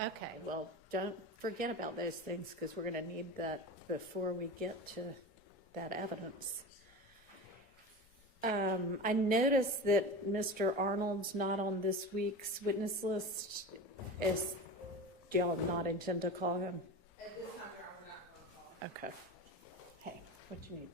Okay, well, don't forget about those things because we're going to need that before we get to that evidence. I noticed that Mr. Arnold's not on this week's witness list. Do y'all not intend to call him? At this time, we're not going to call. Okay. Hey, what you need?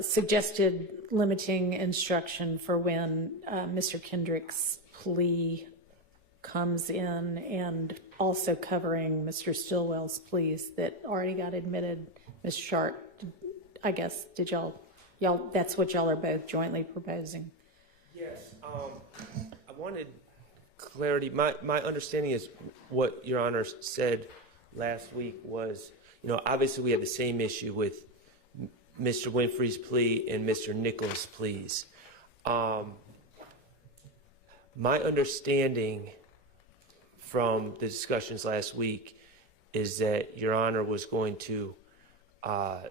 suggested limiting instruction for when Mr. Kendrick's plea comes in, and also covering Mr. Stillwell's pleas that already got admitted. Ms. Sharp, I guess, did y'all, that's what y'all are both jointly proposing? Yes, I wanted clarity. My understanding is what Your Honor said last week was, obviously we have the same issue with Mr. Winfrey's plea and Mr. Nichols' pleas. My understanding from the discussions last week is that Your Honor was going to, I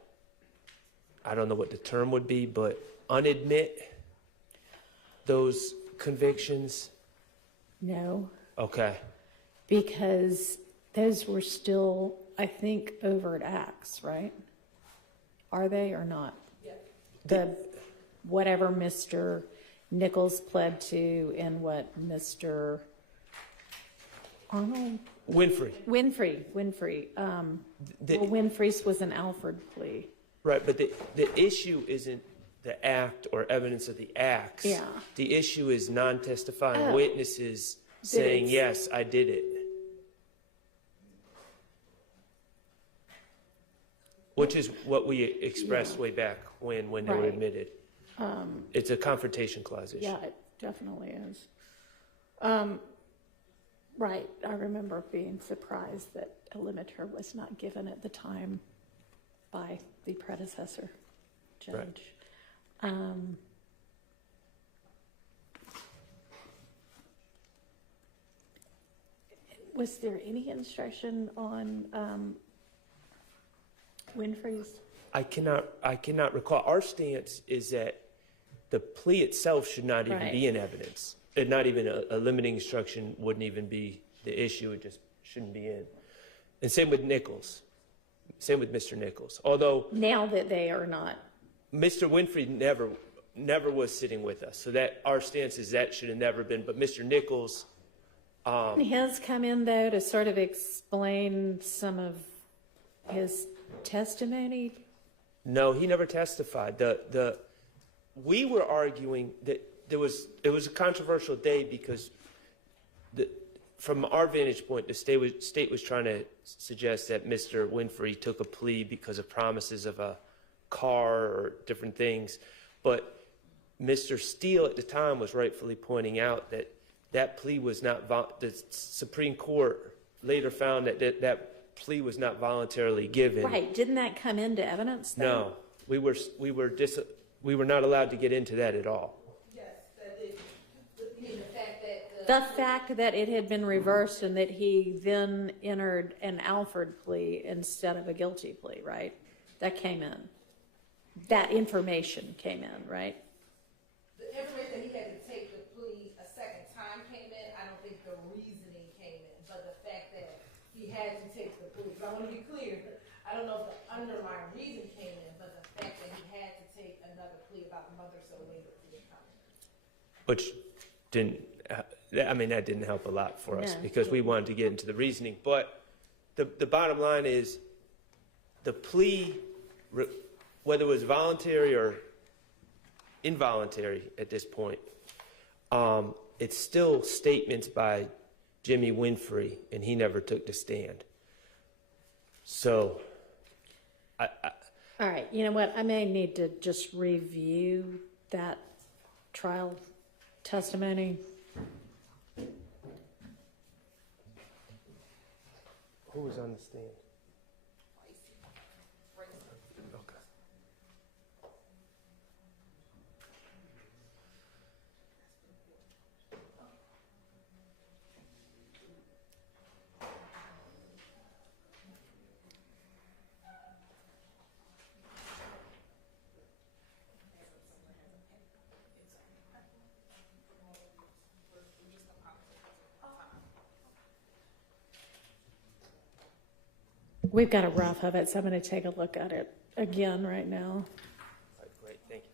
don't know what the term would be, but unadmit those convictions? No. Okay. Because those were still, I think, overt acts, right? Are they or not? Yeah. The whatever Mr. Nichols pled to and what Mr. Arnold? Winfrey. Winfrey. Well, Winfrey's was an Alford plea. Right, but the issue isn't the act or evidence of the acts. Yeah. The issue is non-testifying Oh. witnesses saying, it's- yes, I did it. Which is what we expressed way back when they were Right. admitted. It's a confrontation clause issue. Yeah, it definitely is. Right, I remember being surprised that a limiter was not given at the time by the predecessor judge. Was there any instruction on Winfrey's? I cannot recall. Our stance is that the plea itself should not even Right. be in evidence. And not even a limiting instruction wouldn't even be the issue. It just shouldn't be in. And same with Nichols. Same with Mr. Nichols. Although Now that they are not. Mr. Winfrey never was sitting with us. So that our stance is that should have never been. But Mr. Nichols, He has come in, though, to sort of explain some of his testimony. no, he never testified. We were arguing that it was a controversial day because from our vantage point, the state was trying to suggest that Mr. Winfrey took a plea because of promises of a car or different things. But Mr. Steele at the time was rightfully pointing out that that plea was not, the Supreme Court later found that plea was not voluntarily given. Right, didn't that come into evidence, though? No, we were not allowed to get into that at all. Yes, that is, you mean the fact that The fact that it had been reversed and that he then entered an Alford plea instead of a guilty plea, right? That came in. That information came in, right? the information that he had to take the plea a second time came in. I don't think the reasoning came in, but the fact that he had to take the plea. But I want to be clear, I don't know if the underlying reason came in, but the fact that he had to take another plea about a month or so later did come in. Which didn't, that didn't help a lot for us No. because we wanted to get into the reasoning. But the bottom line is the plea, whether it was voluntary or involuntary at this point, it's still statements by Jimmy Winfrey, and he never took the stand. So, All right, you know what? I may need to just review that trial testimony. who was on the stand? Okay. We've got a rough of it, so I'm going to take a look at it again right now. All right, great, thank you.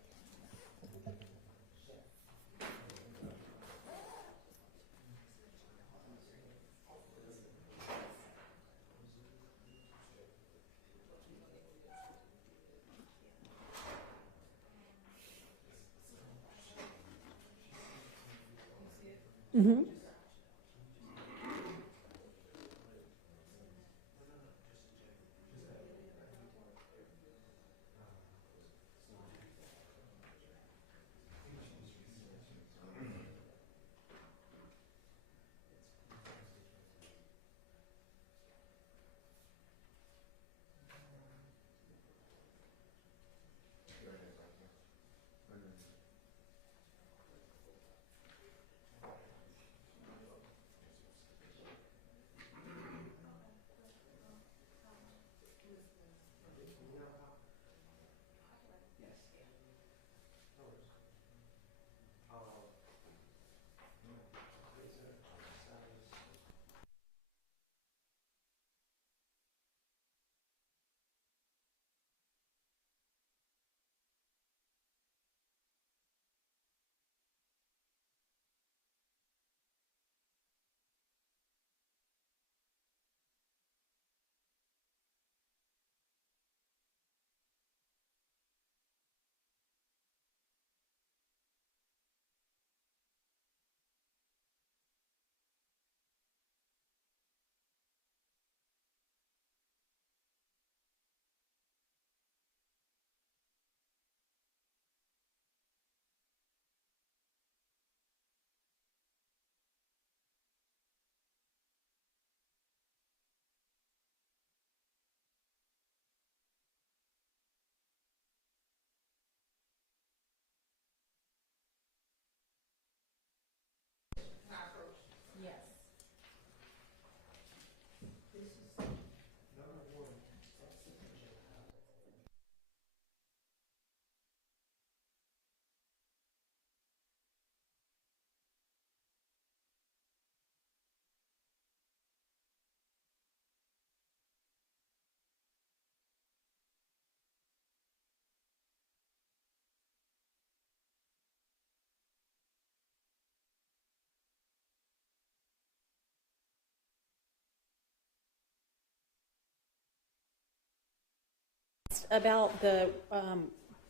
About the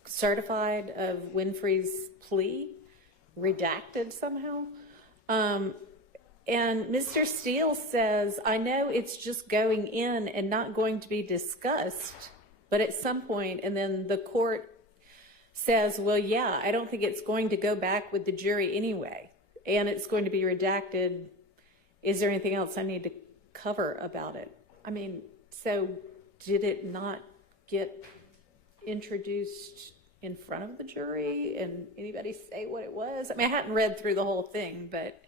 certified of Winfrey's plea, redacted somehow. And Mr. Steele says, I know it's just going in and not going to be discussed, but at some point, and then the court says, well, yeah, I don't think it's going to go back with the jury anyway, and it's going to be redacted. Is there anything else I need to cover about it? I mean, so did it not get introduced in front of the jury and anybody say what it was? I mean, I hadn't read through the whole thing, but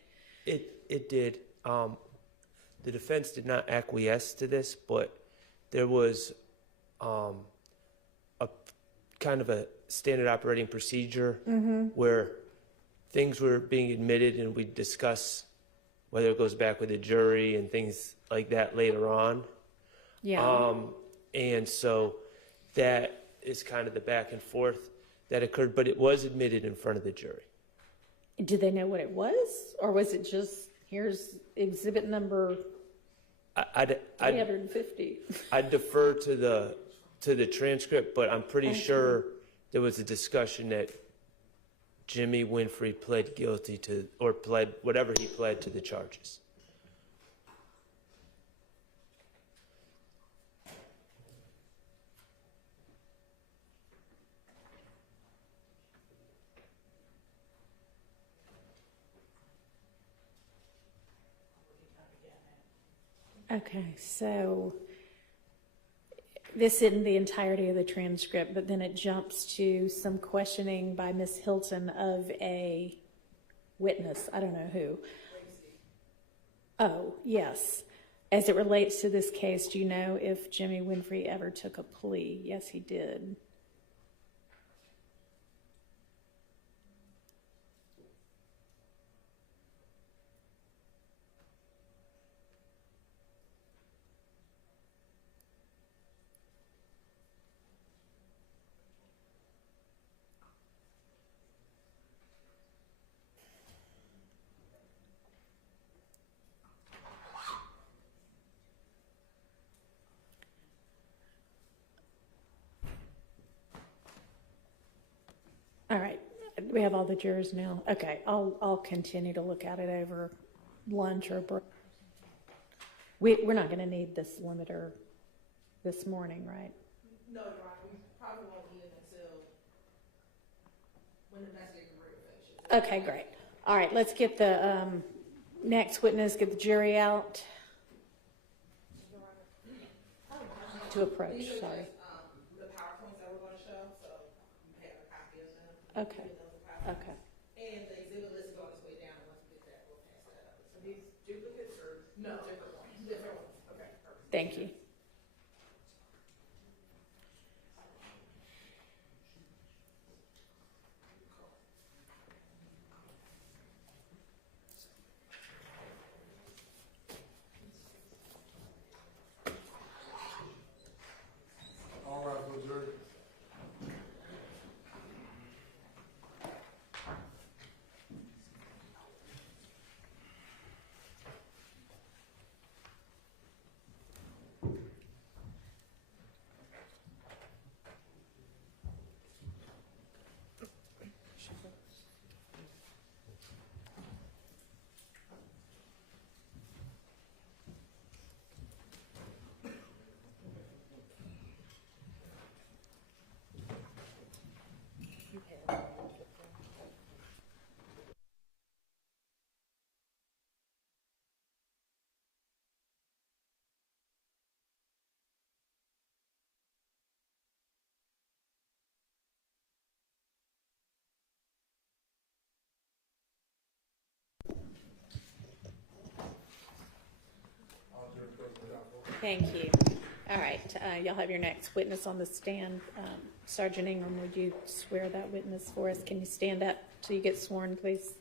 It did. The defense did not acquiesce to this, but there was a kind of a standard operating procedure where things were being admitted and we discuss whether it goes back with the jury and things like that later on. yeah. And so that is kind of the back and forth that occurred, but it was admitted in front of the jury. Did they know what it was? Or was it just, here's exhibit number I'd 350? I'd defer to the transcript, but I'm pretty sure there was a discussion that Jimmy Winfrey pled guilty to, or pled whatever he pled to the charges. Okay, so this isn't the entirety of the transcript, but then it jumps to some questioning by Miss Hilton of a witness. I don't know who. Oh, yes. As it relates to this case, do you know if Jimmy Winfrey ever took a plea? Yes, he did. We have all the jurors now. Okay, I'll continue to look at it over lunch or break. We're not going to need this limiter this morning, right? No, Your Honor, we probably won't need it until when the investigator finishes. Okay, great. All right, let's get the next witness, get the jury out to approach, These are sorry. just, the PowerPoints that we're gonna show, so you have a copy of them. Okay, You know the PowerPoint. okay. And the exhibit list is on its way down, and once we get that, we'll pass that up. So these duplicates or? No, different ones. Different ones, okay, perfect. Thank you. All right, for the jury. All jury present, out for. Thank you. All right, y'all have your next witness on the stand. Sergeant Ingram, would you swear that witness for us? Can you stand up till you get sworn, please?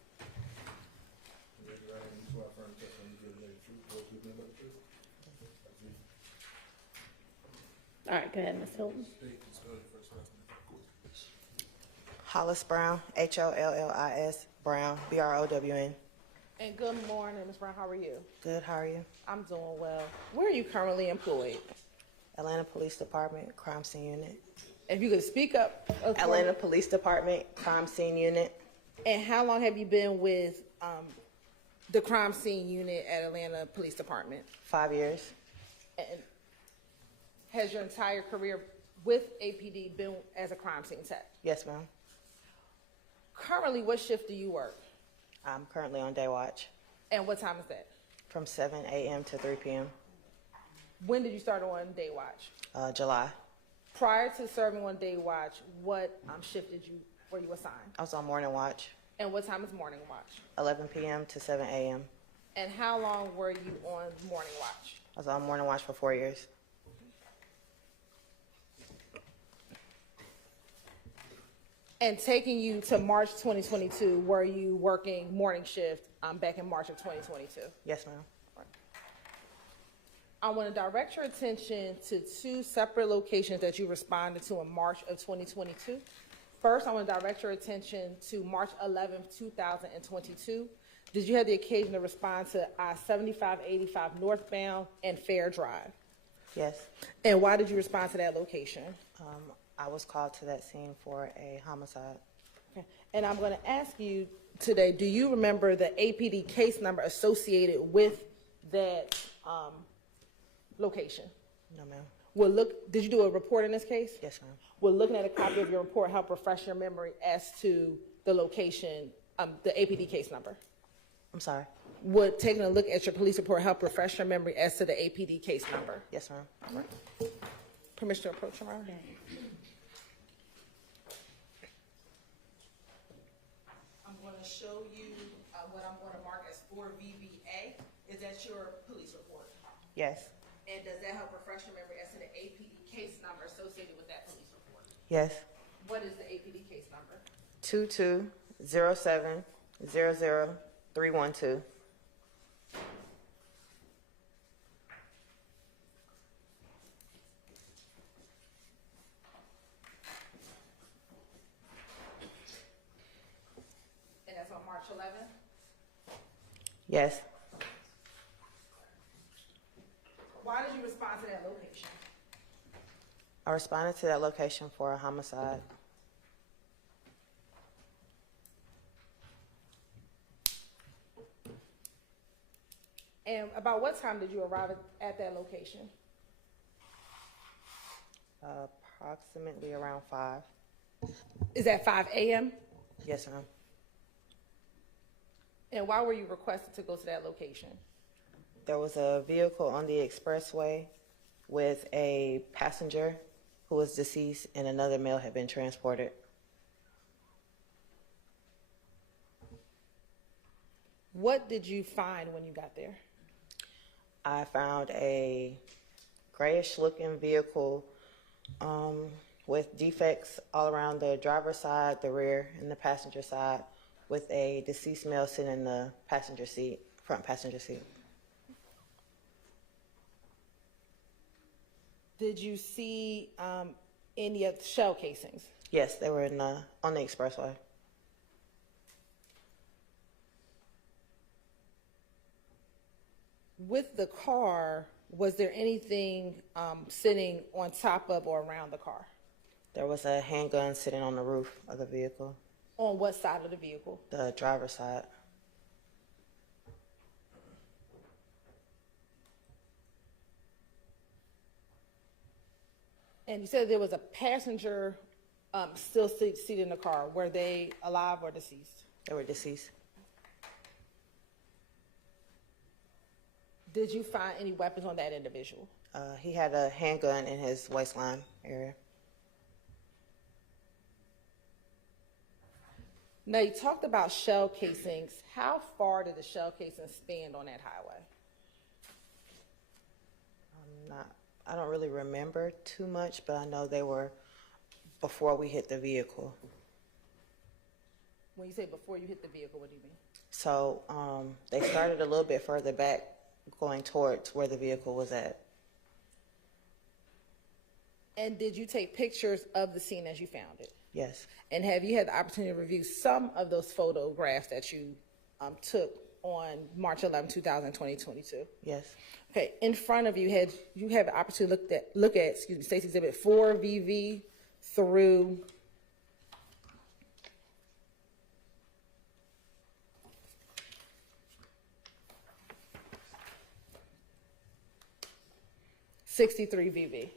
Raise your right hand, you swear affirm testimony you give today the truth, the whole truth, and nothing but the truth. That's me. All right, go ahead, Ms. Hilton. State and spell your first last name. Hollis Brown, Hollis Brown, Brown. And good morning, Ms. Brown, how are you? Good, how are you? I'm doing well. Where are you currently employed? Atlanta Police Department, Crime Scene Unit. If you could speak up. Atlanta Police Department, Crime Scene Unit. And how long have you been with the crime scene unit at Atlanta Police Department? 5 years. And has your entire career with APD been as a crime scene tech? Yes, ma'am. Currently, what shift do you work? I'm currently on day watch And what time is that? from 7 a.m. to 3 p.m. When did you start on day watch? July. Prior to serving on day watch, what shift were you assigned? I was on morning watch, And what time is morning watch? 11 p.m. to 7 a.m. And how long were you on morning watch? I was on morning watch for 4 years. And taking you to March 2022, were you working morning shift back in March of 2022? Yes, ma'am. I want to direct your attention to two separate locations that you responded to in March of 2022. First, I want to direct your attention to March 11th, 2022. Did you have the occasion to respond to I-7585 northbound and Fair Drive? Yes. And why did you respond to that location? I was called to that scene for a homicide. Okay. And I'm going to ask you today, do you remember the APD case number associated with that location? No, ma'am. Did you do a report in this case? Yes, ma'am. Will looking at a copy of your report help refresh your memory as to the location, the APD case number? I'm sorry. Would taking a look at your police report help refresh your memory as to the APD case number? Yes, ma'am. Permission to approach, Your Honor? I'm going to show you what I'm going to mark as 4VVA. Is that your police report? Yes. And does that help refresh your memory as to the APD case number associated with that police report? Yes. What is the APD case number? 220700312. And that's on March 11th? Yes. Why did you respond to that location? I responded to that location for a homicide. about what time did you arrive at that location? Approximately around 5. Is that 5 a.m.? Yes, ma'am. And why were you requested to go to that location? There was a vehicle on the expressway with a passenger who was deceased, and another male had been transported. What did you find when you got there? I found a grayish-looking vehicle with defects all around the driver's side, the rear, and the passenger side, with a deceased male sitting in the passenger seat, front passenger seat. Did you see any of the shell casings? Yes, they were on the expressway. With the car, was there anything sitting on top of or around the car? There was a handgun sitting on the roof of the vehicle, On what side of the vehicle? the driver's side. And you said there was a passenger still seated in the car. Were they alive or deceased? They were deceased. Did you find any weapons on that individual? He had a handgun in his waistline area. Now, you talked about shell casings. How far did the shell casings span on that highway? I don't really remember too much, but I know they were before we hit the vehicle. When you say before you hit the vehicle, what do you mean? So they started a little bit further back, going towards where the vehicle was at. And did you take pictures of the scene as you found it? Yes. And have you had the opportunity to review some of those photographs that you took on March 11, 2022? Yes. Okay, in front of you, you have the opportunity to look at State's Exhibit 4 VV through '63 VV.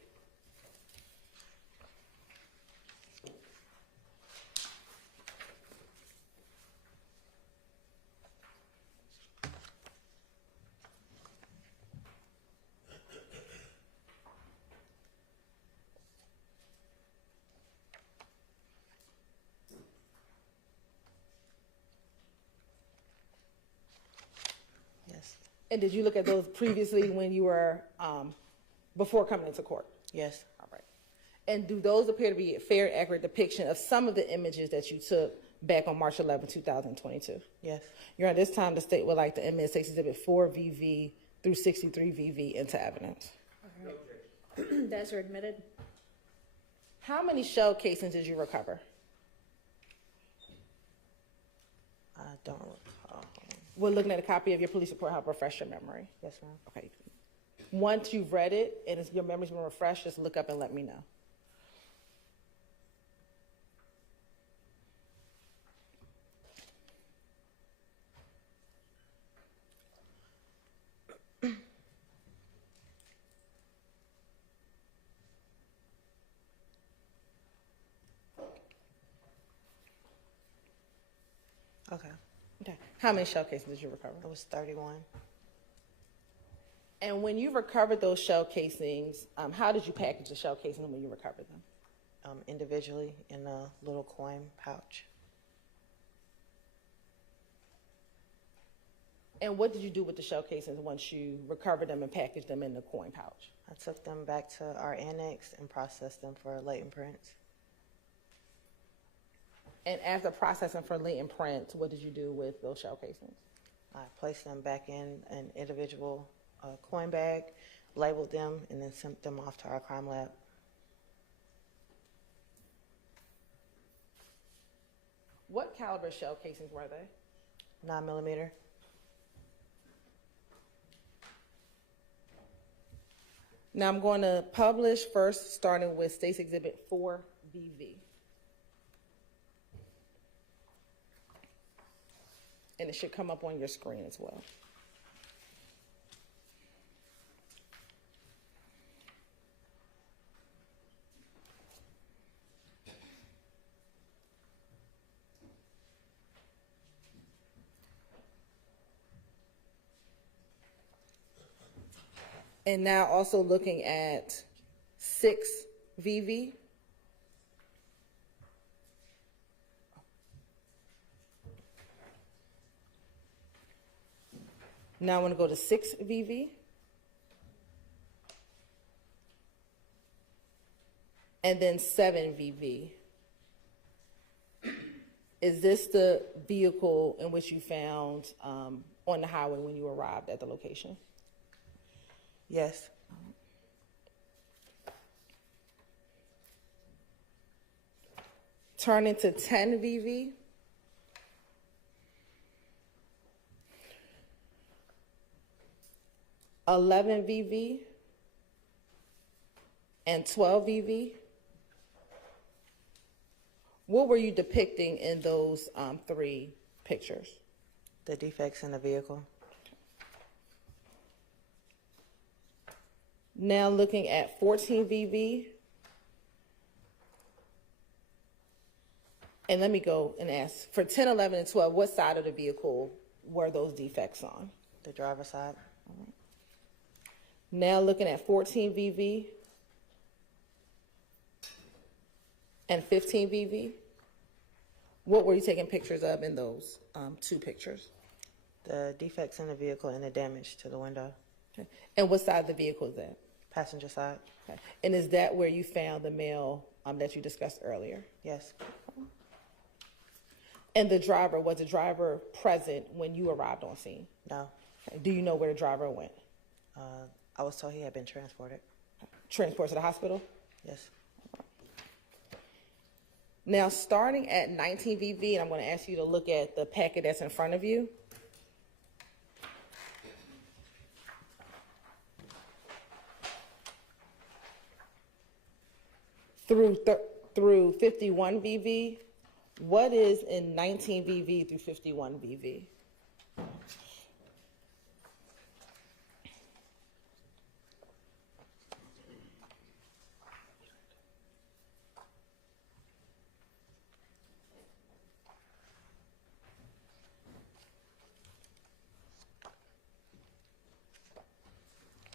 Yes. And did you look at those previously when you were, before coming into court? Yes. All right. And do those appear to be a fair, accurate depiction of some of the images that you took back on March 11, 2022? Yes. At this time, the state would like to admit State's Exhibit 4 VV through 63 VV into evidence. Those are admitted. How many shell casings did you recover? I don't recall. We're looking at a copy of your police report. Help refresh your memory. Yes, ma'am. Okay. Once you've read it and your memory's been refreshed, just look up and let me know. Okay. Okay. How many shell casings did you recover? It was 31. And when you recovered those shell casings, how did you package the shell casings when you recovered them? Individually in a little coin pouch. And what did you do with the shell casings once you recovered them and packaged them in the coin pouch? I took them back to our annex and processed them for latent prints. And after processing for latent prints, what did you do with those shell casings? I placed them back in an individual coin bag, labeled them, and then sent them off to our crime lab. What caliber shell casings were they? 9mm. Now I'm going to publish first, starting with State's Exhibit 4 VV. And it should come up on your screen as well. And now also looking at 6VV. Now I want to go to 6VV. And then 7VV. Is this the vehicle in which you found on the highway when you arrived at the location? Yes. Turn into 10VV. (11VV) and 12VV. What were you depicting in those 3 pictures? The defects in the vehicle. Now looking at 14VV. And let me go and ask, for 10, 11, and 12, what side of the vehicle were those defects on? The driver's side. Now looking at 14VV and 15VV. What were you taking pictures of in those 2 pictures? The defects in the vehicle and the damage to the window. Okay. And what side of the vehicle is that? Passenger side. Okay. And is that where you found the male that you discussed earlier? Yes. And was the driver present when you arrived on scene? No. Okay. Do you know where the driver went? I was told he had been transported. Transported to the hospital? Yes. Now, starting at 19VV, and I'm going to ask you to look at the packet that's in front of you. Through 51VV, what is in 19VV through 51VV?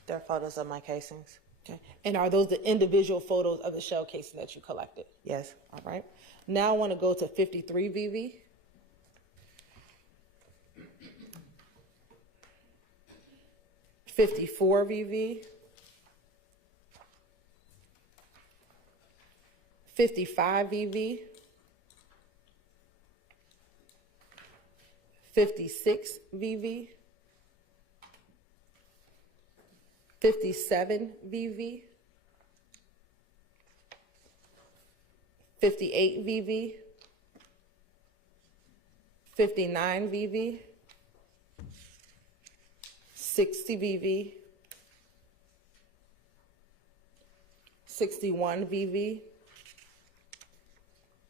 There are photos of my casings. Okay. And are those the individual photos of the shell casings that you collected? Yes. All right. Now I want to go to 53VV. (54VV), 55VV, 56VV, 57VV, 58VV, 59VV, 60VV, 61VV,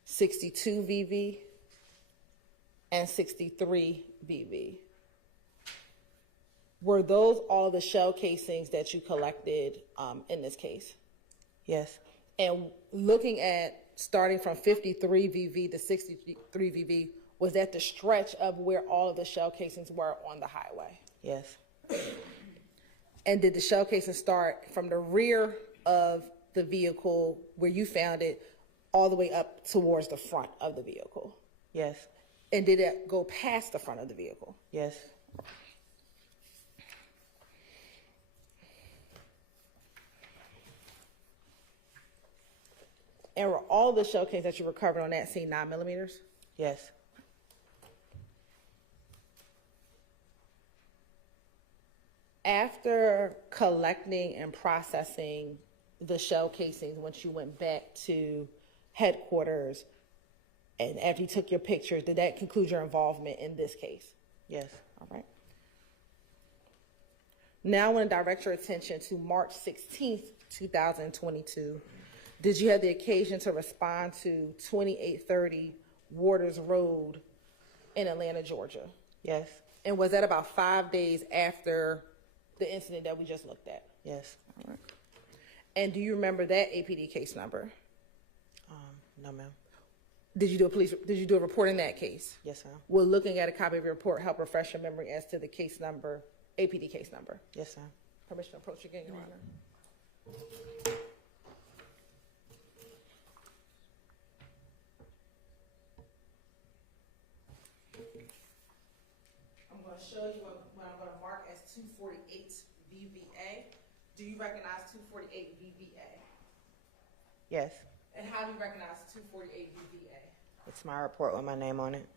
62VV, and 63VV. Were those all the shell casings that you collected in this case? Yes. And looking at starting from 53VV to 63VV, was that the stretch of where all of the shell casings were on the highway? Yes. And did the shell casing start from the rear of the vehicle where you found it all the way up towards the front of the vehicle? Yes. And did it go past the front of the vehicle? Yes. And were all the shell casings that you recovered on that scene 9mm? Yes. After collecting and processing the shell casings, once you went back to headquarters and after you took your pictures, did that conclude your involvement in this case? Yes. All right. Now I want to direct your attention to March 16th, 2022. Did you have the occasion to respond to 2830 Waters Road in Atlanta, Georgia? Yes. And was that about 5 days after the incident that we just looked at? Yes. All right. And do you remember that APD case number? No, ma'am. Did you do a report in that case? Yes, ma'am. Will looking at a copy of your report help refresh your memory as to the case number, APD case number? Yes, ma'am. Permission to approach again, Your Honor. I'm going to show you what I'm going to mark as 248 VVA. Do you recognize 248 VVA? Yes, And how do you recognize 248 VVA? it's my report with my name on it.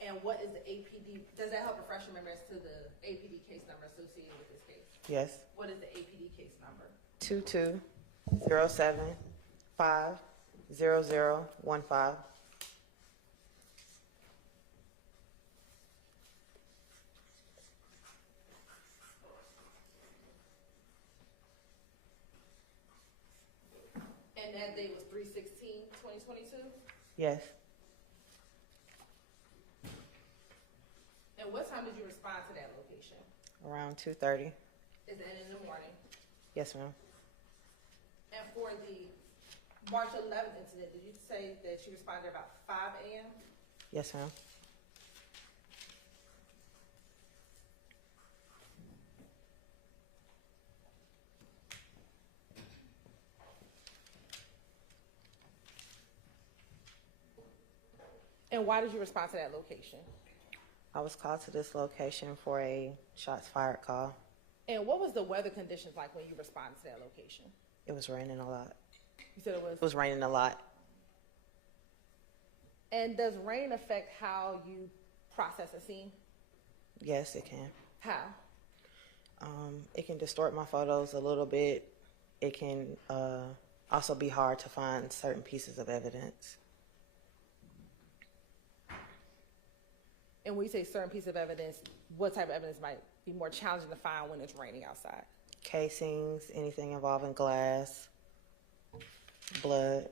And what is the APD? Does that help refresh your memory as to the APD case number associated with this case? Yes, What is the APD case number? 220750015. And that date was 3/16/2022? Yes, And what time did you respond to that location? around 2:30. Is that in the morning? Yes, ma'am. And for the March 11th incident, did you say that you responded about 5 a.m.? Yes, ma'am. And why did you respond to that location? I was called to this location for a shots fired call. And what was the weather conditions like when you responded to that location? It was raining a lot. You said it was. It was raining a lot. And does rain affect how you process a scene? Yes, it can. How? It can distort my photos a little bit. It can also be hard to find certain pieces of evidence. And when you say certain piece of evidence, what type of evidence might be more challenging to find when it's raining outside? Casings, anything involving glass, blood.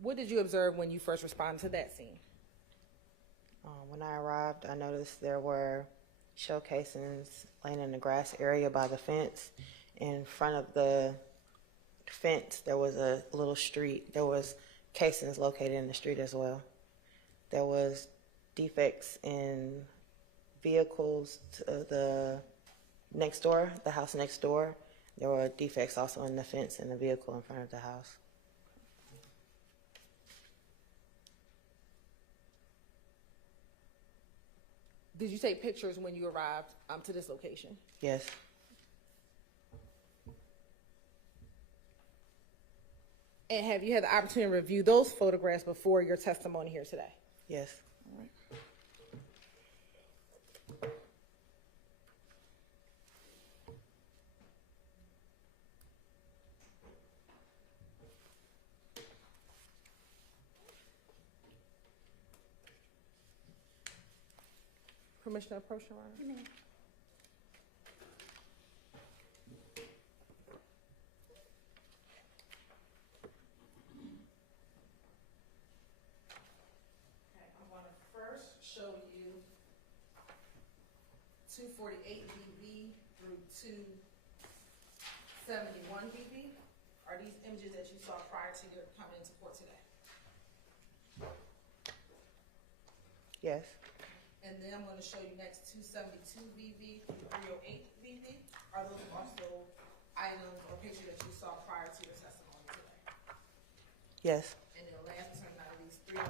What did you observe when you first responded to that scene? When I arrived, I noticed there were shell casings laying in the grass area by the fence. In front of the fence, there was a little street. There was casings located in the street as well. There was defects in vehicles to the next door, the house next door. There were defects also in the fence and the vehicle in front of the house. Did you take pictures when you arrived to this location? Yes, And have you had the opportunity to review those photographs before your testimony here today? yes. Permission to approach, Your Honor? Okay, I'm going to first show you 248 VV through 271 VV. Are these images that you saw prior to your coming into court today? Yes, And then I'm going to show you next 272 VV through 308 VV. Are those also items or pictures that you saw prior to your testimony today? yes, And then last but not least, 309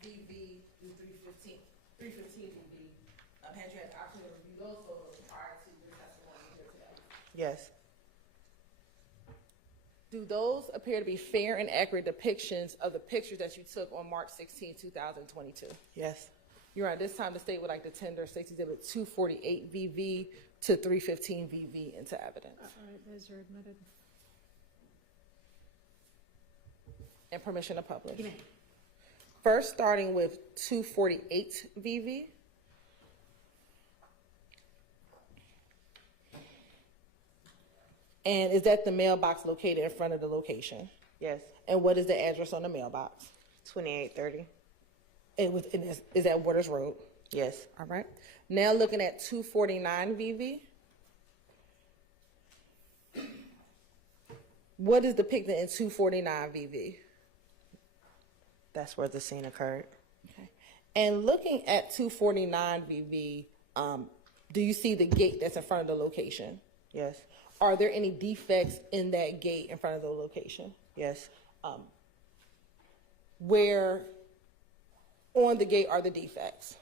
VV through 315 VV. Had you had the opportunity to review those photos prior to your testimony here today? yes, Do those appear to be fair and accurate depictions of the pictures that you took on March 16, 2022? yes, You're at this time the state would like to tender State's Exhibit 248 VV to 315 VV into evidence. All right, those are admitted. And permission to publish. You may. First, starting with 248 VV. And is that the mailbox located in front of the location? yes. And what is the address on the mailbox? 2830. And is that Waters Road? Yes, All right. Now looking at 249 VV. What is depicted in 249 VV? that's where the scene occurred. Okay. And looking at 249 VV, do you see the gate that's in front of the location? Yes. Are there any defects in that gate in front of the location? Yes. Where on the gate are the defects?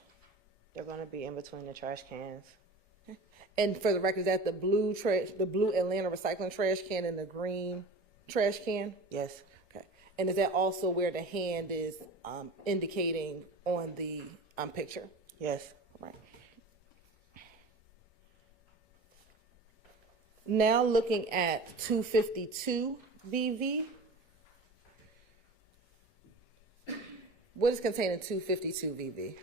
They're going to be in between the trash cans. And for the record, is that the blue Atlanta recycling trash can and the green trash can? Yes. Okay. And is that also where the hand is indicating on the picture? Yes. Right. Now looking at 252 VV. What is contained in 252 VV?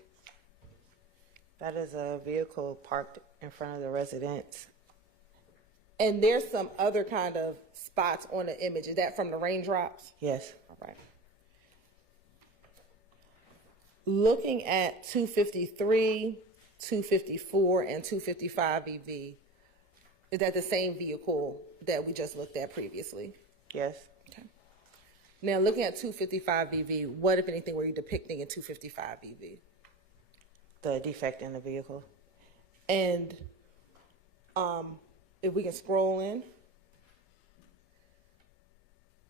That is a vehicle parked in front of the residence. And there's some other kind of spots on the image. Is that from the raindrops? Yes. All right. Looking at 253, 254, and 255 EV, is that the same vehicle that we just looked at previously? Yes. Okay. Now, looking at 255 EV, what, if anything, were you depicting in 255 EV? The defect in the vehicle. And if we can scroll in,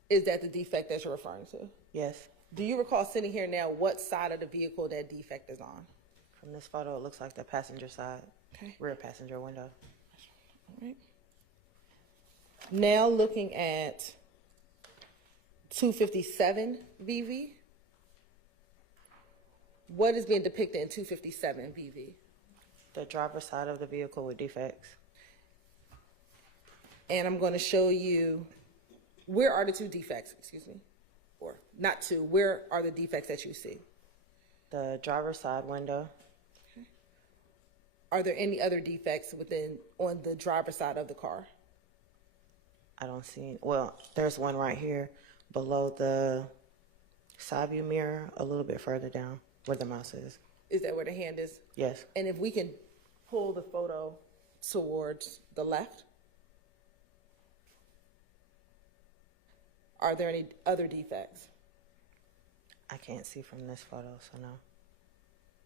is that the defect that you're referring to? Yes. Do you recall sitting here now what side of the vehicle that defect is on? From this photo, it looks like the passenger side, Okay. rear passenger window. All right. Now looking at 257 VV. What is being depicted in 257 VV? The driver's side of the vehicle with defects. And I'm going to show you, where are the two defects, excuse me? Or not two, where are the defects that you see? The driver's side window. Okay. Are there any other defects on the driver's side of the car? I don't see, well, there's one right here below the side view mirror, a little bit further down where the mouse is. Is that where the hand is? Yes. And if we can pull the photo towards the left, are there any other defects? I can't see from this photo, so no.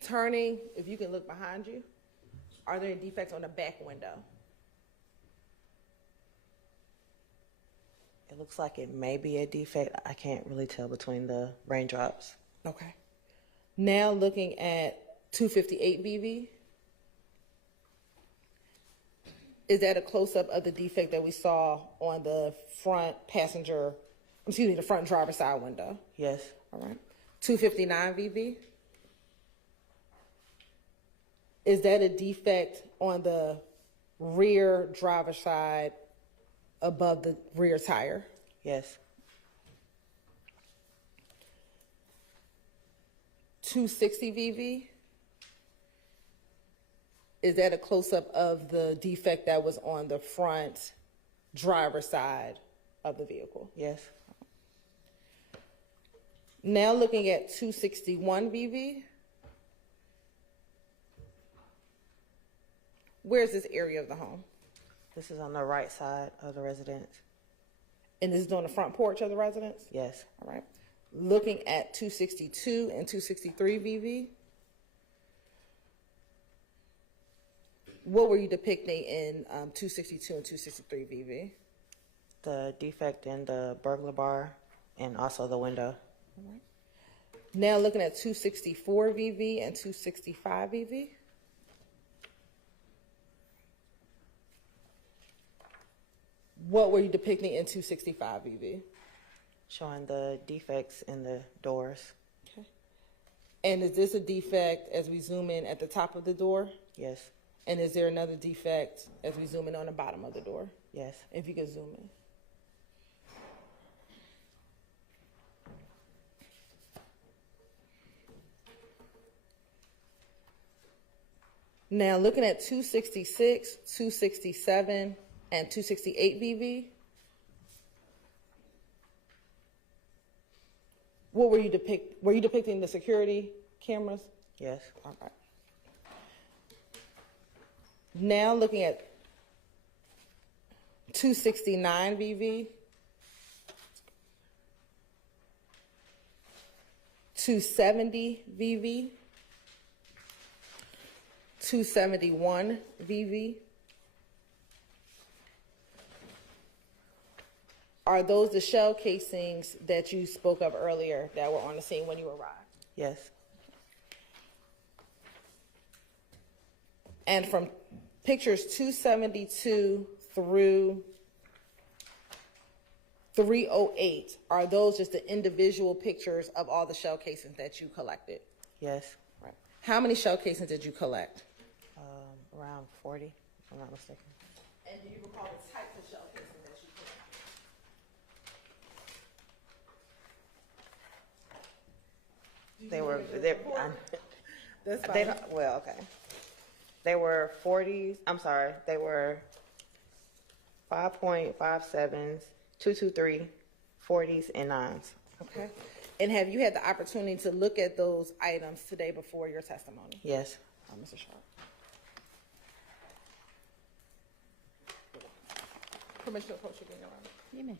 Turning, if you can look behind you, are there any defects on the back window? It looks like it may be a defect. I can't really tell between the raindrops. Okay. Now looking at 258 VV. Is that a close-up of the defect that we saw on the front the front driver's side window? Yes. All right. 259 VV. Is that a defect on the rear driver's side above the rear tire? Yes. 260 VV. Is that a close-up of the defect that was on the front driver's side of the vehicle? Yes. Now looking at 261 VV. Where's this area of the home? This is on the right side of the residence. And this is on the front porch of the residence? Yes. All right. Looking at 262 and 263 VV. What were you depicting in 262 and 263 VV? The defect in the burglar bar and also the window. All right. Now looking at 264 VV and 265 VV. What were you depicting in 265 VV? Showing the defects in the doors. Okay. And is this a defect as we zoom in at the top of the door? Yes. And is there another defect as we zoom in on the bottom of the door? Yes. If you could zoom in. Now looking at 266, 267, and 268 VV. What were you depicting the security cameras? Yes. All right. Now looking at 269 VV, 270 VV, 271 VV. Are those the shell casings that you spoke of earlier that were on the scene when you arrived? Yes. And from pictures 272 through 308, are those just the individual pictures of all the shell casings that you collected? Yes. Right. How many shell casings did you collect? Around 40, if I'm not mistaken. And do you recall the types of shell casings that you collected? They were, That's they, fine. well, okay. They were 40s, I'm sorry, they were 5.57s, 223, 40s, and 9s. Okay. And have you had the opportunity to look at those items today before your testimony? Yes. Mr. Sharp. Permission to approach again, Your Honor. You may.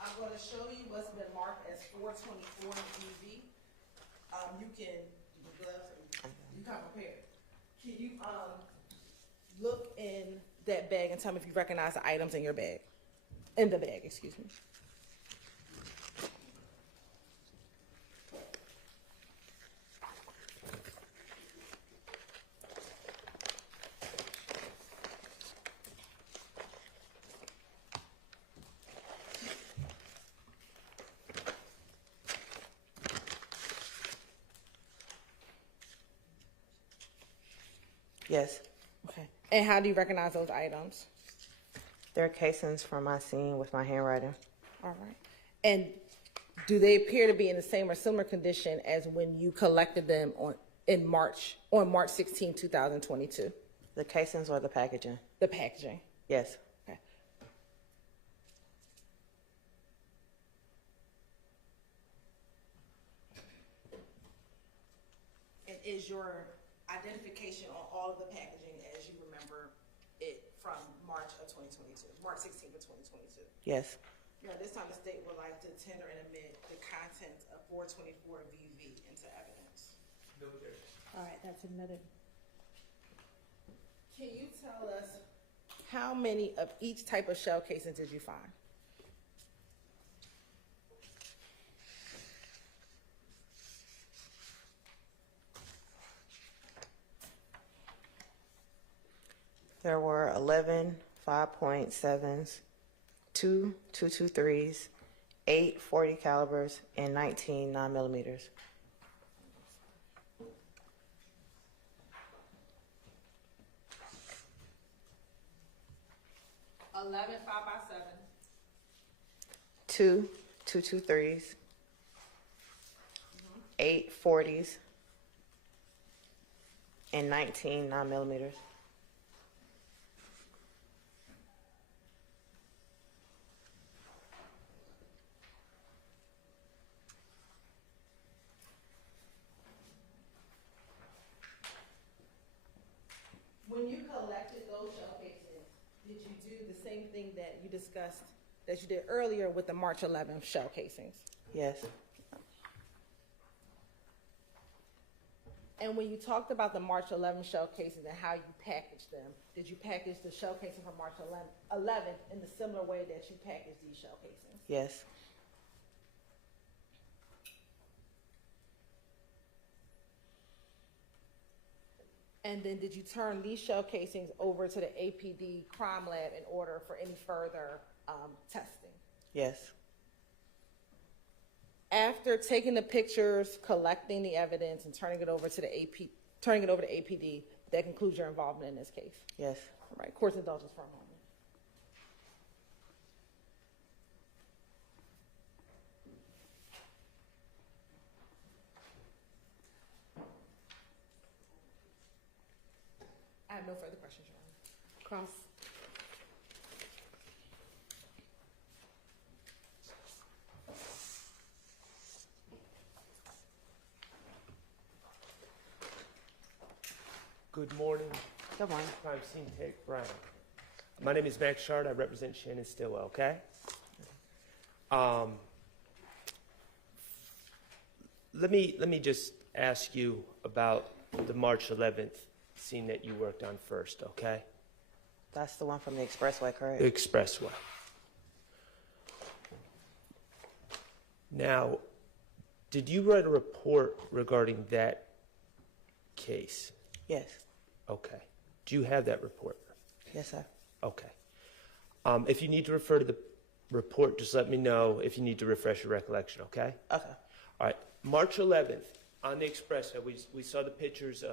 I'm going to show you what's been marked as 424 DV. You can, you come prepared. Can you look in that bag and tell me if you recognize the items in your bag? In the bag, excuse me. Yes. Okay. And how do you recognize those items? They're casings from my scene with my handwriting. All right. And do they appear to be in the same or similar condition as when you collected them on March 16, 2022? The casings or the packaging? The packaging. Yes. Okay. And is your identification on all of the packaging as you remember it from March of 2022, March 16th of 2022? Yes. Now, this time the state would like to tender and admit the contents of 424 VV into evidence. All right, that's admitted. Can you tell us how many of each type of shell casing did you find? There were 11 5.7s, 2 223s, 8 40 calibers, and 19 9mm. 11 5x7. 2 223s, 8 40s, and 19 9mm. When you collected those shell casings, did you do the same thing that you discussed, that you did earlier with the March 11th shell casings? Yes. And when you talked about the March 11th shell casings and how you packaged them, did you package the shell casing from March 11th in the similar way that you packaged these shell casings? Yes. And then did you turn these shell casings over to the APD crime lab in order for any further testing? Yes. After taking the pictures, collecting the evidence, and turning it over to APD, that concludes your involvement in this case. Yes. All right, court's indulgence for a moment. I have no further questions, Your Honor. Cross. Good morning. Good morning. Crime scene take Brian. My name is Max Shard. I represent Shannon Stillwell, okay? let me just ask you about the March 11th scene that you worked on first, okay? That's the one from the expressway, correct? The expressway. Now, did you write a report regarding that case? Yes. Okay. Do you have that report? Yes, sir. Okay. If you need to refer to the report, just let me know if you need to refresh your recollection, okay? Okay. All right. March 11th, on the expressway, we saw the pictures,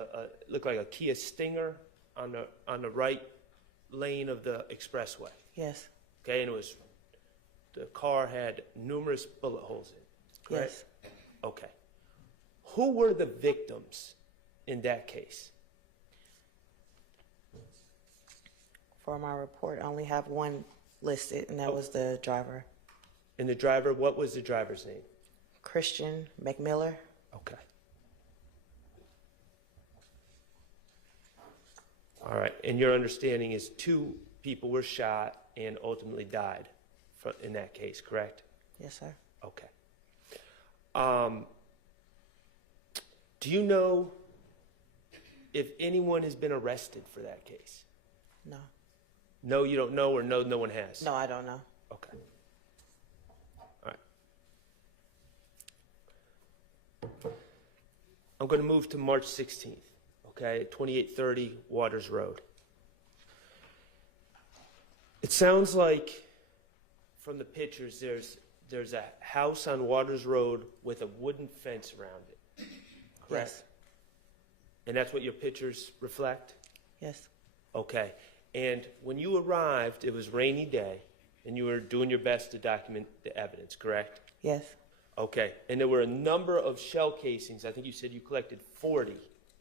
looked like a Kia Stinger on the right lane of the expressway. Yes. Okay, and the car had numerous bullet holes in it, correct? Yes. Okay. Who were the victims in that case? For my report, I only have one listed, and that was the driver, And the driver, what was the driver's name? Christian McMiller. Okay. All right, and your understanding is 2 people were shot and ultimately died in that case, correct? Yes, sir. Okay. Do you know if anyone has been arrested for that case? No. No, you don't know, or no one has? No, I don't know. Okay. All right. I'm going to move to March 16th, okay, at 2830 Waters Road. It sounds like from the pictures there's a house on Waters Road with a wooden fence around it, correct? Yes. And that's what your pictures reflect? Yes. Okay. And when you arrived, it was rainy day, and you were doing your best to document the evidence, correct? Yes. Okay. And there were a number of shell casings. I think you said you collected 40,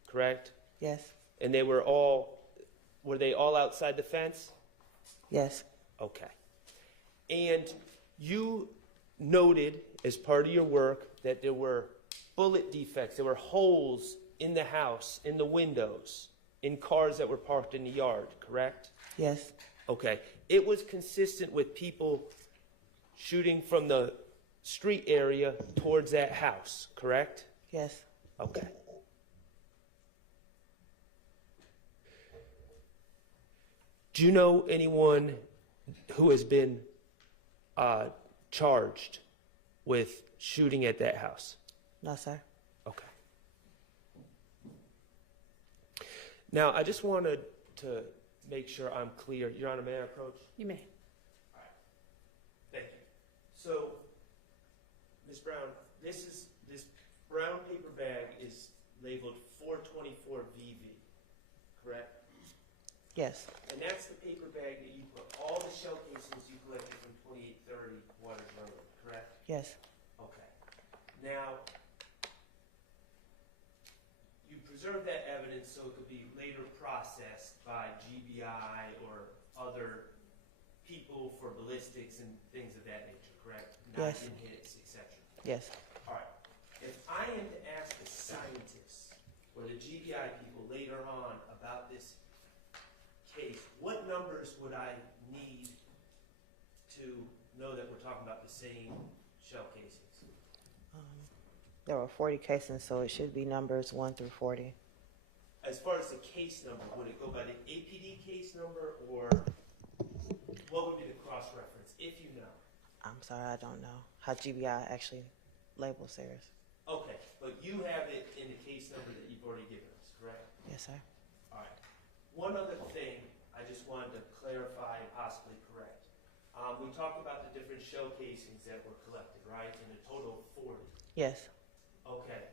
correct? Yes. And were they all outside the fence? Yes. Okay. And you noted as part of your work that there were bullet defects, there were holes in the house, in the windows, in cars that were parked in the yard, correct? Yes. Okay. It was consistent with people shooting from the street area towards that house, correct? Yes. Okay. Do you know anyone who has been charged with shooting at that house? No, sir. Okay. Now, I just wanted to make sure I'm clear. Your Honor, may I approach? You may. All right. Thank you. So, Ms. Brown, this brown paper bag is labeled 424VV, correct? Yes. And that's the paper bag that you put all the shell casings you collected from 2830 Waters Road, correct? Yes. Okay. Now, you preserve that evidence so it could be later processed by GBI or other people for ballistics and things of that nature, correct? Not Yes. in hits, etc. Yes. All right. If I am to ask the scientists or the GBI people later on about this case, what numbers would I need to know that we're talking about the same shell casings? There were 40 cases, so it should be numbers 1 through 40. As far as the case number, would it go by the APD case number, or what would be the cross-reference, if you know? I'm sorry, I don't know how GBI actually labels theirs. Okay, but you have it in the case number that you've already given us, correct? Yes, sir. All right. One other thing I just wanted to clarify and possibly correct. We talked about the different shell casings that were collected, right, in a total of 40. Yes. Okay.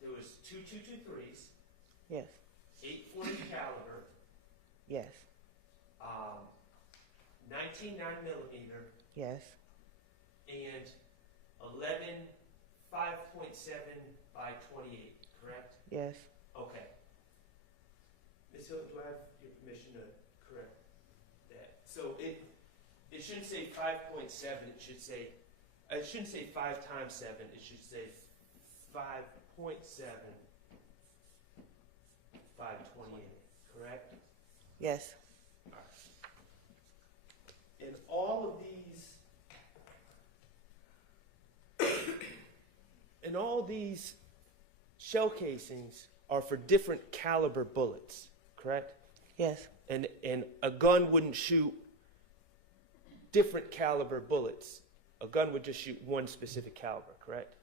There was 2 223s, Yes. 840 caliber, Yes. 19 9mm, Yes. and 11 5.7 by 28, correct? Yes. Okay. Ms. Hill, do I have your permission to correct that? So it shouldn't say 5.7, it shouldn't say 5 times 7, it should say 5.7 by 28, correct? Yes. All right. And all of these And all these shell casings are for different caliber bullets, correct? Yes. And a gun wouldn't shoot different caliber bullets. A gun would just shoot one specific caliber, correct?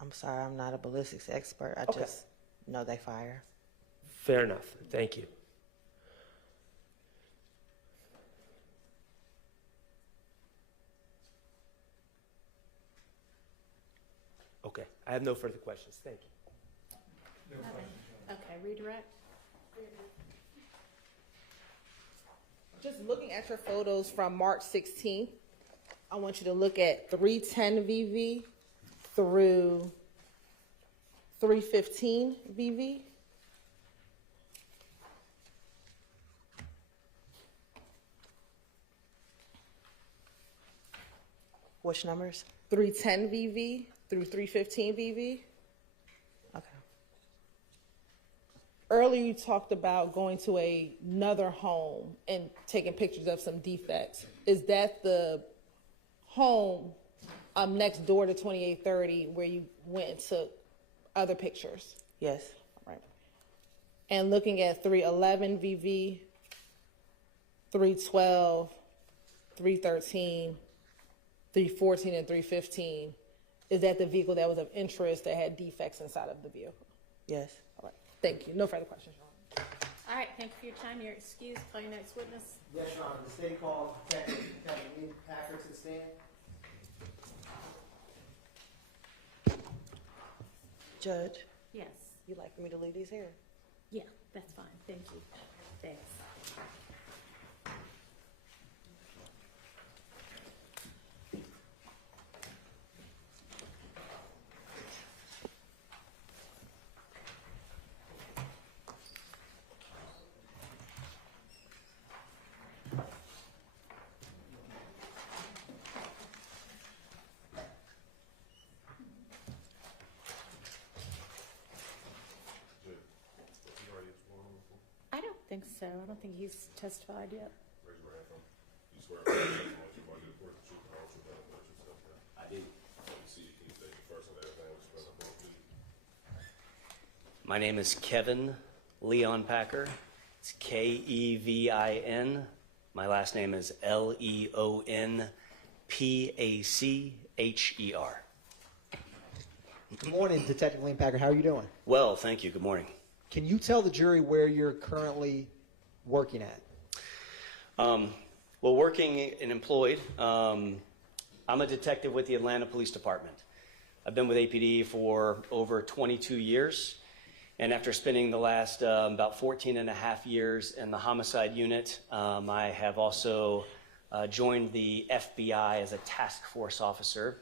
I'm sorry, I'm not a ballistics expert. I Okay. just know they fire. Fair enough. Thank you. Okay, I have no further questions. Thank you. Okay, redirect. Just looking at your photos from March 16th, I want you to look at 310 VV through 315 VV. Which numbers? 310 VV through 315 VV. Okay. Earlier you talked about going to another home and taking pictures of some defects. Is that the home next door to 2830 where you went and took other pictures? Yes. Right. And looking at 311 VV, 312, 313, 314, and 315, is that the vehicle that was of interest that had defects inside of the vehicle? Yes. All right. Thank you. No further questions, Your Honor. All right, thank you for your time. You're excused. Call your next witness. Yes, Your Honor. The state called Detective Deamonte Kendrick to stand. Judge, Yes. you'd like for me to leave these here? Yeah, that's fine. Thank you. Thanks. I don't think so. I don't think he's testified yet. Raise your hand from. You swear to God, you want to report the truth, the whole truth, and nothing but the truth, so help you God. I do. Let me see, can you state your first and last name, which is present for, please? My name is Kevin Leon Packer. It's Kevin. My last name is Leonpaccher. Good morning, Detective Leon Packer. How are you doing? Well, thank you. Good morning. Can you tell the jury where you're currently working at? Well, working and employed, I'm a detective with the Atlanta Police Department. I've been with APD for over 22 years. And after spending the last about 14 and a half years in the homicide unit, I have also joined the FBI as a task force officer.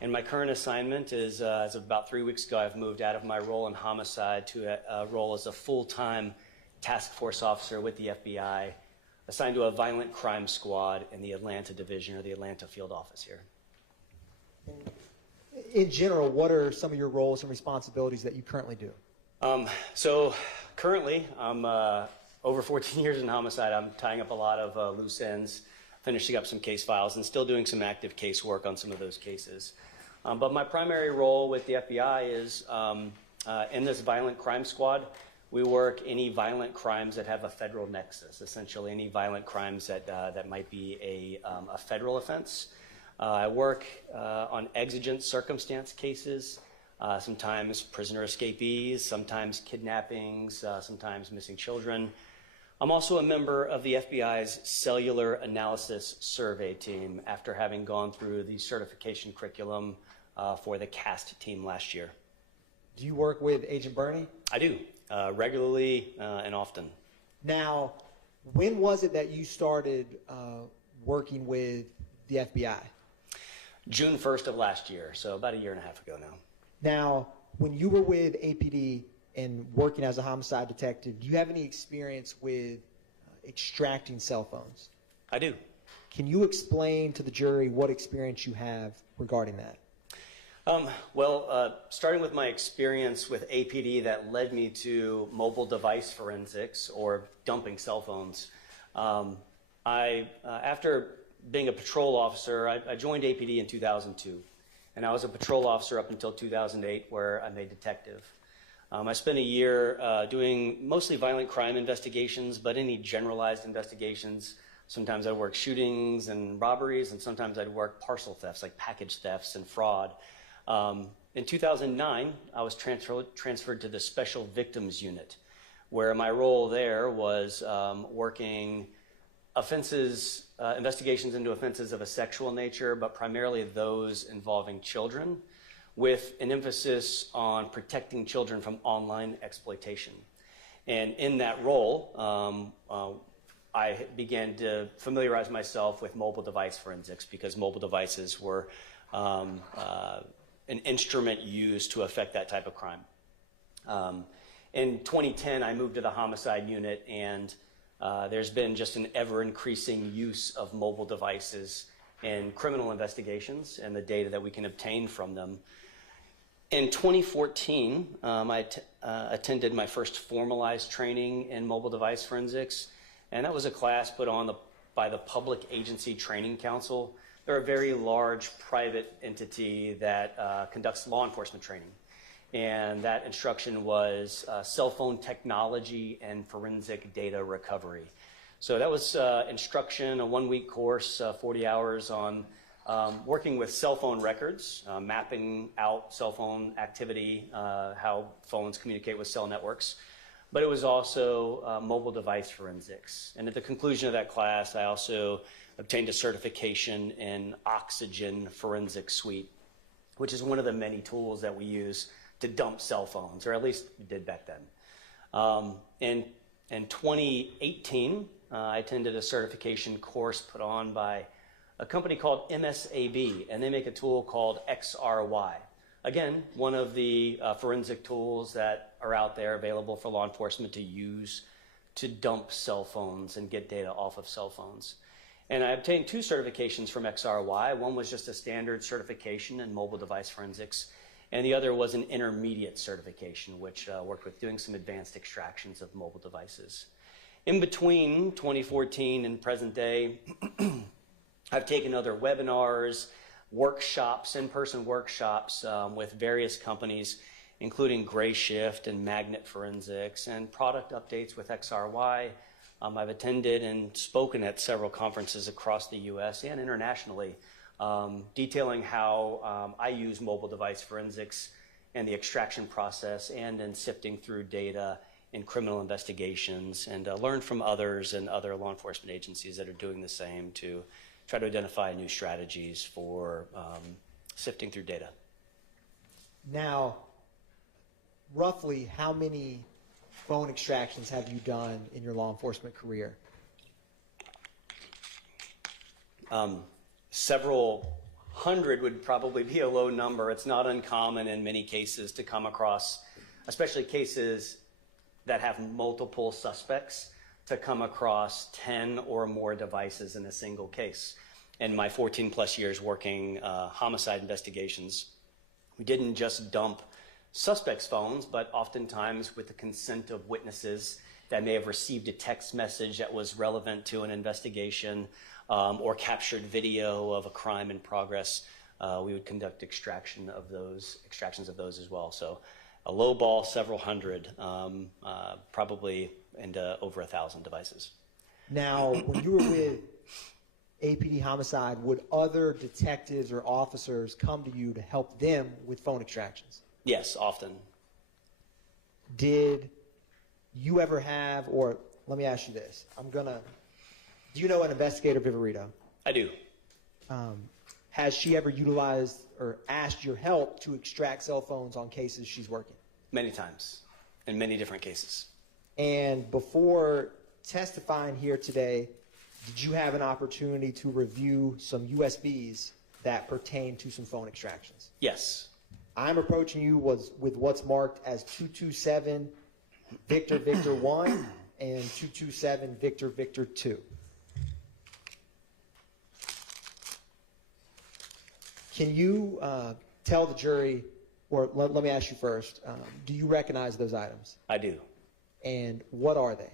And my current assignment is, as of about 3 weeks ago, I've moved out of my role in homicide to a role as a full-time task force officer with the FBI, assigned to a violent crime squad in the Atlanta division or the Atlanta field office here. In general, what are some of your roles and responsibilities that you currently do? So currently, I'm over 14 years in homicide. I'm tying up a lot of loose ends, finishing up some case files, and still doing some active case work on some of those cases. But my primary role with the FBI is in this violent crime squad. We work any violent crimes that have a federal nexus, essentially any violent crimes that might be a federal offense. I work on exigent circumstance cases, sometimes prisoner escapees, sometimes kidnappings, sometimes missing children. I'm also a member of the FBI's Cellular Analysis Survey team after having gone through the certification curriculum for the CAST team last year. Do you work with Agent Bernie? I do, regularly and often. Now, when was it that you started working with the FBI? June 1st of last year, so about a year and a half ago now. Now, when you were with APD and working as a homicide detective, do you have any experience with extracting cell phones? I do. Can you explain to the jury what experience you have regarding that? Starting with my experience with APD that led me to mobile device forensics or dumping cell phones, after being a patrol officer, I joined APD in 2002. and I was a patrol officer up until 2008, where I made detective. I spent a year doing mostly violent crime investigations, but any generalized investigations. Sometimes I'd work shootings and robberies, and sometimes I'd work parcel thefts, like package thefts and fraud. In 2009, I was transferred to the Special Victims Unit, where my role there was working offenses, investigations into offenses of a sexual nature, but primarily those involving children, with an emphasis on protecting children from online exploitation. And in that role, I began to familiarize myself with mobile device forensics, because mobile devices were an instrument used to affect that type of crime. In 2010, I moved to the homicide unit, and there's been just an ever-increasing use of mobile devices in criminal investigations and the data that we can obtain from them. In 2014, I attended my first formalized training in mobile device forensics, and that was a class put on by the Public Agency Training Council. They're a very large private entity that conducts law enforcement training. And that instruction was cell phone technology and forensic data recovery. So that was instruction, a 1-week course, 40 hours on working with cell phone records, mapping out cell phone activity, how phones communicate with cell networks. But it was also mobile device forensics. And at the conclusion of that class, I also obtained a certification in Oxygen Forensic Suite, which is one of the many tools that we use to dump cell phones, or at least did back then. In 2018, I attended a certification course put on by a company called MSAB, and they make a tool called XRY. Again, one of the forensic tools that are out there available for law enforcement to use to dump cell phones and get data off of cell phones. And I obtained 2 certifications from XRY. One was just a standard certification in mobile device forensics, and the other was an intermediate certification, which worked with doing some advanced extractions of mobile devices. In between 2014 and present day, I've taken other webinars, workshops, in-person workshops with various companies, including Gray Shift and Magnet Forensics, and product updates with XRY. I've attended and spoken at several conferences across the U.S. and internationally, detailing how I use mobile device forensics and the extraction process and in sifting through data in criminal investigations, and learn from others and other law enforcement agencies that are doing the same to try to identify new strategies for sifting through data. Now, roughly how many phone extractions have you done in your law enforcement career? Several hundred would probably be a low number. It's not uncommon in many cases to come across, especially cases that have multiple suspects, to come across 10 or more devices in a single case. In my 14 plus years working homicide investigations, we didn't just dump suspects' phones, but oftentimes with the consent of witnesses that may have received a text message that was relevant to an investigation, or captured video of a crime in progress, we would conduct extractions of those as well. So a low ball, several hundred, probably into over 1,000 devices. Now, when you were with APD Homicide, would other detectives or officers come to you to help them with phone extractions? Yes, often. Did you ever have, or let me ask you this, do you know an investigator, Viverito? I do. Has she ever utilized or asked your help to extract cell phones on cases she's working? Many times, in many different cases. And before testifying here today, did you have an opportunity to review some USBs that pertain to some phone extractions? Yes. I'm approaching you with what's marked as 227 Victor Victor 1 and 227 Victor Victor 2. Can you tell the jury, or let me ask you first, do you recognize those items? I do. And what are they?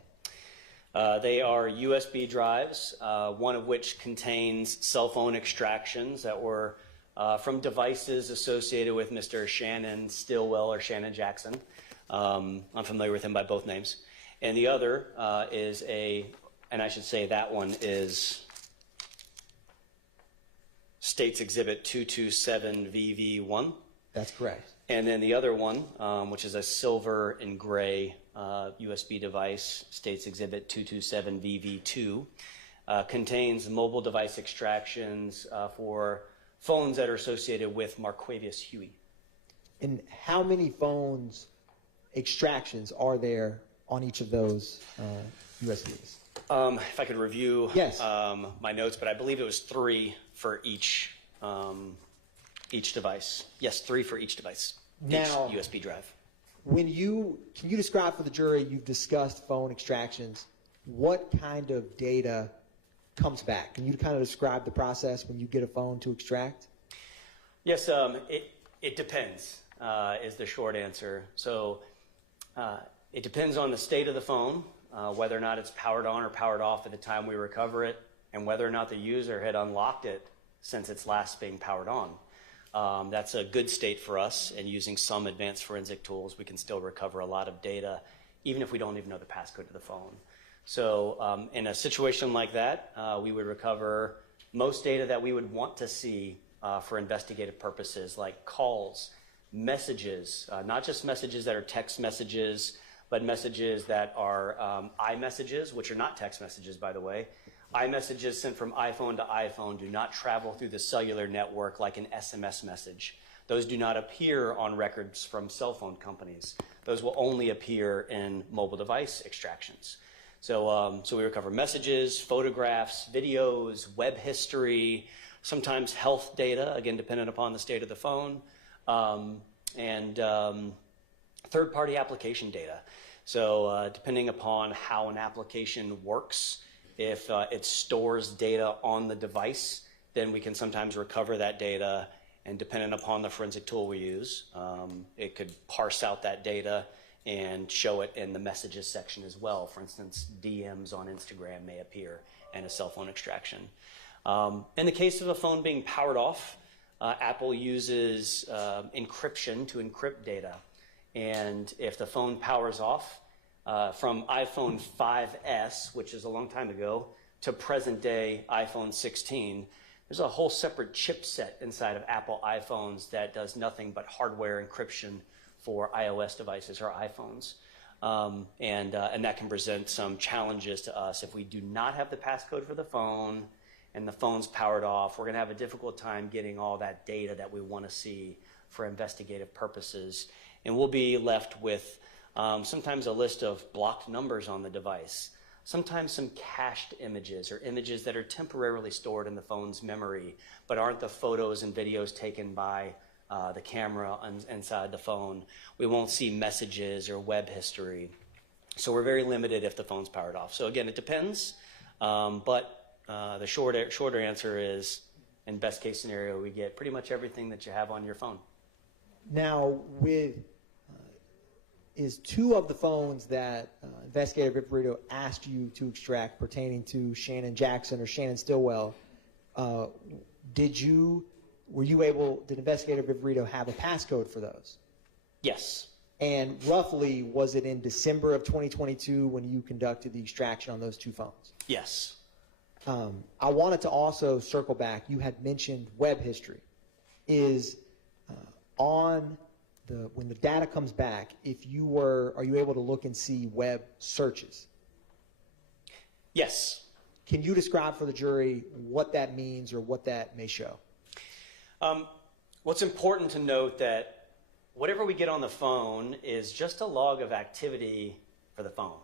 They are USB drives, one of which contains cell phone extractions that were from devices associated with Mr. Shannon Stillwell or Shannon Jackson. I'm familiar with him by both names. And the other is and I should say that one is State's Exhibit 227VV1. That's correct. And then the other one, which is a silver and gray USB device, State's Exhibit 227VV2, contains mobile device extractions for phones that are associated with Marquavius Huey. And how many phones extractions are there on each of those USBs? If I could review Yes. my notes, but I believe it was 3 for each device. Yes, 3 for each device, Now, each USB drive. can you describe for the jury, you've discussed phone extractions, what kind of data comes back? Can you kind of describe the process when you get a phone to extract? Yes, it depends, is the short answer. So it depends on the state of the phone, whether or not it's powered on or powered off at the time we recover it, and whether or not the user had unlocked it since it's last being powered on. That's a good state for us, and using some advanced forensic tools, we can still recover a lot of data, even if we don't even know the passcode to the phone. So in a situation like that, we would recover most data that we would want to see for investigative purposes, like calls, messages, not just messages that are text messages, but messages that are iMessages, which are not text messages, by the way. iMessages sent from iPhone to iPhone do not travel through the cellular network like an SMS message. Those do not appear on records from cell phone companies. Those will only appear in mobile device extractions. So we recover messages, photographs, videos, web history, sometimes health data, again, dependent upon the state of the phone, and third-party application data. So depending upon how an application works, if it stores data on the device, then we can sometimes recover that data, and depending upon the forensic tool we use, it could parse out that data and show it in the messages section as well. For instance, DMs on Instagram may appear in a cell phone extraction. In the case of a phone being powered off, Apple uses encryption to encrypt data. And if the phone powers off, from iPhone 5S, which is a long time ago, to present day iPhone 16, there's a whole separate chipset inside of Apple iPhones that does nothing but hardware encryption for iOS devices or iPhones. And that can present some challenges to us. If we do not have the passcode for the phone and the phone's powered off, we're going to have a difficult time getting all that data that we want to see for investigative purposes. And we'll be left with sometimes a list of blocked numbers on the device, sometimes some cached images or images that are temporarily stored in the phone's memory but aren't the photos and videos taken by the camera inside the phone. We won't see messages or web history. So we're very limited if the phone's powered off. So again, it depends, but the shorter answer is, in best case scenario, we get pretty much everything that you have on your phone. Now, is 2 of the phones that investigator Viparito asked you to extract pertaining to Shannon Jackson or Shannon Stillwell, did investigator Viparito have a passcode for those? Yes. And roughly, was it in December of 2022 when you conducted the extraction on those 2 phones? Yes. I wanted to also circle back. You had mentioned web history. When the data comes back, are you able to look and see web searches? Yes. Can you describe for the jury what that means or what that may show? What's important to note that whatever we get on the phone is just a log of activity for the phone.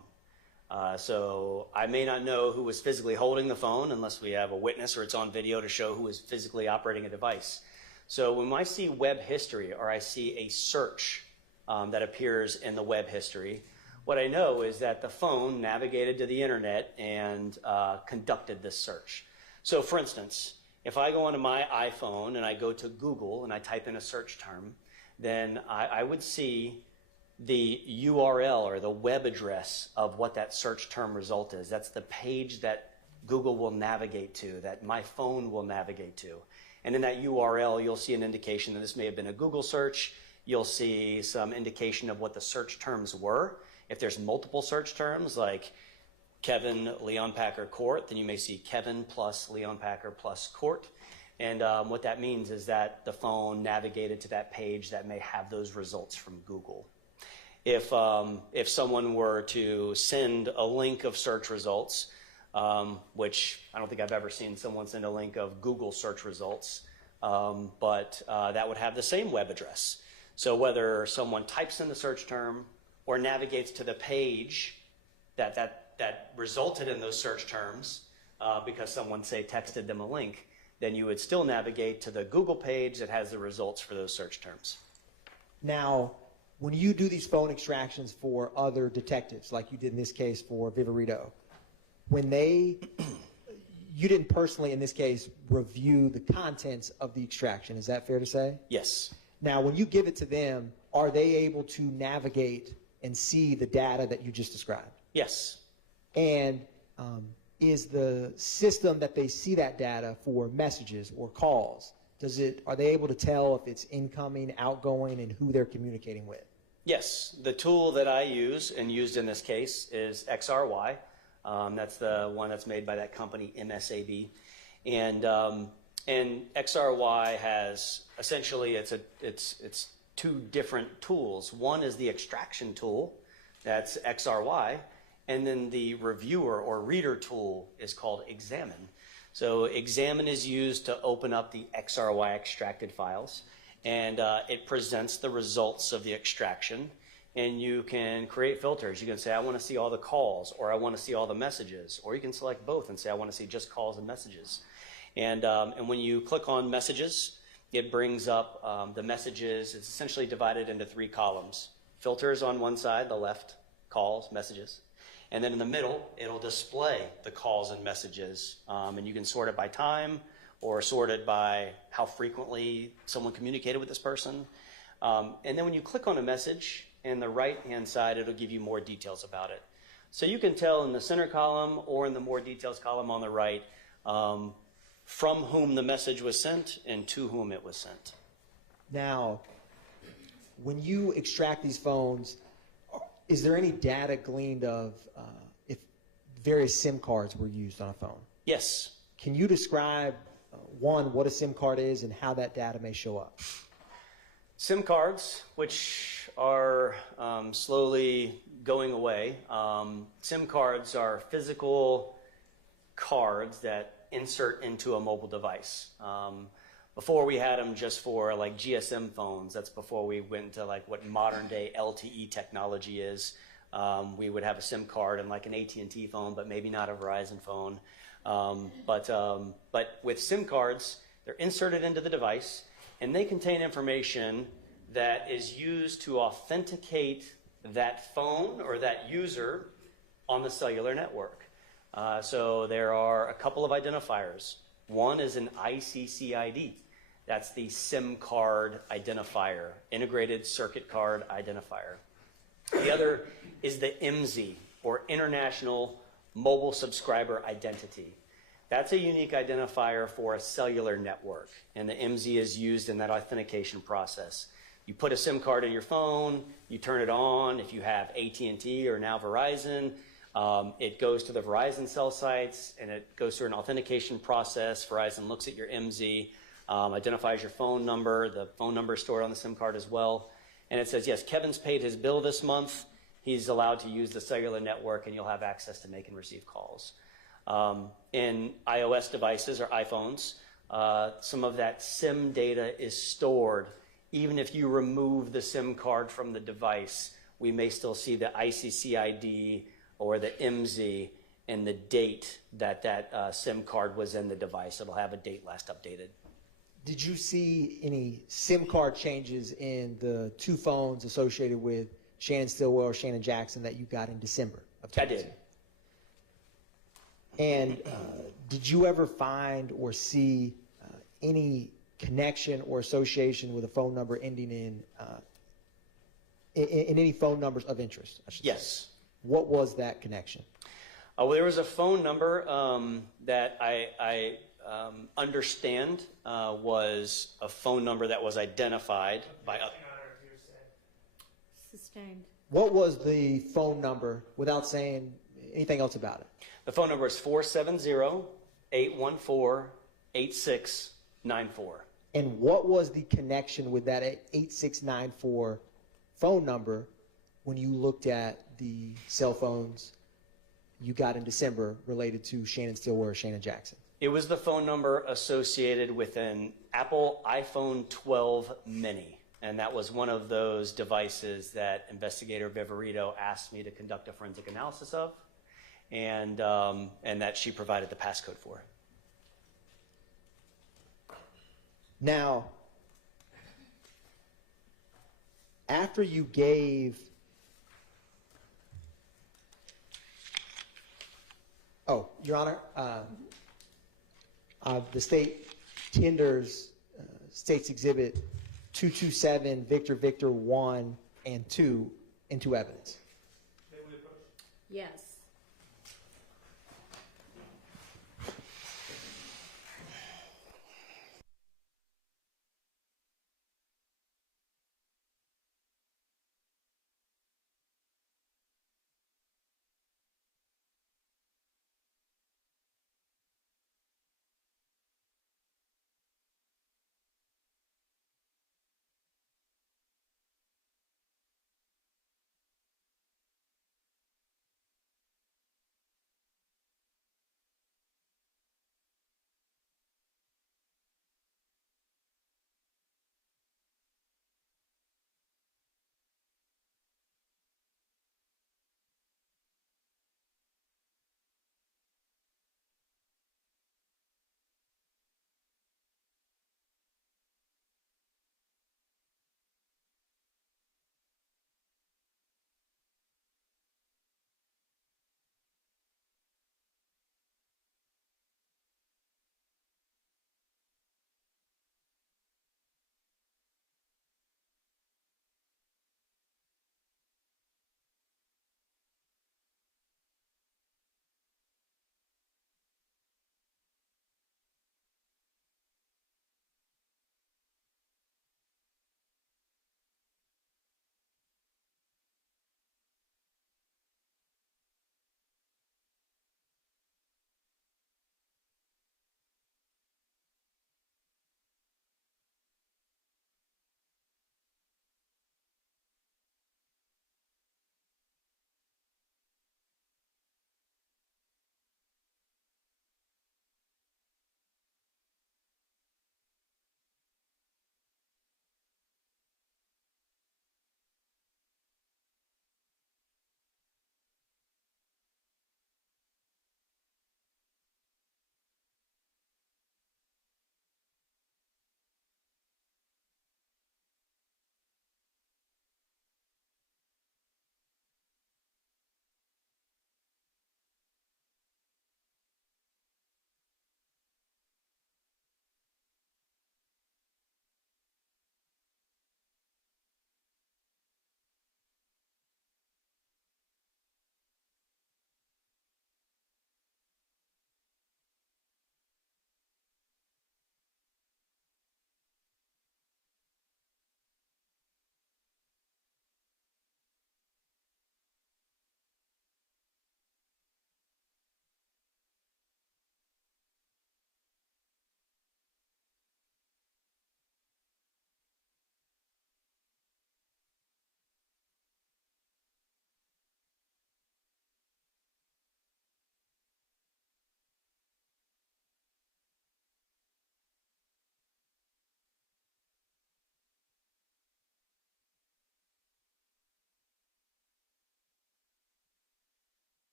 So I may not know who was physically holding the phone unless we have a witness or it's on video to show who was physically operating a device. So when I see web history or I see a search that appears in the web history, what I know is that the phone navigated to the internet and conducted this search. So for instance, if I go onto my iPhone and I go to Google and I type in a search term, then I would see the URL or the web address of what that search term result is. That's the page that Google will navigate to, that my phone will navigate to. And in that URL, you'll see an indication that this may have been a Google search. You'll see some indication of what the search terms were. If there's multiple search terms like Kevin Leon Packer Court, then you may see Kevin plus Leon Packer plus Court. And what that means is that the phone navigated to that page that may have those results from Google. If someone were to send a link of search results, which I don't think I've ever seen someone send a link of Google search results, but that would have the same web address. So whether someone types in the search term or navigates to the page that resulted in those search terms because someone, say, texted them a link, then you would still navigate to the Google page that has the results for those search terms. Now, when you do these phone extractions for other detectives, like you did in this case for Vivarito, when you didn't personally, in this case, review the contents of the extraction, is that fair to say? Yes. Now, when you give it to them, are they able to navigate and see the data that you just described? Yes. And is the system that they see that data for messages or calls, are they able to tell if it's incoming, outgoing, and who they're communicating with? Yes. The tool that I use and used in this case is XRY. That's the one that's made by that company, MSAB. And XRY has essentially, it's two different tools. One is the extraction tool, that's XRY, and then the reviewer or reader tool is called Examine. So Examine is used to open up the XRY extracted files, and it presents the results of the extraction. And you can create filters. You can say, I want to see all the calls, or I want to see all the messages, or you can select both and say, I want to see just calls and messages. And when you click on messages, it brings up the messages. It's essentially divided into 3 columns. Filters on one side, the left, calls, messages. And then in the middle, it'll display the calls and messages. And you can sort it by time or sort it by how frequently someone communicated with this person. And then when you click on a message, in the right-hand side, it'll give you more details about it. So you can tell in the center column or in the more details column on the right from whom the message was sent and to whom it was sent. Now, when you extract these phones, is there any data gleaned of if various SIM cards were used on a phone? Yes. Can you describe, one, what a SIM card is and how that data may show up? SIM cards, which are slowly going away. SIM cards are physical cards that insert into a mobile device. Before we had them just for like GSM phones. That's before we went to like what modern day LTE technology is. We would have a SIM card in like an AT&T phone, but maybe not a Verizon phone. But with SIM cards, they're inserted into the device, and they contain information that is used to authenticate that phone or that user on the cellular network. So there are a couple of identifiers. One is an ICCID. That's the SIM card identifier, integrated circuit card identifier. The other is the IMSI, or International Mobile Subscriber Identity. That's a unique identifier for a cellular network, and the IMSI is used in that authentication process. You put a SIM card in your phone, you turn it on. If you have AT&T or now Verizon, it goes to the Verizon cell sites, and it goes through an authentication process. Verizon looks at your IMSI, identifies your phone number. The phone number is stored on the SIM card as well. And it says, yes, Kevin's paid his bill this month. He's allowed to use the cellular network, and you'll have access to make and receive calls. In iOS devices or iPhones, some of that SIM data is stored. Even if you remove the SIM card from the device, we may still see the ICCID or the IMSI and the date that SIM card was in the device. It'll have a date last updated. Did you see any SIM card changes in the 2 phones associated with Shannon Stillwell or Shannon Jackson that you got in December of 2010? I did. And did you ever find or see any connection or association with a phone number ending in any phone numbers of interest, I should say? Yes. What was that connection? Well, there was a phone number that I understand was a phone number that was identified by. Sustained. What was the phone number without saying anything else about it? The phone number is 470-814-8694. And what was the connection with that 8694 phone number when you looked at the cell phones you got in December related to Shannon Stillwell or Shannon Jackson? It was the phone number associated with an Apple iPhone 12 mini. And that was one of those devices that investigator Viverito asked me to conduct a forensic analysis of, and that she provided the passcode for. Now, after you gave, Your Honor, the state tenders State's Exhibit 227, Victor 1 and 2 into evidence. Yes.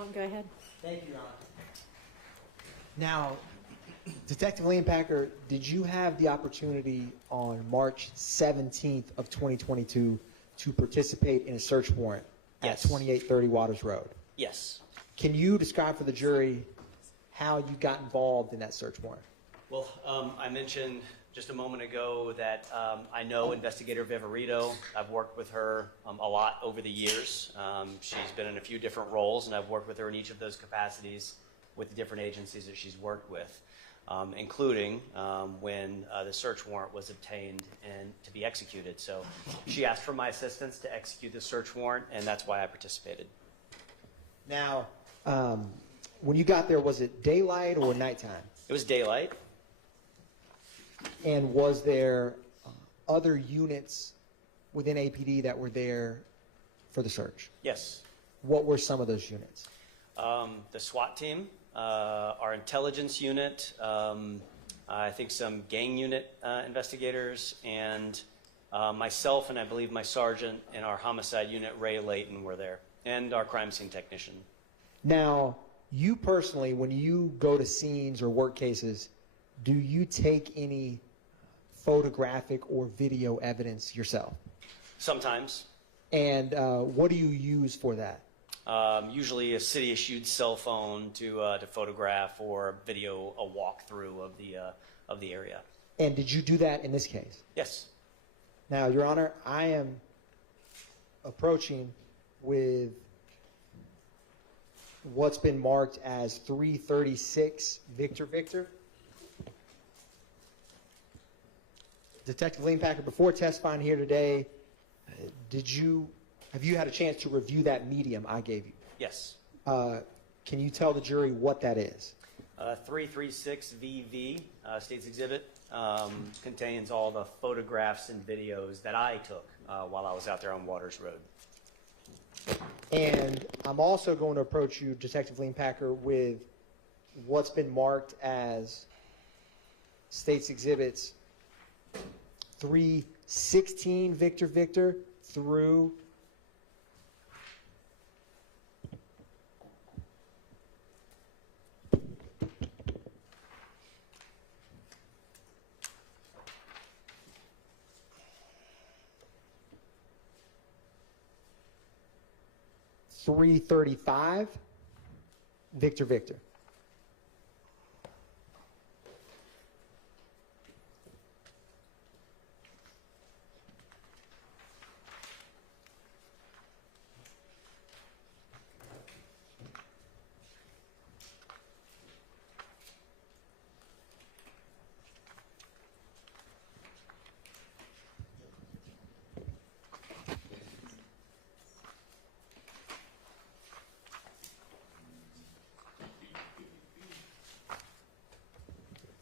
Don't go ahead. Thank you, Your Honor. Now, Detective Leonpacker, did you have the opportunity on March 17th of 2022 to participate in a search warrant Yes. at 2830 Waters Road? Yes. Can you describe for the jury how you got involved in that search warrant? Well, I mentioned just a moment ago that I know Investigator Viverito. I've worked with her a lot over the years. She's been in a few different roles, and I've worked with her in each of those capacities with the different agencies that she's worked with, including when the search warrant was obtained and to be executed. So she asked for my assistance to execute the search warrant, and that's why I participated. Now, when you got there, was it daylight or nighttime? It was daylight. And was there other units within APD that were there for the search? Yes. What were some of those units? The SWAT team, our intelligence unit, I think some gang unit investigators, and myself and I believe my sergeant and our homicide unit, Ray Layton, were there, and our crime scene technician. Now, you personally, when you go to scenes or work cases, do you take any photographic or video evidence yourself? Sometimes. And what do you use for that? Usually a city-issued cell phone to photograph or video a walkthrough of the area. And did you do that in this case? Yes. Now, Your Honor, I am approaching with what's been marked as 336 Victor. Detective Leonpacker, before testifying here today, have you had a chance to review that medium I gave you? Yes. Can you tell the jury what that is? 336 VV, State's Exhibit, contains all the photographs and videos that I took while I was out there on Waters Road. And I'm also going to approach you, Detective Leonpacker, with what's been marked as State's Exhibits 316 Victor through 335 Victor.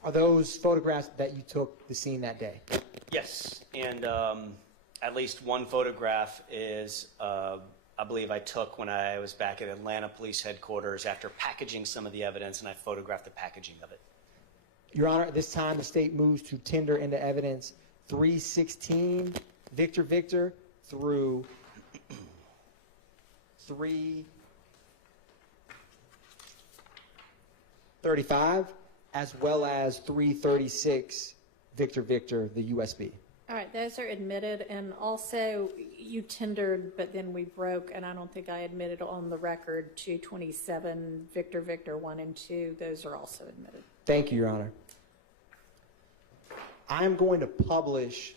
Are those photographs that you took the scene that day? Yes, and at least one photograph is, I believe I took when I was back at Atlanta Police Headquarters after packaging some of the evidence, and I photographed the packaging of it. Your Honor, at this time, the state moves to tender into evidence 316 Victor through 335, as well as 336 Victor, the USB. All right, those are admitted, and also you tendered, but then we broke, and I don't think I admitted on the record 227 Victor 1 and 2. Those are also admitted. Thank you, Your Honor. I'm going to publish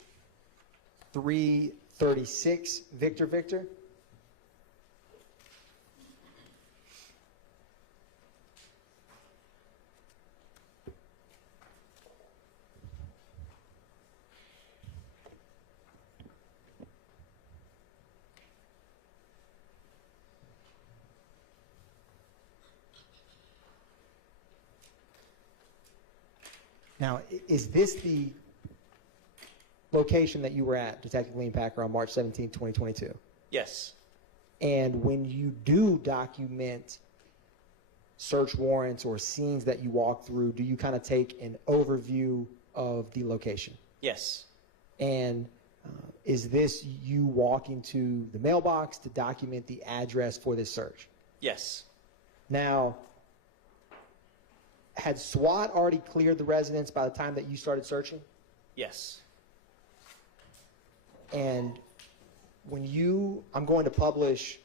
336 Victor. Now, is this the location that you were at, Detective Leonpacker, on March 17, 2022? Yes. And when you do document search warrants or scenes that you walk through, do you kind of take an overview of the location? Yes. And is this you walking to the mailbox to document the address for this search? Yes. Now, had SWAT already cleared the residence by the time that you started searching? Yes. And I'm going to publish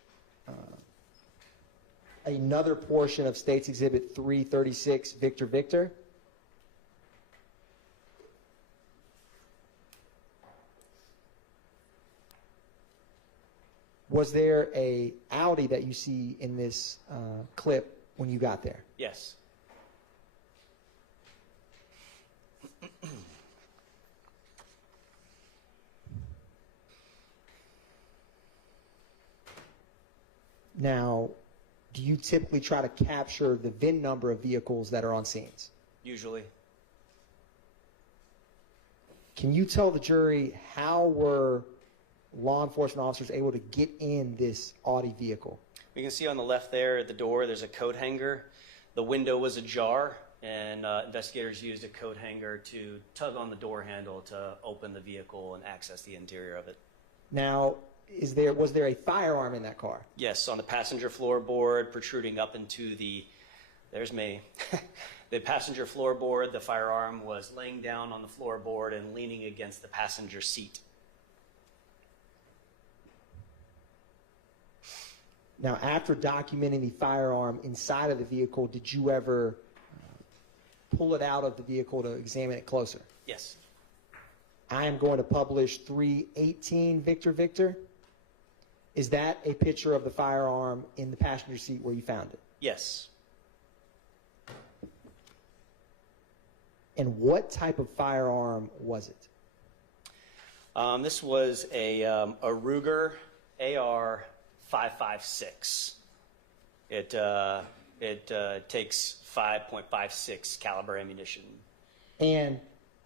another portion of State's Exhibit 336, Victor Victor. Was there a Audi that you see in this clip when you got there? Yes. Now, do you typically try to capture the VIN number of vehicles that are on scenes? Usually. Can you tell the jury how were law enforcement officers able to get in this Audi vehicle? You can see on the left there at the door, there's a coat hanger. The window was ajar, and investigators used a coat hanger to tug on the door handle to open the vehicle and access the interior of it. Now, was there a firearm in that car? Yes, on the passenger floorboard, protruding up into there's me. The passenger floorboard, the firearm was laying down on the floorboard and leaning against the passenger seat. Now, after documenting the firearm inside of the vehicle, did you ever pull it out of the vehicle to examine it closer? Yes. I am going to publish 318 Victor Victor. Is that a picture of the firearm in the passenger seat where you found it? Yes. And what type of firearm was it? This was a Ruger AR 5.56. It takes 5.56 caliber ammunition. And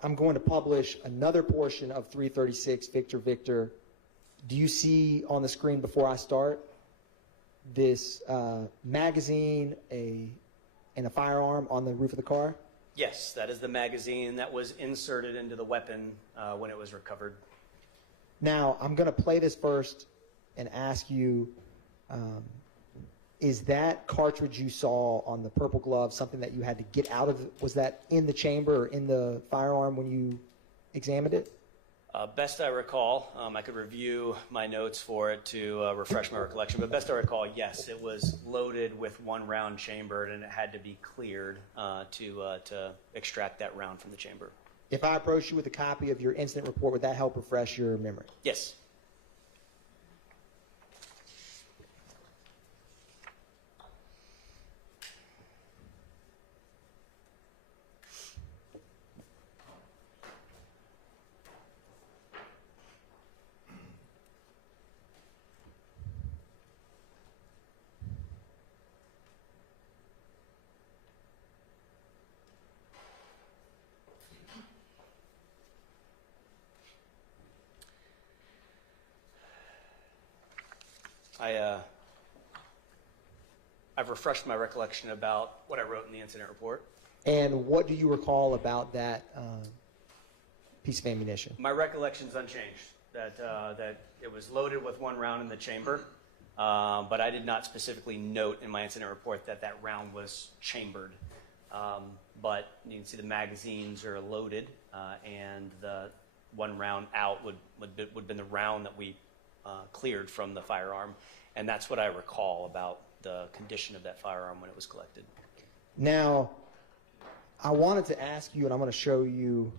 I'm going to publish another portion of 336 Victor Victor. Do you see on the screen before I start this magazine and a firearm on the roof of the car? Yes, that is the magazine that was inserted into the weapon when it was recovered. Now, I'm going to play this first and ask you, is that cartridge you saw on the purple glove something that you had to get out of? Was that in the chamber or in the firearm when you examined it? Best I recall, I could review my notes for it to refresh my recollection, but best I recall, yes, it was loaded with one round chambered, and it had to be cleared to extract that round from the chamber. If I approach you with a copy of your incident report, would that help refresh your memory? Yes. I've refreshed my recollection about what I wrote in the incident report. And what do you recall about that piece of ammunition? My recollection's unchanged, that it was loaded with one round in the chamber, but I did not specifically note in my incident report that that round was chambered. But you can see the magazines are loaded, and the one round out would have been the round that we cleared from the firearm, and that's what I recall about the condition of that firearm when it was collected. Now, I wanted to ask you, and I'm going to show you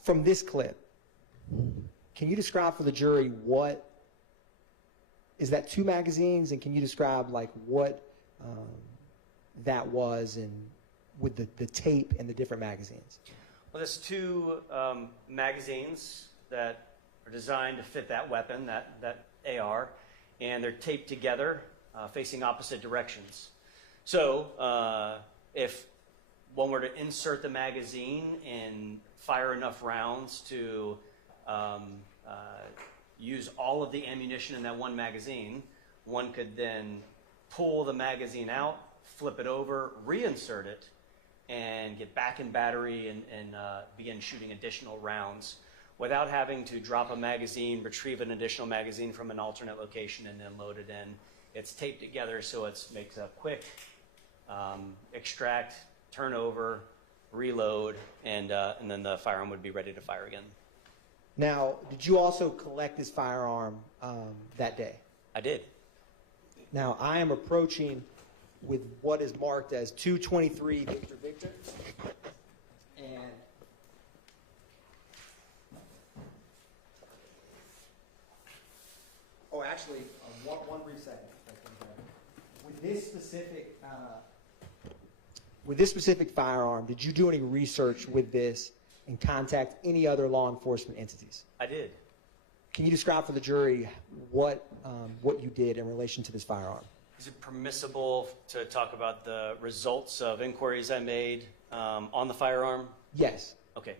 from this clip. Can you describe for the jury what is that, 2 magazines, and can you describe like what that was and with the tape and the different magazines? Well, there's 2 magazines that are designed to fit that weapon, that AR, and they're taped together facing opposite directions. So if one were to insert the magazine and fire enough rounds to use all of the ammunition in that one magazine, one could then pull the magazine out, flip it over, reinsert it, and get back in battery and begin shooting additional rounds without having to drop a magazine, retrieve an additional magazine from an alternate location, and then load it in. It's taped together so it makes a quick extract, turn over, reload, and then the firearm would be ready to fire again. Now, did you also collect this firearm that day? I did. Now, I am approaching with what is marked as 223 Victor Victor. And oh, actually, one brief second. With this specific firearm, did you do any research with this and contact any other law enforcement entities? I did. Can you describe for the jury what you did in relation to this firearm? Is it permissible to talk about the results of inquiries I made on the firearm? Yes. Okay.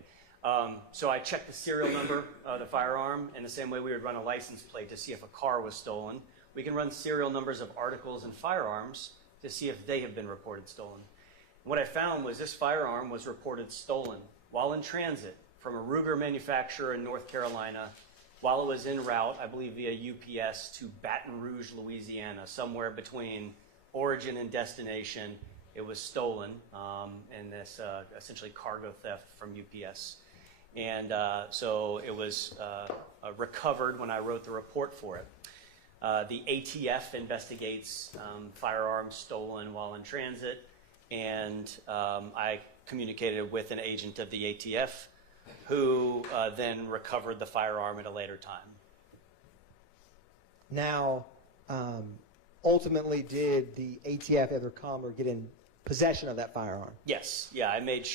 So I checked the serial number of the firearm in the same way we would run a license plate to see if a car was stolen. We can run serial numbers of articles and firearms to see if they have been reported stolen. What I found was this firearm was reported stolen while in transit from a Ruger manufacturer in North Carolina while it was en route, I believe via UPS, to Baton Rouge, Louisiana, somewhere between origin and destination. It was stolen in this essentially cargo theft from UPS. And so it was recovered when I wrote the report for it. The ATF investigates firearms stolen while in transit, and I communicated with an agent of the ATF who then recovered the firearm at a later time. Now, Ultimately, did the ATF ever come or get in possession of that firearm? Yes. Yeah, I made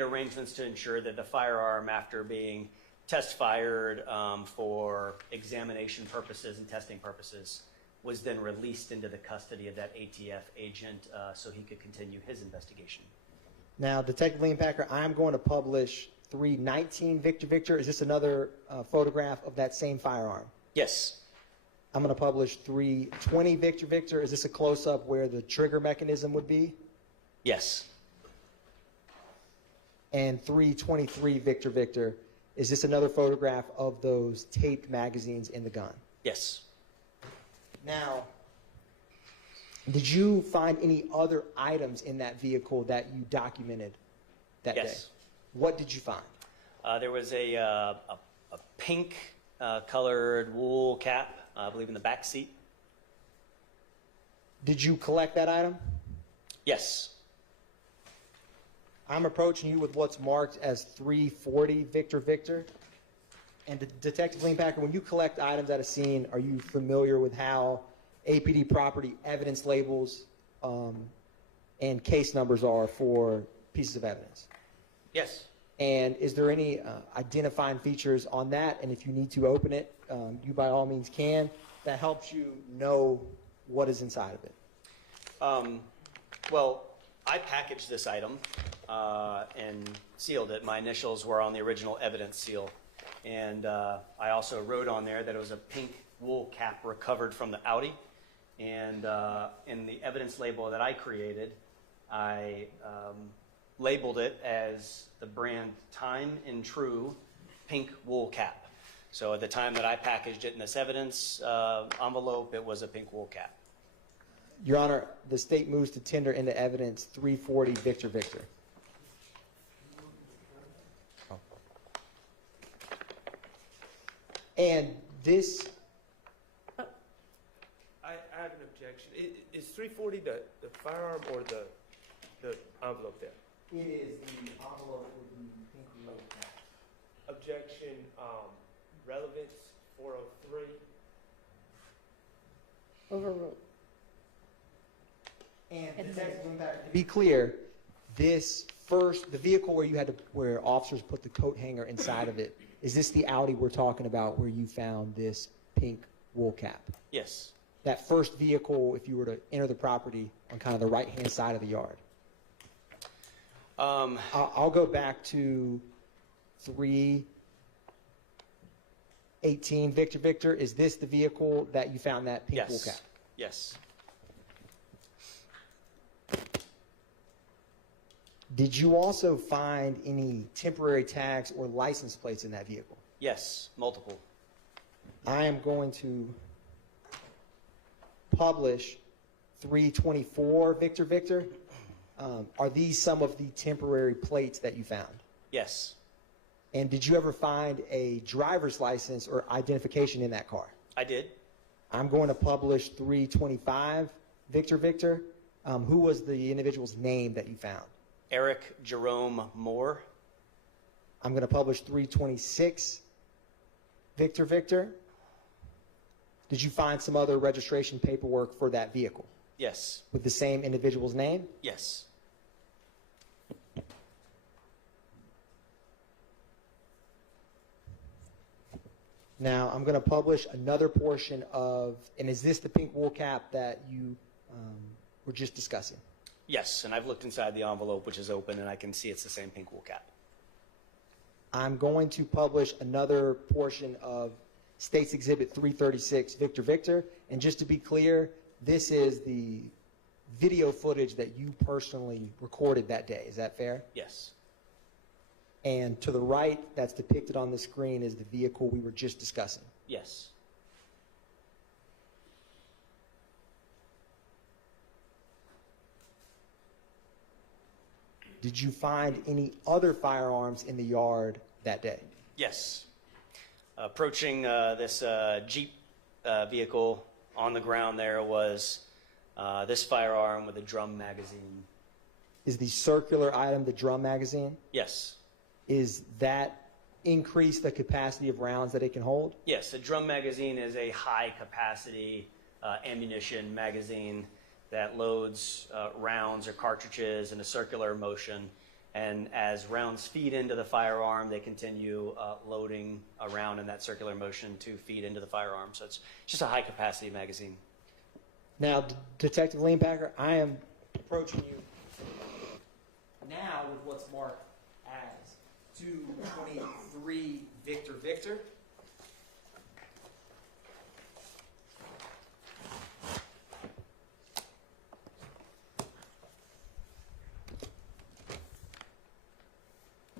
arrangements to ensure that the firearm, after being test fired for examination purposes and testing purposes, was then released into the custody of that ATF agent so he could continue his investigation. Now, Detective Liam Packer, I'm going to publish 319 Victor Victor. Is this another photograph of that same firearm? Yes. I'm going to publish 320 Victor Victor. Is this a close-up where the trigger mechanism would be? Yes. And 323 Victor Victor. Is this another photograph of those taped magazines in the gun? Yes. Now, did you find any other items in that vehicle that you documented that day? Yes. What did you find? There was a pink colored wool cap, I believe, in the back seat. Did you collect that item? Yes. I'm approaching you with what's marked as 340 Victor Victor. And Detective Liam Packer, when you collect items at a scene, are you familiar with how APD property evidence labels and case numbers are for pieces of evidence? Yes. And is there any identifying features on that? And if you need to open it, you by all means can. That helps you know what is inside of it. Well, I packaged this item and sealed it. My initials were on the original evidence seal. And I also wrote on there that it was a pink wool cap recovered from the Audi. And in the evidence label that I created, I labeled it as the brand Time and True pink wool cap. So at the time that I packaged it in this evidence envelope, it was a pink wool cap. Your Honor, the state moves to tender into evidence 340 Victor Victor. Oh. And this... I have an objection. Is 340 the firearm or the envelope there? It is the envelope with the pink wool cap. Objection, relevance 403. Overruled. And Detective Liam Packer, to be clear, this first, the vehicle where officers put the coat hanger inside of it, is this the Audi we're talking about where you found this pink wool cap? Yes. That first vehicle, if you were to enter the property on kind of the right-hand side of the yard. I'll go back to 318 Victor Victor. Is this the vehicle that you found that pink wool cap? Yes. Did you also find any temporary tags or license plates in that vehicle? Yes, multiple. I am going to publish 324 Victor Victor. Are these some of the temporary plates that you found? Yes, And did you ever find a driver's license or identification in that car? I did. I'm going to publish 325 Victor Victor. Who was the individual's name that you found? Eric Jerome Moore. I'm going to publish 326 Victor Victor. Did you find some other registration paperwork for that vehicle Yes, with the same individual's name? yes. Now, I'm going to publish another portion of, and is this the pink wool cap that you were just discussing? Yes, and I've looked inside the envelope, which is open, and I can see it's the same pink wool cap. I'm going to publish another portion of State's Exhibit 336, Victor Victor. And just to be clear, this is the video footage that you personally recorded that day. Is that fair? Yes, And to the right, that's depicted on the screen, is the vehicle we were just discussing. yes. Did you find any other firearms in the yard that day? Yes. Approaching this Jeep vehicle on the ground there was this firearm with a drum magazine. Is the circular item the drum magazine? Yes. Is that increase the capacity of rounds that it can hold? Yes, a drum magazine is a high capacity ammunition magazine that loads rounds or cartridges in a circular motion. And as rounds feed into the firearm, they continue loading a round in that circular motion to feed into the firearm. So it's just a high capacity magazine. Now, Detective Leanpacker, I am approaching you now with what's marked as 223 Victor Victor.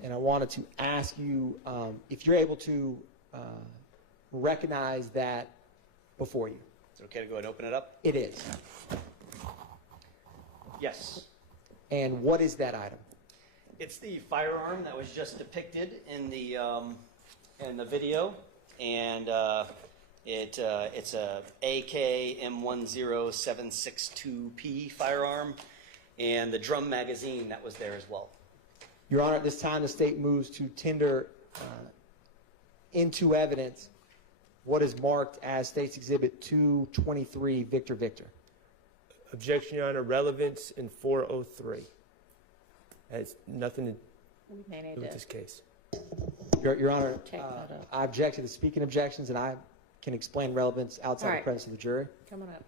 And I wanted to ask you if you're able to recognize that before you. Is it okay to go ahead and open it up? It is. Yes. And what is that item? It's the firearm that was just depicted in the video, and it's a AK M10762P firearm, and the drum magazine that was there as well. Your Honor, at this time, the state moves to tender into evidence what is marked as State's Exhibit 223, Victor Victor. Objection, Your Honor. Relevance in 403. Has nothing to We may need do with to this case. Your Honor, check that up. I object to the speaking objections, and I can explain relevance outside All the right. presence of the jury. Coming up.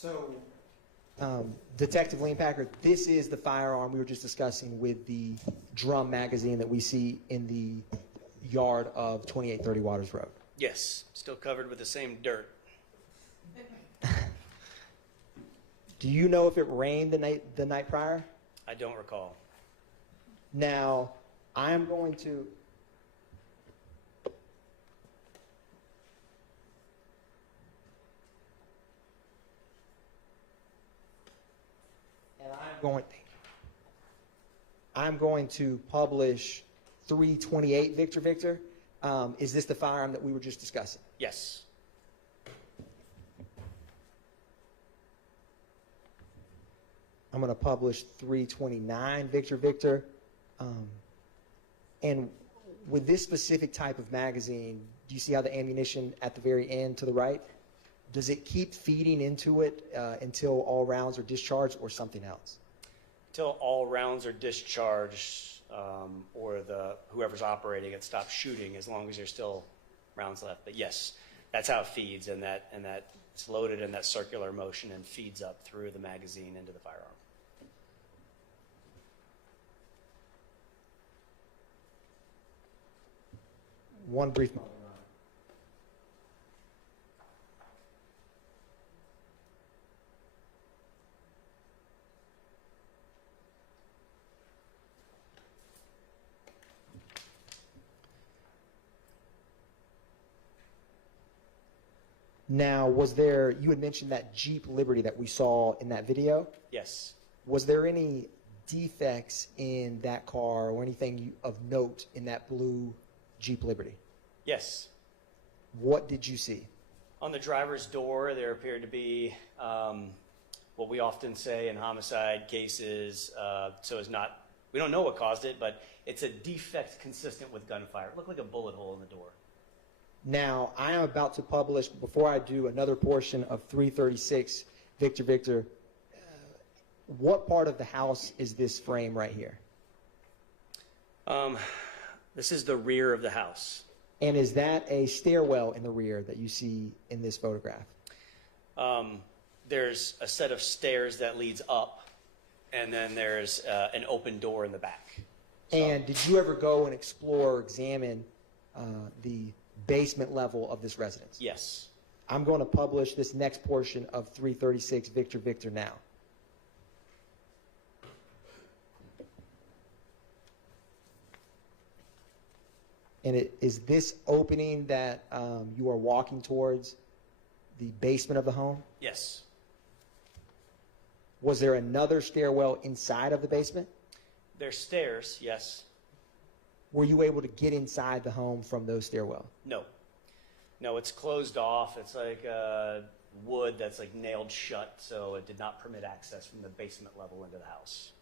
So, Detective Lean Packard, this is the firearm we were just discussing with the drum magazine that we see in the yard of 2830 Waters Road. Yes, still covered with the same dirt. Do you know if it rained the night prior? I don't recall. Now, I am going to. And I'm going to publish 328 Victor Victor. Is this the firearm that we were just discussing? Yes. I'm going to publish 329 Victor Victor. And with this specific type of magazine, do you see how the ammunition at the very end to the right? Does it keep feeding into it until all rounds are discharged or something else? Until all rounds are discharged or whoever's operating it stops shooting, as long as there's still rounds left. But yes, that's how it feeds, and that it's loaded in that circular motion and feeds up through the magazine into the firearm. One brief moment. Now, you had mentioned that Jeep Liberty that we saw in that video. Yes. Was there any defects in that car or anything of note in that blue Jeep Liberty? Yes. What did you see? On the driver's door, there appeared to be what we often say in homicide cases, we don't know what caused it, but it's a defect consistent with gunfire. It looked like a bullet hole in the door. Now, I am about to publish, before I do another portion of 336 Victor Victor, what part of the house is this frame right here? This is the rear of the house. And is that a stairwell in the rear that you see in this photograph? There's a set of stairs that leads up, and then there's an open door in the back. And did you ever go and explore or examine the basement level of this residence? Yes. I'm going to publish this next portion of 336 Victor Victor now. And is this opening that you are walking towards the basement of the home? Yes. Was there another stairwell inside of the basement? There's stairs, yes. Were you able to get inside the home from those stairwells? No. No, it's closed off. It's like wood that's like nailed shut, so it did not permit access from the basement level into the house.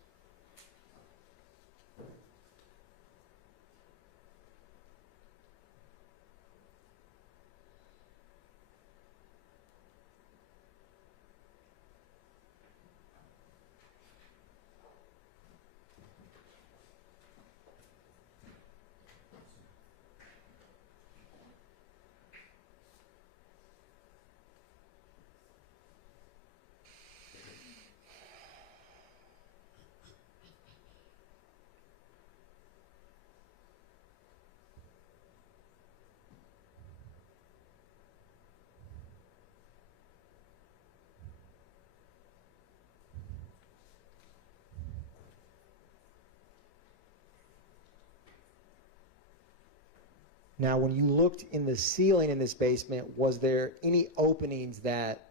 Now, when you looked in the ceiling in this basement, was there any openings that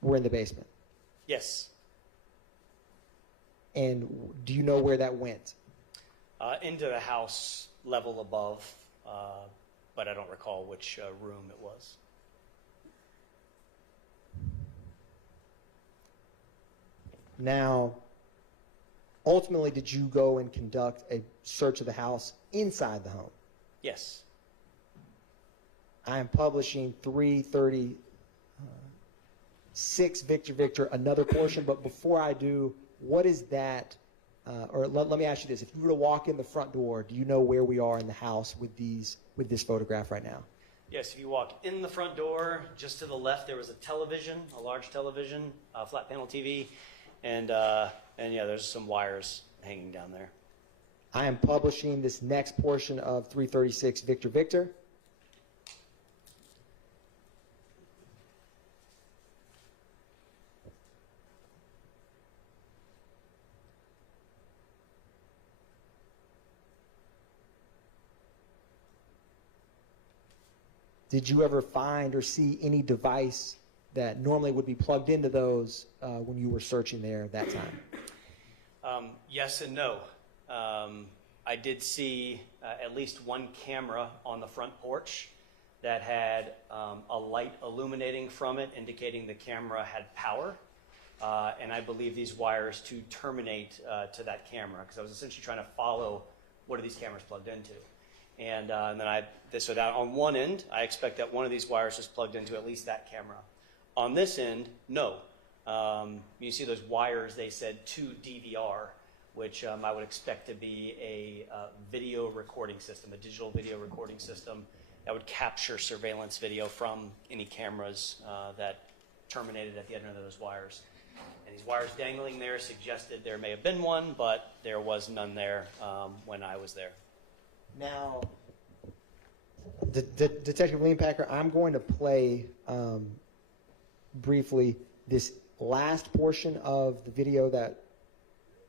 were in the basement? Yes. And do you know where that went? Into the house level above, but I don't recall which room it was. Now, ultimately, did you go and conduct a search of the house inside the home? Yes. I am publishing 336 Victor Victor, another portion, but before I do, what is that, or let me ask you this, if you were to walk in the front door, do you know where we are in the house with this photograph right now? Yes, if you walk in the front door, just to the left, there was a television, a large television, a flat panel TV, and yeah, there's some wires hanging down there. I am publishing this next portion of 336 Victor Victor. Did you ever find or see any device that normally would be plugged into those when you were searching there at that time? Yes and no. I did see at least one camera on the front porch that had a light illuminating from it, indicating the camera had power. And I believe these wires to terminate to that camera, because I was essentially trying to follow what are these cameras plugged into. And then so that on one end, I expect that one of these wires is plugged into at least that camera. On this end, no. You see those wires, they said to DVR, which I would expect to be a video recording system, a digital video recording system that would capture surveillance video from any cameras that terminated at the end of those wires. And these wires dangling there suggested there may have been one, but there was none there when I was there. Now, Detective Leanpacker, I'm going to play briefly this last portion of the video, that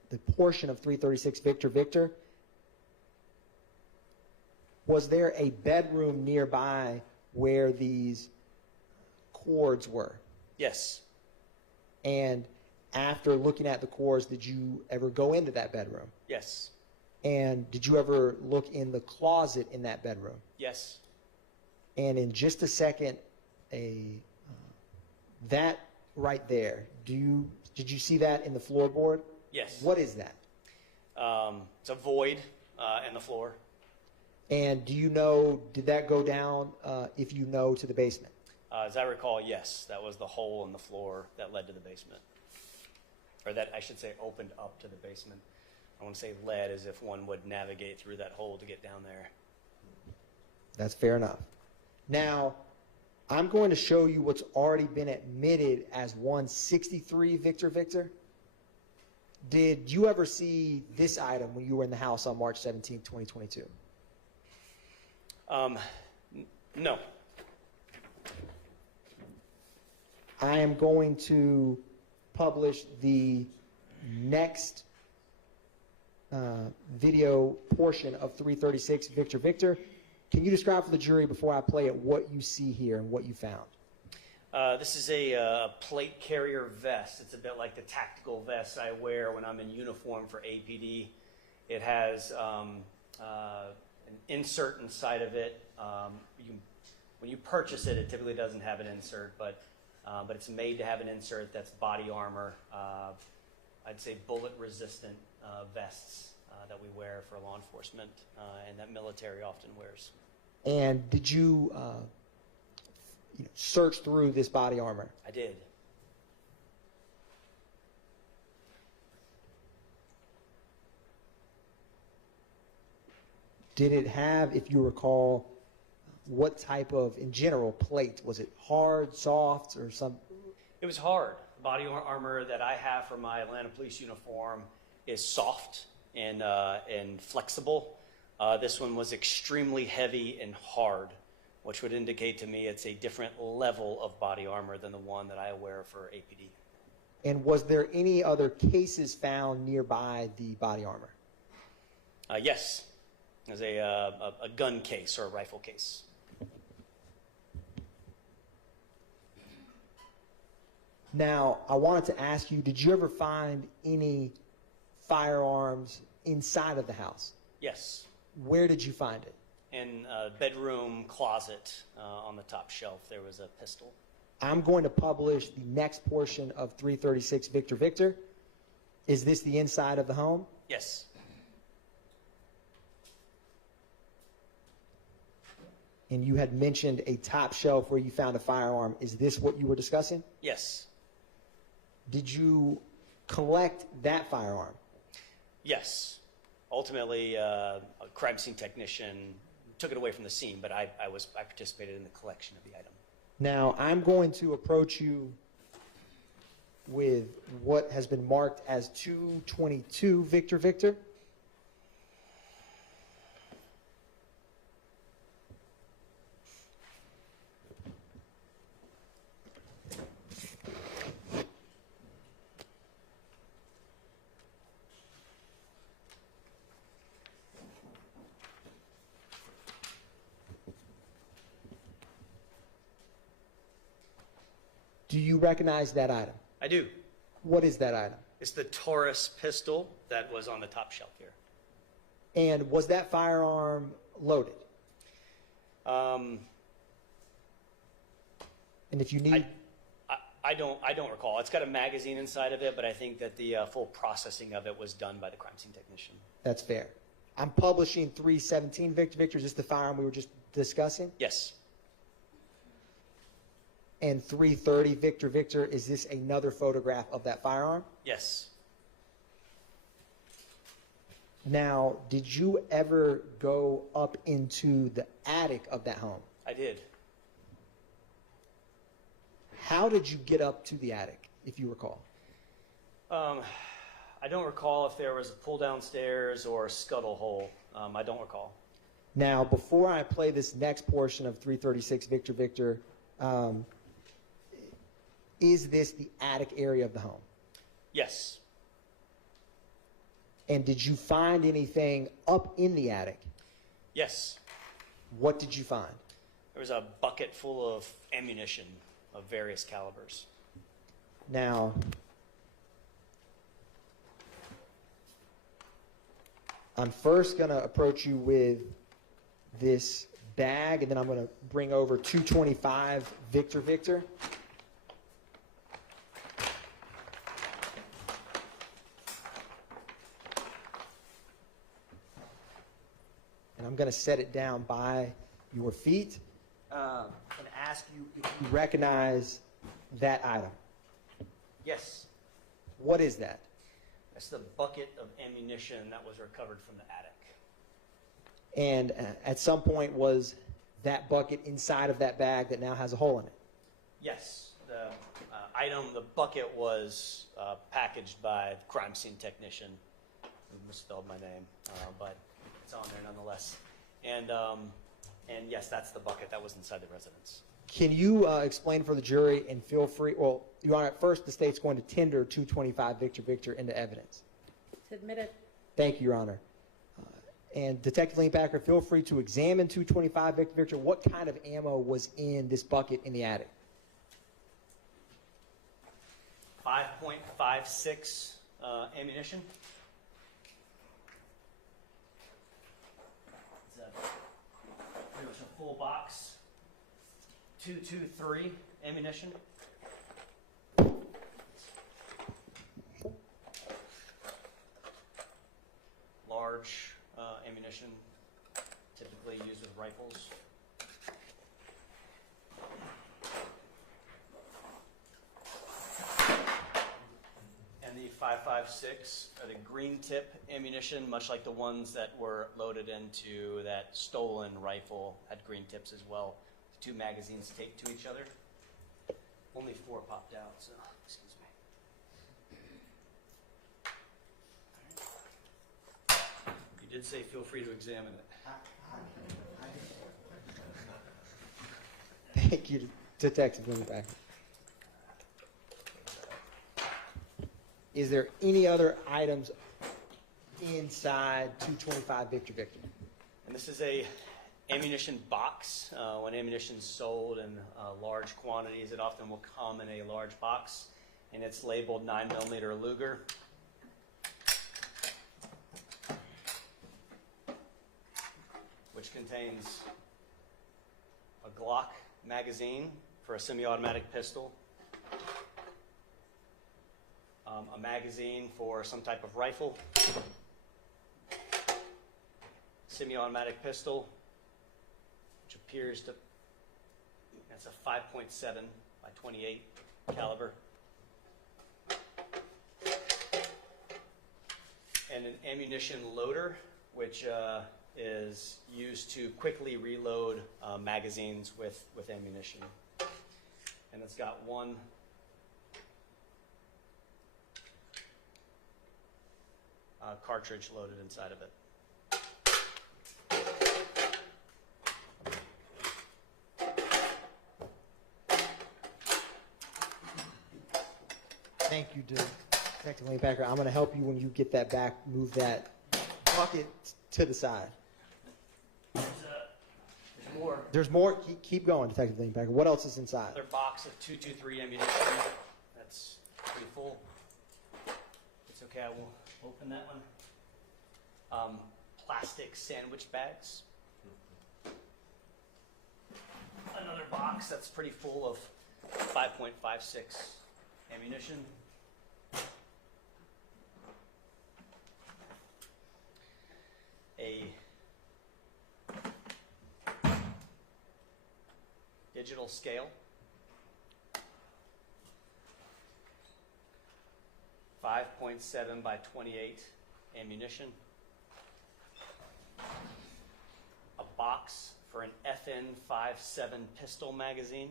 the portion of 336 Victor Victor. Was there a bedroom nearby where these cords were? Yes. And after looking at the cords, did you ever go into that bedroom? Yes. And did you ever look in the closet in that bedroom? Yes. And in just a second, that right there, did you see that in the floorboard? Yes. What is that? It's a void in the floor. And do you know, did that go down, if you know, to the basement? As I recall, yes, that was the hole in the floor that led to the basement. Or that, I should say, opened up to the basement. I want to say led, as if one would navigate through that hole to get down there. That's fair enough. Now, I'm going to show you what's already been admitted as 163 Victor Victor. Did you ever see this item when you were in the house on March 17, 2022? No. I am going to publish the next video portion of 336 Victor Victor. Can you describe for the jury, before I play it, what you see here and what you found? This is a plate carrier vest. It's a bit like the tactical vest I wear when I'm in uniform for APD. It has an insert inside of it. When you purchase it, it typically doesn't have an insert, but it's made to have an insert that's body armor. I'd say bullet-resistant vests that we wear for law enforcement and that military often wears. And did you, search through this body armor? I did. Did it have, if you recall, what type of, in general, plate? Was it hard, soft, or some? It was hard. The body armor that I have for my Atlanta police uniform is soft and flexible. This one was extremely heavy and hard, which would indicate to me it's a different level of body armor than the one that I wear for APD. And was there any other cases found nearby the body armor? Yes. There's a gun case or a rifle case. Now, I wanted to ask you, did you ever find any firearms inside of the house? Yes. Where did you find it? In a bedroom closet on the top shelf, there was a pistol. I'm going to publish the next portion of 336 Victor Victor. Is this the inside of the home? Yes. And you had mentioned a top shelf where you found a firearm. Is this what you were discussing? Yes. Did you collect that firearm? Yes. Ultimately, a crime scene technician took it away from the scene, but I participated in the collection of the item. Now, I'm going to approach you with what has been marked as 222 Victor Victor. Do you recognize that item? I do. What is that item? It's the Taurus pistol that was on the top shelf here. And was that firearm loaded? Um, And if you need, I don't recall. It's got a magazine inside of it, but I think that the full processing of it was done by the crime scene technician. that's fair. I'm publishing 317 Victor Victor. Is this the firearm we were just discussing? Yes. And 330 Victor Victor, is this another photograph of that firearm? Yes. Now, did you ever go up into the attic of that home? I did. How did you get up to the attic, if you recall? I don't recall if there was a pull downstairs or a scuttle hole. I don't recall. Now, before I play this next portion of 336 Victor Victor, is this the attic area of the home? Yes. And did you find anything up in the attic? Yes. What did you find? There was a bucket full of ammunition of various calibers. Now, I'm first going to approach you with this bag, and then I'm going to bring over 225 Victor Victor. And I'm going to set it down by your feet and ask you if you recognize that item. Yes. What is that? That's the bucket of ammunition that was recovered from the attic. And at some point, was that bucket inside of that bag that now has a hole in it? Yes. The the bucket was packaged by the crime scene technician who misspelled my name, but it's on there nonetheless. And yes, that's the bucket that was inside the residence. Can you explain for the jury, and feel free, well, Your Honor, at first the state's going to tender 225 Victor Victor into evidence. To admit it. Thank you, Your Honor. And Detective Leanpacker, feel free to examine 225 Victor Victor. What kind of ammo was in this bucket in the attic? 5.56 ammunition. It's pretty much a full box. 223 ammunition. Large ammunition, typically used with rifles. And the 5.56 are the green tip ammunition, much like the ones that were loaded into that stolen rifle had green tips as well. The two magazines taped to each other. Only 4 popped out, so excuse me. You did say feel free to examine it. Thank you, Detective Leanpacker. Is there any other items inside 225 Victor Victor? And this is a ammunition box. When ammunition is sold in large quantities, it often will come in a large box, and it's labeled 9mm Luger. Which contains a Glock magazine for a semi-automatic pistol, a magazine for some type of rifle, semi-automatic pistol, which appears to, that's a 5.7 by 28 caliber, and an ammunition loader, which is used to quickly reload magazines with ammunition. And it's got one cartridge loaded inside of it. Thank you, Detective Wayne Packer. I'm going to help you when you get that back. Move that bucket to the side. There's more. There's more. Keep going, Detective Wayne Packer. What else is inside? Another box of 223 ammunition. That's pretty full. It's okay, I will open that one. Plastic sandwich bags. Another box that's pretty full of 5.56 ammunition. A digital scale. 5.7 by 28 ammunition. A box for an FN57 pistol magazine.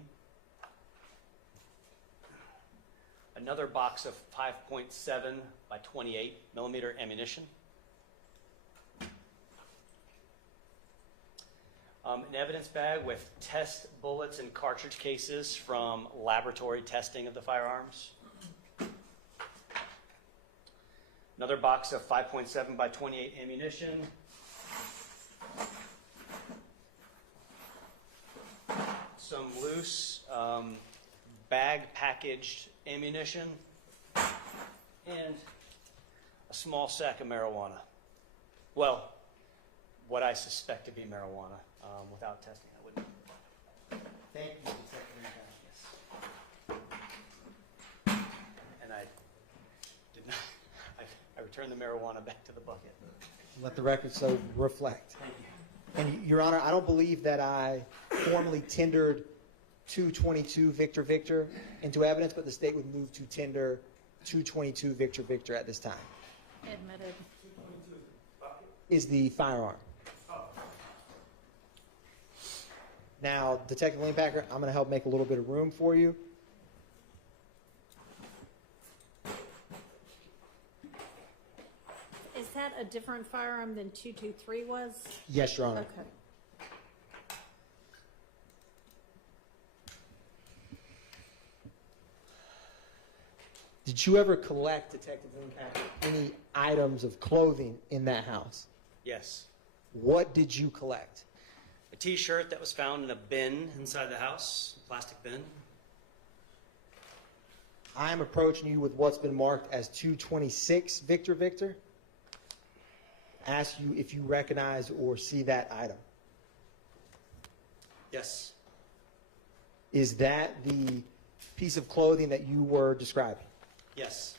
Another box of 5.7 by 28 millimeter ammunition. An evidence bag with test bullets and cartridge cases from laboratory testing of the firearms. Another box of 5.7 by 28 ammunition. Some loose bag packaged ammunition. And a small sack of marijuana. Well, what I suspect to be marijuana. Without testing, I wouldn't. Thank you, Detective Wayne Packer. And I did not. I returned the marijuana back to the bucket. Let the record so reflect. Thank you. And, Your Honor, I don't believe that I formally tendered 222 Victor Victor into evidence, but the state would move to tender 222 Victor Victor at this time. Admitted. Is the firearm. Now, Detective Wayne Packer, I'm going to help make a little bit of room for you. Is that a different firearm than 223 was? Yes, Your Honor. Okay. Did you ever collect, Detective Wayne Packer, any items of clothing in that house? Yes. What did you collect? A T-shirt that was found in a bin inside the house, a plastic bin. I am approaching you with what's been marked as 226 Victor Victor. Ask you if you recognize or see that item. Yes. Is that the piece of clothing that you were describing? Yes.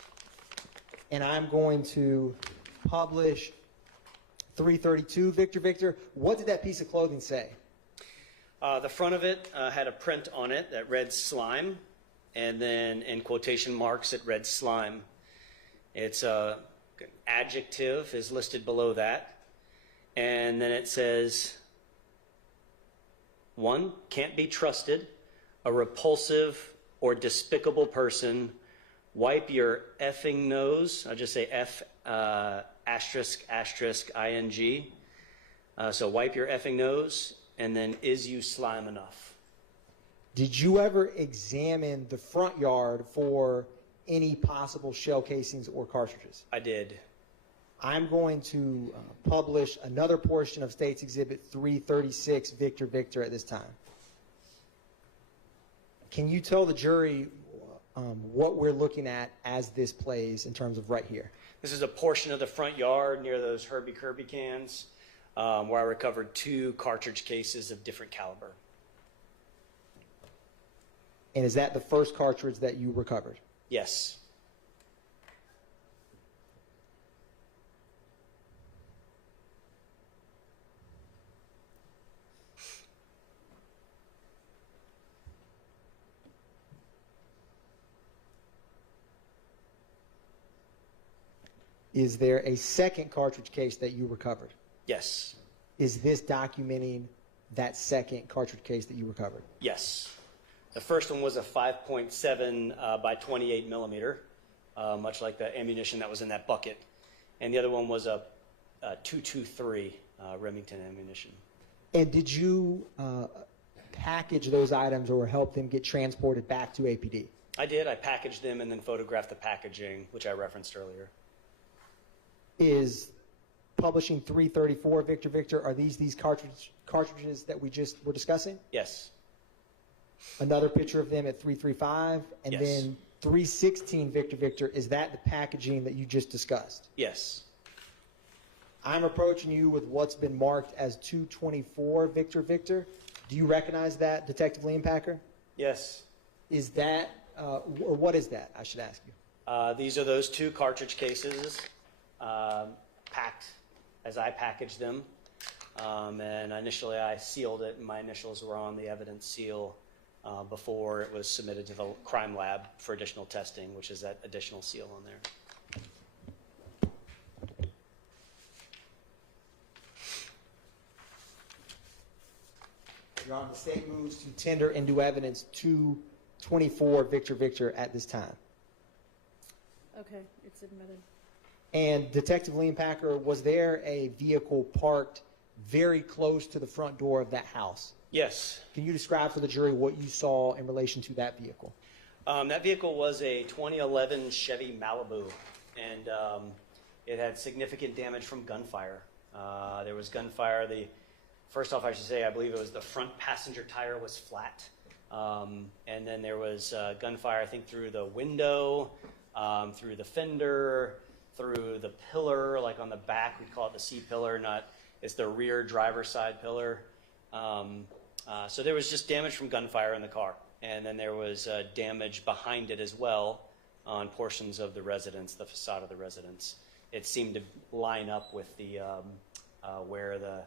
And I'm going to publish 332 Victor Victor. What did that piece of clothing say? The front of it had a print on it that read slime, and then in quotation marks it read slime. Its adjective is listed below that, and then it says, 1, can't be trusted, a repulsive or despicable person, wipe your effing nose. I'll just say F asterisk asterisk ing. So wipe your effing nose, and then is you slime enough? Did you ever examine the front yard for any possible shell casings or cartridges? I did. I'm going to publish another portion of State's Exhibit 336 Victor Victor at this time. Can you tell the jury what we're looking at as this plays in terms of right here? This is a portion of the front yard near those Herbie Kirby cans where I recovered 2 cartridge cases of different caliber. And is that the first cartridge that you recovered? Yes. Is there a second cartridge case that you recovered? Yes. is this documenting that second cartridge case that you recovered? Yes. The first one was a 5.7 by 28 millimeter, much like the ammunition that was in that bucket. And the other one was a 223 Remington ammunition. And did you package those items or help them get transported back to APD? I did. I packaged them and then photographed the packaging, which I referenced earlier. Is publishing 334 Victor Victor, are these cartridges that we just were discussing? Yes. Another picture of them at 335, and Yes. then 316 Victor Victor, is that the packaging that you just discussed? Yes. I'm approaching you with what's been marked as 224 Victor Victor. Do you recognize that, Detective Leonpacker? Yes. Is that, or what is that, I should ask you? These are those two cartridge cases packed as I packaged them. And initially I sealed it, and my initials were on the evidence seal before it was submitted to the crime lab for additional testing, which is that additional seal on there. Your Honor, the state moves to tender into evidence 224 Victor Victor at this time. Okay, it's admitted. And Detective Leonpacker, was there a vehicle parked very close to the front door of that house? Yes. Can you describe for the jury what you saw in relation to that vehicle? That vehicle was a 2011 Chevy Malibu, and it had significant damage from gunfire. There was gunfire. First off, I should say, I believe it was the front passenger tire was flat. And then there was gunfire, I think, through the window, through the fender, through the pillar, like on the back. We call it the C pillar, it's the rear driver's side pillar. So there was just damage from gunfire in the car. And then there was damage behind it as well on portions of the residence, the facade of the residence. It seemed to line up with the where the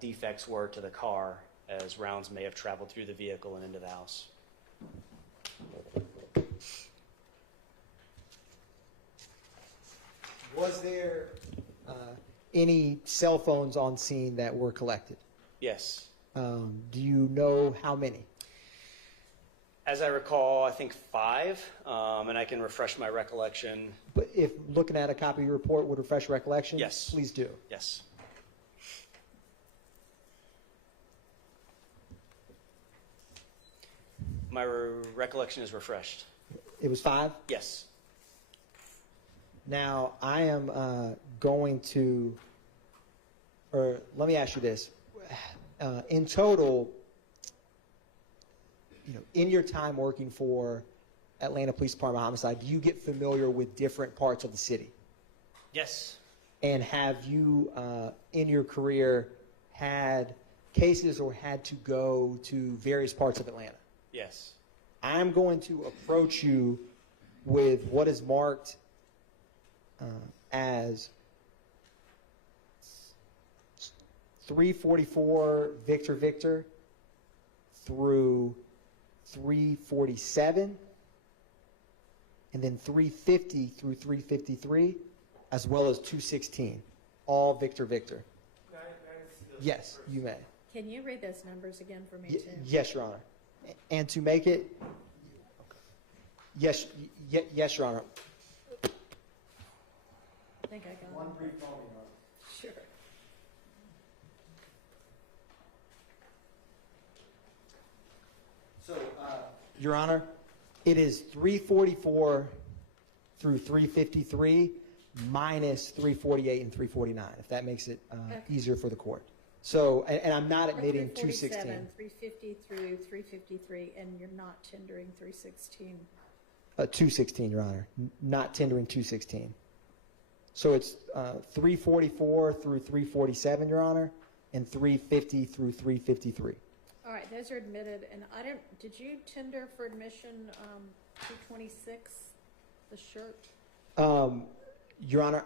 defects were to the car, as rounds may have traveled through the vehicle and into the house. Was there any cell phones on scene that were collected? Yes. Do you know how many? As I recall, I think 5, and I can refresh my recollection. But if looking at a copy of your report would refresh recollection, Yes. Please do. Yes. My recollection is refreshed. It was 5? Yes. Now, I am going to, or let me ask you this. In total, in your time working for Atlanta Police Department Homicide, do you get familiar with different parts of the city? Yes. And have you, in your career, had cases or had to go to various parts of Atlanta? Yes. I'm going to approach you with what is marked as 344 Victor Victor through 347, and then 350 through 353, as well as 216, all Victor Victor. Yes, you may. Can you read those numbers again for me, too? Yes, Your Honor. And to make it, yes, yes, Your Honor. I think I got it. One brief moment, Your Honor. Sure. So, Your Honor, it is 344 through 353 minus 348 and 349, if that makes it easier for the court. So, and I'm not admitting 216. 350 through 353, and you're not tendering 316. 216, Your Honor, not tendering 216. So it's 344 through 347, Your Honor, and 350 through 353. All right, those are admitted, and did you tender for admission 226, the shirt? Your Honor,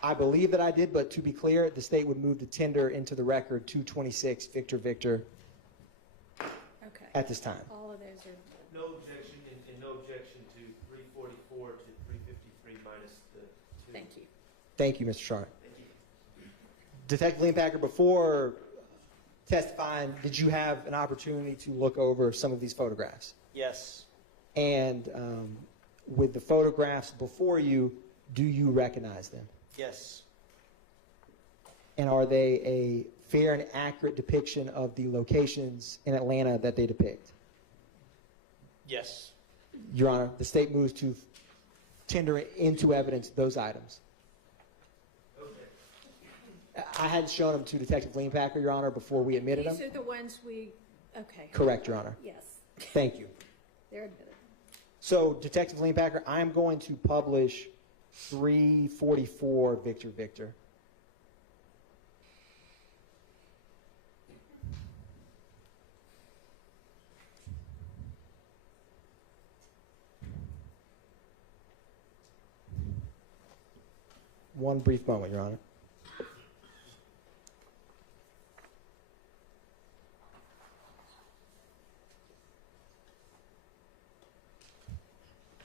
I believe that I did, but to be clear, the state would move to tender into the record 226 Victor Victor Okay. at this time. All of those are, No objection, and no objection to 344 to 353 minus the 2. thank you. Thank you, Mr. Sharp. Thank you. Detective Leonpacker, before testifying, did you have an opportunity to look over some of these photographs? Yes. And with the photographs before you, do you recognize them? Yes. And are they a fair and accurate depiction of the locations in Atlanta that they depict? Yes. Your Honor, the state moves to tender into evidence those items. I had shown them to Detective Leonpacker, Your Honor, before we admitted them. These are the ones we, okay. Correct, Your Honor. Yes, Thank you. they're admitted. So, Detective Leonpacker, I am going to publish 344 Victor Victor. One brief moment, Your Honor.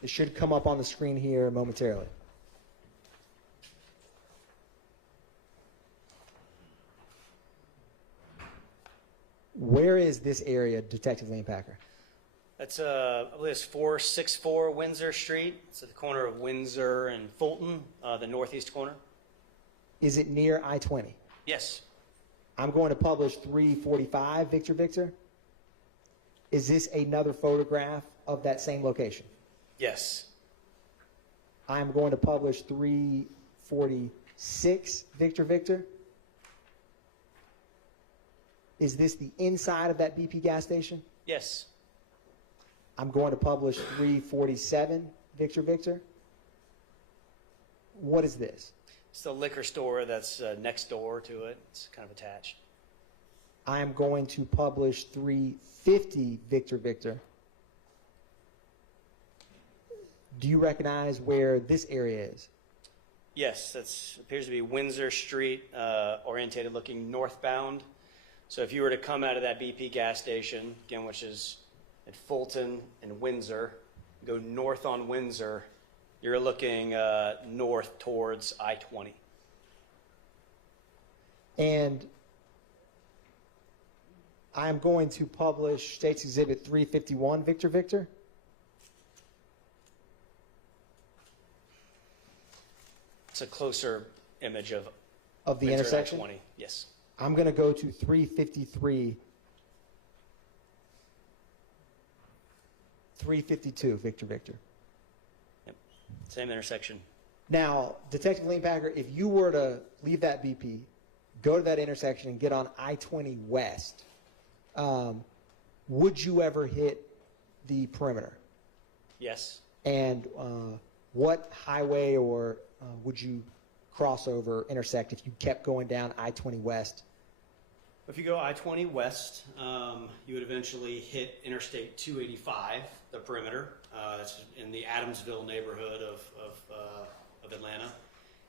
It should come up on the screen here momentarily. Where is this area, Detective Leonpacker? That's, I believe it's 464 Windsor Street. It's at the corner of Windsor and Fulton, the northeast corner. Is it near I-20? Yes. I'm going to publish 345 Victor Victor. Is this another photograph of that same location? Yes. I'm going to publish 346 Victor Victor. Is this the inside of that BP gas station? Yes. I'm going to publish 347 Victor Victor. What is this? It's the liquor store that's next door to it. It's kind of attached. I am going to publish 350 Victor Victor. Do you recognize where this area is? Yes, that appears to be Windsor Street, orientated looking northbound. So if you were to come out of that BP gas station, again, which is at Fulton and Windsor, go north on Windsor, you're looking north towards I-20. And I'm going to publish State's Exhibit 351 Victor Victor. It's a closer image of Of the Windsor and intersection? I-20. Yes. I'm going to go to 353, 352 Victor Victor. Yep. Same intersection. Now, Detective Leonpacker, if you were to leave that BP, go to that intersection and get on I-20 West, would you ever hit the perimeter? Yes. And what highway or would you cross over, intersect if you kept going down I-20 West? If you go I-20 West, you would eventually hit Interstate 285, the perimeter. That's in the Adamsville neighborhood of Atlanta.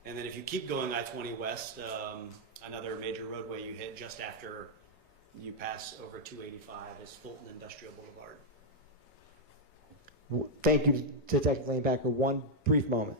And then if you keep going I-20 West, another major roadway you hit just after you pass over 285 is Fulton Industrial Boulevard. Thank you, Detective Leonpacker. One brief moment.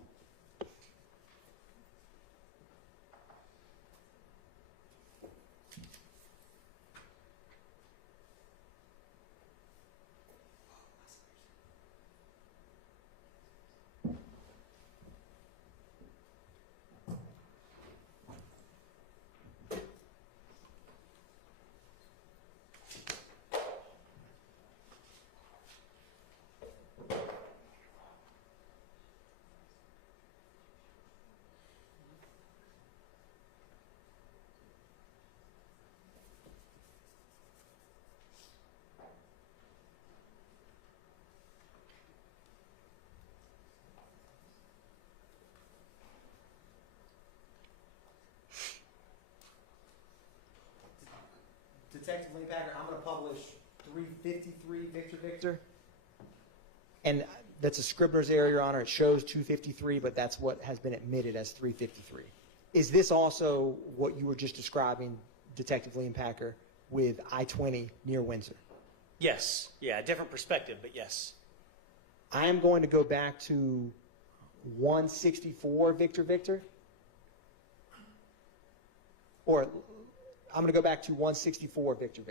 Detective Leonpacker, I'm going to publish 353 Victor Victor. And that's a Scribner's error, Your Honor. It shows 253, but that's what has been admitted as 353. Is this also what you were just describing, Detective Leonpacker, with I-20 near Windsor? Yes. Yeah, different perspective, but yes. I am going to go back to 164 Victor Victor. Or I'm going to go back to 164, Victor.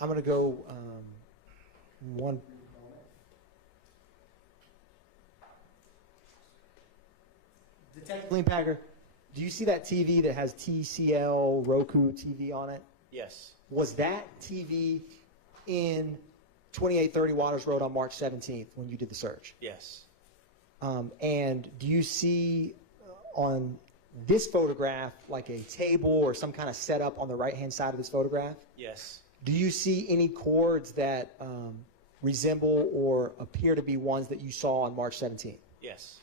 I'm going to go one. Detective Leanpacker, do you see that TV that has TCL Roku TV on it? Yes. Was that TV in 2830 Waters Road on March 17th when you did the search? Yes. And do you see on this photograph like a table or some kind of setup on the right-hand side of this photograph? Yes. Do you see any cords that resemble or appear to be ones that you saw on March 17th? Yes.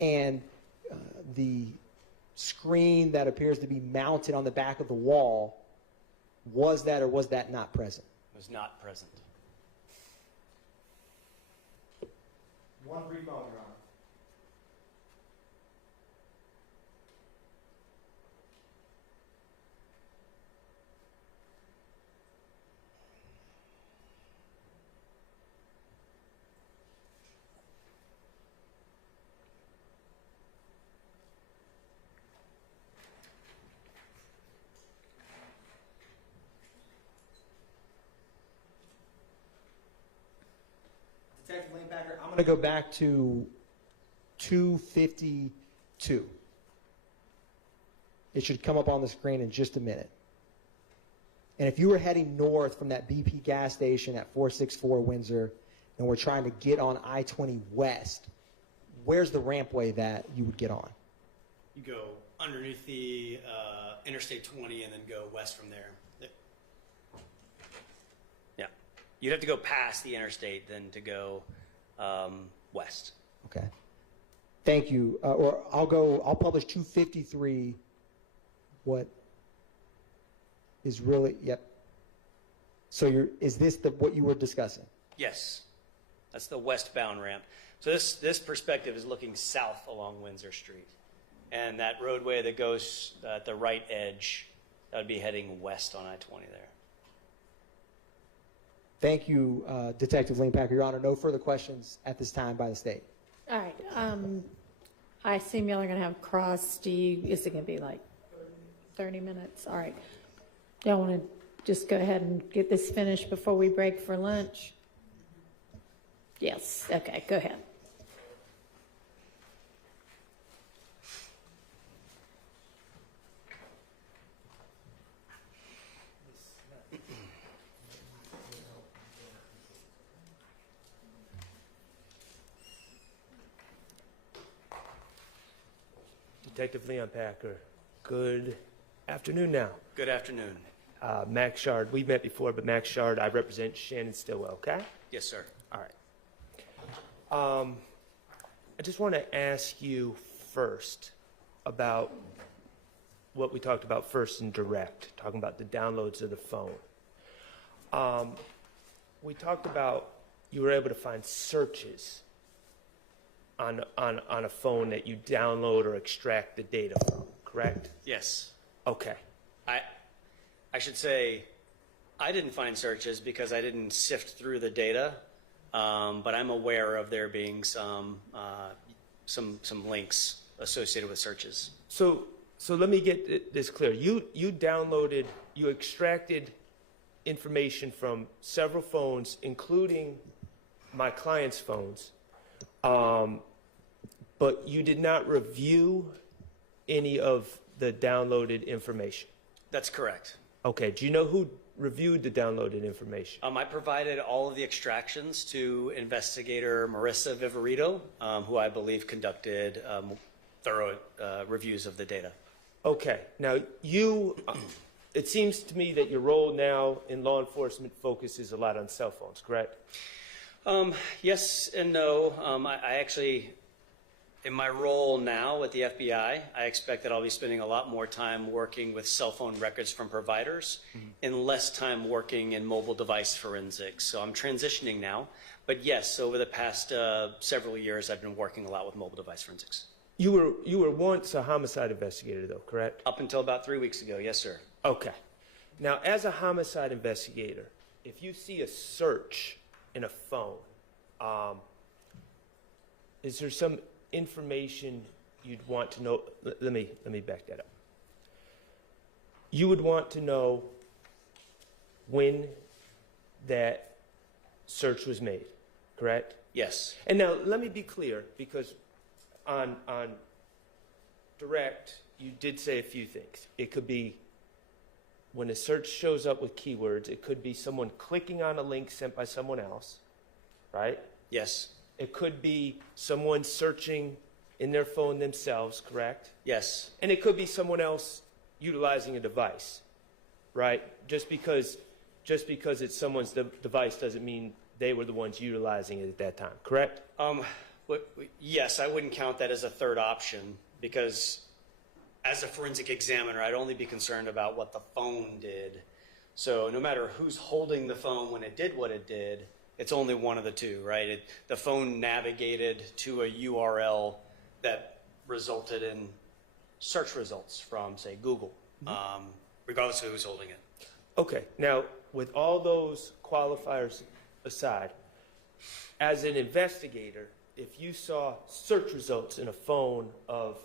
And the screen that appears to be mounted on the back of the wall, was that or was that not present? Was not present. One brief moment, Your Honor. Detective Leanpacker, I'm going to go back to 252. It should come up on the screen in just a minute. And if you were heading north from that BP gas station at 464 Windsor and we're trying to get on I-20 West, where's the rampway that you would get on? You go underneath the Interstate 20 and then go west from there. Yeah. You'd have to go past the interstate then to go west. Okay. Thank you. Or I'll publish 253, what is really, yep. So is this what you were discussing? Yes. That's the westbound ramp. So this perspective is looking south along Windsor Street. And that roadway that goes at the right edge, that would be heading west on I-20 there. Thank you, Detective Leanpacker. Your Honor, no further questions at this time by the state. All right. I assume y'all are going to have cross. Is it going to be like 30 minutes? All right. Y'all want to just go ahead and get this finished before we break for lunch? Yes. Okay, go ahead. Detective Leanpacker, good afternoon now. Good afternoon. Max Shard, we've met before, but Max Shard, I represent Shannon Stillwell, okay? Yes, sir. All right. I just want to ask you first about what we talked about first in direct, talking about the downloads of the phone. We talked about you were able to find searches on a phone that you download or extract the data from, correct? Yes. Okay. I should say I didn't find searches because I didn't sift through the data, but I'm aware of there being some links associated with searches. So let me get this clear. You extracted information from several phones, including my client's phones, but you did not review any of the downloaded information. That's correct. Okay. Do you know who reviewed the downloaded information? I provided all of the extractions to investigator Marissa Viverito, who I believe conducted thorough reviews of the data. Okay. Now, you it seems to me that your role now in law enforcement focuses a lot on cell phones, correct? Yes and no. I actually, in my role now with the FBI, I expect that I'll be spending a lot more time working with cell phone records from providers and less time working in mobile device forensics. So I'm transitioning now. But yes, over the past several years, I've been working a lot with mobile device forensics. You were once a homicide investigator, though, correct? Up until about 3 weeks ago, yes, sir. Okay. Now, as a homicide investigator, if you see a search in a phone, is there some information you'd want to know? Let me back that up. You would want to know when that search was made, correct? Yes. And now let me be clear, because on direct, you did say a few things. It could be when a search shows up with keywords, it could be someone clicking on a link sent by someone else, right? Yes. It could be someone searching in their phone themselves, correct? Yes. And it could be someone else utilizing a device, right? Just because it's someone's device doesn't mean they were the ones utilizing it at that time, correct? Yes, I wouldn't count that as a third option because as a forensic examiner, I'd only be concerned about what the phone did. So no matter who's holding the phone when it did what it did, it's only one of the two, right? The phone navigated to a URL that resulted in search results from, say, Google, regardless of who's holding it. Okay, now with all those qualifiers aside, as an investigator, if you saw search results in a phone of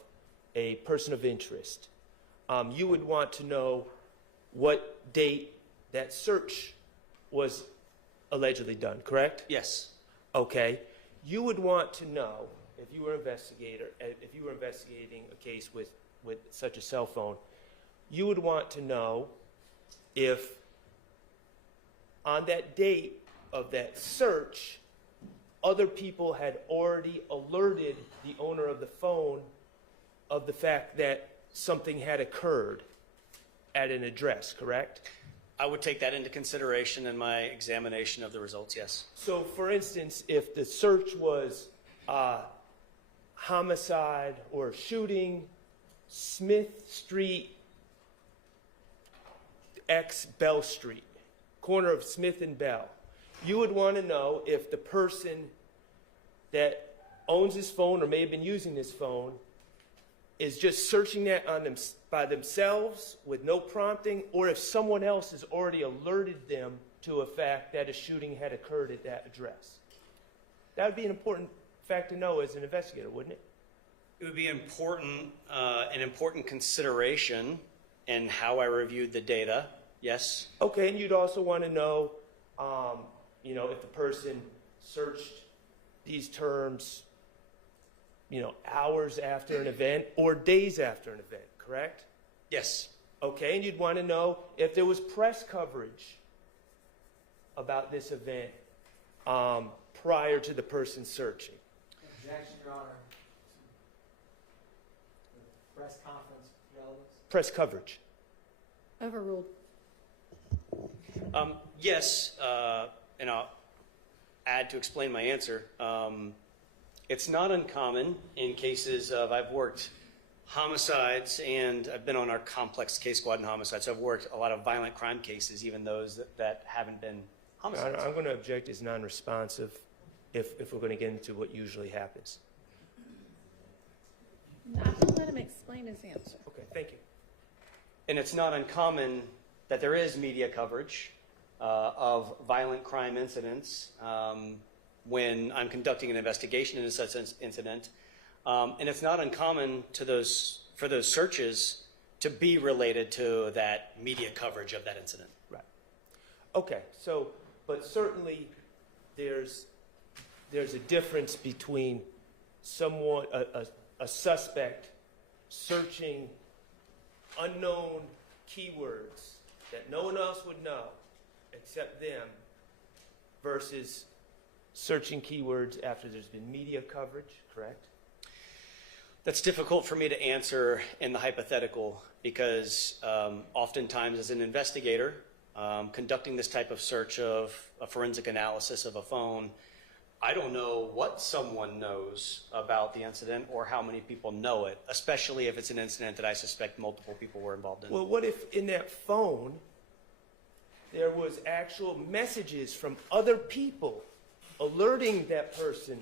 a person of interest, you would want to know what date that search was allegedly done, correct? Yes. Okay. You would want to know, if you were investigating a case with such a cell phone, you would want to know if on that date of that search, other people had already alerted the owner of the phone of the fact that something had occurred at an address, correct? I would take that into consideration in my examination of the results, yes. So, for instance, if the search was homicide or shooting, Smith Street X Bell Street, corner of Smith and Bell, you would want to know if the person that owns this phone or may have been using this phone is just searching that on them by themselves with no prompting, or if someone else has already alerted them to a fact that a shooting had occurred at that address. That would be an important fact to know as an investigator, wouldn't it? It would be important, an important consideration in how I reviewed the data, yes. Okay, and you'd also want to know, if the person searched these terms, hours after an event or days after an event, correct? Yes. Okay, and you'd want to know if there was press coverage about this event prior to the person searching. Objection, Your Honor. Press conference relevance? Press coverage. Overruled. Yes, and I'll add to explain my answer. It's not uncommon in cases of, I've worked homicides and I've been on our complex case squad in homicides, so I've worked a lot of violent crime cases, even those that haven't been homicides. I'm going to object as non-responsive if we're going to get into what usually happens. I can let him explain his answer. Okay, thank you. And it's not uncommon that there is media coverage of violent crime incidents when I'm conducting an investigation into such an incident. And it's not uncommon for those searches to be related to that media coverage of that incident. Right. Okay, so, but certainly there's a difference between someone, a suspect searching unknown keywords that no one else would know except them versus searching keywords after there's been media coverage, correct? That's difficult for me to answer in the hypothetical because oftentimes as an investigator, conducting this type of search of a forensic analysis of a phone, I don't know what someone knows about the incident or how many people know it, especially if it's an incident that I suspect multiple people were involved in. Well, what if in that phone there was actual messages from other people alerting that person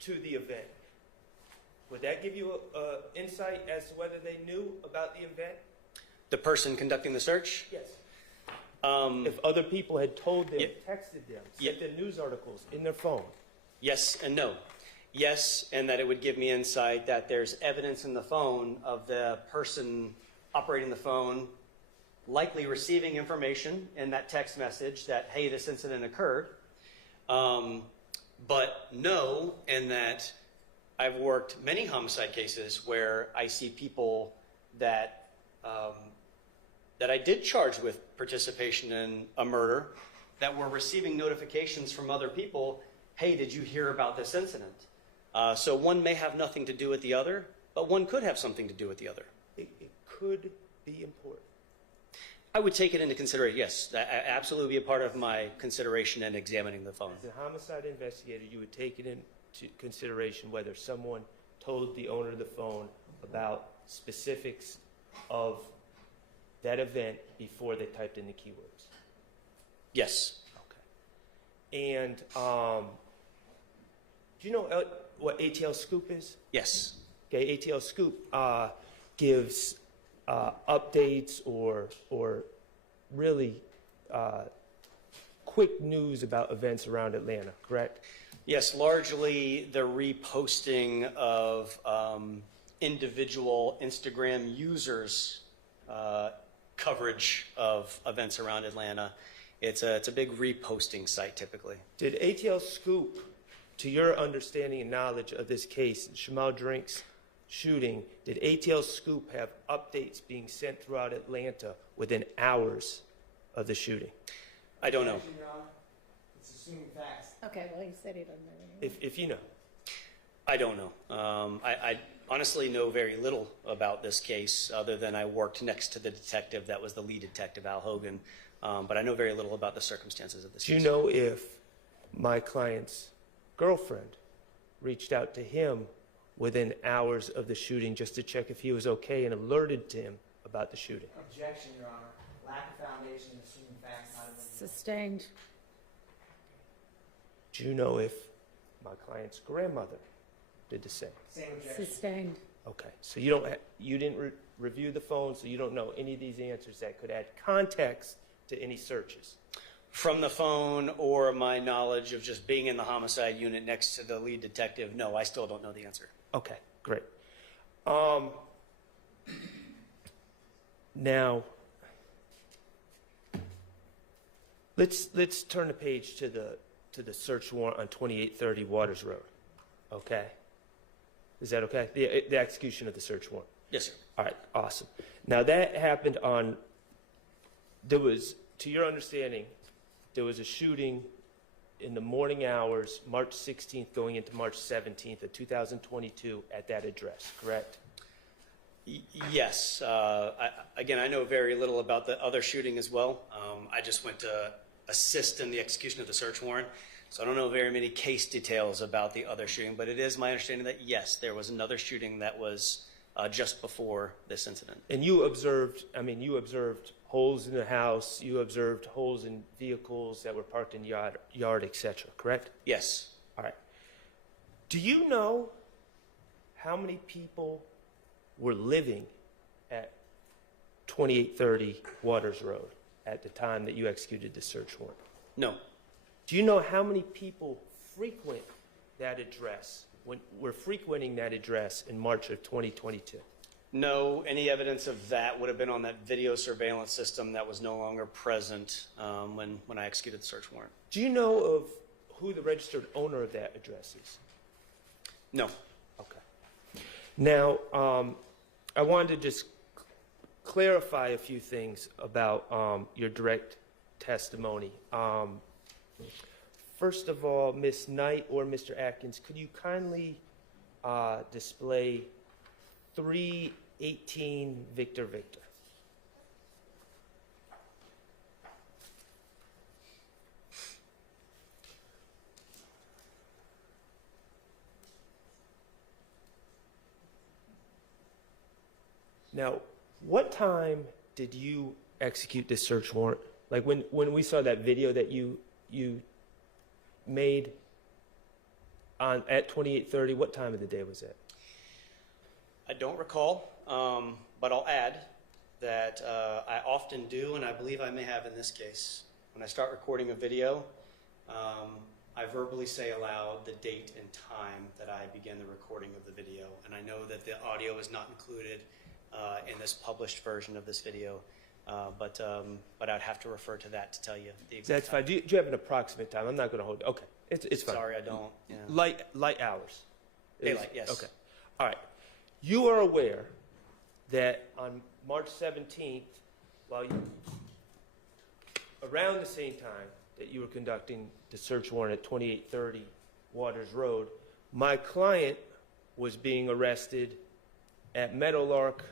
to the event? Would that give you insight as to whether they knew about the event? The person conducting the search? Yes. If other people had told them, texted them, Yep. sent them news articles in their phone. Yes and no. Yes, and that it would give me insight that there's evidence in the phone of the person operating the phone likely receiving information in that text message that, hey, this incident occurred. But no, and that I've worked many homicide cases where I see people that that I did charge with participation in a murder that were receiving notifications from other people, hey, did you hear about this incident? So one may have nothing to do with the other, but one could have something to do with the other. It could be important. I would take it into consideration, yes. That absolutely be a part of my consideration in examining the phone. As a homicide investigator, you would take it into consideration whether someone told the owner of the phone about specifics of that event before they typed in the keywords. Yes. Okay. And do you know what ATL Scoop is? Yes. Okay, ATL Scoop gives updates or really quick news about events around Atlanta, correct? Yes, largely the reposting of individual Instagram users' coverage of events around Atlanta. It's a big reposting site typically. Did ATL Scoop, to your understanding and knowledge of this case, Shamal Drink's shooting, did ATL Scoop have updates being sent throughout Atlanta within hours of the shooting? I don't know. It's assuming facts. Okay, well, he said he doesn't know anything. If you know. I don't know. I honestly know very little about this case other than I worked next to the detective that was the lead detective, Al Hogan. But I know very little about the circumstances of this Do case. you know if my client's girlfriend reached out to him within hours of the shooting just to check if he was okay and alerted to him about the shooting? Objection, Your Honor. Lack of foundation, assuming facts, not in Sustained. Do you know if my client's grandmother did the same? Same objection. Sustained. Okay, so you didn't review the phone, so you don't know any of these answers that could add context to any searches. From the phone or my knowledge of just being in the homicide unit next to the lead detective, no, I still don't know the answer. Okay, great. Now, let's turn the page to the search warrant on 2830 Waters Road. Okay, is that okay? The execution of the search warrant. Yes, sir. All right, awesome. Now that happened there was, to your understanding, there was a shooting in the morning hours, March 16th going into March 17th of 2022 at that address, correct? Yes. Again, I know very little about the other shooting as well. I just went to assist in the execution of the search warrant, so I don't know very many case details about the other shooting, but it is my understanding that, yes, there was another shooting that was just before this incident. And you observed holes in the house, you observed holes in vehicles that were parked in yard, etc., correct? Yes. All right. Do you know how many people were living at 2830 Waters Road at the time that you executed the search warrant? No. Do you know how many people frequent that address, were frequenting that address in March of 2022? No. Any evidence of that would have been on that video surveillance system that was no longer present when I executed the search warrant. Do you know of who the registered owner of that address is? No. Okay. Now, I wanted to just clarify a few things about your direct testimony. First of all, Ms. Knight or Mr. Atkins, could you kindly display 318 Victor Victor. Now, what time did you execute this search warrant? Like when we saw that video that you made at 28:30, what time of the day was it? I don't recall, but I'll add that I often do, and I believe I may have in this case. When I start recording a video, I verbally say aloud the date and time that I begin the recording of the video. And I know that the audio is not included in this published version of this video, but I'd have to refer to that to tell you the exact That's time. fine. Do you have an approximate time? I'm not going to hold. Okay, it's fine. Sorry, I don't. Yeah. Light hours. Daylight, yes. Okay. All right. You are aware that on March 17th, around the same time that you were conducting the search warrant at 2830 Waters Road, my client was being arrested at Meadowlark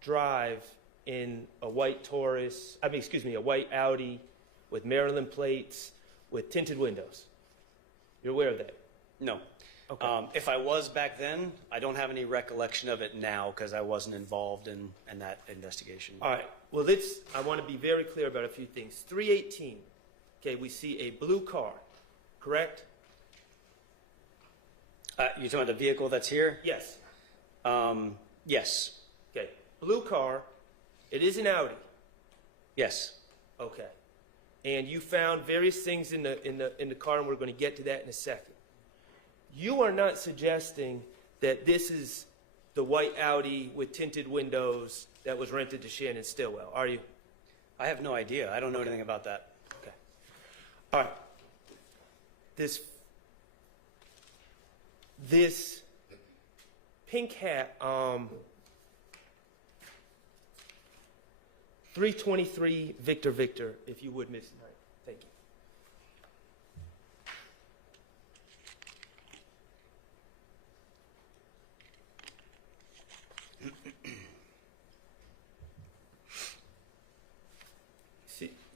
Drive in a white a white Audi with Maryland plates with tinted windows. You're aware of that? No. Okay. If I was back then, I don't have any recollection of it now because I wasn't involved in that investigation. All right. Well, I want to be very clear about a few things. 318, okay, we see a blue car, correct? You're talking about the vehicle that's here? Yes. Yes. Okay. Blue car. It is an Audi. Yes. Okay. And you found various things in the car, and we're going to get to that in a second. You are not suggesting that this is the white Audi with tinted windows that was rented to Shannon Stillwell, are you? I have no idea. I don't know anything about that. Okay. All right. This pink hat, 323 Victor Victor, if you would, Miss Knight. Thank you.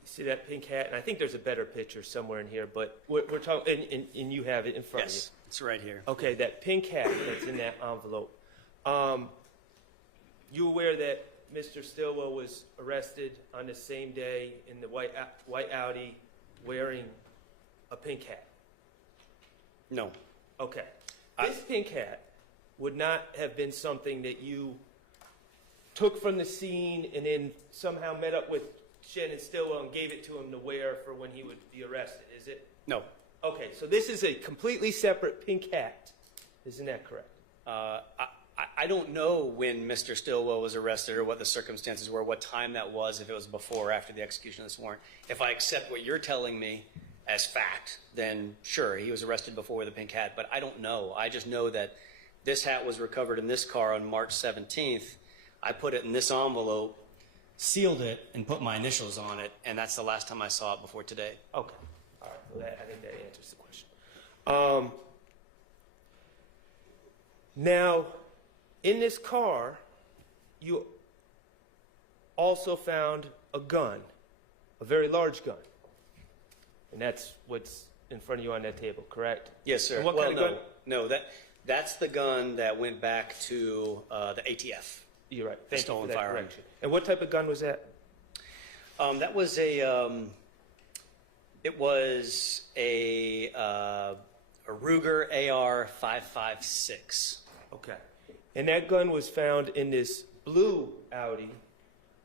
See that pink hat? And I think there's a better picture somewhere in here, but we're talking, and you have it in front of you. Yes, it's right here. Okay, that pink hat that's in that envelope. You aware that Mr. Stillwell was arrested on the same day in the white Audi wearing a pink hat? No. Okay. This pink hat would not have been something that you took from the scene and then somehow met up with Shannon Stillwell and gave it to him to wear for when he would be arrested, is it? No. Okay, so this is a completely separate pink hat. Isn't that correct? I don't know when Mr. Stillwell was arrested or what the circumstances were, what time that was, if it was before or after the execution of this warrant. If I accept what you're telling me as fact, then sure, he was arrested before with a pink hat, but I don't know. I just know that this hat was recovered in this car on March 17th. I put it in this envelope, sealed it, and put my initials on it, and that's the last time I saw it before today. Okay. All right. Well, I think that answers the question. Now, in this car, you also found a gun, a very large gun. And that's what's in front of you on that table, correct? Yes, sir. And what well, kind of gun? No, that's the gun that went back to the ATF. You're right. Thank you stolen for that firearm. correction. And what type of gun was that? That was a Ruger AR 5.56. Okay. And that gun was found in this blue Audi,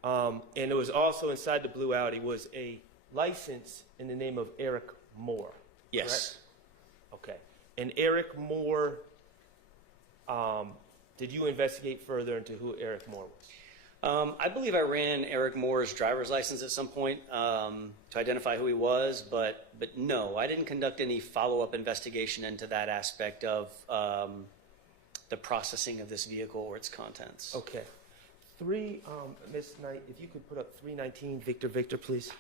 and it was also inside the blue Audi was a license in the name of Eric Moore. Yes. Correct? Okay. And Eric Moore, did you investigate further into who Eric Moore was? I believe I ran Eric Moore's driver's license at some point to identify who he was, but no, I didn't conduct any follow-up investigation into that aspect of the processing of this vehicle or its contents. Okay. Miss Knight, if you could put up 319 Victor Victor, please.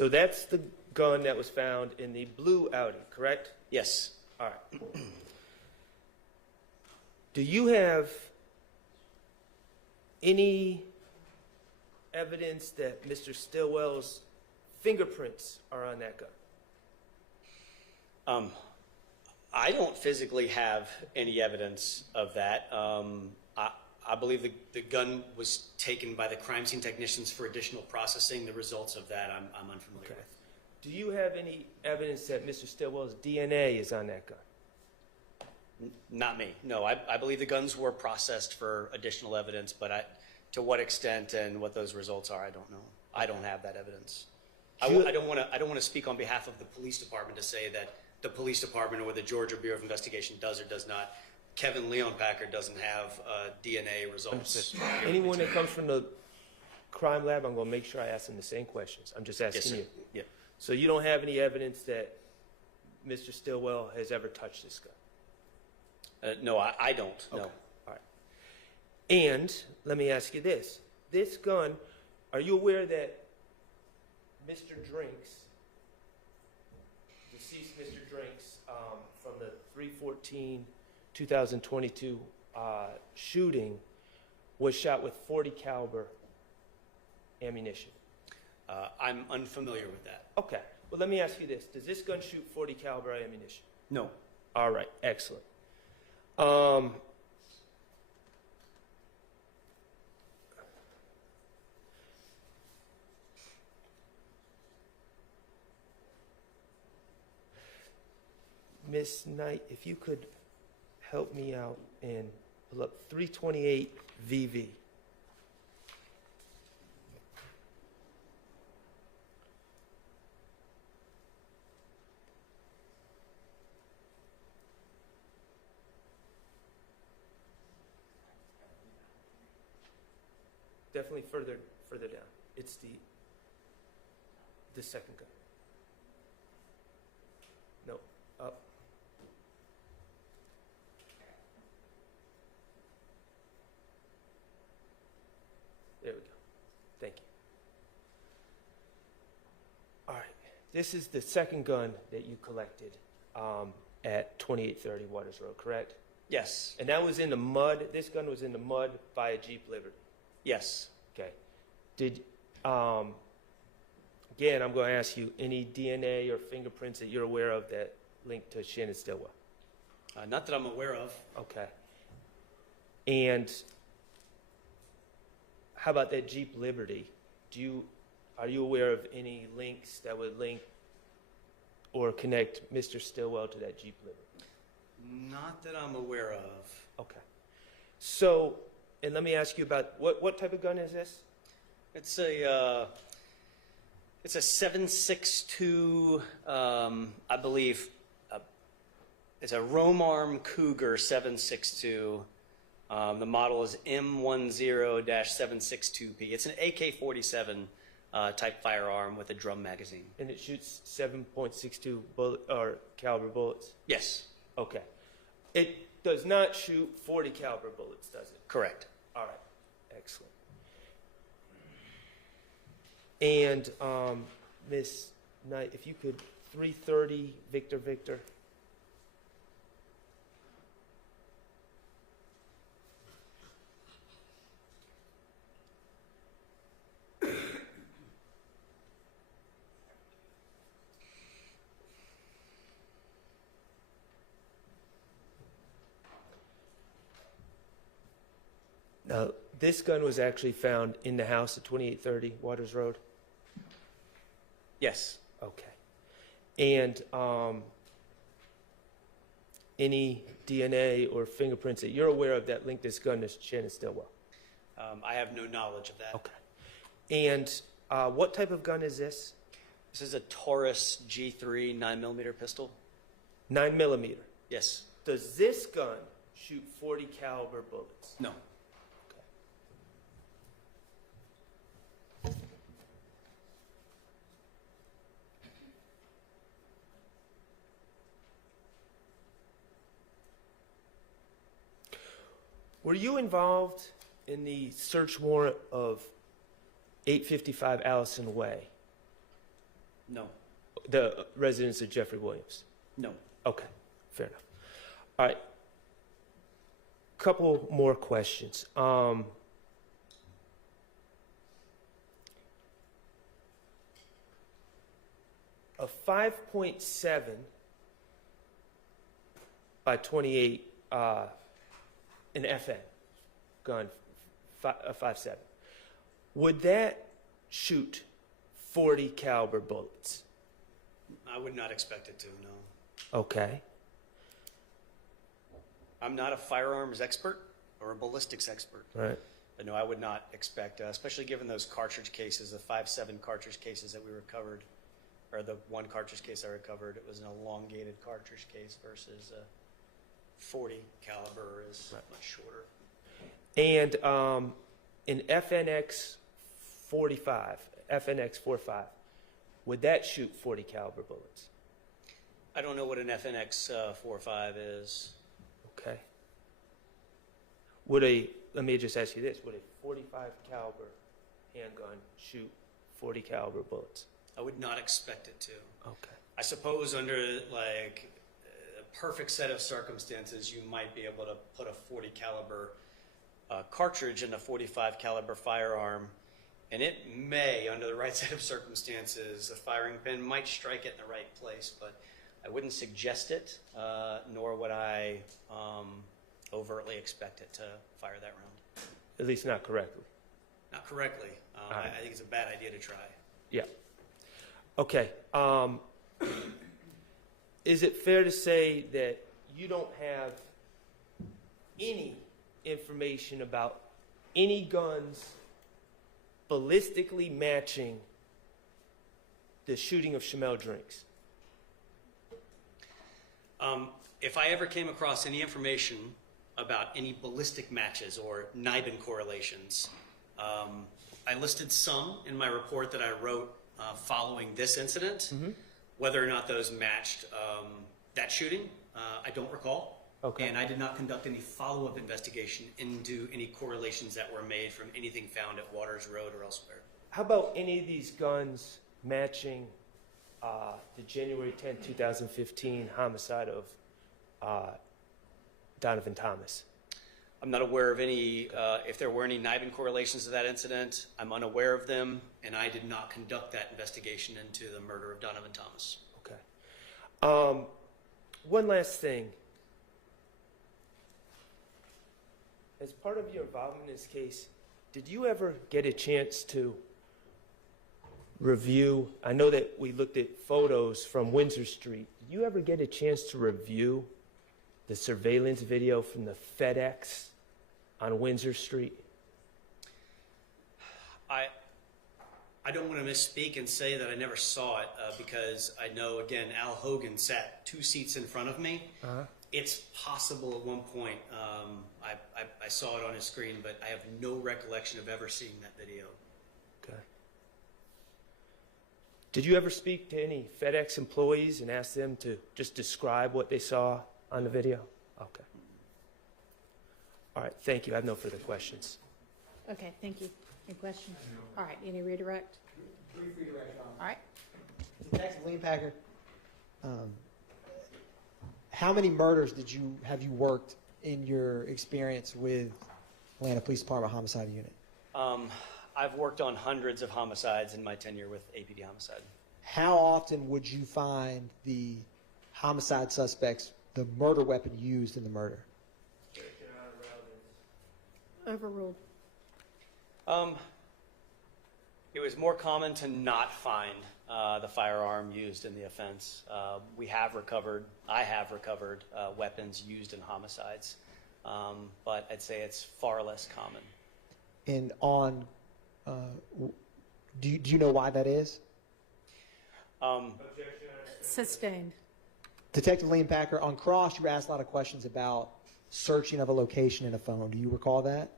So that's the gun that was found in the blue Audi, correct? Yes. All right. Do you have any evidence that Mr. Stillwell's fingerprints are on that gun? I don't physically have any evidence of that. I believe the gun was taken by the crime scene technicians for additional processing. The results of that I'm unfamiliar Okay. with. Do you have any evidence that Mr. Stillwell's DNA is on that gun? Not me. No, I believe the guns were processed for additional evidence, but to what extent and what those results are, I don't know. I don't have that evidence. I don't want to speak on behalf of the police department to say that the police department or the Georgia Bureau of Investigation does or does not. Kevin Leon Packard doesn't have DNA results. Anyone that comes from the crime lab, I'm going to make sure I ask them the same questions. I'm just Yes, asking sir. you. Yep. So you don't have any evidence that Mr. Stillwell has ever touched this gun? No, I don't. No. Okay. All right. And let me ask you this. This gun, are you aware that Mr. Drinks, deceased Mr. Drinks, from the 3/14/2022 shooting was shot with .40 caliber ammunition? I'm unfamiliar with that. Okay. Well, let me ask you this. Does this gun shoot .40 caliber ammunition? No. All right. Excellent. Miss Knight, if you could help me out and pull up 328 VV. Definitely further down. It's the second gun. No, up. There we go. Thank you. All right. This is the second gun that you collected at 2830 Waters Road, correct? Yes. And that was in the mud. This gun was in the mud by a Jeep Liberty. Yes. Okay. Again, I'm going to ask you any DNA or fingerprints that you're aware of that link to Shannon Stillwell? Not that I'm aware of. Okay. And how about that Jeep Liberty? Are you aware of any links that would link or connect Mr. Stillwell to that Jeep Liberty? Not that I'm aware of. Okay. So, and let me ask you about what type of gun is this? It's a 7.62, I believe. It's a Romarm Cougar 7.62. The model is M10-762P. It's an AK-47 type firearm with a drum magazine. And it shoots 7.62 bullet or caliber bullets? Yes. Okay. It does not shoot .40 caliber bullets, does it? Correct. All right. Excellent. And Miss Knight, if you could, 330 Victor. Now, this gun was actually found in the house at 2830 Waters Road? Yes. Okay. And any DNA or fingerprints that you're aware of that link this gun to Shannon Stillwell? I have no knowledge of that. Okay. And what type of gun is this? This is a Taurus G3 9mm pistol. 9mm. Yes. Does this gun shoot .40 caliber bullets? No. Were you involved in the search warrant of 855 Allison Way? No. The residence of Jeffery Williams? No. Okay, fair enough. All right. Couple more questions. A 5.7 by 28 an FN gun, a 5.7. Would that shoot 40 caliber bullets? I would not expect it to, no. Okay. I'm not a firearms expert or a ballistics expert. Right. But no, I would not expect, especially given those cartridge cases, the 5.7 cartridge cases that we recovered, or the one cartridge case I recovered, it was an elongated cartridge case versus a 40 caliber is much shorter. And an FNX 45, FNX 45, would that shoot 40 caliber bullets? I don't know what an FNX 45 is. Okay. Let me just ask you this, would a 45 caliber handgun shoot 40 caliber bullets? I would not expect it to. Okay. I suppose under like a perfect set of circumstances, you might be able to put a 40 caliber cartridge in a 45 caliber firearm, and it may, under the right set of circumstances, a firing pin might strike it in the right place, but I wouldn't suggest it, nor would I overtly expect it to fire that round. At least not correctly. Not correctly. Right. I think it's a bad idea to try. Yeah. Okay. Is it fair to say that you don't have any information about any guns ballistically matching the shooting of Chamel drinks? If I ever came across any information about any ballistic matches or Nibin correlations, I listed some in my report that I wrote following this incident. Mm-hmm. Whether or not those matched that shooting, I don't recall. Okay. And I did not conduct any follow-up investigation into any correlations that were made from anything found at Waters Road or elsewhere. How about any of these guns matching the January 10, 2015 homicide of Donovan Thomas? I'm not aware of any, if there were any Nibin correlations to that incident, I'm unaware of them, and I did not conduct that investigation into the murder of Donovan Thomas. Okay. One last thing. As part of your involvement in this case, did you ever get a chance to review, I know that we looked at photos from Windsor Street, did you ever get a chance to review the surveillance video from the FedEx on Windsor Street? I don't want to misspeak and say that I never saw it because I know, again, Al Hogan sat 2 seats in front of me. Uh-huh. It's possible at one point I saw it on his screen, but I have no recollection of ever seeing that video. Okay. Did you ever speak to any FedEx employees and ask them to just describe what they saw on the video? Okay. All right, thank you. I have no further questions. Okay, thank you. Any questions? All right, any redirect? Brief redirect, All right. Detective Leanpacker, how many murders have you worked in your experience with Atlanta Police Department Homicide Unit? I've worked on hundreds of homicides in my tenure with APD Homicide. How often would you find the homicide suspects, the murder weapon used in the murder? Overruled. It was more common to not find the firearm used in the offense. I have recovered weapons used in homicides, but I'd say it's far less common. And do you know why that is? Sustained. Detective Leanpacker, on cross, you asked a lot of questions about searching of a location in a phone. Do you recall that?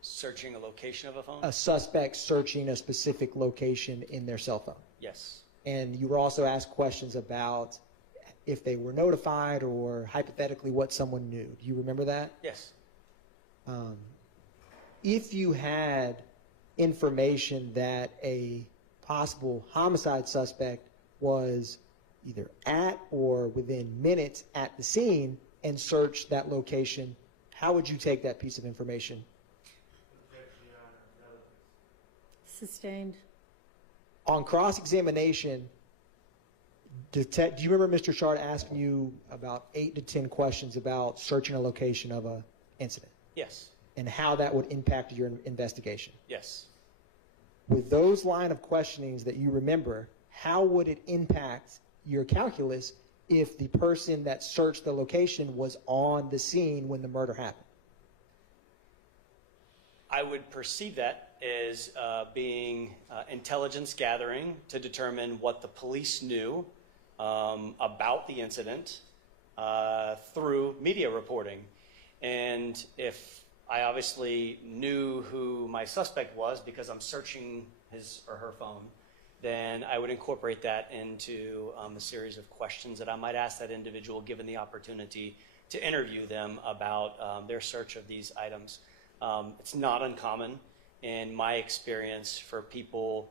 Searching a location of a phone? A suspect searching a specific location in their cell phone. Yes. And you were also asked questions about if they were notified or hypothetically what someone knew. Do you remember that? Yes. If you had information that a possible homicide suspect was either at or within minutes at the scene and searched that location, how would you take that piece of information? Sustained. On cross-examination, do you remember Mr. Shard asking you about 8 to 10 questions about searching a location of an incident Yes. and how that would impact your investigation? Yes. With those line of questionings that you remember, how would it impact your calculus if the person that searched the location was on the scene when the murder happened? I would perceive that as being intelligence gathering to determine what the police knew about the incident through media reporting. And if I obviously knew who my suspect was because I'm searching his or her phone, then I would incorporate that into a series of questions that I might ask that individual given the opportunity to interview them about their search of these items. It's not uncommon in my experience for people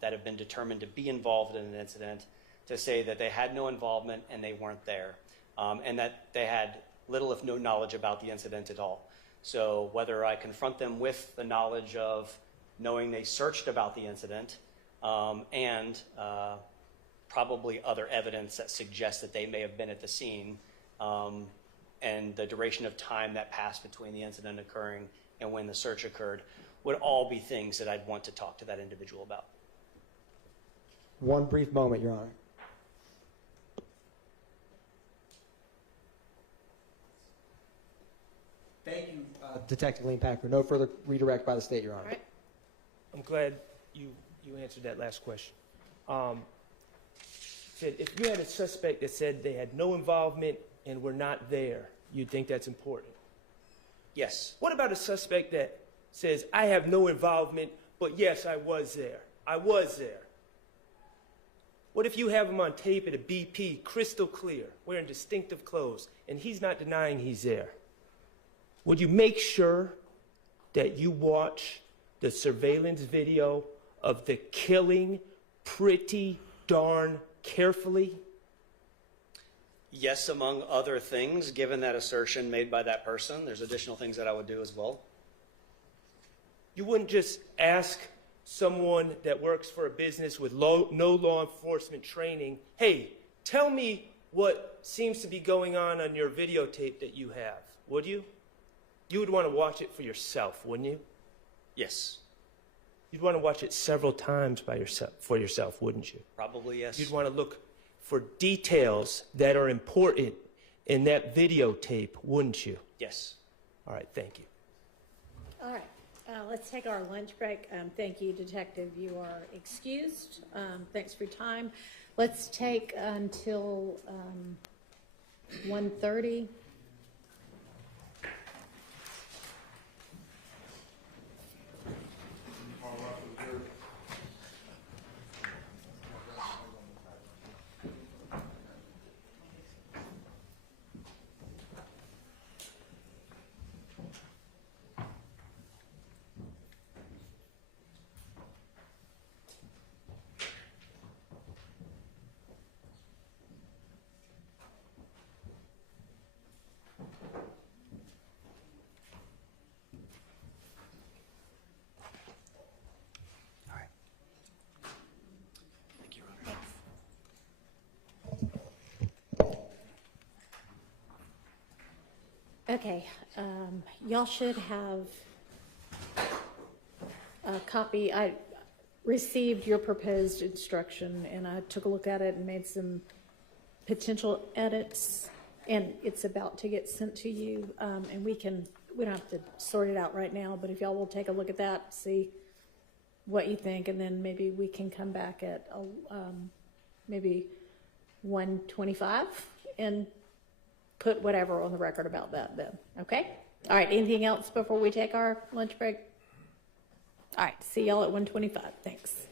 that have been determined to be involved in an incident to say that they had no involvement and they weren't there, and that they had little if no knowledge about the incident at all. So whether I confront them with the knowledge of knowing they searched about the incident and probably other evidence that suggests that they may have been at the scene and the duration of time that passed between the incident occurring and when the search occurred would all be things that I'd want to talk to that individual about. One brief moment, Your Honor. Thank you, Detective Lean Packer. No further redirect by the state, Your Honor. All right. I'm glad you answered that last question. Said if you had a suspect that said they had no involvement and were not there, you'd think that's important. Yes. What about a suspect that says, I have no involvement, but yes, I was there. I was there. What if you have him on tape at a BP, crystal clear, wearing distinctive clothes, and he's not denying he's there? Would you make sure that you watch the surveillance video of the killing pretty darn carefully? Yes, among other things, given that assertion made by that person, there's additional things that I would do as well. You wouldn't just ask someone that works for a business with no law enforcement training, hey, tell me what seems to be going on your videotape that you have, would you? You would want to watch it for yourself, wouldn't you? Yes. You'd want to watch it several times for yourself, wouldn't you? Probably yes. You'd want to look for details that are important in that videotape, wouldn't you? Yes. All right, thank you. All right, let's take our lunch break. Thank you, Detective. You are excused. Thanks for your time. Let's take until 1:30. Okay, y'all should have a copy. I received your proposed instruction and I took a look at it and made some potential edits, and it's about to get sent to you. And we don't have to sort it out right now, but if y'all will take a look at that, see what you think, and then maybe we can come back at maybe 1:25 and put whatever on the record about that then, okay? All right, anything else before we take our lunch break? All right, see y'all at 1:25, thanks.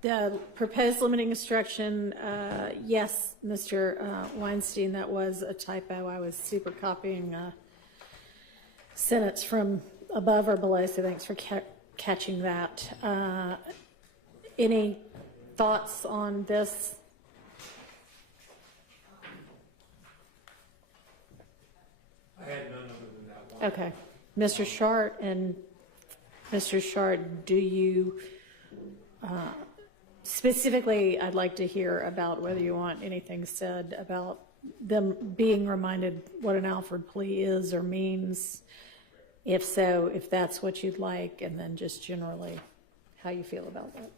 The proposed limiting instruction, yes, Mr. Weinstein, that was a typo. I was super copying a sentence from above or below, so thanks for catching that. Any thoughts on this? I had none other than that one. Okay. Mr. Shart and Mr. Shart, do you, specifically, I'd like to hear about whether you want anything said about them being reminded what an Alford plea is or means. If so, if that's what you'd like, and then just generally how you feel about that.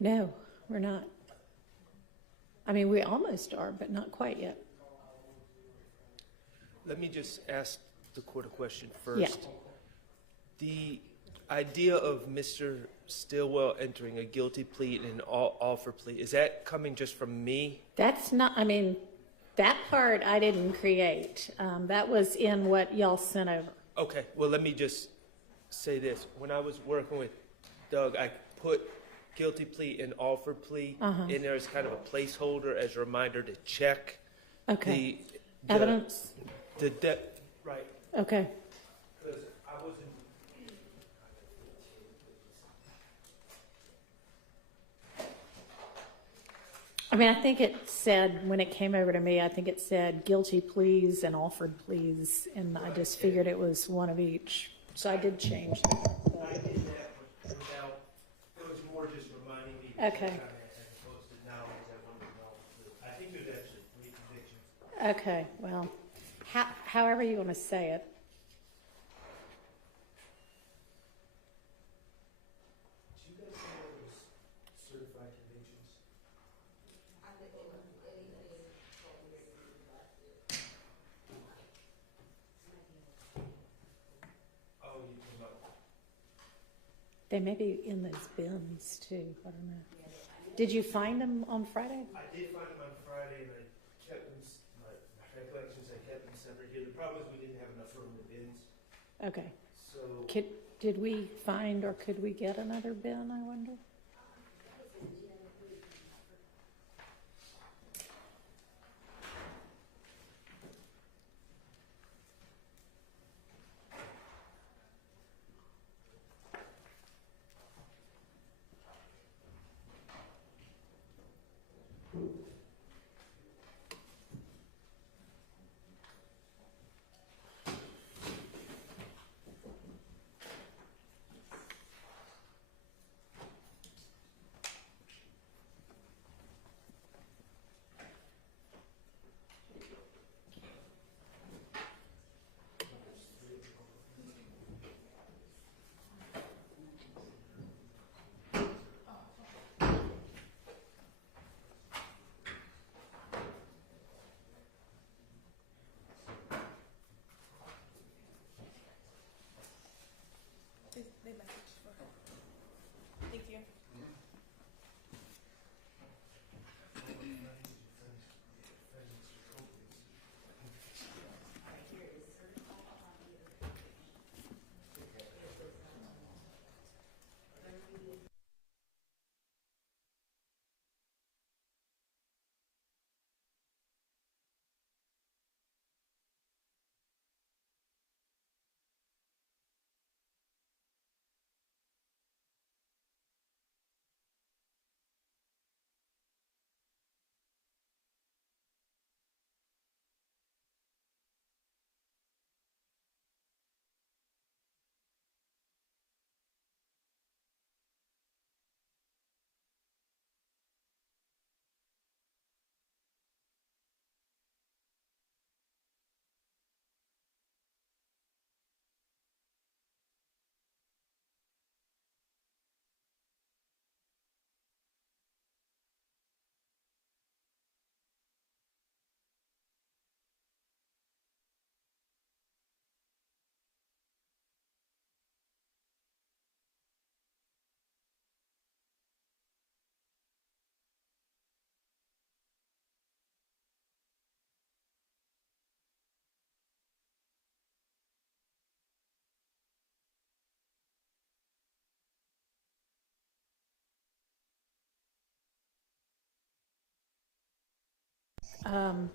No, we're not. I mean, we almost are, but not quite yet. Let me just ask the court a question first. Yeah. The idea of Mr. Stillwell entering a guilty plea and an offer plea, is that coming just from me? That's not, I mean, that part I didn't create. That was in what y'all sent over. Okay, well, let me just say this. When I was working with Doug, I put guilty plea and offer plea in there as kind of a placeholder, as a reminder to check Okay. the Evidence? right. Okay. Because I wasn't. I mean, I think it said, when it came over to me, I think it said guilty pleas and offered pleas, and I just figured it was one of each. So I did change that. I did that without, it was more just reminding me. Okay. As opposed to now, because I wanted to know. I think there's actually 3 convictions. Okay, well, however you want to say it. Do you guys know what was certified convictions? Oh, you came up. They may be in those bins too. I don't know. Did you find them on Friday? I did find them on Friday, and I kept them, my recollections, I kept them separate here. The problem is we didn't have enough room in the bins, Okay. so. Did we find or could we get another bin, I wonder?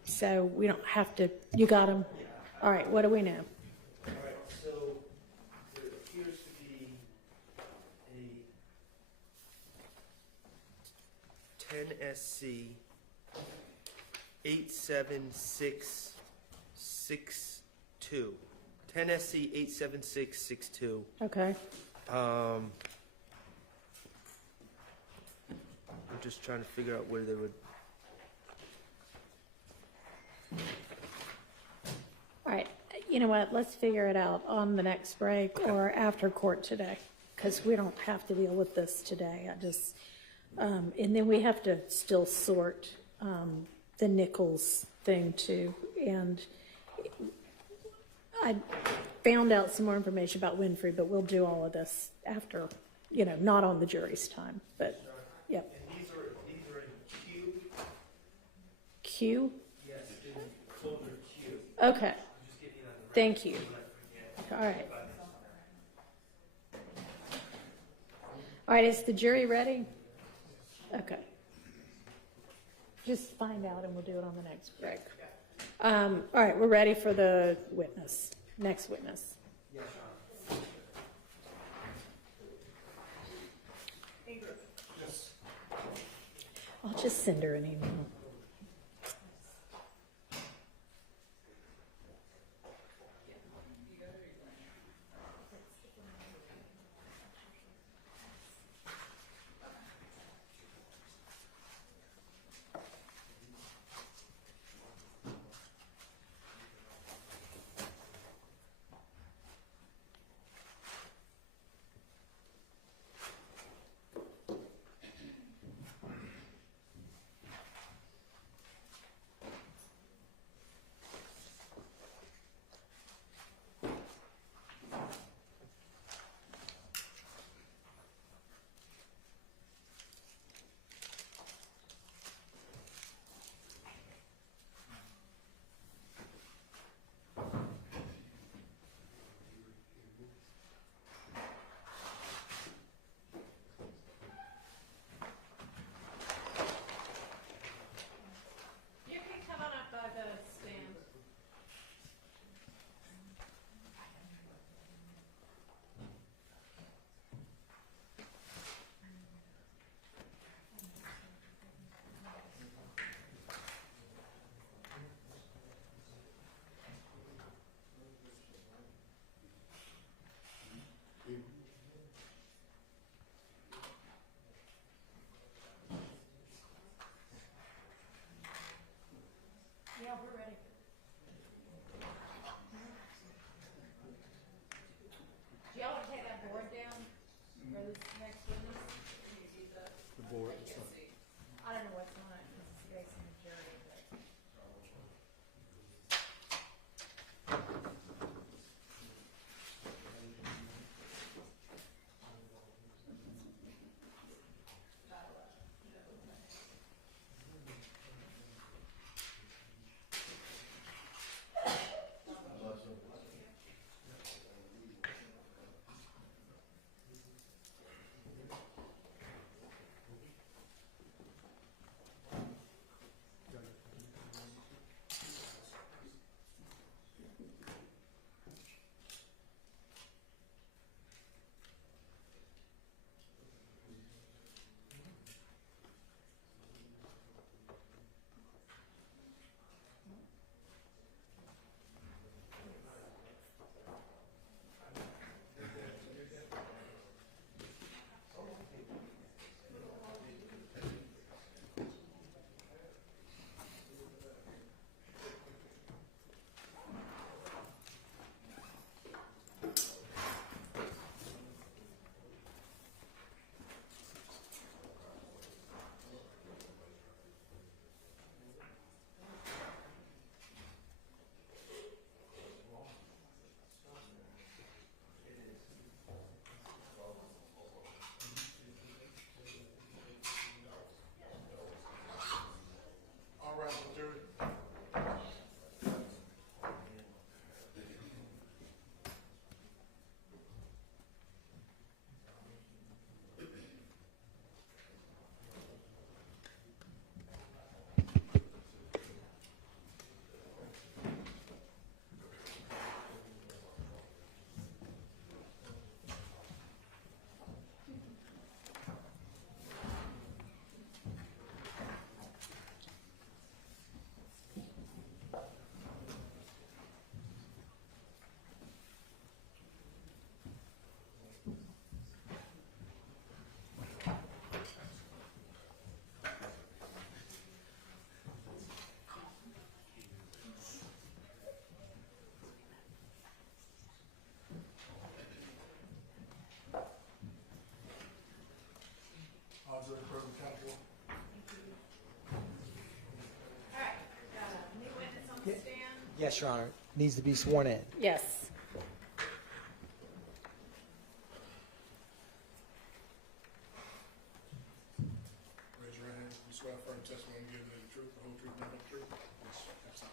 So we don't have to, you got them? All right, what do we know? All right, so there appears to be a 10 SC 87662. 10 SC 87662. Okay. I'm just trying to figure out where they would. All right, you know what, let's figure it out on the next break or after court today, because we don't have to deal with this today. I just, and then we have to still sort the Nichols thing too. And I found out some more information about Winfrey, but we'll do all of this after, you know, not on the jury's time, but, yep. And these are in Q. Q? Yes, in folder Q. Okay, thank you. All right. All right, is the jury ready? Okay. Just find out and we'll do it on the next break. All right, we're ready for the witness, next witness. I'll just send her an email. You can come on up by the stand. Yeah, we're ready. Do y'all want to take that board down for this next witness? The board. I don't know what's on it, because it's based on the jury, but. Officer, present counsel. All right, new witness on the stand. Yes, Your Honor. Needs to be sworn in. Yes. Raise your right hand. You swear affirm testimony you give the truth, the whole truth, nothing but the truth? Yes. Yes, sir.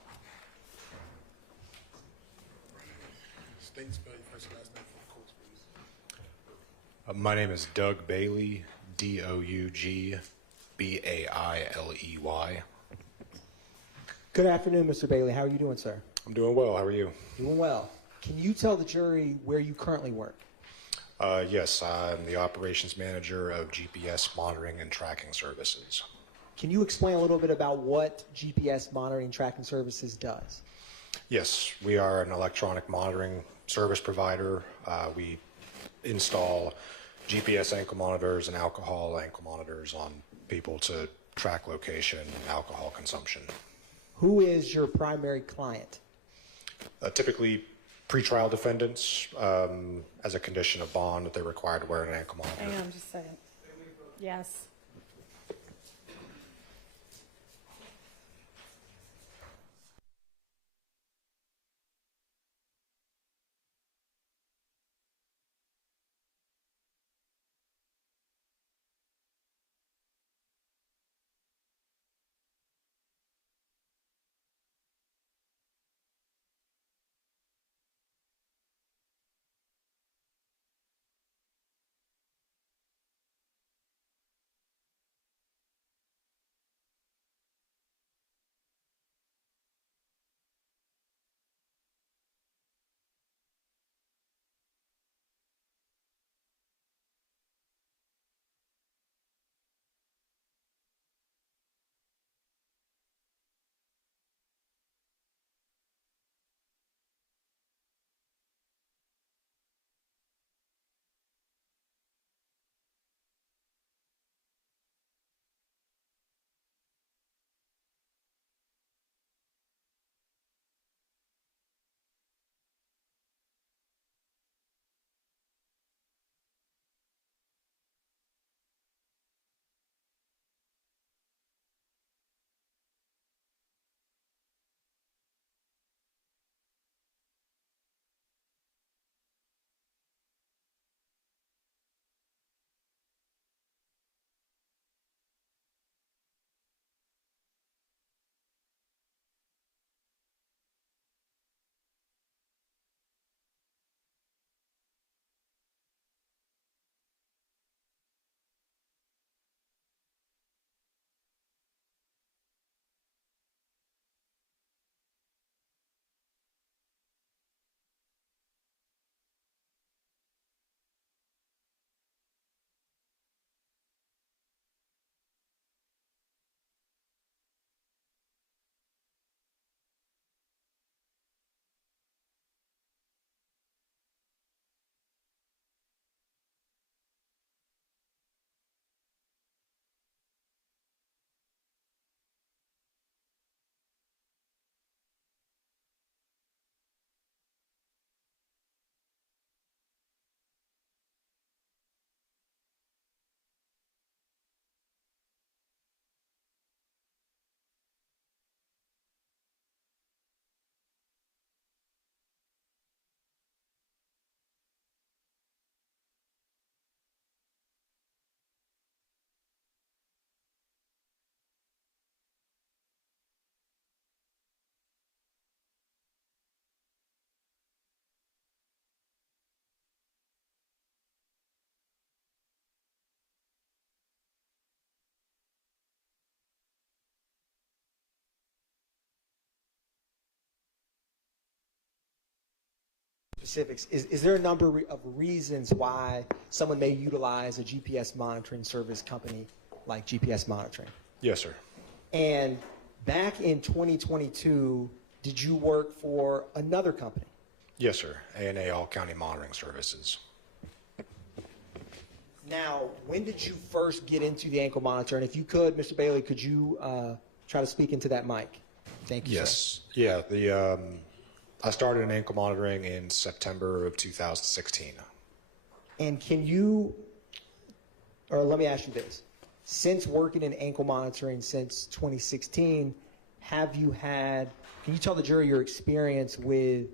State and spell your first and last name for the courts, please. My name is Doug Bailey, Doug Bailey. Good afternoon, Mr. Bailey. How are you doing, sir? I'm doing well. How are you? Doing well. Can you tell the jury where you currently work? Yes, I'm the operations manager of GPS monitoring and tracking services. Can you explain a little bit about what GPS monitoring and tracking services does? Yes, we are an electronic monitoring service provider. We install GPS ankle monitors and alcohol ankle monitors on people to track location and alcohol consumption. Who is your primary client? Typically, pretrial defendants, as a condition of bond, that they're required to wear an ankle monitor. Hang on just a second. Yes. Specifics. Is there a number of reasons why someone may utilize a GPS monitoring service company like GPS monitoring? Yes, sir. And back in 2022, did you work for another company? Yes, sir. A&A All County Monitoring Services. Now, when did you first get into the ankle monitor? And if you could, Mr. Bailey, could you try to speak into that mic? Thank you, Yes. Yeah, I started in ankle monitoring in September of 2016. And can you, or let me ask you this. Since working in ankle monitoring since 2016, have you had, can you tell the jury your experience with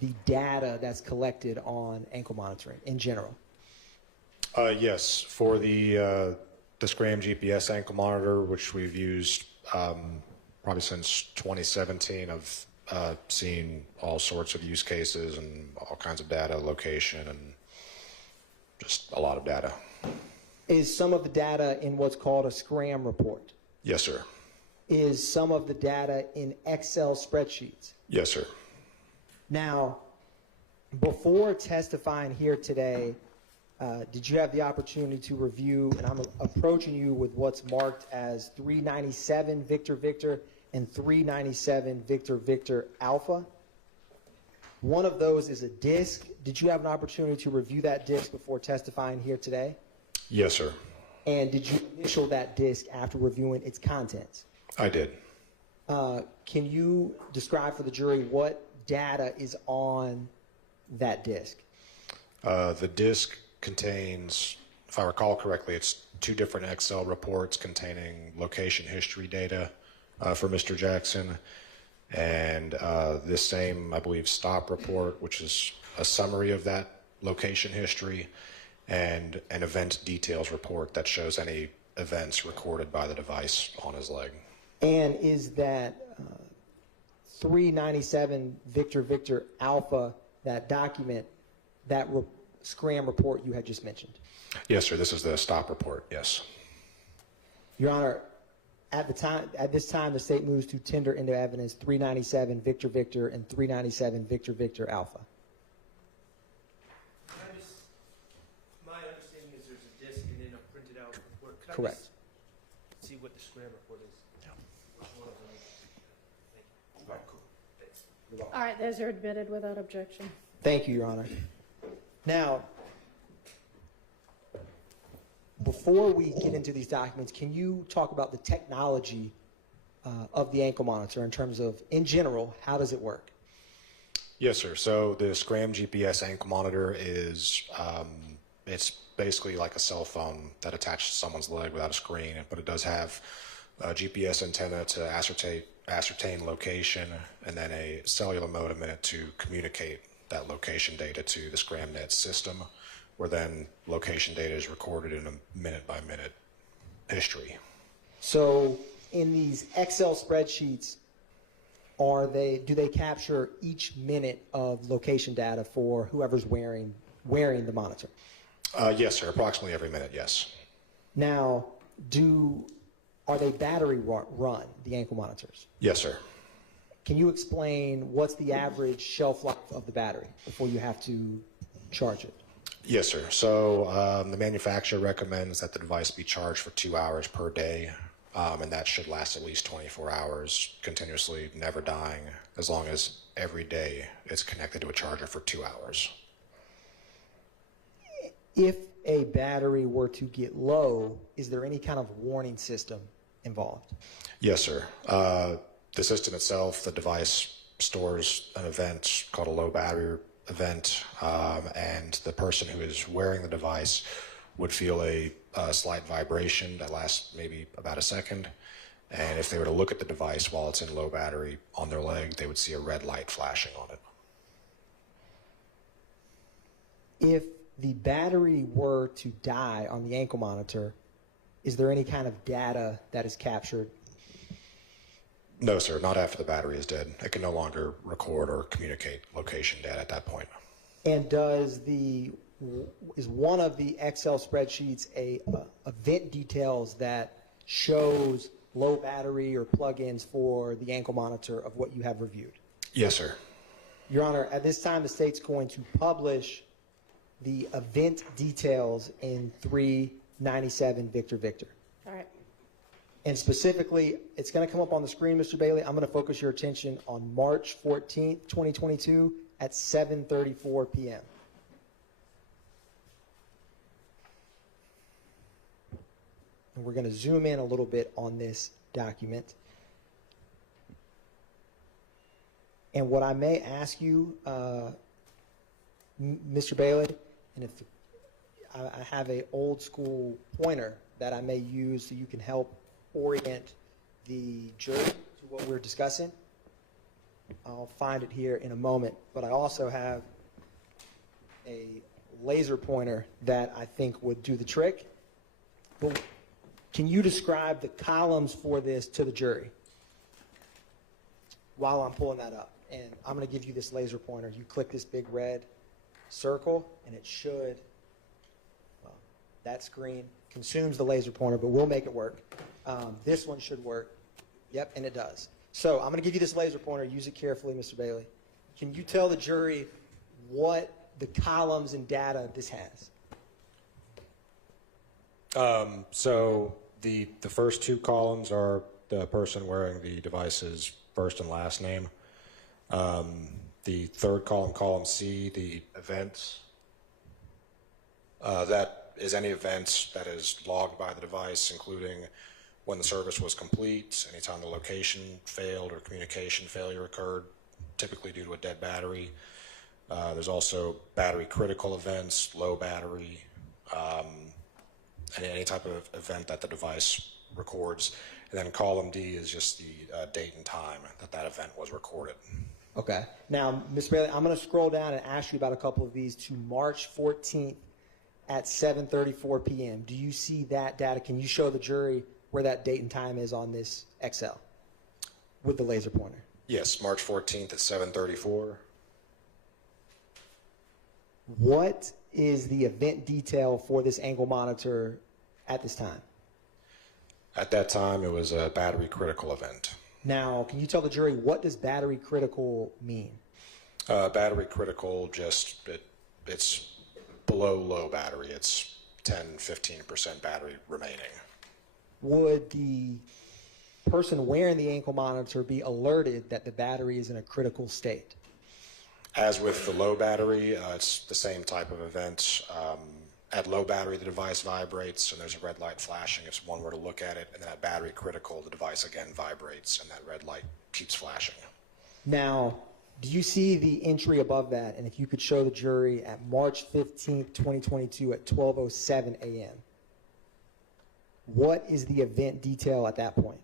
the data that's collected on ankle monitoring in general? Yes, for the Scram GPS ankle monitor, which we've used probably since 2017, I've seen all sorts of use cases and all kinds of data, location, and just a lot of data. Is some of the data in what's called a Scram report? Yes, sir. Is some of the data in Excel spreadsheets? Yes, sir. Now, before testifying here today, did you have the opportunity to review, and I'm approaching you with what's marked as 397 Victor Victor and 397 Victor Victor Alpha? One of those is a disk. Did you have an opportunity to review that disk before testifying here today? Yes, sir. And did you initial that disk after reviewing its contents? I did. Can you describe for the jury what data is on that disk? The disk contains, if I recall correctly, it's 2 different Excel reports containing location history data for Mr. Jackson, and this same, I believe, stop report, which is a summary of that location history, and an event details report that shows any events recorded by the device on his leg. And is that 397 Victor Victor Alpha, that document, that Scram report you had just mentioned? Yes, sir. This is the stop report. Yes. Your Honor, at this time, the state moves to tender into evidence 397 Victor Victor and 397 Victor Victor Alpha. My understanding is there's a disk and then a printed out report. Could Correct. I just see what the Scram report is? Yeah. Which one of them? Thank you. All right, cool. Thanks. All right, those are admitted without objection. Thank you, Your Honor. Now, before we get into these documents, can you talk about the technology of the ankle monitor in terms of, in general, how does it work? Yes, sir. So the Scram GPS ankle monitor is, it's basically like a cell phone that attaches to someone's leg without a screen, but it does have a GPS antenna to ascertain location, and then a cellular modem in it to communicate that location data to the ScramNet system, where then location data is recorded in a minute-by-minute history. So in these Excel spreadsheets, do they capture each minute of location data for whoever's wearing the monitor? Yes, sir. Approximately every minute, yes. Now, are they battery run, the ankle monitors? Yes, sir. Can you explain what's the average shelf life of the battery before you have to charge it? Yes, sir. So the manufacturer recommends that the device be charged for 2 hours per day, and that should last at least 24 hours continuously, never dying, as long as every day it's connected to a charger for 2 hours. If a battery were to get low, is there any kind of warning system involved? Yes, sir. The system itself, the device stores an event called a low battery event, and the person who is wearing the device would feel a slight vibration that lasts maybe about a second. And if they were to look at the device while it's in low battery on their leg, they would see a red light flashing on it. If the battery were to die on the ankle monitor, is there any kind of data that is captured? No, sir, not after the battery is dead. It can no longer record or communicate location data at that point. And is one of the Excel spreadsheets a event details that shows low battery or plugins for the ankle monitor of what you have reviewed? Yes, sir. Your Honor, at this time, the state's going to publish the event details in 397 Victor Victor. All right. And specifically, it's going to come up on the screen, Mr. Bailey. I'm going to focus your attention on March 14th, 2022 at 7:34 p.m. And we're going to zoom in a little bit on this document. And what I may ask you, Mr. Bailey, and if I have a old school pointer that I may use so you can help orient the jury to what we're discussing. I'll find it here in a moment, but I also have a laser pointer that I think would do the trick. But can you describe the columns for this to the jury while I'm pulling that up? And I'm going to give you this laser pointer. You click this big red circle, and it should, well, that screen consumes the laser pointer, but we'll make it work. This one should work. Yep, and it does. So I'm going to give you this laser pointer. Use it carefully, Mr. Bailey. Can you tell the jury what the columns and data this has? So the first two columns are the person wearing the device's first and last name. The third column, column C, the events. That is any events that is logged by the device, including when the service was complete, anytime the location failed or communication failure occurred, typically due to a dead battery. There's also battery critical events, low battery, any type of event that the device records. And then column D is just the date and time that event was recorded. Okay. Now, Ms. Bailey, I'm going to scroll down and ask you about a couple of these to March 14th at 7:34 p.m. Do you see that data? Can you show the jury where that date and time is on this Excel with the laser pointer? Yes, March 14th at 7:34. What is the event detail for this ankle monitor at this time? At that time, it was a battery critical event. Now, can you tell the jury what does battery critical mean? Battery critical, it's below low battery. It's 10-15% battery remaining. Would the person wearing the ankle monitor be alerted that the battery is in a critical state? As with the low battery, it's the same type of event. At low battery, the device vibrates, and there's a red light flashing if one were to look at it. And then at battery critical, the device again vibrates, and that red light keeps flashing. Now, do you see the entry above that? And if you could show the jury at March 15th, 2022 at 12:07 a.m. What is the event detail at that point?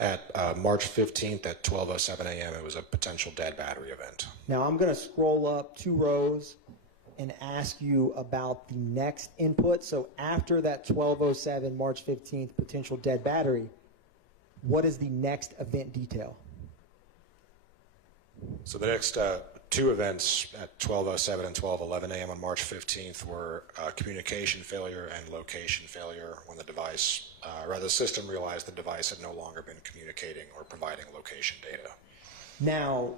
At March 15th at 12:07 a.m., it was a potential dead battery event. Now, I'm going to scroll up 2 rows and ask you about the next input. So after that 12:07 March 15th potential dead battery, what is the next event detail? So the next two events at 12:07 and 12:11 a.m. on March 15th were communication failure and location failure when the device, the system realized the device had no longer been communicating or providing location data. Now,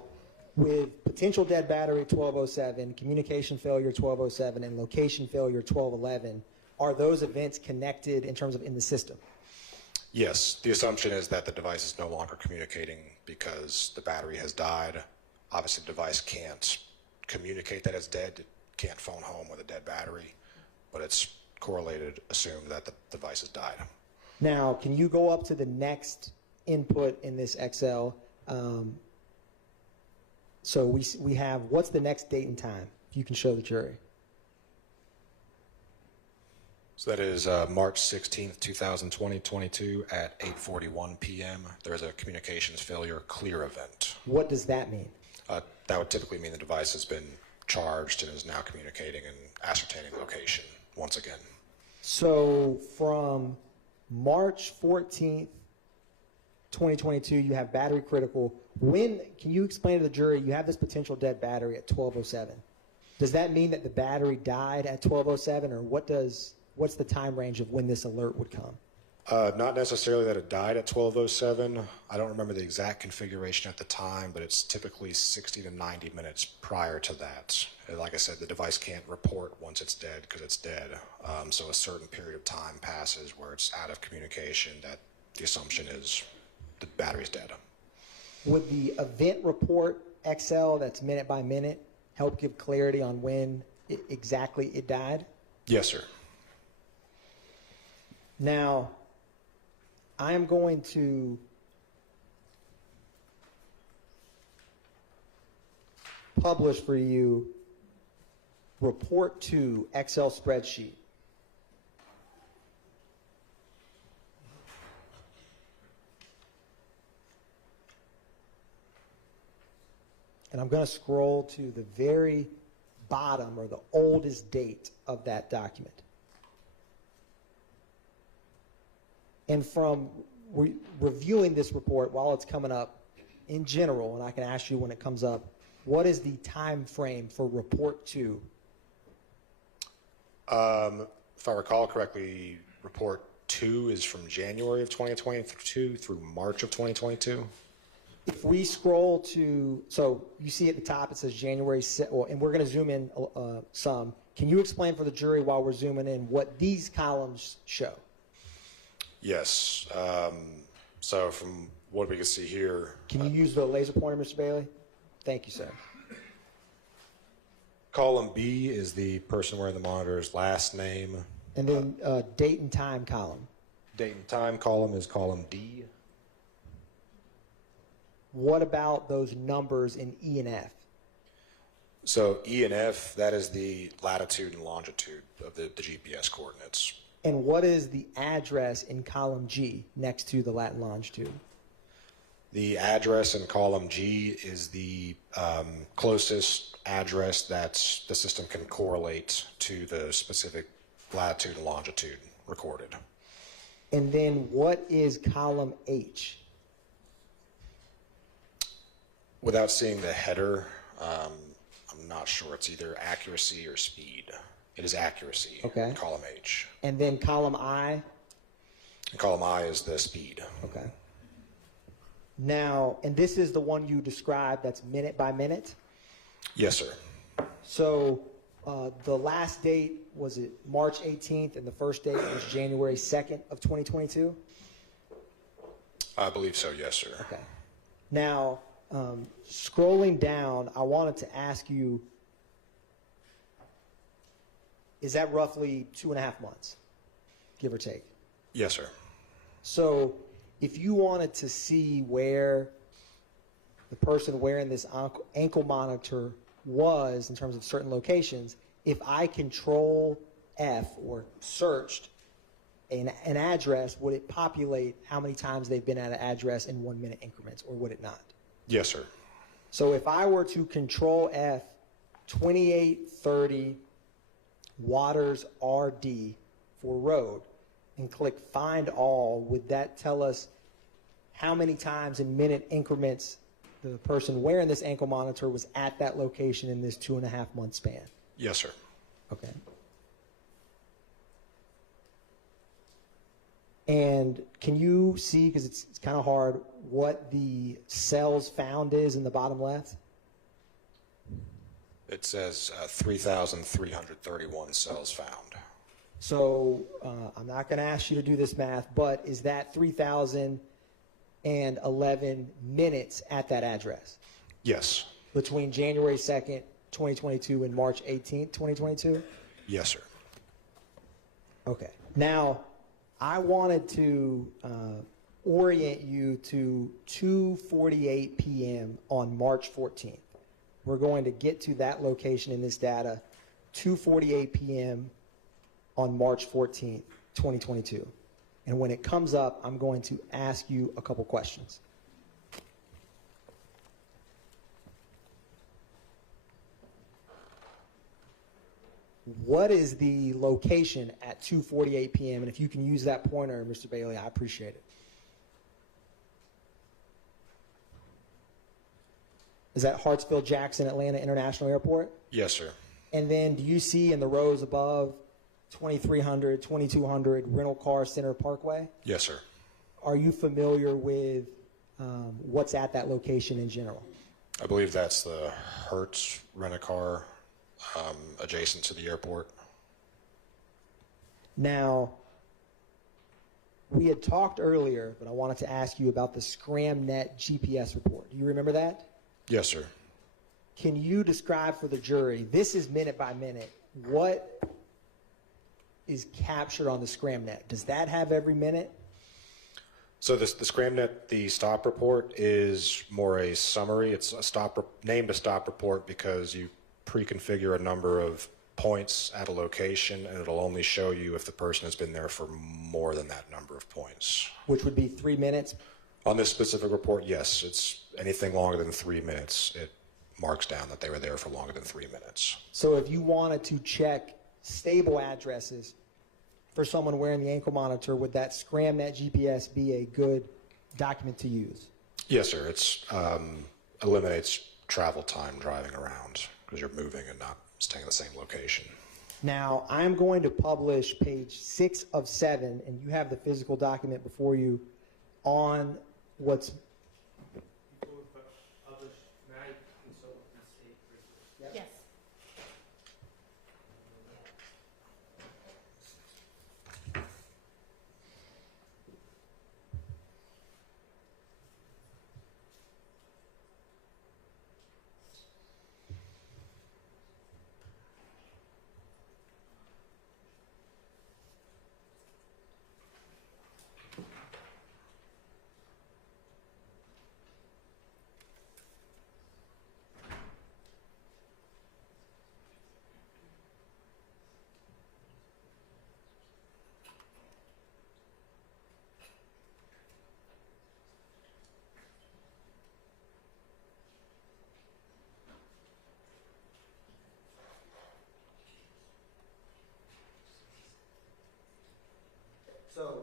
with potential dead battery 12:07, communication failure 12:07, and location failure 12:11, are those events connected in terms of in the system? Yes, the assumption is that the device is no longer communicating because the battery has died. Obviously, the device can't communicate that it's dead. It can't phone home with a dead battery, but it's correlated, assumed that the device has died. Now, can you go up to the next input in this Excel? So we have, what's the next date and time? If you can show the jury. So that is March 16th, 2022 at 8:41 p.m. There's a communications failure clear event. What does that mean? That would typically mean the device has been charged and is now communicating and ascertaining location once again. So from March 14th, 2022, you have battery critical. When, can you explain to the jury, you have this potential dead battery at 12:07. Does that mean that the battery died at 12:07, or what's the time range of when this alert would come? Not necessarily that it died at 12:07. I don't remember the exact configuration at the time, but it's typically 60 to 90 minutes prior to that. Like I said, the device can't report once it's dead because it's dead. So a certain period of time passes where it's out of communication, that the assumption is the battery's dead. Would the event report Excel that's minute by minute help give clarity on when exactly it died? Yes, sir. Now, I am going to publish for you report 2 Excel spreadsheet. And I'm going to scroll to the very bottom or the oldest date of that document. And from reviewing this report while it's coming up in general, and I can ask you when it comes up, what is the time frame for report 2? If I recall correctly, report 2 is from January of 2022 through March of 2022. If we scroll to, so you see at the top it says January, and we're going to zoom in some. Can you explain for the jury while we're zooming in what these columns show? Yes. So from what we can see here. Can you use the laser pointer, Mr. Bailey? Thank you, sir. Column B is the person wearing the monitor's last name. And then date and time column. Date and time column is column D. What about those numbers in E and F? So E and F, that is the latitude and longitude of the GPS coordinates. And what is the address in column G next to the lat and longitude? The address in column G is the closest address that the system can correlate to the specific latitude and longitude recorded. And then what is column H? Without seeing the header, I'm not sure. It's either accuracy or speed. It is accuracy. Okay. Column H. And then column I? And column I is the speed. Okay. Now, and this is the one you described that's minute by minute? Yes, sir. So the last date, was it March 18th, and the first date was January 2nd of 2022? I believe so, yes, sir. Okay. Now, scrolling down, I wanted to ask you, is that roughly 2.5 months, give or take? Yes, sir. So if you wanted to see where the person wearing this ankle monitor was in terms of certain locations, if I control F or searched an address, would it populate how many times they've been at an address in 1 minute increments, or would it not? Yes, sir. So if I were to control F 2830 Waters RD for road and click find all, would that tell us how many times in minute increments the person wearing this ankle monitor was at that location in this 2.5 month span? Yes, sir. Okay. And can you see, because it's kind of hard, what the cells found is in the bottom left? It says 3,331 cells found. So I'm not going to ask you to do this math, but is that 3,011 minutes at that address? Yes. Between January 2nd, 2022 and March 18th, 2022? Yes, sir. Okay. Now, I wanted to orient you to 2:48 p.m. on March 14th. We're going to get to that location in this data, 2:48 p.m. on March 14th, 2022. And when it comes up, I'm going to ask you a couple questions. What is the location at 2:48 p.m.? And if you can use that pointer, Mr. Bailey, I appreciate it. Is that Hartsfield-Jackson Atlanta International Airport? Yes, sir. And then do you see in the rows above 2300, 2200 Rental Car Center Parkway? Yes, sir. Are you familiar with what's at that location in general? I believe that's the Hertz Rent-A-Car adjacent to the airport. Now, we had talked earlier, but I wanted to ask you about the ScramNet GPS report. Do you remember that? Yes, sir. Can you describe for the jury, this is minute by minute, what is captured on the ScramNet? Does that have every minute? So the ScramNet, the stop report is more a summary. It's a named a stop report because you pre-configure a number of points at a location, and it'll only show you if the person has been there for more than that number of points. Which would be 3 minutes? On this specific report, yes, it's anything longer than 3 minutes. It marks down that they were there for longer than 3 minutes. So if you wanted to check stable addresses for someone wearing the ankle monitor, would that ScramNet GPS be a good document to use? Yes, sir. It's eliminates travel time driving around because you're moving and not staying at the same location. Now, I'm going to publish page 6 of 7, and you have the physical document before you on what's... Yes. So,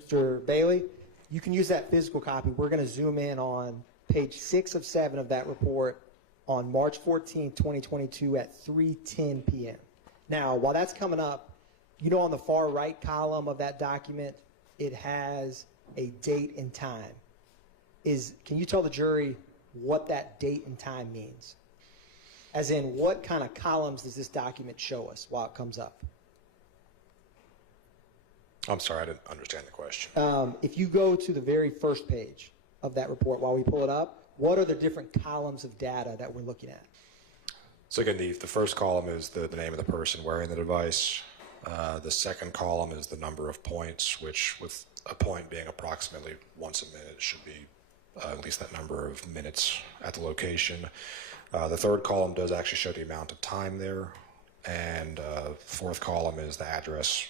Mr. Bailey, you can use that physical copy. We're going to zoom in on page 6 of 7 of that report on March 14, 2022 at 3:10 p.m. Now, while that's coming up, you know on the far right column of that document, it has a date and time. Can you tell the jury what that date and time means? As in, what kind of columns does this document show us while it comes up? I'm sorry, I didn't understand the question. If you go to the very first page of that report while we pull it up, what are the different columns of data that we're looking at? So again, the first column is the name of the person wearing the device. The second column is the number of points, which with a point being approximately once a minute should be at least that number of minutes at the location. The third column does actually show the amount of time there. And fourth column is the address,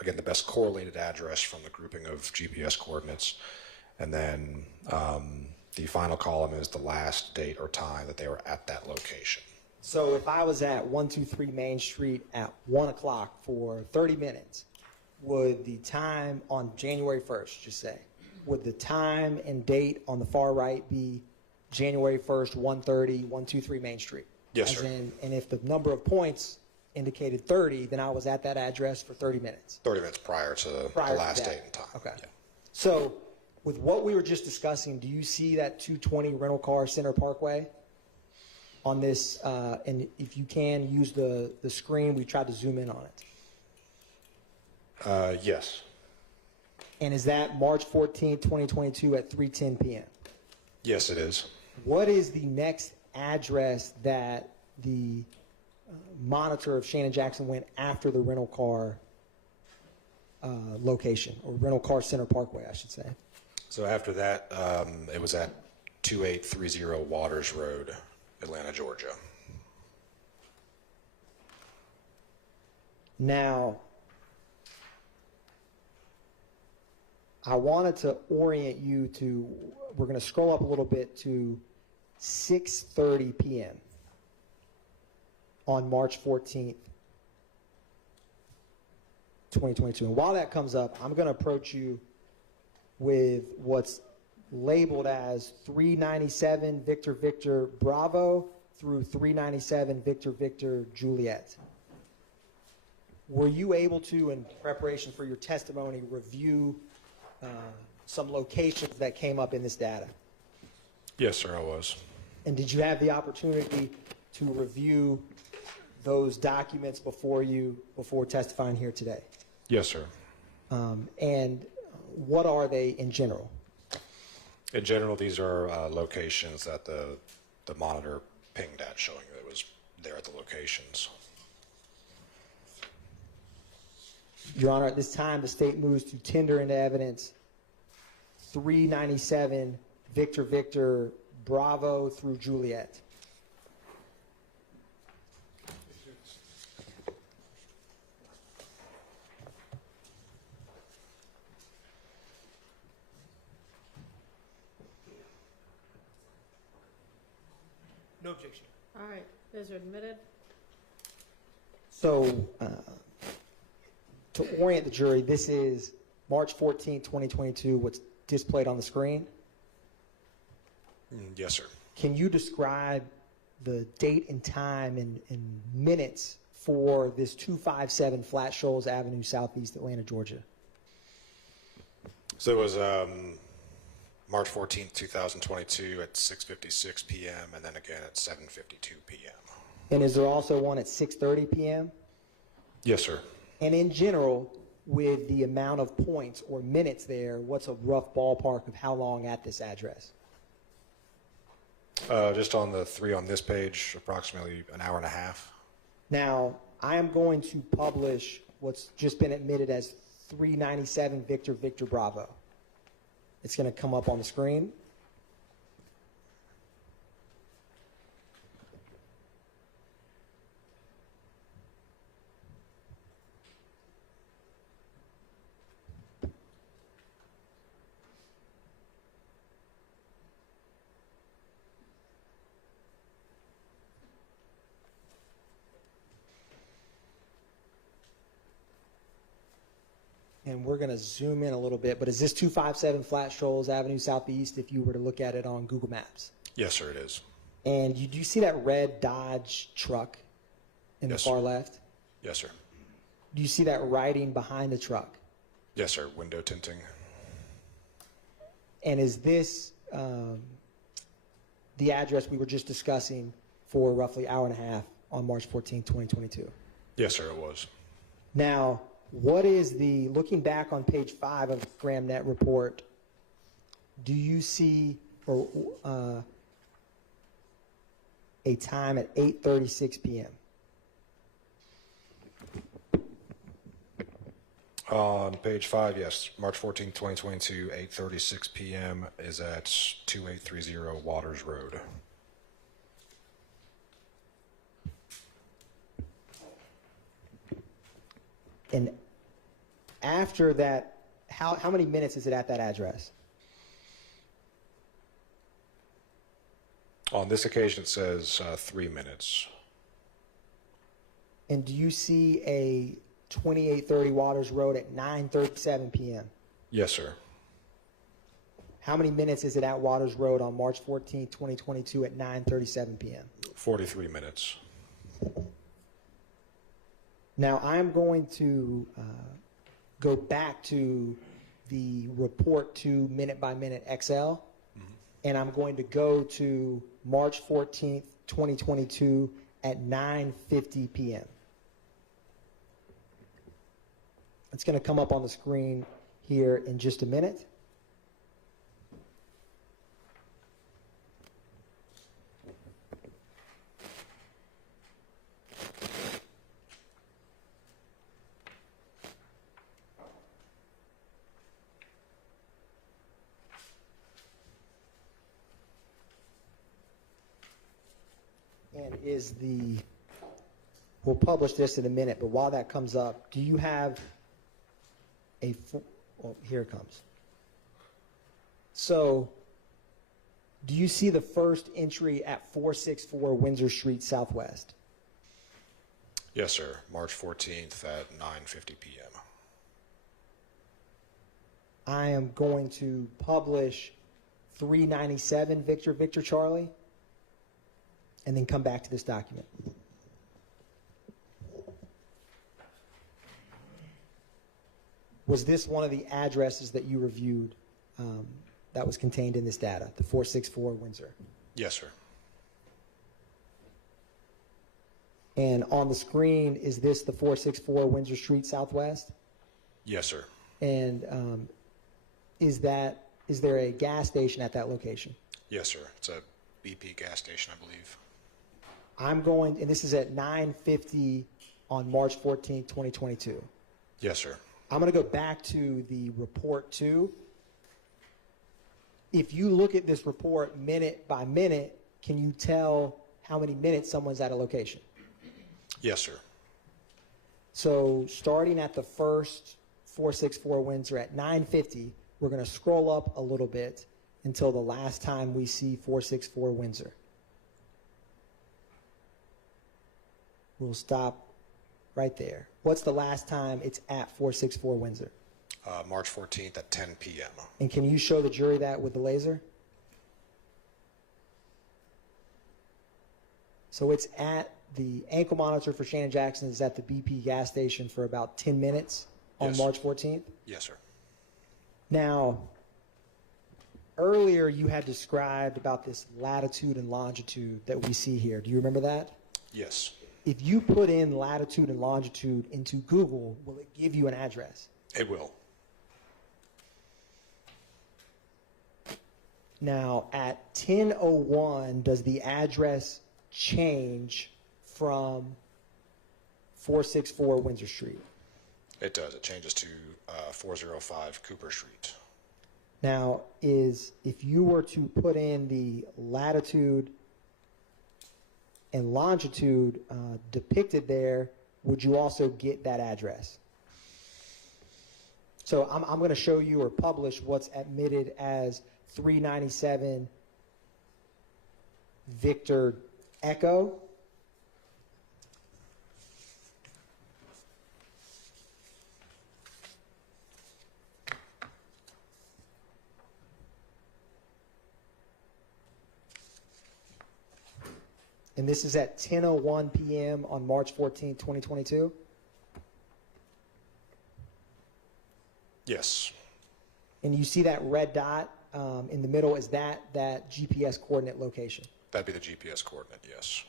again, the best correlated address from the grouping of GPS coordinates. And then the final column is the last date or time that they were at that location. So if I was at 123 Main Street at 1 o'clock for 30 minutes, would the time on January 1st, just say, would the time and date on the far right be January 1st, 1:30, 123 Main Street? Yes, sir. And if the number of points indicated 30, then I was at that address for 30 minutes. 30 minutes prior to the last date and time. Okay. Yeah. So with what we were just discussing, do you see that 220 Rental Car Center Parkway on this? And if you can, use the screen. We tried to zoom in on it. Yes. And is that March 14, 2022 at 3:10 p.m.? Yes, it is. What is the next address that the monitor of Shannon Jackson went after the rental car location, or Rental Car Center Parkway, I should say? So after that, it was at 2830 Waters Road, Atlanta, Georgia. Now, I wanted to orient you to, we're going to scroll up a little bit to 6:30 p.m. on March 14th, 2022. And while that comes up, I'm going to approach you with what's labeled as 397 Victor Victor Bravo through 397 Victor Victor Juliet. Were you able to, in preparation for your testimony, review some locations that came up in this data? Yes, sir, I was. And did you have the opportunity to review those documents before testifying here today? Yes, sir. And what are they in general? In general, these are locations that the monitor pinged at, showing that it was there at the locations. Your Honor, at this time, the state moves to tender into evidence 397 Victor Victor Bravo through Juliet. No objection. All right, those are admitted. So, to orient the jury, this is March 14, 2022, what's displayed on the screen. Yes, sir. Can you describe the date and time in minutes for this 257 Flat Shoals Avenue, Southeast Atlanta, Georgia? So it was March 14th, 2022 at 6:56 p.m. and then again at 7:52 p.m. And is there also one at 6:30 p.m.? Yes, sir. And in general, with the amount of points or minutes there, what's a rough ballpark of how long at this address? Just on the three on this page, approximately an hour and a half. Now, I am going to publish what's just been admitted as 397 Victor Victor Bravo. It's going to come up on the screen. And we're going to zoom in a little bit, but is this 257 Flat Shoals Avenue Southeast if you were to look at it on Google Maps? Yes, sir, it is. And do you see that red Dodge truck in Yes, the far sir. left? Yes, sir. Do you see that writing behind the truck? Yes, sir. Window tinting. And is this the address we were just discussing for roughly hour and a half on March 14, 2022? Yes, sir, it was. Now, what is the, looking back on page 5 of the GramNet report, do you see a time at 8:36 p.m.? On page 5, yes. March 14, 2022, 8:36 p.m. is at 2830 Waters Road. And after that, how many minutes is it at that address? On this occasion, it says 3 minutes. And do you see a 2830 Waters Road at 9:37 p.m.? Yes, sir. How many minutes is it at Waters Road on March 14, 2022 at 9:37 p.m.? 43 minutes. Now, I'm going to go back to the report to minute by minute XL, and I'm going to go to March 14th, 2022 at 9:50 p.m. It's going to come up on the screen here in just a minute. And we'll publish this in a minute, but while that comes up, do you have well, here it comes. So, do you see the first entry at 464 Windsor Street Southwest? Yes, sir. March 14th at 9:50 p.m. I am going to publish 397 Victor Victor Charlie, and then come back to this document. Was this one of the addresses that you reviewed that was contained in this data, the 464 Windsor? Yes, sir. And on the screen, is this the 464 Windsor Street Southwest? Yes, sir. And is there a gas station at that location? Yes, sir. It's a BP gas station, I believe. And this is at 9:50 on March 14, 2022. Yes, sir. I'm going to go back to the report 2. If you look at this report minute by minute, can you tell how many minutes someone's at a location? Yes, sir. So starting at the first 464 Windsor at 9:50, we're going to scroll up a little bit until the last time we see 464 Windsor. We'll stop right there. What's the last time it's at 464 Windsor? March 14th at 10 p.m. And can you show the jury that with the laser? So it's at the ankle monitor for Shannon Jackson is at the BP gas station for about 10 minutes on Yes. March 14th? Yes, sir. Now, earlier you had described about this latitude and longitude that we see here. Do you remember that? Yes. If you put in latitude and longitude into Google, will it give you an address? It will. Now, at 10:01, does the address change from 464 Windsor Street? It does. It changes to 405 Cooper Street. Now, if you were to put in the latitude and longitude depicted there, would you also get that address? So I'm going to show you or publish what's admitted as 397 Victor Echo. And this is at 10:01 p.m. on March 14, 2022. Yes. And you see that red dot in the middle, is that GPS coordinate location? That'd be the GPS coordinate, yes.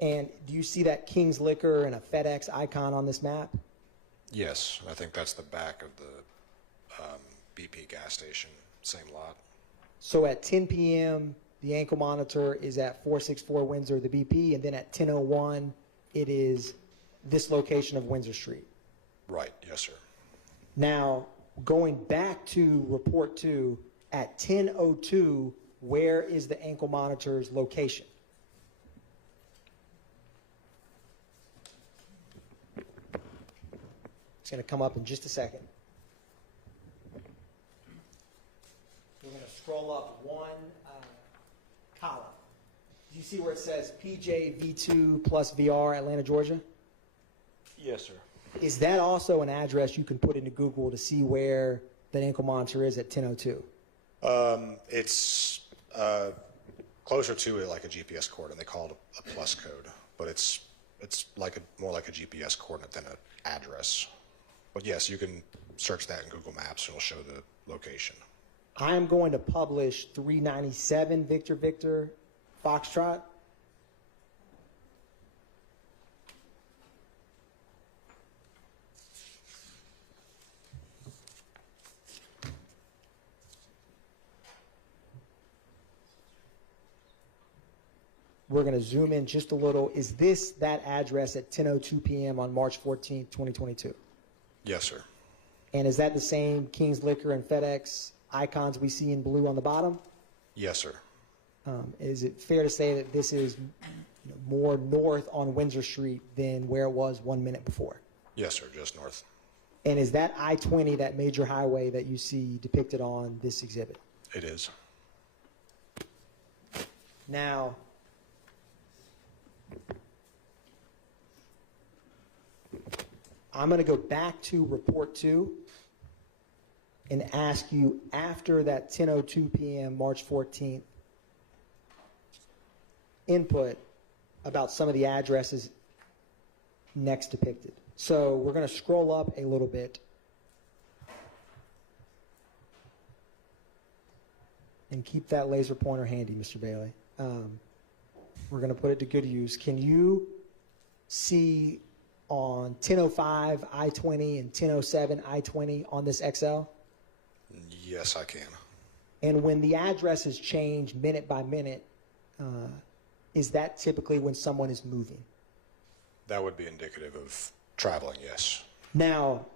And do you see that King's Liquor and a FedEx icon on this map? Yes. I think that's the back of the BP gas station, same lot. So at 10 p.m., the ankle monitor is at 464 Windsor, the BP, and then at 10:01, it is this location of Windsor Street. Right. Yes, sir. Now, going back to report 2, at 10:02, where is the ankle monitor's location? It's going to come up in just a second. We're going to scroll up one column. Do you see where it says PJ V2 plus VR Atlanta, Georgia? Yes, sir. Is that also an address you can put into Google to see where the ankle monitor is at 10:02? It's closer to it like a GPS coordinate. They call it a plus code, but it's like more like a GPS coordinate than an address. But yes, you can search that in Google Maps and it'll show the location. I am going to publish 397 Victor Victor Foxtrot. We're going to zoom in just a little. Is this that address at 10:02 p.m. on March 14, 2022? Yes, sir. And is that the same King's Liquor and FedEx icons we see in blue on the bottom? Yes, sir. Is it fair to say that this is more north on Windsor Street than where it was 1 minute before? Yes, sir. Just north. And is that I-20 that major highway that you see depicted on this exhibit? It is. Now, I'm going to go back to report 2 and ask you after that 10:02 p.m. March 14th input about some of the addresses next depicted. So we're going to scroll up a little bit and keep that laser pointer handy, Mr. Bailey. We're going to put it to good use. Can you see on 10:05 I-20 and 10:07 I-20 on this XL? Yes, I can. And when the addresses change minute by minute, is that typically when someone is moving? That would be indicative of traveling, yes. Now,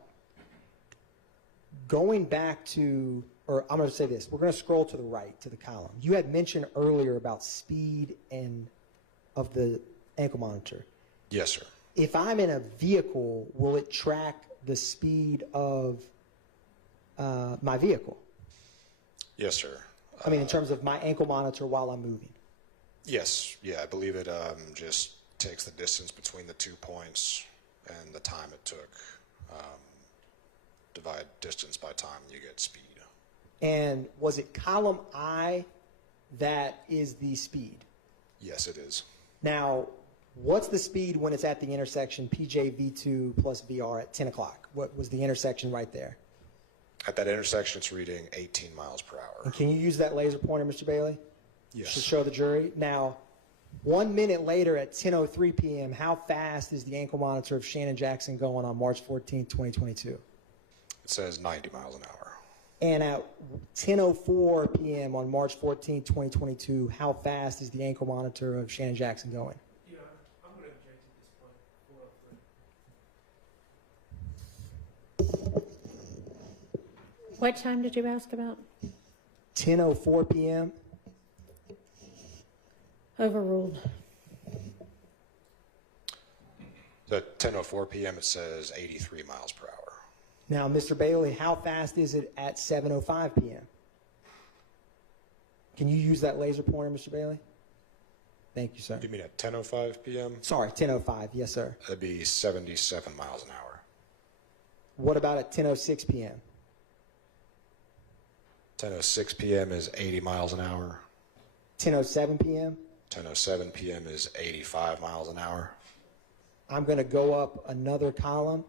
going back to, or I'm going to say this, we're going to scroll to the right, to the column. You had mentioned earlier about speed and of the ankle monitor. Yes, sir. If I'm in a vehicle, will it track the speed of my vehicle? Yes, sir. I mean, in terms of my ankle monitor while I'm moving. Yes, yeah, I believe it just takes the distance between the 2 points and the time it took. Divide distance by time, you get speed. And was it column I that is the speed? Yes, it is. Now, what's the speed when it's at the intersection PJV2 plus VR at 10 o'clock? What was the intersection right there? At that intersection, it's reading 18 miles per hour. And can you use that laser pointer, Mr. Bailey? Yes. To show the jury? Now, 1 minute later at 10:03 p.m., how fast is the ankle monitor of Shannon Jackson going on March 14, 2022? It says 90 miles an hour. And at 10:04 p.m. on March 14, 2022, how fast is the ankle monitor of Shannon Jackson going? Yeah, I'm going to object at this point. 403. What time did you ask about? 10:04 p.m. Overruled. At 10:04 p.m., it says 83 miles per hour. Now, Mr. Bailey, how fast is it at 7:05 p.m.? Can you use that laser pointer, Mr. Bailey? Thank you, sir. You mean at 10:05 p.m.? Sorry, 10:05. Yes, sir. That'd be 77 miles an hour. What about at 10:06 p.m.? 10:06 p.m. is 80 miles an hour. 10:07 p.m.? 10:07 p.m. is 85 miles an hour. I'm going to go up another column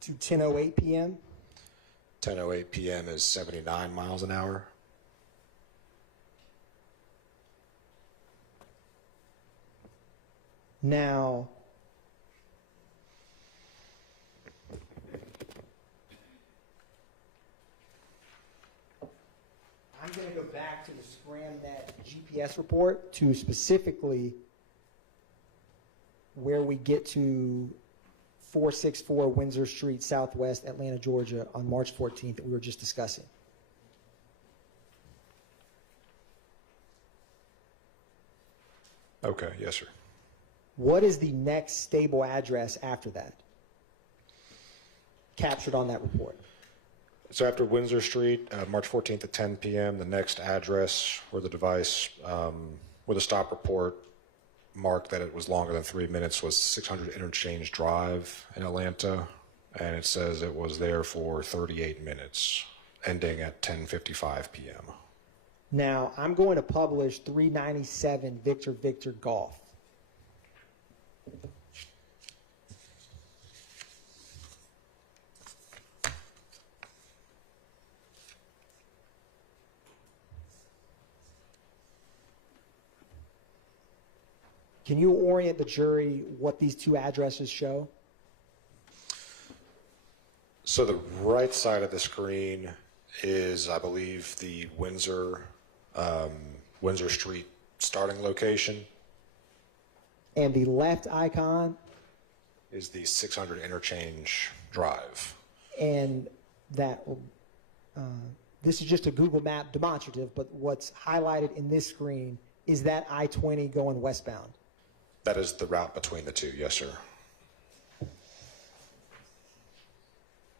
to 10:08 p.m. 10:08 p.m. is 79 miles an hour. Now, I'm going to go back to the ScramNet GPS report to specifically where we get to 464 Windsor Street, Southwest, Atlanta, Georgia, on March 14th that we were just discussing. Okay, yes, sir. What is the next stable address after that? Captured on that report. So after Windsor Street, March 14th at 10 p.m., the next address where the device, where the stop report marked that it was longer than 3 minutes was 600 Interchange Drive in Atlanta, and it says it was there for 38 minutes, ending at 10:55 p.m. Now, I'm going to publish 397 Victor Victor Golf. Can you orient the jury what these two addresses show? So the right side of the screen is, I believe, the Windsor Street starting location. And the left icon? Is the 600 Interchange Drive. And that, this is just a Google map demonstrative, but what's highlighted in this screen is that I-20 going westbound. That is the route between the two, yes, sir.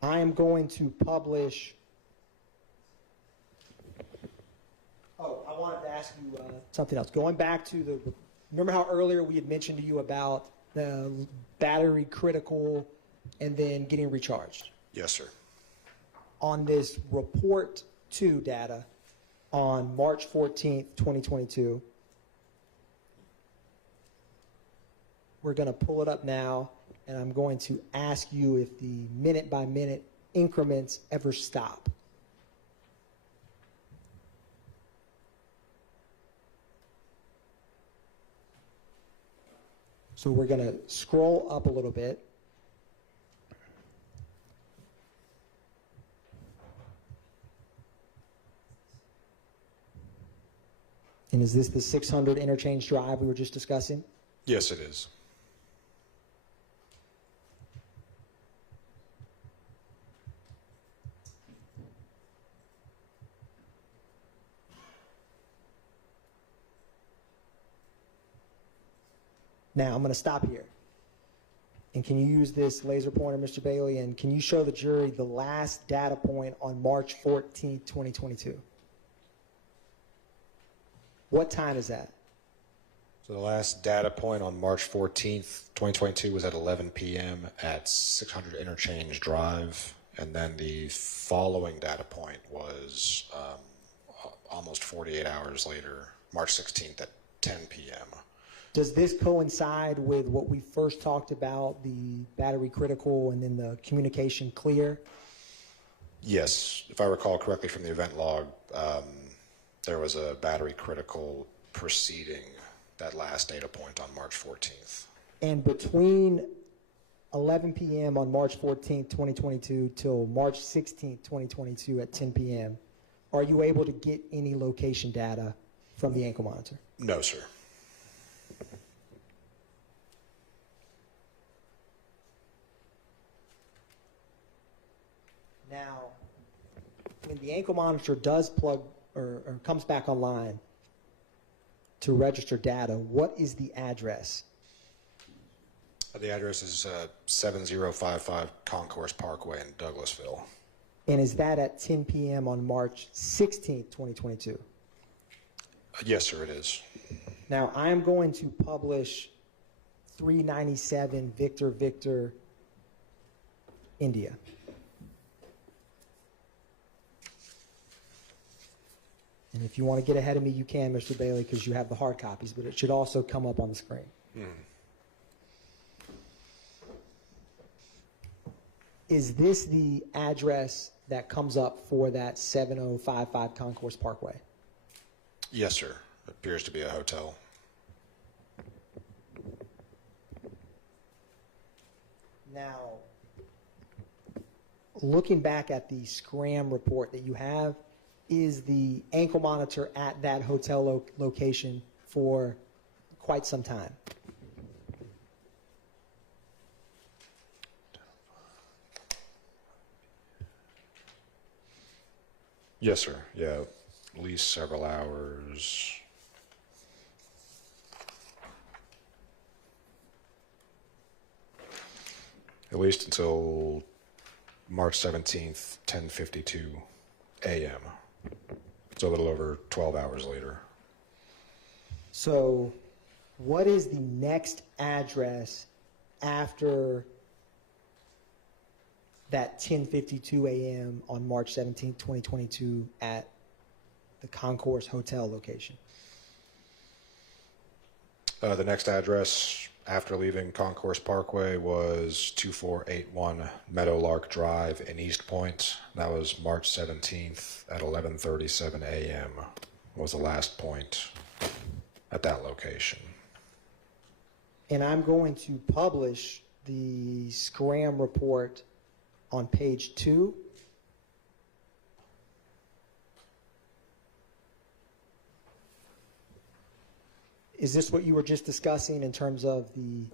I am going to publish. Oh, I wanted to ask you something else. Going back to the, remember how earlier we had mentioned to you about the battery critical and then getting recharged? Yes, sir. On this report 2 data on March 14th, 2022, we're going to pull it up now, and I'm going to ask you if the minute-by-minute increments ever stop. So we're going to scroll up a little bit. And is this the 600 Interchange Drive we were just discussing? Yes, it is. Now, I'm going to stop here. And can you use this laser pointer, Mr. Bailey, and can you show the jury the last data point on March 14th, 2022? What time is that? So the last data point on March 14th, 2022 was at 11 p.m. at 600 Interchange Drive. And then the following data point was almost 48 hours later, March 16th at 10 p.m. Does this coincide with what we first talked about, the battery critical and then the communication clear? Yes, if I recall correctly from the event log, there was a battery critical preceding that last data point on March 14th. And between 11 p.m. on March 14th, 2022 till March 16th, 2022 at 10 p.m., are you able to get any location data from the ankle monitor? No, sir. Now, when the ankle monitor does plug or comes back online to register data, what is the address? The address is 7055 Concourse Parkway in Douglasville. And is that at 10 p.m. on March 16th, 2022? Yes, sir, it is. Now, I am going to publish 397 Victor Victor India. And if you want to get ahead of me, you can, Mr. Bailey, because you have the hard copies, but it should also come up on the screen. Is this the address that comes up for that 7055 Concourse Parkway? Yes, sir. It appears to be a hotel. Now, looking back at the Scram report that you have, is the ankle monitor at that hotel location for quite some time? Yes, sir. Yeah, at least several hours. At least until March 17th, 10:52 a.m. It's a little over 12 hours later. So what is the next address after that 10:52 a.m. on March 17, 2022 at the Concourse Hotel location? The next address after leaving Concourse Parkway was 2481 Meadowlark Drive in East Point. That was March 17th at 11:37 a.m. was the last point at that location. And I'm going to publish the Scram report on page 2. Is this what you were just discussing in terms of the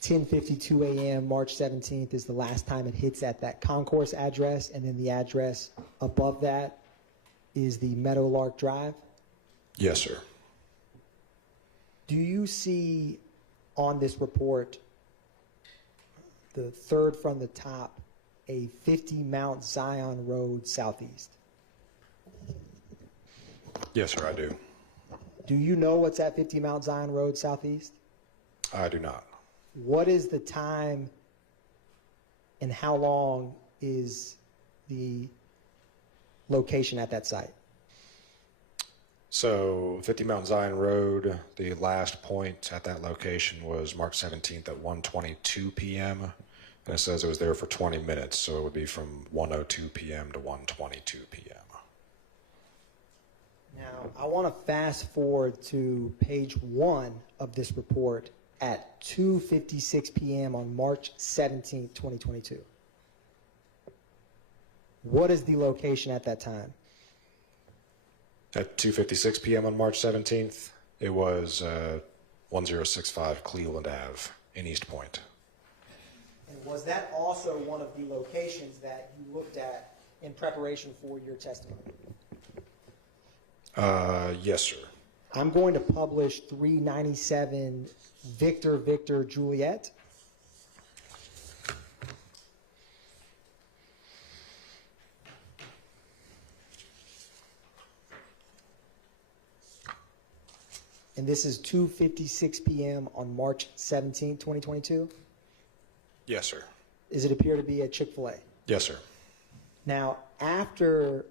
10:52 a.m. March 17th is the last time it hits at that Concourse address, and then the address above that is the Meadowlark Drive? Yes, sir. Do you see on this report, the third from the top, a 50 Mount Zion Road Southeast? Yes, sir, I do. Do you know what's at 50 Mount Zion Road Southeast? I do not. What is the time and how long is the location at that site? So 50 Mount Zion Road, the last point at that location was March 17th at 1:22 p.m. And it says it was there for 20 minutes, so it would be from 1:02 p.m. to 1:22 p.m. Now, I want to fast forward to page 1 of this report at 2:56 p.m. on March 17th, 2022. What is the location at that time? At 2:56 p.m. on March 17th, it was 1065 Cleveland Ave in East Point. And was that also one of the locations that you looked at in preparation for your testimony? Yes, sir. I'm going to publish 397 Victor Victor Juliet. And this is 2:56 p.m. on March 17, 2022? Yes, sir. Does it appear to be at Chick-fil-A? Yes, sir. Now, after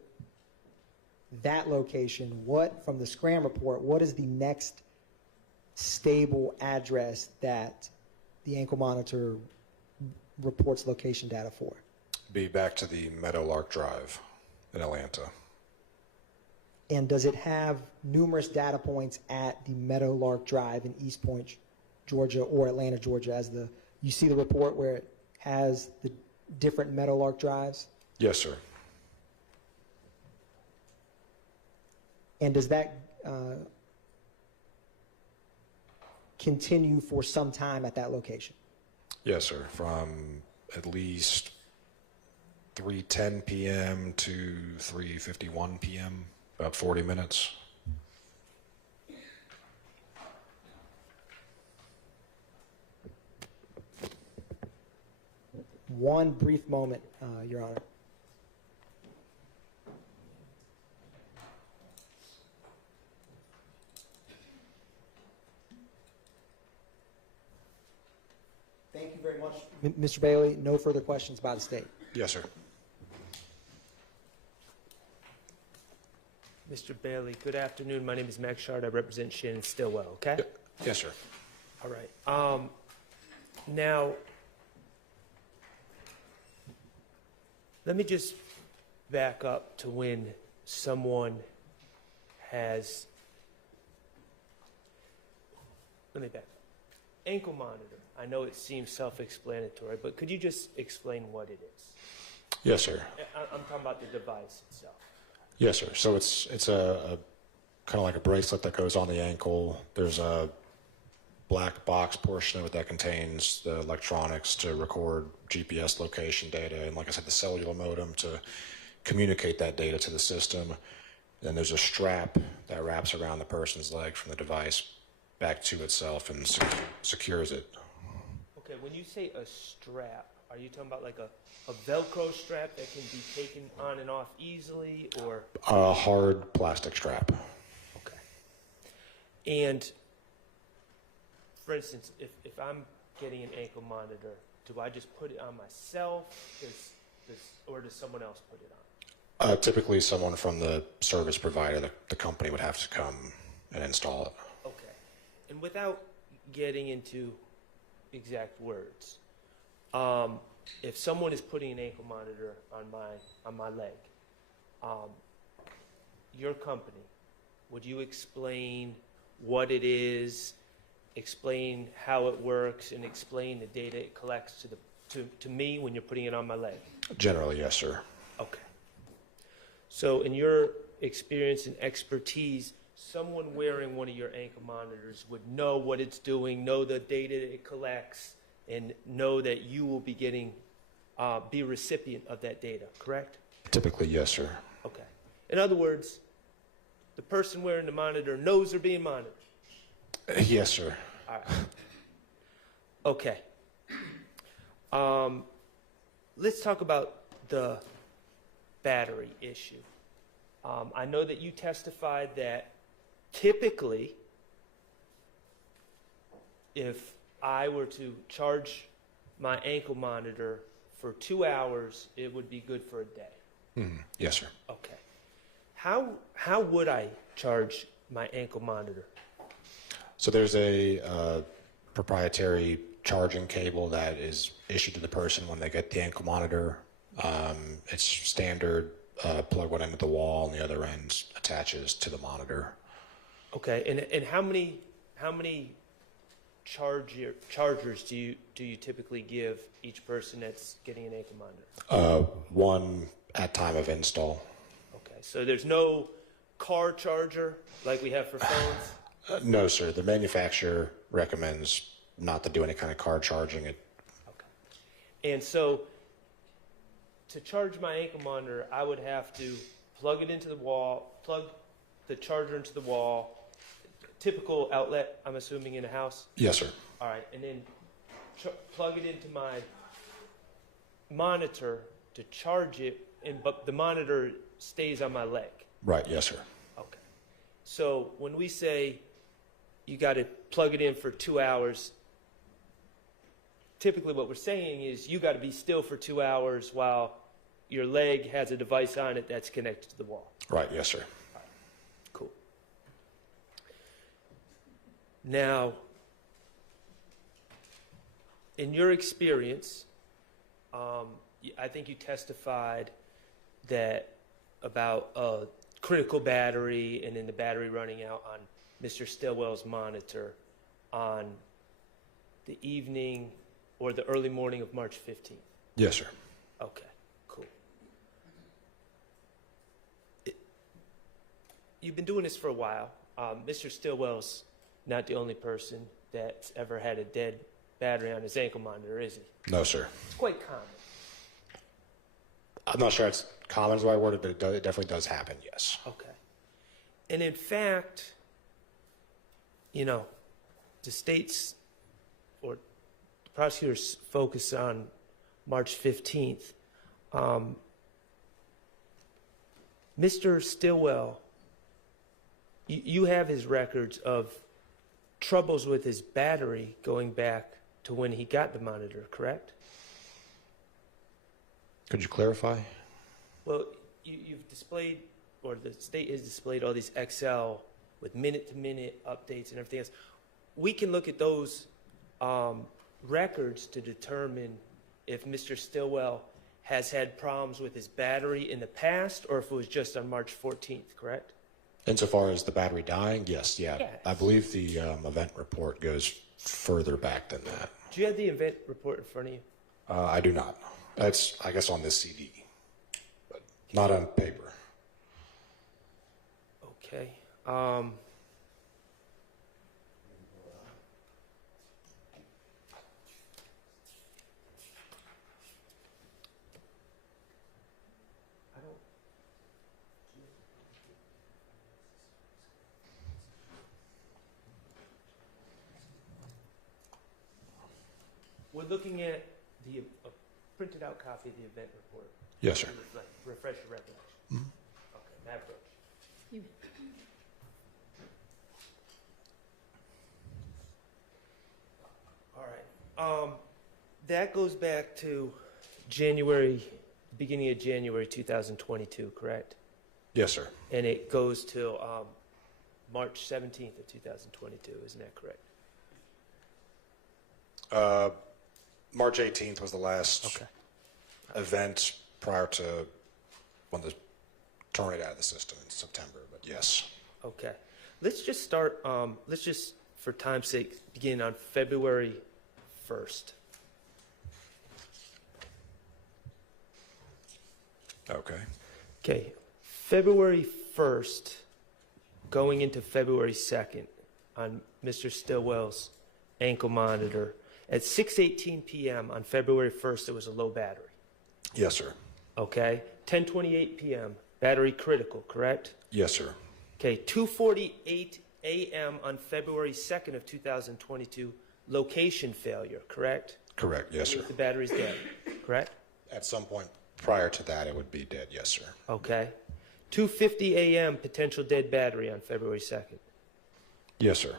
that location, from the Scram report, what is the next stable address that the ankle monitor reports location data for? Be back to the Meadowlark Drive in Atlanta. And does it have numerous data points at the Meadowlark Drive in East Point, Georgia, or Atlanta, Georgia, you see the report where it has the different Meadowlark drives? Yes, sir. And does that continue for some time at that location? Yes, sir. From at least 3:10 p.m. to 3:51 p.m., about 40 minutes. One brief moment, Your Honor. Thank you very much, Mr. Bailey. No further questions by the state. Yes, sir. Mr. Bailey, good afternoon. My name is Max Shard. I represent Shannon Stillwell, okay? Yes, sir. All right. Now, let me just back up to when someone has, let me back up. Ankle monitor. I know it seems self-explanatory, but could you just explain what it is? Yes, sir. I'm talking about the device itself. Yes, sir. So it's a kind of like a bracelet that goes on the ankle. There's a black box portion of it that contains the electronics to record GPS location data, and like I said, the cellular modem to communicate that data to the system. Then there's a strap that wraps around the person's leg from the device back to itself and secures it. Okay, when you say a strap, are you talking about like a Velcro strap that can be taken on and off easily, or? A hard plastic strap. Okay. And for instance, if I'm getting an ankle monitor, do I just put it on myself, or does someone else put it on? Typically someone from the service provider, the company would have to come and install it. Okay. And without getting into exact words, if someone is putting an ankle monitor on my leg, your company, would you explain what it is, explain how it works, and explain the data it collects to me when you're putting it on my leg? Generally, yes, sir. Okay. So in your experience and expertise, someone wearing one of your ankle monitors would know what it's doing, know the data it collects, and know that you will be getting, be a recipient of that data, correct? Typically, yes, sir. Okay. In other words, the person wearing the monitor knows they're being monitored. Yes, sir. All right. Okay. Let's talk about the battery issue. I know that you testified that typically, if I were to charge my ankle monitor for 2 hours, it would be good for a day. Yes, sir. Okay. How would I charge my ankle monitor? So there's a proprietary charging cable that is issued to the person when they get the ankle monitor. It's standard, plug one end at the wall, and the other end attaches to the monitor. Okay, and how many chargers do you typically give each person that's getting an ankle monitor? One at time of install. Okay, so there's no car charger like we have for phones? No, sir. The manufacturer recommends not to do any kind of car charging. Okay. And so to charge my ankle monitor, I would have to plug it into the wall, plug the charger into the wall, typical outlet, I'm assuming, in a house? Yes, sir. All right, and then plug it into my monitor to charge it, but the monitor stays on my leg. Right, yes, sir. Okay. So when we say you got to plug it in for 2 hours. Typically what we're saying is you got to be still for 2 hours while your leg has a device on it that's connected to the wall. Right, yes, sir. Cool. Now, in your experience, I think you testified that about a critical battery and then the battery running out on Mr. Stillwell's monitor on the evening or the early morning of March 15th. Yes, sir. Okay, cool. You've been doing this for a while. Mr. Stillwell's not the only person that's ever had a dead battery on his ankle monitor, is he? No, sir. It's quite common. I'm not sure it's common is the right word, but it definitely does happen, yes. Okay. And in fact, you know, the state's or the prosecutors focus on March 15th. Mr. Stillwell, you have his records of troubles with his battery going back to when he got the monitor, correct? Could you clarify? Well, you've displayed, or the state has displayed all these Excel with minute-to-minute updates and everything else. We can look at those records to determine if Mr. Stillwell has had problems with his battery in the past or if it was just on March 14th, correct? Insofar as the battery dying, yes, yeah. Yes. I believe the event report goes further back than that. Do you have the event report in front of you? I do not. That's, I guess, on this CD, but not on paper. Okay. We're looking at the printed out copy of the event report. Yes, sir. Refresh your recollection. Okay, Matt Approach. All right. That goes back to beginning of January 2022, correct? Yes, sir. And it goes till March 17th of 2022, isn't that correct? March 18th was the last event prior to when the terminated out of the system in September, but yes. Okay. Let's just start, let's just, for time's sake, begin on February 1st. Okay. Okay. February 1st, going into February 2nd, on Mr. Stillwell's ankle monitor, at 6:18 p.m. on February 1st, there was a low battery. Yes, sir. Okay. 10:28 p.m., battery critical, correct? Yes, sir. Okay. 2:48 a.m. on February 2nd of 2022, location failure, correct? Correct. Yes, sir. The battery's dead, correct? At some point prior to that, it would be dead. Yes, sir. Okay. 2:50 a.m. potential dead battery on February 2nd. Yes, sir.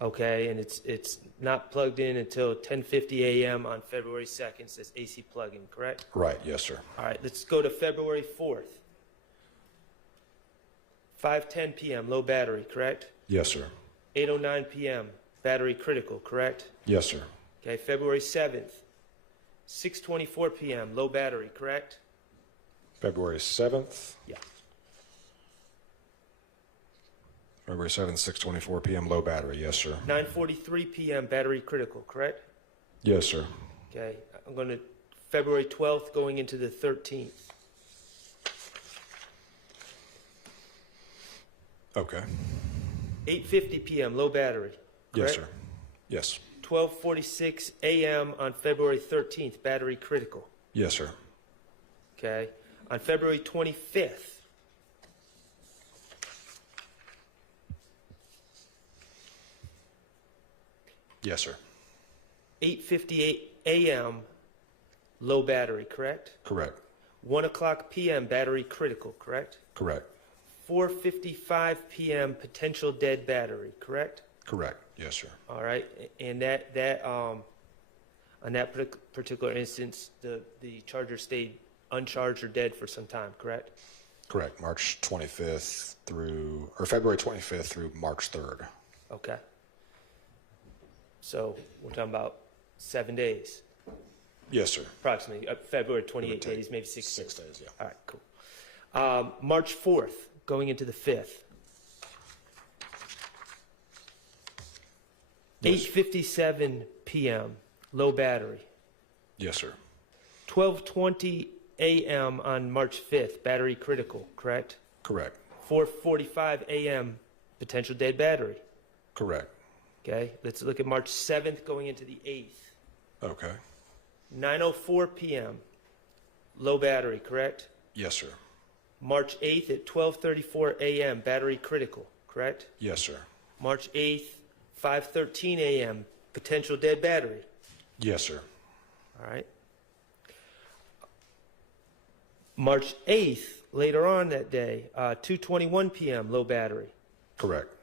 Okay, and it's not plugged in until 10:50 a.m. on February 2nd. It says AC plug-in, correct? Right. Yes, sir. All right, let's go to February 4th. 5:10 p.m. low battery, correct? Yes, sir. 8:09 p.m. battery critical, correct? Yes, sir. Okay, February 7th. 6:24 p.m. low battery, correct? February 7th. Yeah. February 7th, 6:24 p.m. low battery. Yes, sir. 9:43 p.m. battery critical, correct? Yes, sir. Okay, I'm going to February 12th going into the 13th. Okay. 8:50 p.m. low battery, Yes, correct? sir. Yes. 12:46 a.m. on February 13th, battery critical. Yes, sir. Okay. On February 25th, Yes, sir. 8:58 a.m. low battery, correct? Correct. 1 o'clock p.m. battery critical, correct? Correct. 4:55 p.m. potential dead battery, correct? Correct. Yes, sir. All right, and on that particular instance, the charger stayed uncharged or dead for some time, correct? Correct. March 25th through, or February 25th through March 3rd. Okay. So we're talking about 7 days, Yes, sir. approximately. February, 28 It would take days, maybe 6 days. 6 days, yeah. All right, cool. March 4th, going into the 5th. Yes. 8:57 p.m., low battery. Yes, sir. 12:20 a.m. on March 5th, battery critical, correct? Correct. 4:45 a.m., potential dead battery. Correct. Okay, let's look at March 7th going into the 8th. Okay. 9:04 p.m., low battery, correct? Yes, sir. March 8th at 12:34 a.m., battery critical, correct? Yes, sir. March 8th, 5:13 a.m., potential dead battery. Yes, sir. All right. March 8th, later on that day, 2:21 p.m., low battery. Correct.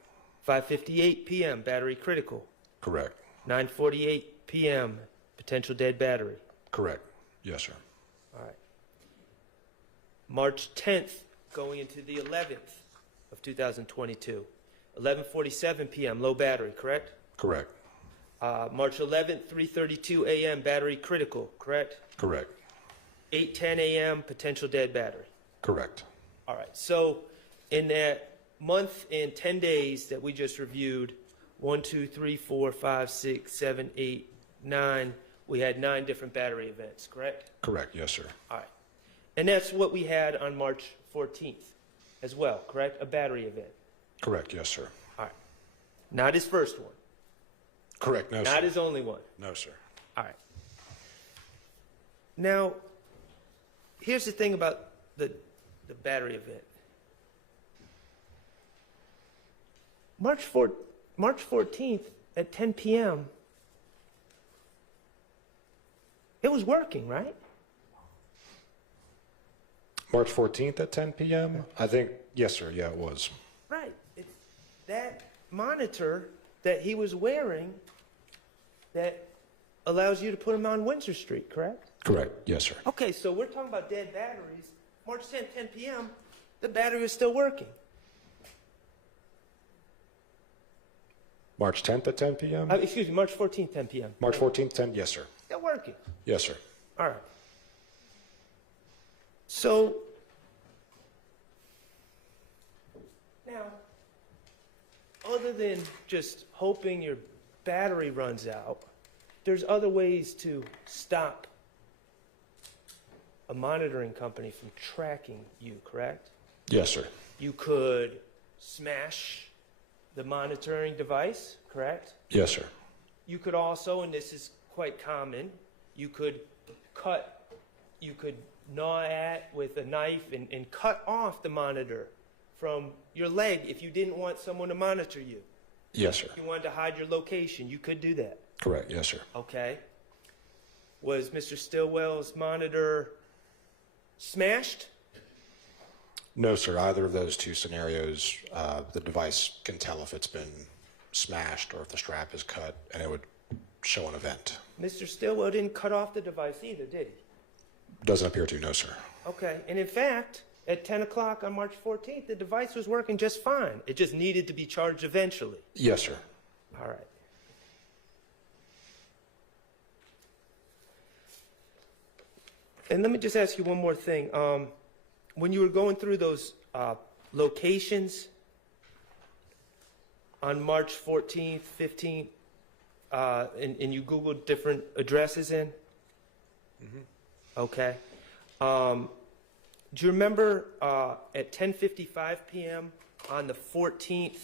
5:58 p.m., battery critical. Correct. 9:48 p.m., potential dead battery. Correct. Yes, sir. All right. March 10th, going into the 11th of 2022. 11:47 p.m., low battery, correct? Correct. March 11th, 3:32 a.m., battery critical, correct? Correct. 8:10 a.m., potential dead battery. Correct. All right. So in that month and 10 days that we just reviewed, 1, 2, 3, 4, 5, 6, 7, 8, 9, we had 9 different battery events, correct? Correct. Yes, sir. All right. And that's what we had on March 14th as well, correct? A battery event. Correct. Yes, sir. All right. Not his first one. Correct. No, sir. Not his only one. No, sir. All right. Now, here's the thing about the battery event. March 14th at 10 p.m., it was working, right? March 14th at 10 p.m.? I think, yes, sir. Yeah, it was. Right. It's that monitor that he was wearing that allows you to put him on Windsor Street, correct? Correct. Yes, sir. Okay, so we're talking about dead batteries. March 10th, 10 p.m., the battery was still working. March 10th at 10 p.m.? Excuse me, March 14th, 10 p.m. March 14th, 10? Yes, sir. Still working. Yes, sir. All right. So, now, other than just hoping your battery runs out, there's other ways to stop a monitoring company from tracking you, correct? Yes, sir. You could smash the monitoring device, correct? Yes, sir. You could also, and this is quite common, you could gnaw at with a knife and cut off the monitor from your leg if you didn't want someone to monitor you. Yes, sir. If you wanted to hide your location, you could do that. Correct. Yes, sir. Okay. Was Mr. Stillwell's monitor smashed? No, sir. Either of those two scenarios, the device can tell if it's been smashed or if the strap is cut, and it would show an event. Mr. Stillwell didn't cut off the device either, did he? Doesn't appear to, no, sir. Okay. And in fact, at 10 o'clock on March 14th, the device was working just fine. It just needed to be charged eventually. Yes, sir. All right. And let me just ask you one more thing. When you were going through those locations on March 14th, 15th, and you Googled different addresses in? Mm-hmm. Okay. Do you remember at 10:55 p.m. on the 14th,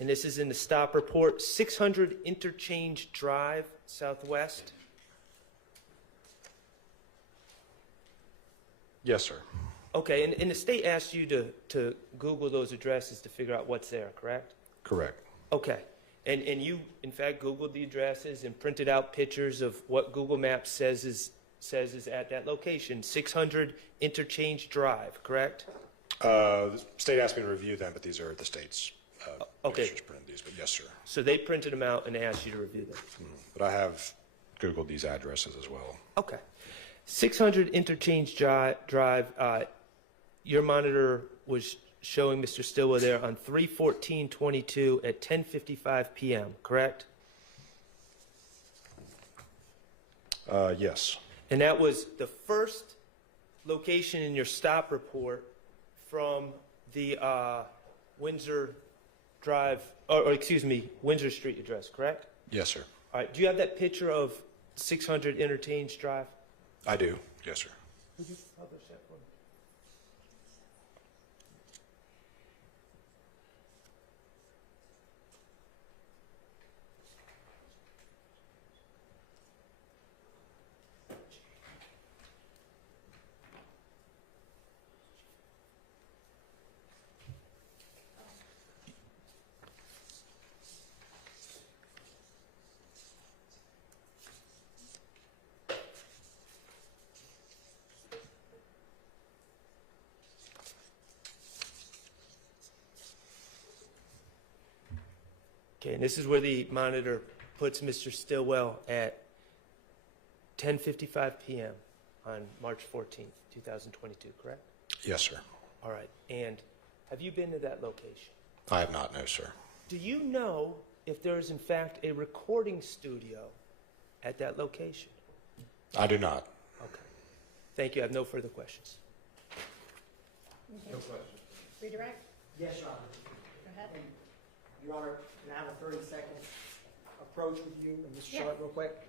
and this is in the stop report, 600 Interchange Drive, Southwest? Yes, sir. Okay, and the state asked you to Google those addresses to figure out what's there, correct? Correct. Okay, and you, in fact, Googled the addresses and printed out pictures of what Google Maps says is at that location, 600 Interchange Drive, correct? The state asked me to review them, but these are the state's Okay. Commissioners printed these, but yes, sir. So they printed them out and asked you to review them? But I have Googled these addresses as well. Okay. 600 Interchange Drive, your monitor was showing Mr. Stillwell there on 3/14/22 at 10:55 p.m., correct? Yes. And that was the first location in your stop report from the Windsor Drive, or excuse me, Windsor Street address, correct? Yes, sir. All right. Do you have that picture of 600 Interchange Drive? I do. Yes, sir. Would you publish that for me? Okay, and this is where the monitor puts Mr. Stillwell at 10:55 p.m. on March 14th, 2022, correct? Yes, sir. All right, and have you been to that location? I have not, no, sir. Do you know if there is in fact a recording studio at that location? I do not. Okay. Thank you. I have no further questions. No question. Redirect? Yes, Your Honor. Go ahead. Your Honor, can I have a 30-second approach with you and Mr. Yeah. Sharp real quick?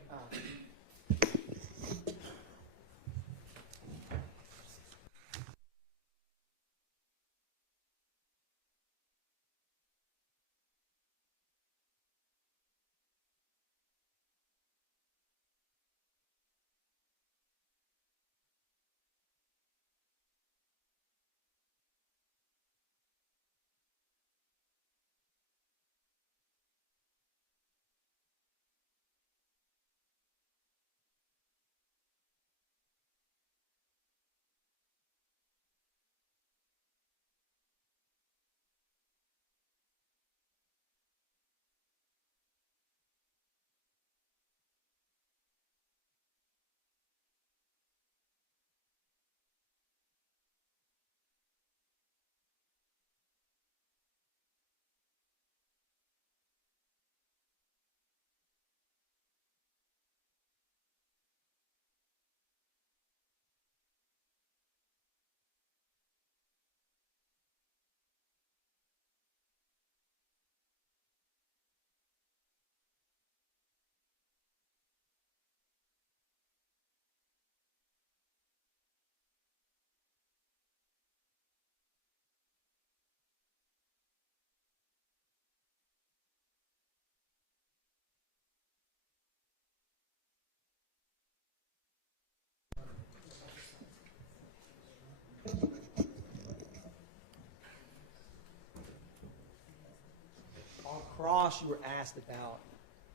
On cross, you were asked about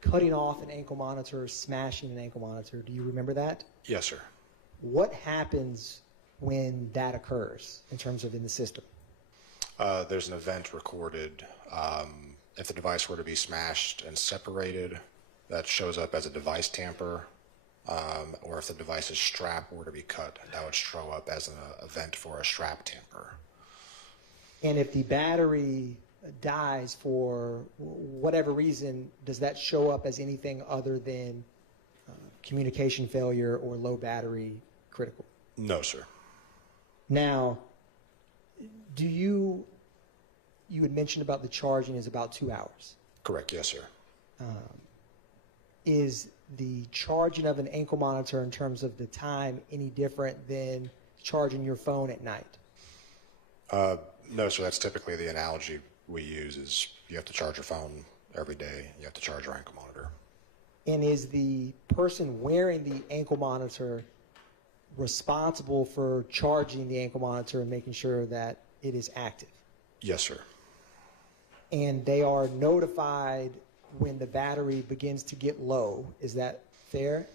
cutting off an ankle monitor, smashing an ankle monitor. Do you remember that? Yes, sir. What happens when that occurs in terms of in the system? There's an event recorded. If the device were to be smashed and separated, that shows up as a device tamper. Or if the device's strap were to be cut, that would show up as an event for a strap tamper. And if the battery dies for whatever reason, does that show up as anything other than communication failure or low battery critical? No, sir. Now, do you had mentioned about the charging is about 2 hours. Correct, yes, sir. Is the charging of an ankle monitor in terms of the time any different than charging your phone at night? No, sir. That's typically the analogy we use is you have to charge your phone every day. You have to charge your ankle monitor. And is the person wearing the ankle monitor responsible for charging the ankle monitor and making sure that it is active? Yes, sir. And they are notified when the battery begins to get low. Is that fair?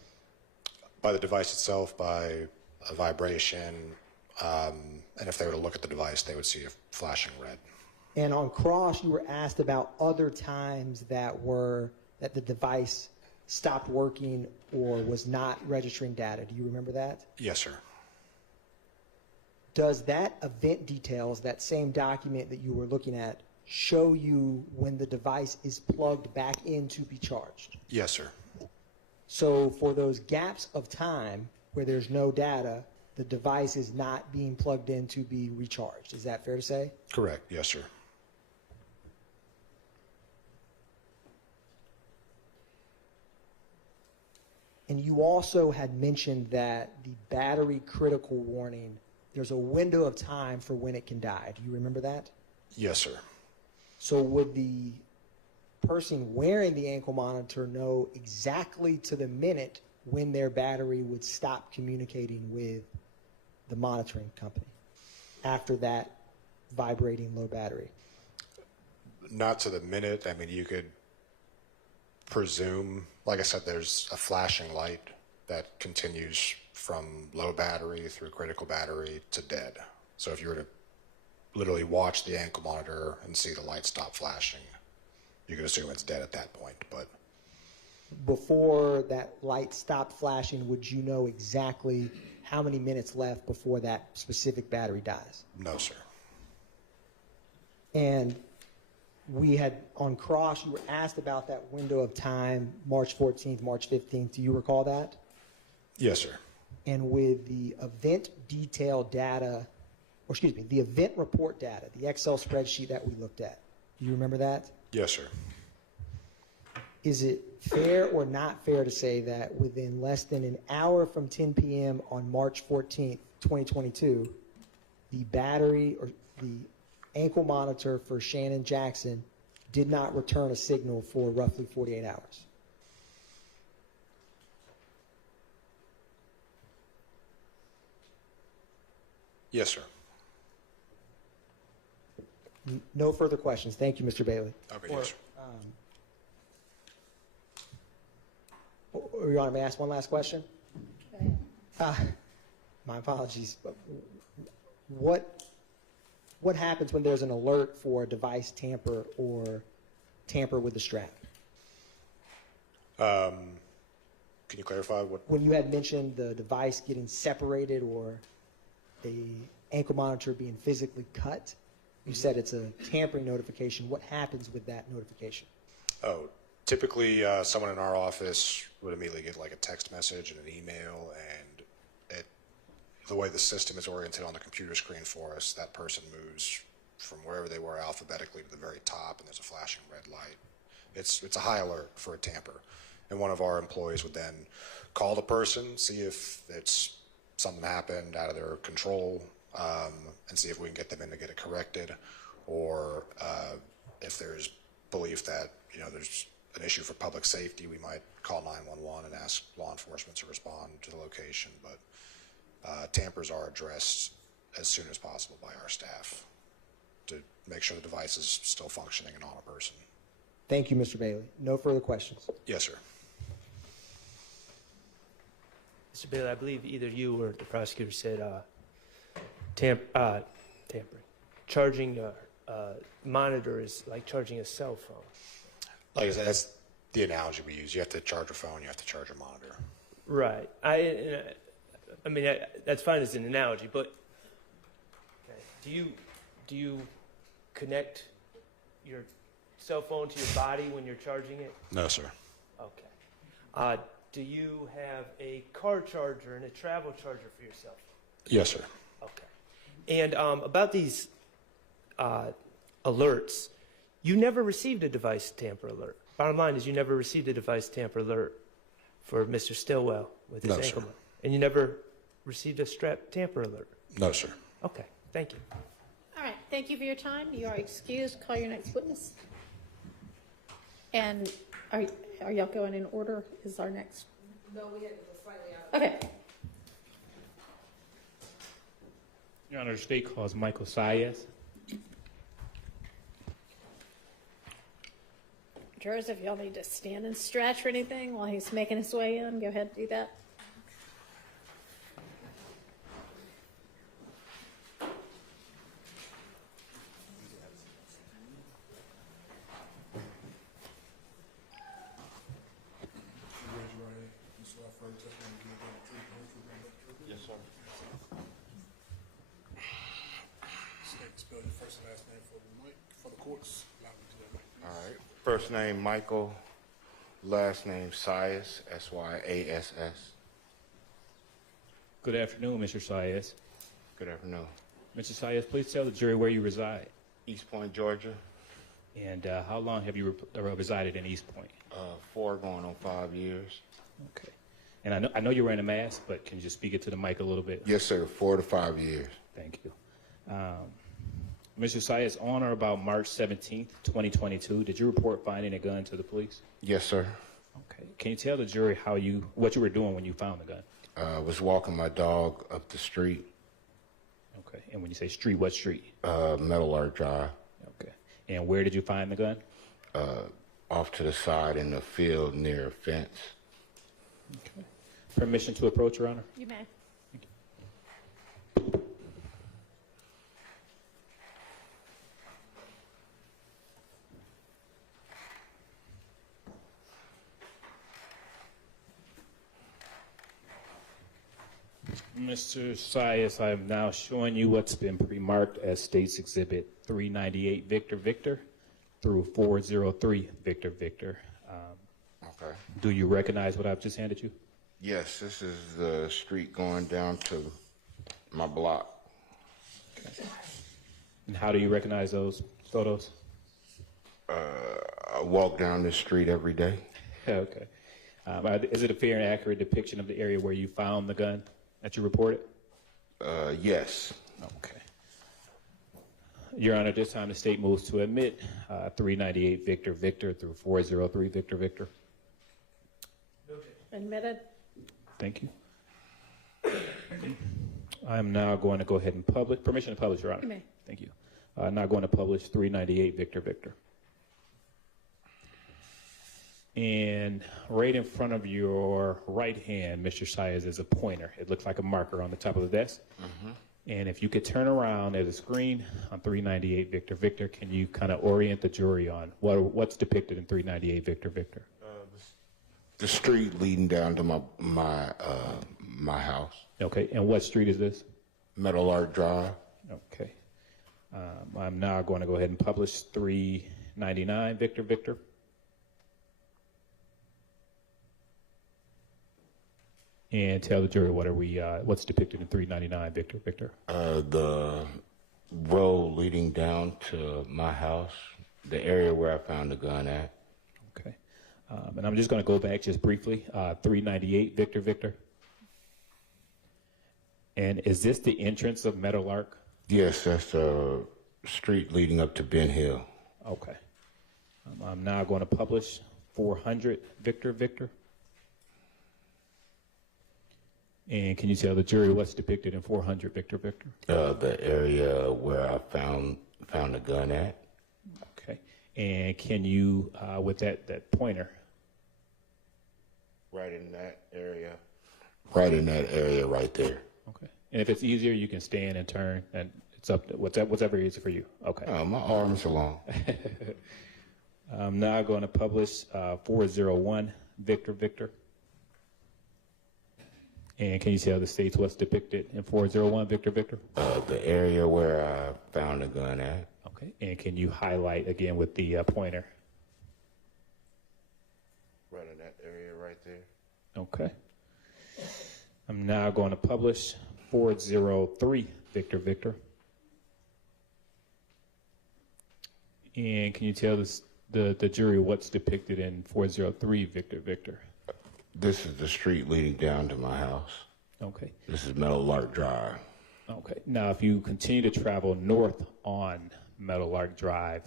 By the device itself, by a vibration, and if they were to look at the device, they would see it flashing red. And on cross, you were asked about other times that the device stopped working or was not registering data. Do you remember that? Yes, sir. Does that event details, that same document that you were looking at, show you when the device is plugged back in to be charged? Yes, sir. So for those gaps of time where there's no data, the device is not being plugged in to be recharged. Is that fair to say? Correct. Yes, sir. And you also had mentioned that the battery critical warning, there's a window of time for when it can die. Do you remember that? Yes, sir. So would the person wearing the ankle monitor know exactly to the minute when their battery would stop communicating with the monitoring company after that vibrating low battery? Not to the minute. I mean, you could presume, like I said, there's a flashing light that continues from low battery through critical battery to dead. So if you were to literally watch the ankle monitor and see the light stop flashing, you could assume it's dead at that point. But before that light stopped flashing, would you know exactly how many minutes left before that specific battery dies? no, sir. And we had, on cross, you were asked about that window of time, March 14th, March 15th. Do you recall that? Yes, sir. And with the event detail data, or excuse me, the event report data, the Excel spreadsheet that we looked at, do you remember that? Yes, sir. Is it fair or not fair to say that within less than an hour from 10 p.m. on March 14th, 2022, the battery or the ankle monitor for Shannon Jackson did not return a signal for roughly 48 hours? Yes, sir. No further questions. Thank you, Mr. Bailey. Okay, yes, sir. Your Honor, may I ask one last question? My apologies, but what happens when there's an alert for a device tamper or tamper with the strap? Can you clarify what? When you had mentioned the device getting separated or the ankle monitor being physically cut, you said it's a tampering notification. What happens with that notification? Oh, typically someone in our office would immediately get like a text message and an email, and the way the system is oriented on the computer screen for us, that person moves from wherever they were alphabetically to the very top, and there's a flashing red light. It's a high alert for a tamper, and one of our employees would then call the person, see if it's something happened out of their control, and see if we can get them in to get it corrected, or if there's belief that there's an issue for public safety, we might call 911 and ask law enforcement to respond to the location. But tampers are addressed as soon as possible by our staff to make sure the device is still functioning and on a person. Thank you, Mr. Bailey. No further questions. Yes, sir. Mr. Bailey, I believe either you or the prosecutor said tampering. Charging a monitor is like charging a cell phone. Like I said, that's the analogy we use. You have to charge a phone, you have to charge a monitor. Right. I mean, that's fine as an analogy, but do you connect your cell phone to your body when you're charging it? No, sir. Okay. Do you have a car charger and a travel charger for your cell phone? Yes, sir. Okay. And about these alerts, you never received a device tamper alert. Bottom line is you never received a device tamper alert for Mr. Stillwell with his No, ankle. sir. And you never received a strap tamper alert. No, sir. Okay, thank you. All right, thank you for your time. You are excused. Call your next witness. And are y'all going in order? Is our next? No, we had to go slightly out. Okay. Your Honor, the state calls Michael Sayas. Jurors, if y'all need to stand and stretch or anything while he's making his way in, go ahead and do that. First name Michael, last name Syas, S-Y-A-S-S. Good afternoon, Mr. Sayas. Good afternoon. Mr. Sayas, please tell the jury where you reside. East Point, Georgia. And how long have you resided in East Point? 4 going on 5 years. Okay. And I know you're wearing a mask, but can you just speak it to the mic a little bit? Yes, sir. 4 to 5 years. Thank you. Mr. Sayas, on or about March 17th, 2022, did you report finding a gun to the police? Yes, sir. Okay. Can you tell the jury what you were doing when you found the gun? I was walking my dog up the street. Okay. And when you say street, what street? Metal Art Drive. Okay. And where did you find the gun? Off to the side in the field near a fence. Okay. Permission to approach, Your Honor? You may. Mr. Sayas, I am now showing you what's been pre-marked as State's Exhibit 398 Victor Victor through 403 Victor Victor. Okay. Do you recognize what I've just handed you? Yes, this is the street going down to my block. Okay. And how do you recognize those photos? I walk down this street every day. Okay. Is it a fair and accurate depiction of the area where you found the gun that you reported? Yes. Okay. Your Honor, this time the state moves to admit 398 Victor Victor through 403 Victor Victor. Admitted. Thank you. I'm now going to go ahead and publish. Permission to publish, Your Honor. You may. Thank you. Now going to publish 398 Victor Victor. And right in front of your right hand, Mr. Sayas, is a pointer. It looks like a marker on the top of the desk. Mm-hmm. And if you could turn around at a screen on 398 Victor Victor, can you kind of orient the jury on what's depicted in 398 Victor Victor? The street leading down to my house. Okay, and what street is this? Metal Art Drive. Okay. I'm now going to go ahead and publish 399 Victor Victor. And tell the jury what's depicted in 399 Victor Victor. The road leading down to my house, the area where I found the gun at. Okay. And I'm just going to go back just briefly. 398 Victor Victor. And is this the entrance of Meadow Lark? Yes, that's the street leading up to Ben Hill. Okay. I'm now going to publish 400 Victor Victor. And can you tell the jury what's depicted in 400 Victor Victor? The area where I found the gun at. Okay. And can you, with that pointer? Right in that area. Right in that area right there. Okay. And if it's easier, you can stand and turn, and it's up to whatever easy for you. Okay. My arms are long. I'm now going to publish 401 Victor Victor. And can you tell the states what's depicted in 401 Victor Victor? The area where I found the gun at. Okay. And can you highlight again with the pointer? Right in that area right there. Okay. I'm now going to publish 403 Victor Victor. And can you tell the jury what's depicted in 403 Victor Victor? This is the street leading down to my house. Okay. This is Meadow Lark Drive. Okay. Now, if you continue to travel north on Meadow Lark Drive,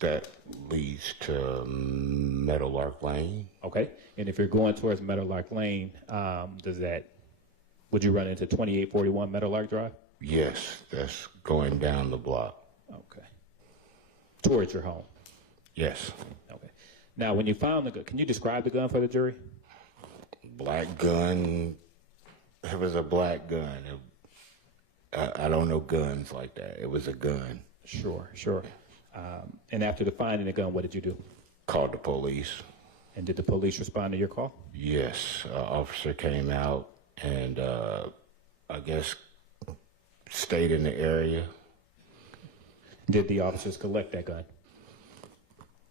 that leads to Meadow Lark Lane. Okay. And if you're going towards Meadow Lark Lane, would you run into 2841 Meadow Lark Drive? Yes, that's going down the block. Okay. Towards your home? Yes. Okay. Now, when you found the gun, can you describe the gun for the jury? Black gun. It was a black gun. I don't know guns like that. It was a gun. Sure. And after the finding the gun, what did you do? Called the police. And did the police respond to your call? Yes. An officer came out and I guess stayed in the area. Did the officers collect that gun?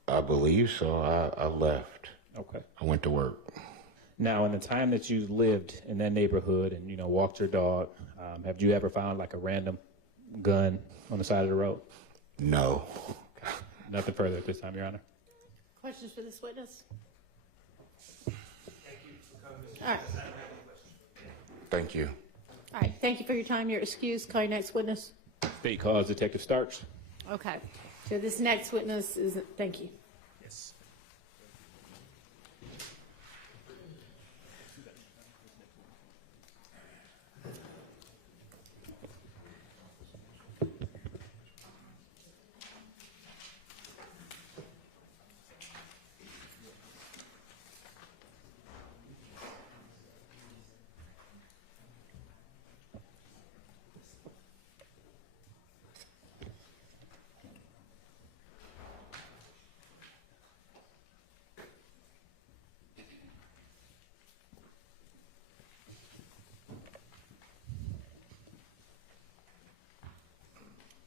I believe so. I left. Okay. I went to work. Now, in the time that you lived in that neighborhood and, walked your dog, have you ever found like a random gun on the side of the road? No. Nothing further at this time, Your Honor. Questions for this witness? All right. Thank you. All right. Thank you for your time. You're excused. Call your next witness. State calls Detective Starks. Okay. So this next witness is, thank you. Yes.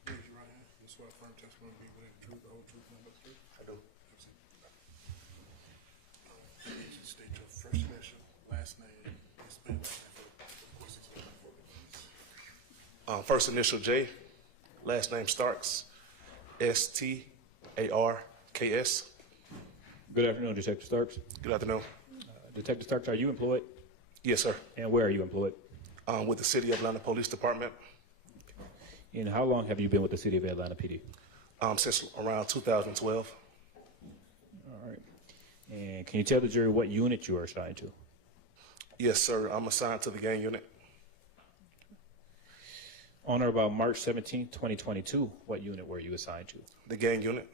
Raise your right hand. You swear affirm testimony to be within the truth, the whole truth, and nothing but the truth? I do. State your first initial, last name, and spell last name for, of course, it's for the first initial J, last name Starks, Starks. Good afternoon, Detective Starks. Good afternoon. Detective Starks, are you employed? Yes, sir. And where are you employed? With the City of Atlanta Police Department And how long have you been with the City of Atlanta PD? since around 2012. All right. And can you tell the jury what unit you are assigned to? Yes, sir. I'm assigned to the gang unit. On or about March 17, 2022, what unit were you assigned to? The gang unit.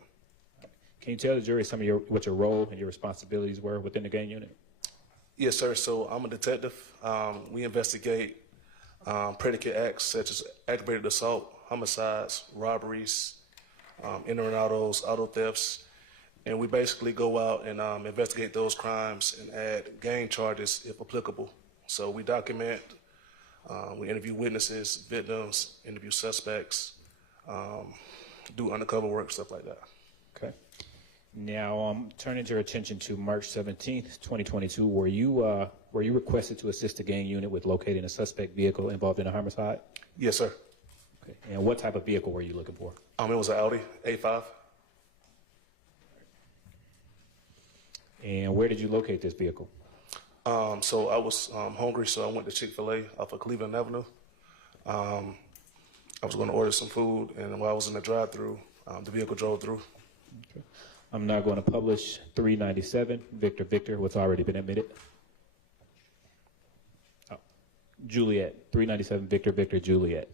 Can you tell the jury some of what your role and your responsibilities were within the gang unit? Yes, sir. So I'm a detective. We investigate predicate acts such as aggravated assault, homicides, robberies, entering autos, auto thefts, and we basically go out and investigate those crimes and add gang charges if applicable. So we document, we interview witnesses, victims, interview suspects, do undercover work, stuff like that. Okay. Now, turning your attention to March 17th, 2022, were you requested to assist the gang unit with locating a suspect vehicle involved in a homicide? Yes, sir. Okay. And what type of vehicle were you looking for? It was an Audi A5. And where did you locate this vehicle? So I was hungry, so I went to Chick-fil-A off of Cleveland Avenue. I was going to order some food, and while I was in the drive-thru, the vehicle drove through. Okay. I'm now going to publish 397, Victor Victor, what's already been admitted. Oh, Juliet, 397, Victor Victor, Juliet.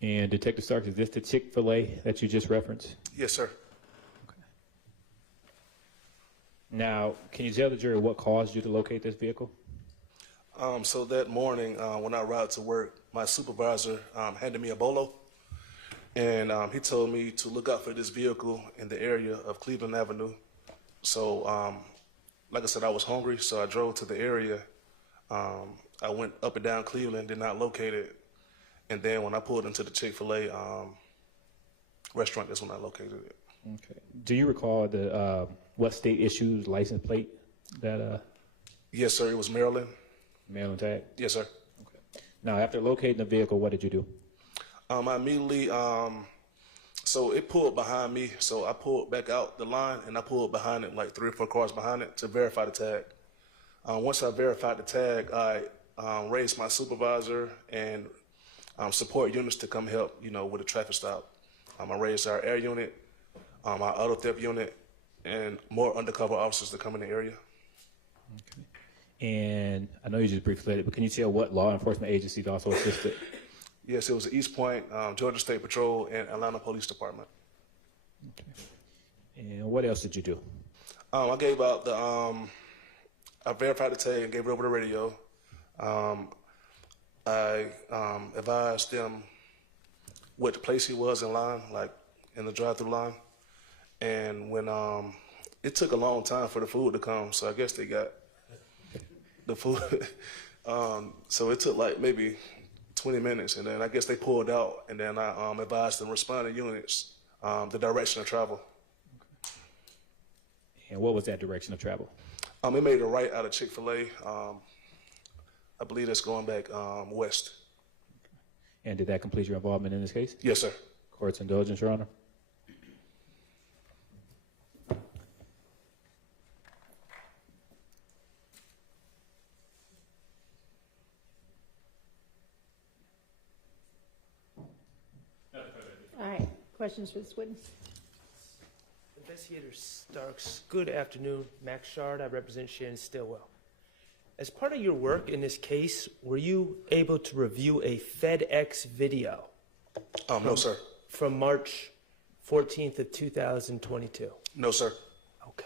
And Detective Starks, is this the Chick-fil-A that you just referenced? Yes, sir. Now, can you tell the jury what caused you to locate this vehicle? So that morning, when I arrived to work, my supervisor handed me a bolo, and he told me to look out for this vehicle in the area of Cleveland Avenue. So, like I said, I was hungry, so I drove to the area. I went up and down Cleveland, did not locate it, and then when I pulled into the Chick-fil-A restaurant, that's when I located it. Okay. Do you recall the what state issued license plate that? Yes, sir. It was Maryland. Maryland tag. Yes, sir. Okay. Now, after locating the vehicle, what did you do? I immediately, so it pulled behind me, so I pulled back out the line and I pulled behind it, like 3 or 4 cars behind it, to verify the tag. Once I verified the tag, I raised my supervisor and support units to come help, with a traffic stop. I raised our air unit, our auto theft unit, and more undercover officers to come in the area. Okay. And I know you just briefly said it, but can you tell what law enforcement agencies also assisted? Yes, it was East Point, Georgia State Patrol, and Atlanta Police Department. Okay. And what else did you do? I gave out the, I verified the tag and gave it over the radio. I advised them what place he was in line, like in the drive-through line. And when it took a long time for the food to come, so I guess they got the food. So it took like maybe 20 minutes, and then I guess they pulled out, and then I advised the responding units the direction of travel. And what was that direction of travel? It made a right out of Chick-fil-A. I believe that's going back west. And did that complete your involvement in this case? Yes, sir. Court's indulgence, Your Honor. All right, questions for this witness? Investigator Starks, good afternoon. Max Shard, I represent Shannon Stillwell. As part of your work in this case, were you able to review a FedEx video? No, sir. From March 14th of 2022? No, sir. Okay.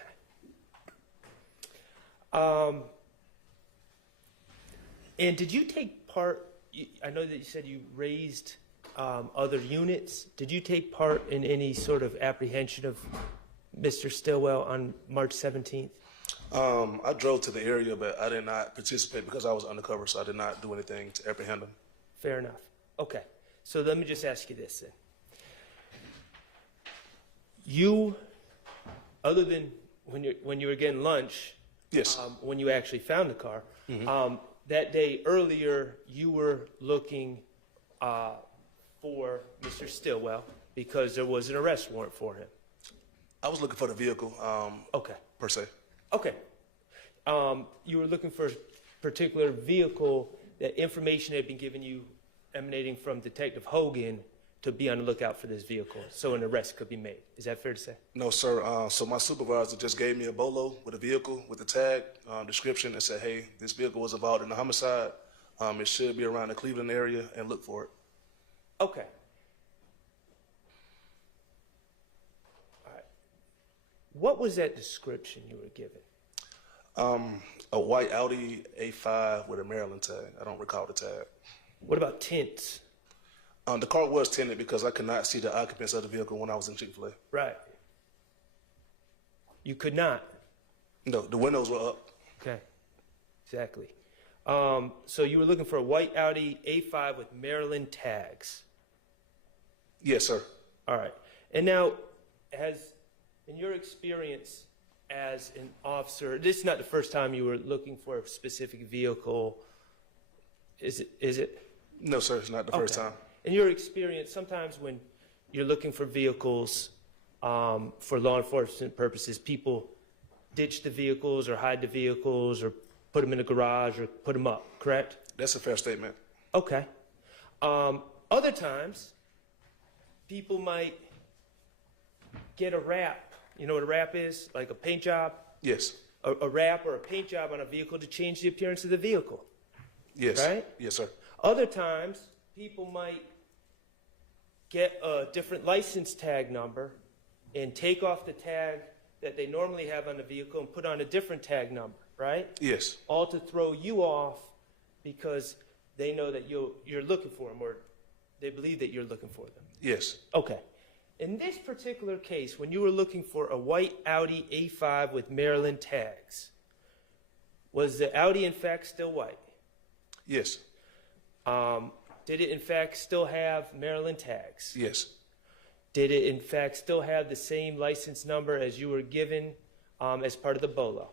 And did you take part, I know that you said you raised other units. Did you take part in any sort of apprehension of Mr. Stillwell on March 17th? I drove to the area, but I did not participate because I was undercover, so I did not do anything to apprehend him. Fair enough. Okay. So let me just ask you this then. You, other than when you were getting lunch, Yes. when you actually found the car, that day earlier you were looking for Mr. Stillwell because there was an arrest warrant for him. I was looking for the vehicle, Okay. per se. Okay. You were looking for a particular vehicle, that information had been given you emanating from Detective Hogan to be on the lookout for this vehicle so an arrest could be made. Is that fair to say? No, sir. So my supervisor just gave me a bolo with a vehicle with the tag description and said, hey, this vehicle was involved in a homicide. It should be around the Cleveland area, and look for it. Okay. All right. What was that description you were given? A white Audi A5 with a Maryland tag. I don't recall the tag. What about tints? The car was tinted because I could not see the occupants of the vehicle when I was in Chick-fil-A. Right. You could not? No, the windows were up. Okay. Exactly. So you were looking for a white Audi A5 with Maryland tags? Yes, sir. All right. And now, in your experience as an officer, this is not the first time you were looking for a specific vehicle, is it? No, sir, it's not the first time. In your experience, sometimes when you're looking for vehicles for law enforcement purposes, people ditch the vehicles or hide the vehicles or put them in a garage or put them up, correct? That's a fair statement. Okay. Other times, people might get a wrap. You know what a wrap is? Like a paint job? Yes. A wrap or a paint job on a vehicle to change the appearance of the vehicle. Yes. Right? Yes, sir. Other times, people might get a different license tag number and take off the tag that they normally have on the vehicle and put on a different tag number, right? Yes. All to throw you off because they know that you're looking for them, or they believe that you're looking for them. Yes. Okay. In this particular case, when you were looking for a white Audi A5 with Maryland tags, was the Audi in fact still white? Yes. Did it in fact still have Maryland tags? Yes. Did it in fact still have the same license number as you were given as part of the BOLO?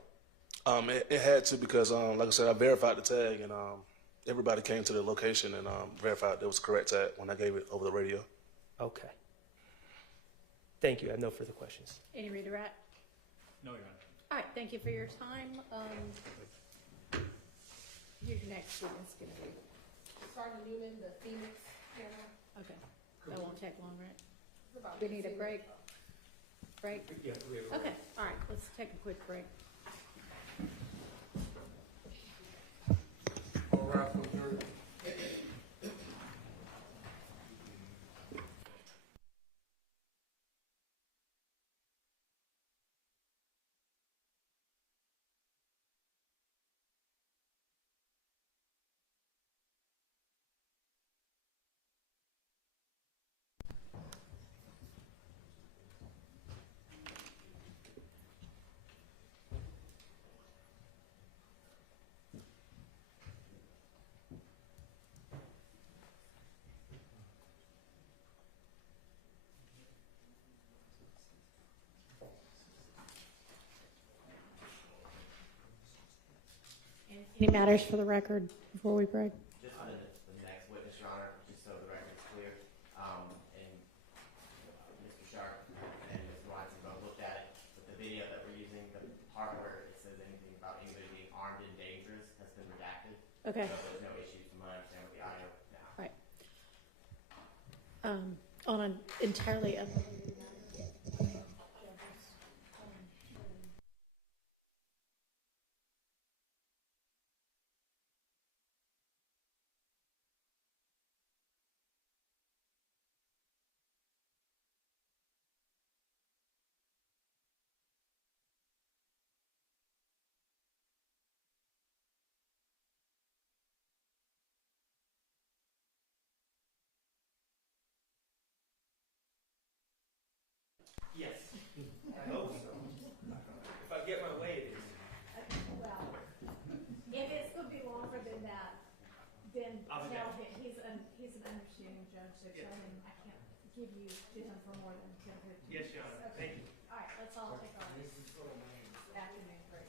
It had to because, like I said, I verified the tag, and everybody came to the location and verified there was the correct tag when I gave it over the radio. Okay. Thank you. I have no further questions. Any redirect? No, Your Honor. All right, thank you for your time. Here's your next witness going to be. Sergeant Newman, the Phoenix camera. Okay, that won't take long, right? It's about We need a 15 break? Break? Yeah, we have Okay, all right, let's take a quick break. Any matters for the record before we break? Just on the next witness, Your Honor, just so the record is clear, and Mr. Sharp and Mr. Watson both looked at it, but the video that we're using, the part where it says anything about anybody being armed and dangerous has been redacted. Okay. So there's no issues from what I understand with the audio now. Right. On an entirely unrelated matter. Yes. I hope so. If I get my way, it is. Well, if it's going to be longer than that, then I'll be tell back. him, he's an understanding judge, so tell him I can't give you to him for more than 10 15 Yes, Your Honor. Okay. Thank you. All right, let's all take our afternoon break.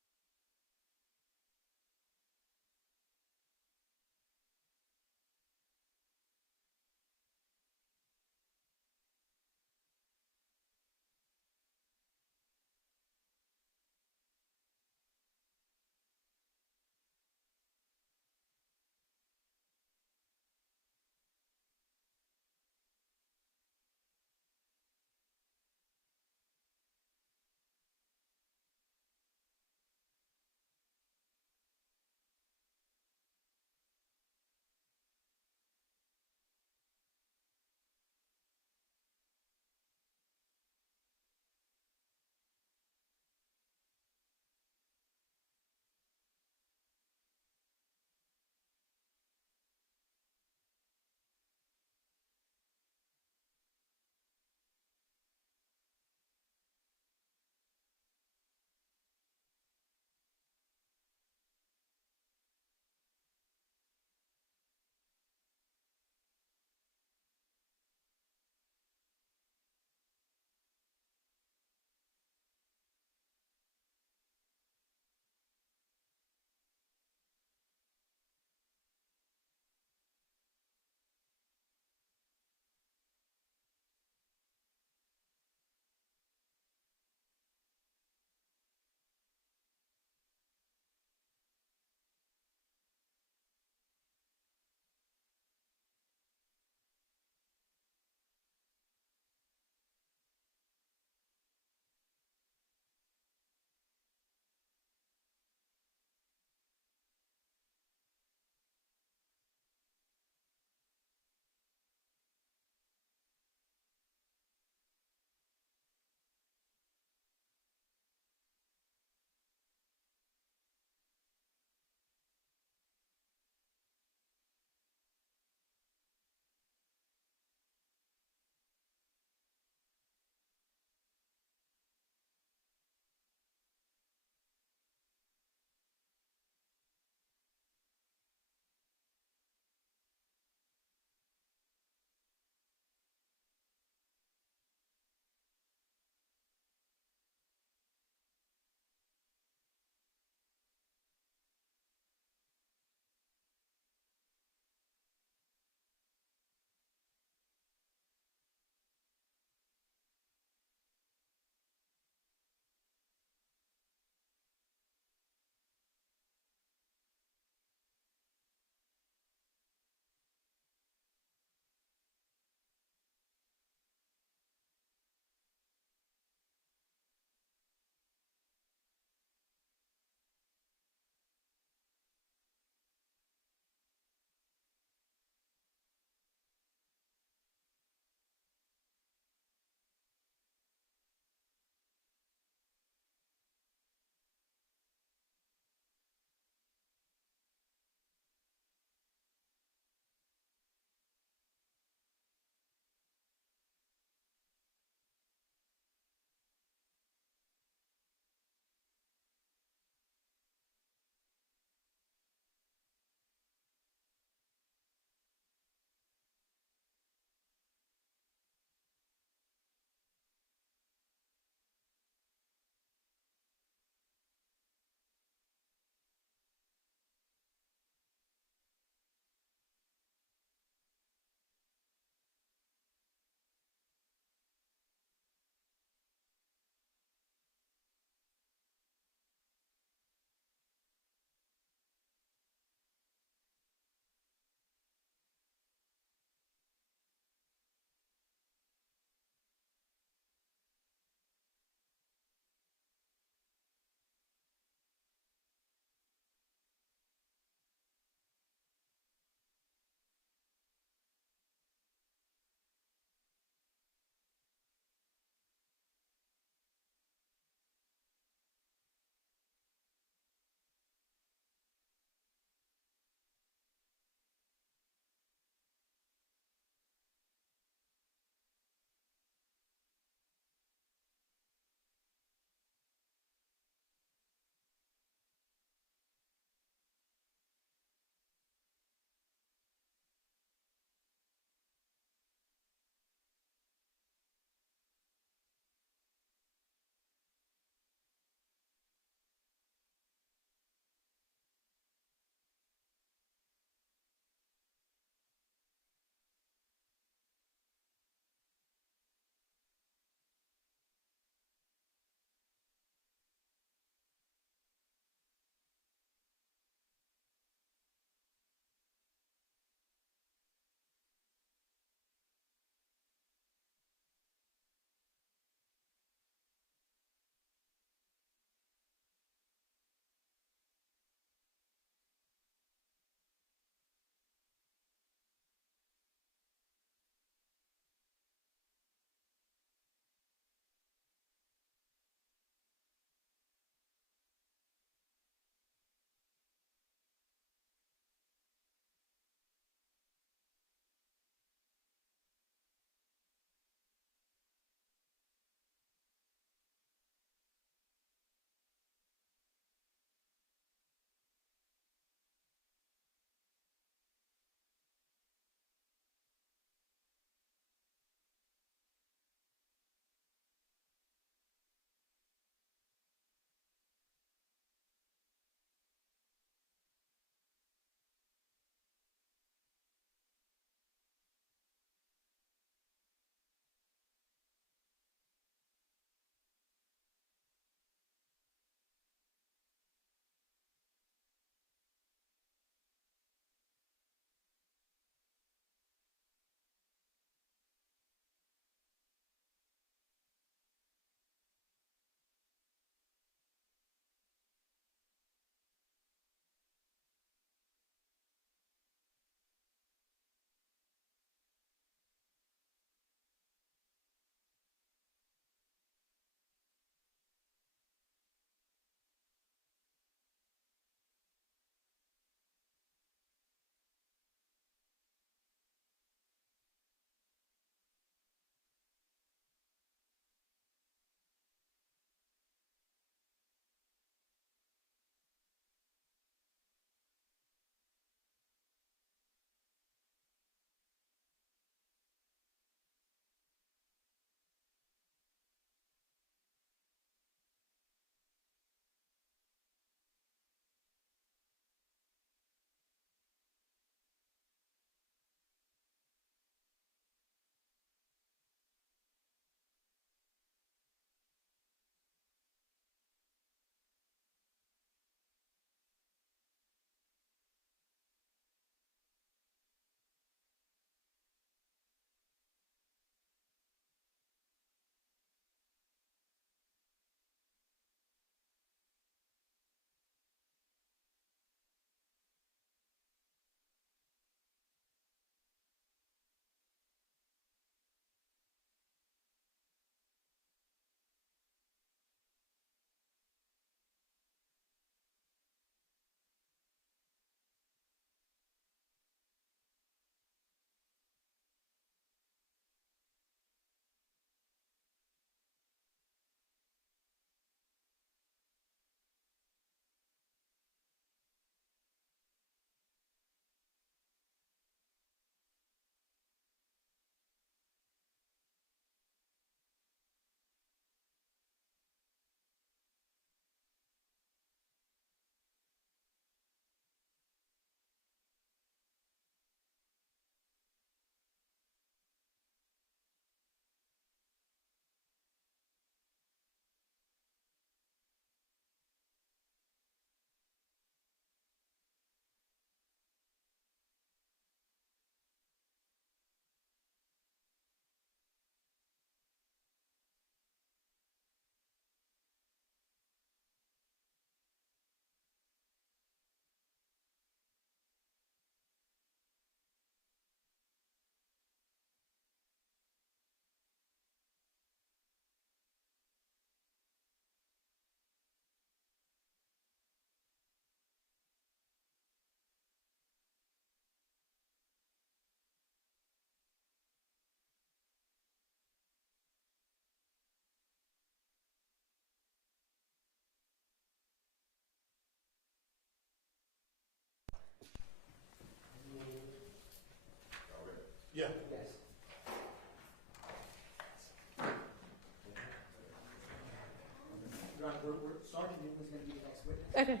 Okay.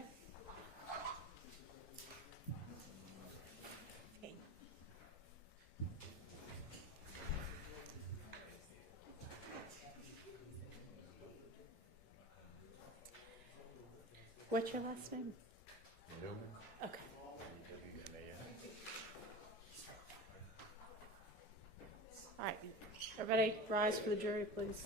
What's your last name? Okay. All right. Everybody rise for the jury, please.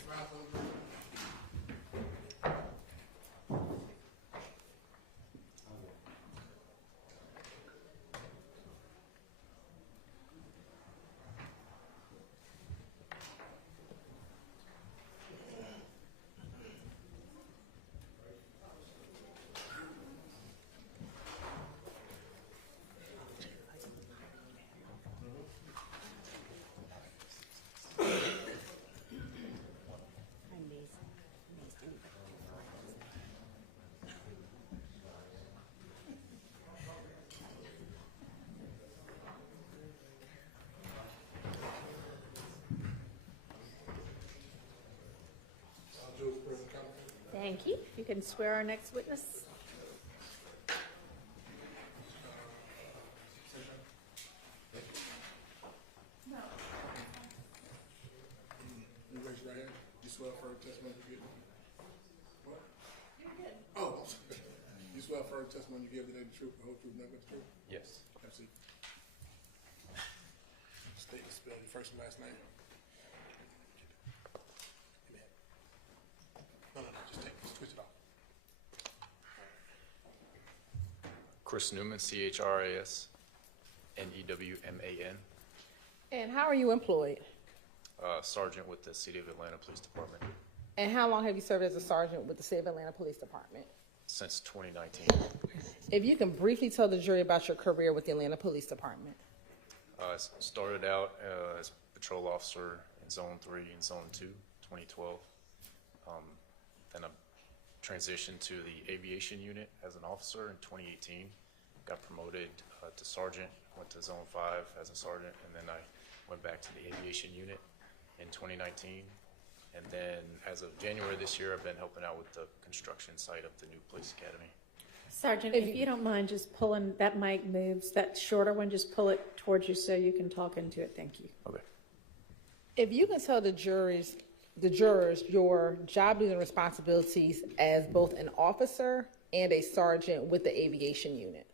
Thank you. You can swear our next witness. You raise your right hand. You swear for testimony you give. What? You're good. Oh, I'm sorry. You swear for testimony you give today the truth, the whole truth, nothing but the truth? Yes. Have a seat. State and spell your first and last name. No, just take it. Switch it off. Chris Newman, CHRASNEWMAN, And how are you employed? Sergeant with the City of Atlanta Police Department And how long have you served as a sergeant with the City of Atlanta Police Department? since 2019. If you can briefly tell the jury about your career with the Atlanta Police Department. I started out as patrol officer in Zone 3 and Zone 2, 2012. Then I transitioned to the aviation unit as an officer in 2018. Got promoted to sergeant, went to Zone 5 as a sergeant, and then I went back to the aviation unit in 2019. And then as of January this year, I've been helping out with the construction site of the new police academy. Sergeant, if you don't mind just pulling, that mic moves, that shorter one, just pull it towards you so you can talk into it. Thank you. Okay. If you can tell the jurors your job duties and responsibilities as both an officer and a sergeant with the aviation unit.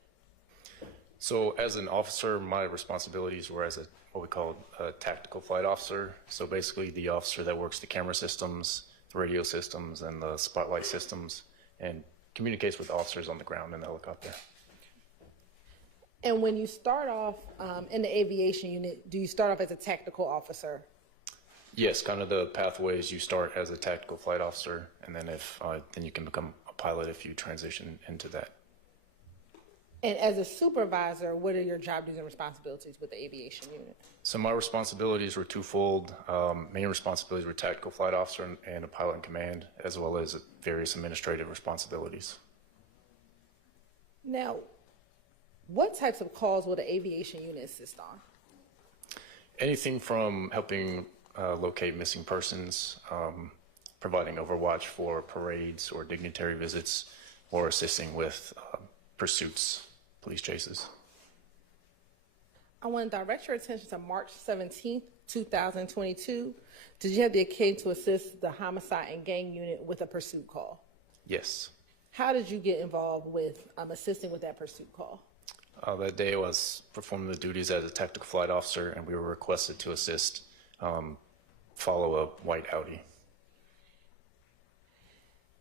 So as an officer, my responsibilities were as what we call a tactical flight officer. So basically the officer that works the camera systems, the radio systems, and the spotlight systems, and communicates with officers on the ground in the helicopter. And when you start off in the aviation unit, do you start off as a tactical officer? Yes, kind of the pathways. You start as a tactical flight officer, and then then you can become a pilot if you transition into that. And as a supervisor, what are your job duties and responsibilities with the aviation unit? So my responsibilities were twofold. Main responsibilities were tactical flight officer and a pilot in command, as well as various administrative responsibilities. Now, what types of calls will the aviation unit assist on? Anything from helping locate missing persons, providing overwatch for parades or dignitary visits, or assisting with pursuits, police chases. I want to direct your attention to March 17th, 2022. Did you have the occasion to assist the homicide and gang unit with a pursuit call? Yes. How did you get involved with assisting with that pursuit call? That day I was performing the duties as a tactical flight officer, and we were requested to assist follow a white Audi.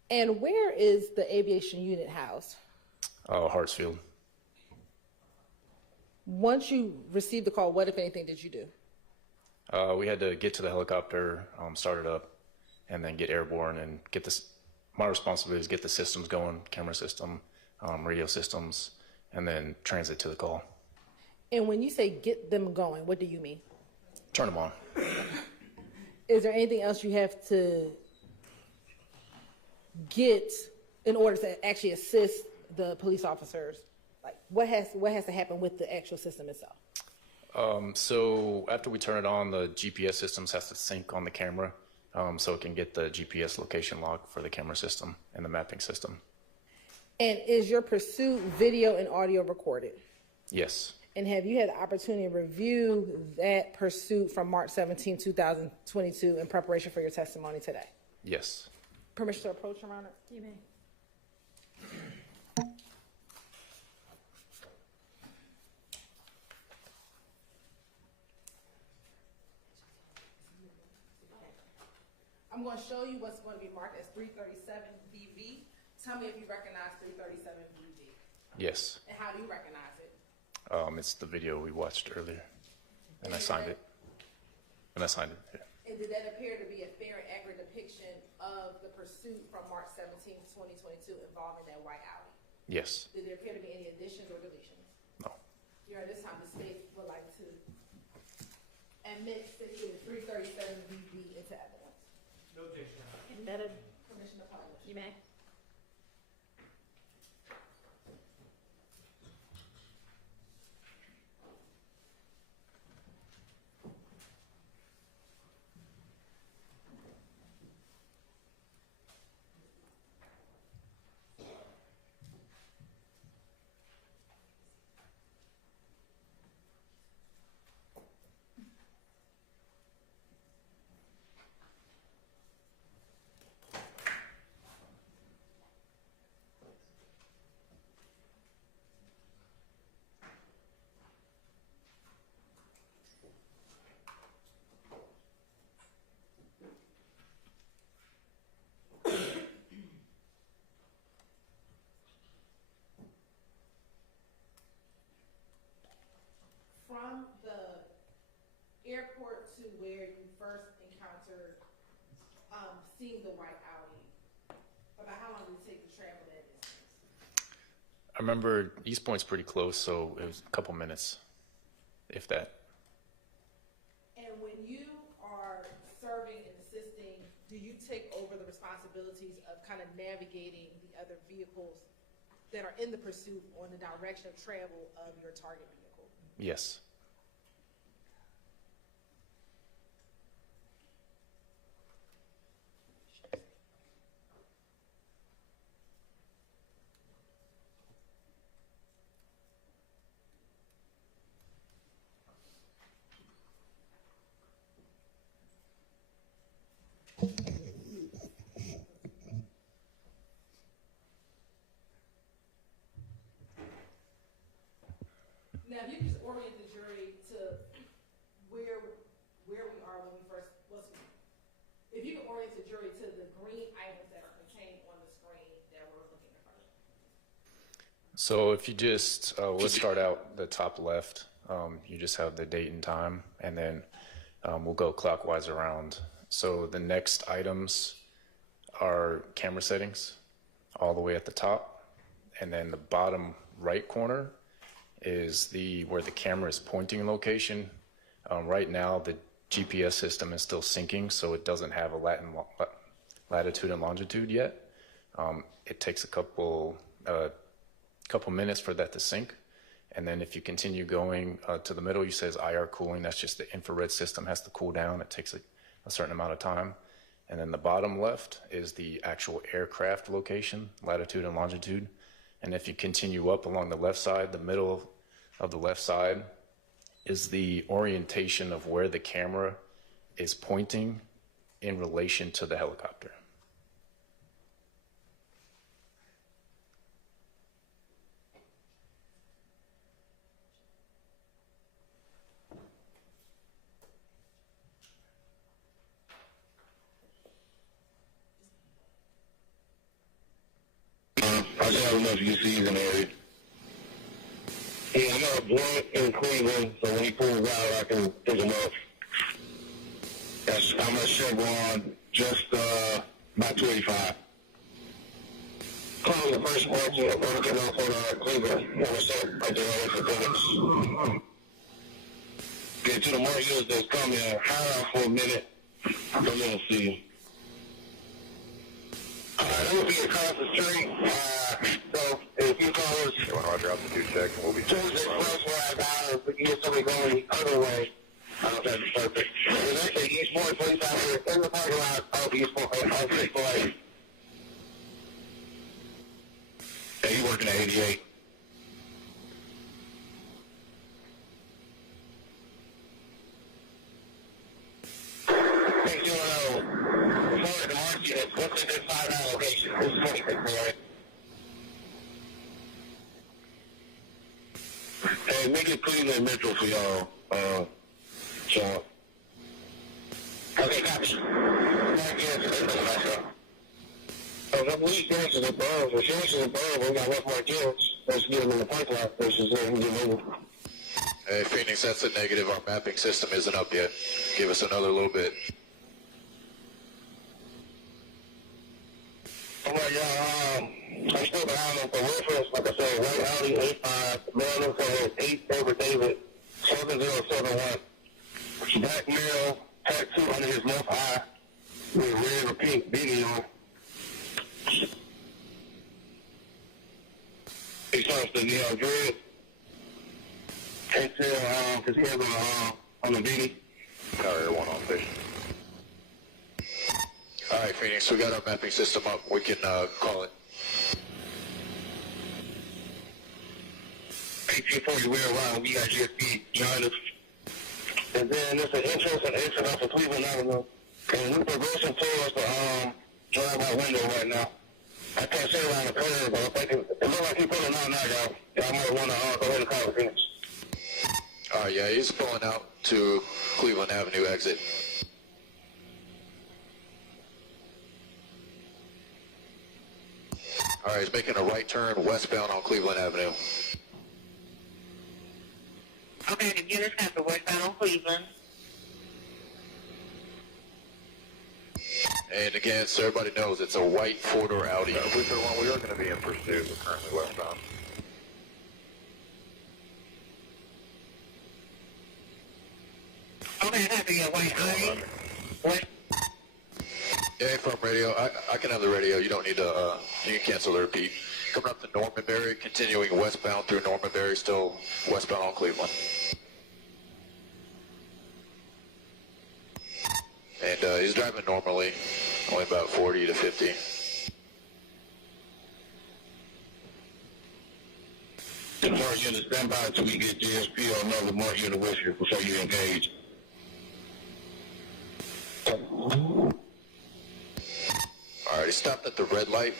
And where is the aviation unit housed? Hartsfield. Once you received the call, what, if anything, did you do? We had to get to the helicopter, start it up, and then get airborne and get this. My responsibility is get the systems going, camera system, radio systems, and then transit to the call. And when you say get them going, what do you mean? Turn them on. Is there anything else you have to get in order to actually assist the police officers? Like what has to happen with the actual system itself? So after we turn it on, the GPS systems has to sync on the camera, so it can get the GPS location log for the camera system and the mapping system. And is your pursuit video and audio recorded? Yes. And have you had the opportunity to review that pursuit from March 17, 2022 in preparation for your testimony today? Yes. Permission to approach, Your Honor? You may. I'm going to show you what's going to be marked as 337 VV. Tell me if you recognize 337 VV. Yes. And how do you recognize it? It's the video we watched earlier, and I signed it. Yeah. And did that appear to be a fair and accurate depiction of the pursuit from March 17, 2022 involving that white Audi? Yes. Did there appear to be any additions or deletions? No. Your Honor, this time the state would like to admit stating 337 VV into evidence. No objection. Admitted. Permission to publish. You may. From the airport to where you first encountered seeing the white Audi, about how long did it take to travel that distance? I remember East Point's pretty close, so it was a couple minutes, if that. And when you are serving and assisting, do you take over the responsibilities of kind of navigating the other vehicles that are in the pursuit on the direction of travel of your target vehicle? Yes. Now, if you could just orient the jury to where we are when we first was. If you could orient the jury to the green items that are contained on the screen that we're looking at first. So if you just, let's start out the top left. You just have the date and time, and then we'll go clockwise around. So the next items are camera settings all the way at the top, and then the bottom right corner is where the camera is pointing location. Right now, the GPS system is still syncing, so it doesn't have a latitude and longitude yet. It takes a couple minutes for that to sync. And then if you continue going to the middle, you says IR cooling. That's just the infrared system has to cool down. It takes a certain amount of time. And then the bottom left is the actual aircraft location, latitude and longitude. And if you continue up along the left side, the middle of the left side is the orientation of where the camera is pointing in relation to the helicopter. I just have enough UCs in the area. Yeah, I got a blunt in Cleveland, so when he pulls out, I can pick him up. I'm at Chevron, just about 285. Calling the first one, so I'm getting off on Cleveland. What's up? Right there, right for Cleveland. Get to the marshals that's coming high for a minute. I'm going to see. I'm going to be across the street, so if you call us... You want to Roger out the 2 check, and we'll be... Tuesday, if we can get somebody going the other way, I don't know if that's perfect. There's actually East Point police out here in the parking lot of East Point, on 6 Hey, you working at 88. Hey, you know, Florida Market, what's a good 5-hour location? This is 26, right? Hey, make it Cleveland Metro for y'all, Sean. Okay, copy. So if we finish the above, we got one more kills. Let's get him in the pipeline versus him getting over. Hey, Phoenix, that's a negative. Our mapping system isn't up yet. Give us another little bit. All right, y'all. I'm still behind them for reference. Like I said, White Audi 85, Maryland for 8 David David 7071. Black male, tattoo under his left eye with red or pink beanie on. He starts to yell dread. Can't tell because he has on the beanie. Carrier 1 on station. All right, Phoenix, we got our mapping system up. We can call it. 1840 Rear Line, we got GSP behind us. And then there's an entrance and exit off of Cleveland Avenue. And we're progressing towards the drive-by window right now. I can't say around the curve, but I think it looks like he's pulling out now, y'all. Y'all might want to go ahead and call the Phoenix. All right, yeah, he's pulling out to Cleveland Avenue exit. All right, he's making a right turn westbound on Cleveland Avenue. Okay, the units have the westbound on Cleveland. And again, so everybody knows, it's a white four-door Audi. We are going to be in pursuit. We're currently westbound. Okay, happy a white Audi. What? Yeah, from radio. I can have the radio. You don't need to, you can cancel the repeat. Coming up to Normanberry, continuing westbound through Normanberry, still westbound on Cleveland. And he's driving normally, only about 40 to 50. More units, stand by until we get GSP or another more unit with you before you engage. All right, he stopped at the red light,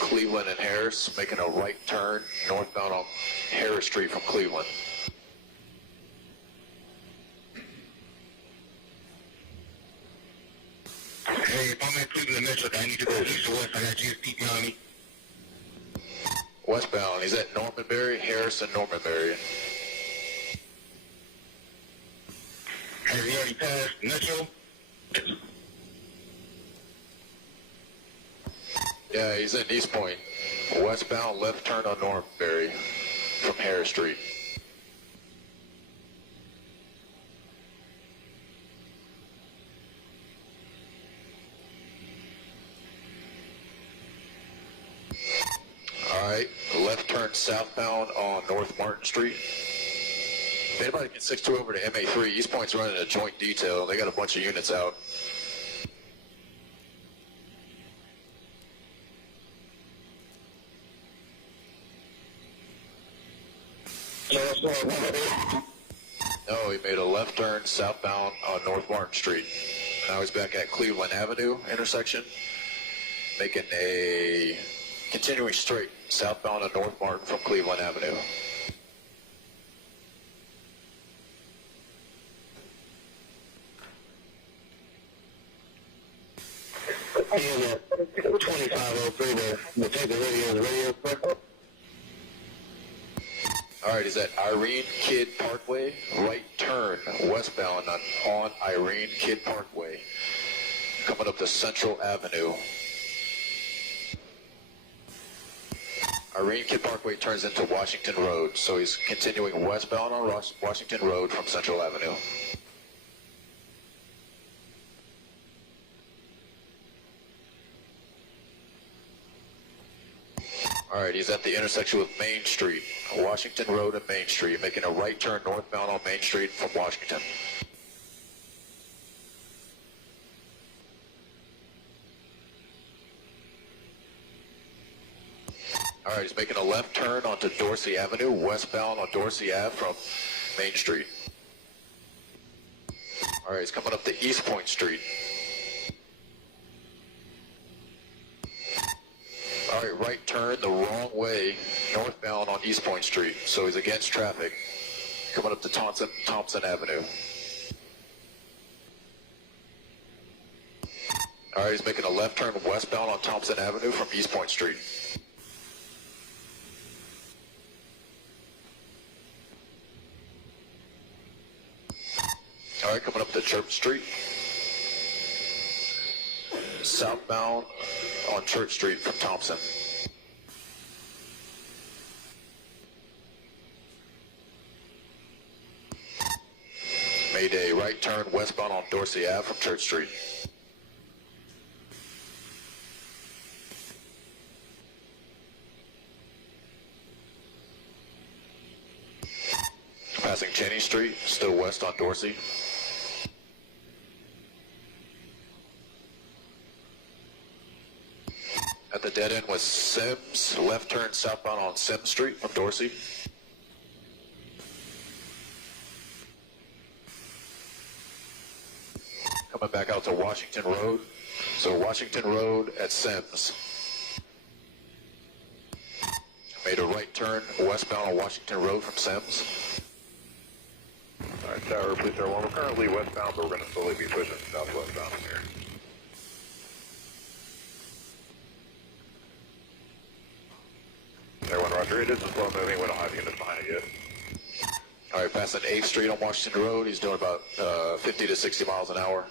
Cleveland and Harris, making a right turn northbound on Harris Street from Cleveland. Hey, if I'm in Cleveland Metro, I need to go east or west. I got GSP behind me. Westbound, he's at Normanberry, Harris and Normanberry. Has he already passed Metro? Yeah, he's in East Point. Westbound, left turn on Normanberry from Harris Street. All right, left turn southbound on North Martin Street. If anybody can 6-2 over to MA3, East Point's running a joint detail. They got a bunch of units out. No, he made a left turn southbound on North Martin Street. Now he's back at Cleveland Avenue intersection, making a continuing straight southbound on North Martin from Cleveland Avenue. And 2503 there. We'll take the radio. All right, is that Irene Kidd Parkway, right turn westbound on Irene Kidd Parkway, coming up to Central Avenue. Irene Kidd Parkway turns into Washington Road, so he's continuing westbound on Washington Road from Central Avenue. All right, he's at the intersection with Main Street, Washington Road and Main Street, making a right turn northbound on Main Street from Washington. All All right, he's making a left turn onto Dorsey Avenue, westbound on Dorsey Ave from Main Street. All right, he's coming up to East Point Street. All right, right turn the wrong way, northbound on East Point Street. So he's against traffic, coming up to Thompson Avenue. All right, he's making a left turn westbound on Thompson Avenue from East Point Street. All right, coming up to Church Street. Southbound on Church Street from Thompson. Made a right turn westbound on Dorsey Ave from Church Street. Passing Cheney Street, still west on Dorsey. At the dead end was Sims, left turn southbound on Sims Street from Dorsey. Coming back out to Washington Road. So Washington Road at Sims. Made a right turn westbound on Washington Road from Sims. All right, Tower, please, sir. Well, we're currently westbound, but we're going to slowly be pushing southwestbound from here. Everyone, roger. It is slow moving. We don't have anything to find it yet. All right, passing 8th Street on Washington Road. He's doing about 50 to 60 miles an hour.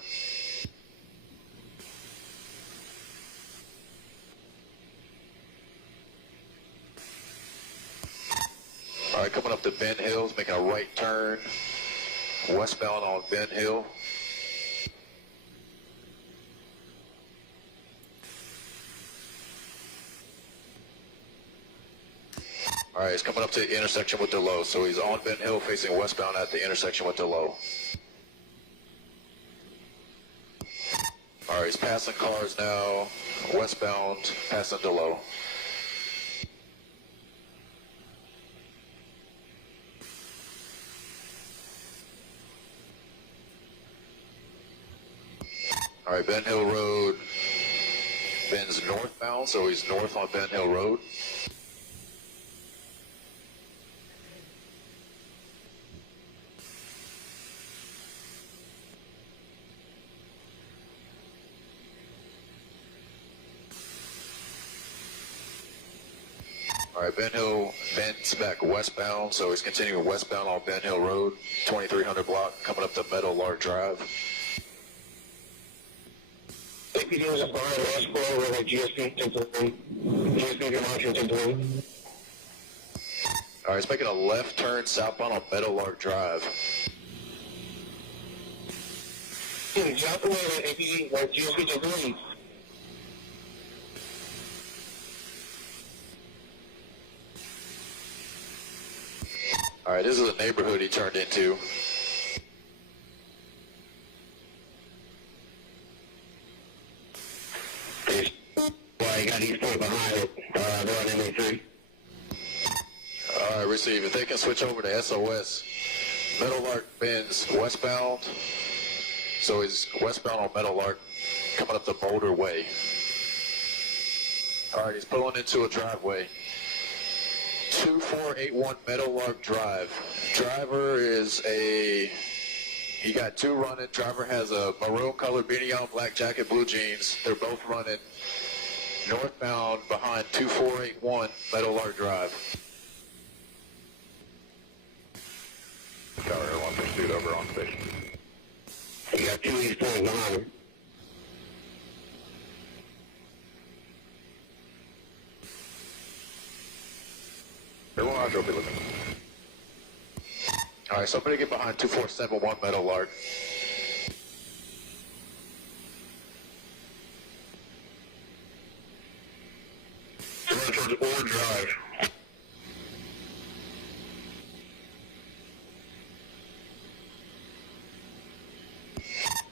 All right, coming up to Ben Hills, making a right turn westbound on Ben Hill. All right, he's coming up to the intersection with DeLow. So he's on Ben Hill facing westbound at the intersection with DeLow. All right, he's passing cars now, westbound, passing DeLow. All right, Ben Hill Road bends northbound, so he's north on Ben Hill Road. All right, Ben Hill bends back westbound, so he's continuing westbound on Ben Hill Road, 2300 block, coming up to Meadow Lark Drive. APD was behind Westboro with a GSP 10-3. GSP to Washington 3. All right, he's making a left turn southbound on Meadow Lark Drive. Dude, drop away that APD with GSP 10-3. All right, this is a neighborhood he turned into. Well, you got East Point behind it. They're on MA3. All right, receive. If they can switch over to SOS. Meadowlark bends westbound. So he's westbound on Meadowlark, coming up the Boulder Way. All right, he's pulling into a driveway. 2481 Meadowlark Drive. Driver is he got two running. Driver has a maroon colored beanie on, black jacket, blue jeans. They're both running northbound behind 2481 Meadowlark Drive. Tower, one pursuit over on station. You got two East Point behind it. Everyone out there will be looking. All right, so I'm going to get behind 2471 Meadowlark. Going towards Ore Drive.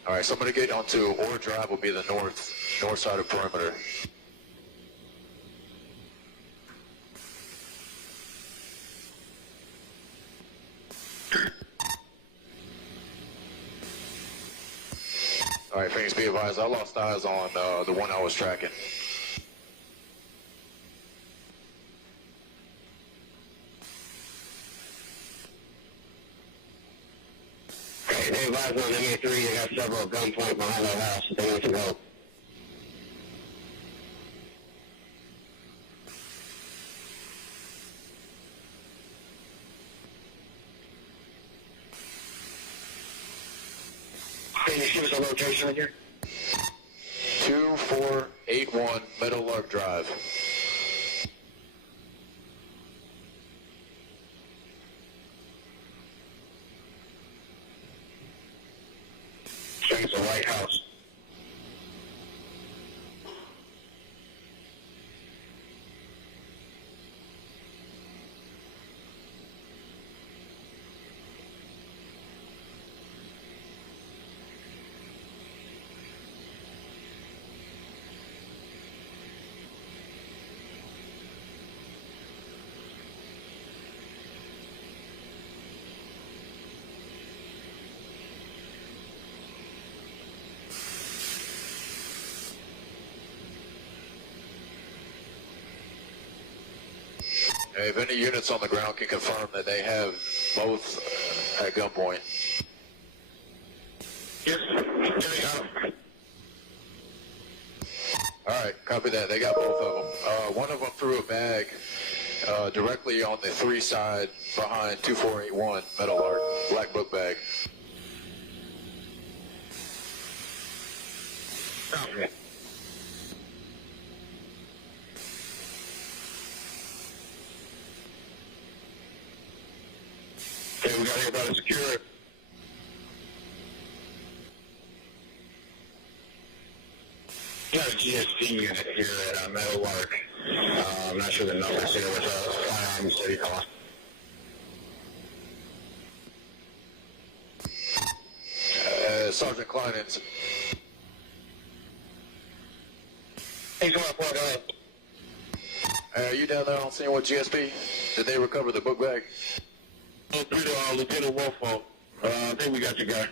All right, so I'm going to get onto Ore Drive, will be the north side of perimeter. Please be advised, I lost eyes on the one I was tracking. Okay, they advised on MA3, they got several at gunpoint behind their house. They want some help. Can you give us a location right here? 2481 Meadowlark Drive. It's a White House. If any units on the ground can confirm that they have both at gunpoint. Yes. All right, copy that. They got both of them. One of them threw a bag directly on the 3 side behind 2481 Meadowlark, black book bag. Okay. Okay, we got everybody secured. Got a GSP unit here at Meadowlark. I'm not sure the numbers here with firearms city call. Sergeant Kleinens. Hey, come on, go ahead. Are you down there on scene with GSP? Did they recover the book bag? Lieutenant Wolfo. I think we got your guy.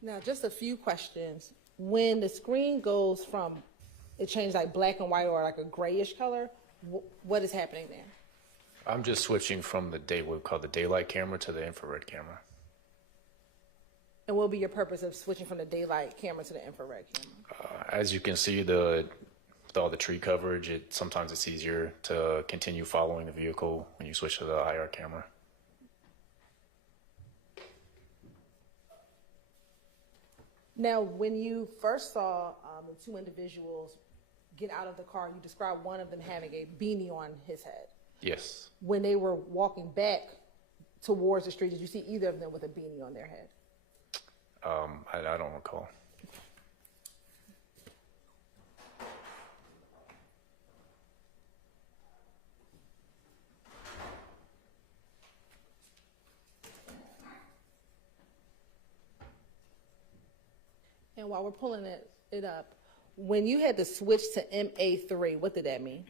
Now, just a few questions. When the screen goes from, it changes like black and white or like a grayish color, what is happening there? I'm just switching from what we call the daylight camera to the infrared camera. And what will be your purpose of switching from the daylight camera to the infrared camera? As you can see, with all the tree coverage, sometimes it's easier to continue following the vehicle when you switch to the IR camera. Now, when you first saw the two individuals get out of the car, you described one of them having a beanie on his head. Yes. When they were walking back towards the street, did you see either of them with a beanie on their head? I don't recall. And while we're pulling it up, when you had to switch to MA3, what did that mean?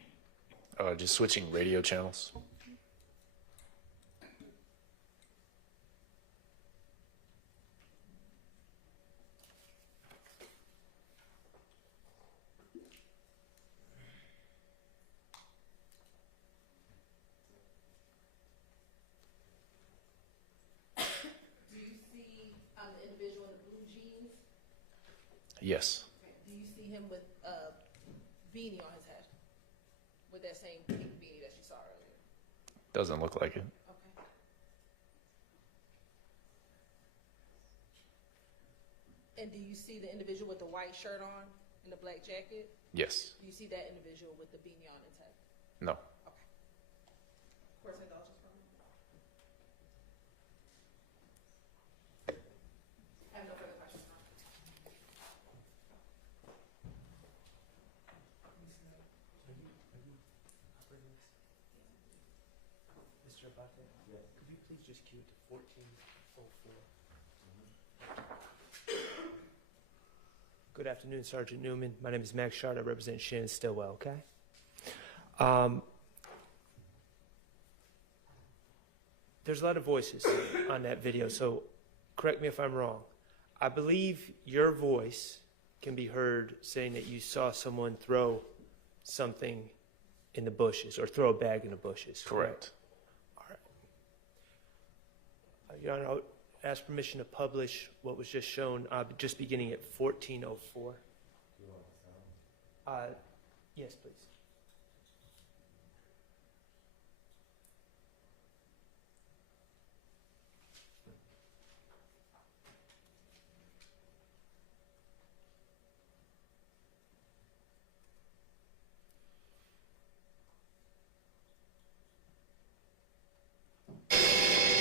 Just switching radio channels. Yes. Do you see him with a beanie on his head? With that same pink beanie that you saw earlier? Doesn't look like it. Okay. And do you see the individual with the white shirt on and the black jacket? Yes. Do you see that individual with the beanie on his head? No. Okay. Court's indulgence for me. I have no further questions. Mr. Abate, could you please just cue it to 1404? Good afternoon, Sergeant Newman. My name is Max Shard. I represent Shannon Stillwell, okay? There's a lot of voices on that video, so correct me if I'm wrong. I believe your voice can be heard saying that you saw someone throw something in the bushes or throw a bag in the bushes. Correct. All right. Your Honor, I'll ask permission to publish what was just shown, just beginning at 14:04. Yes, please.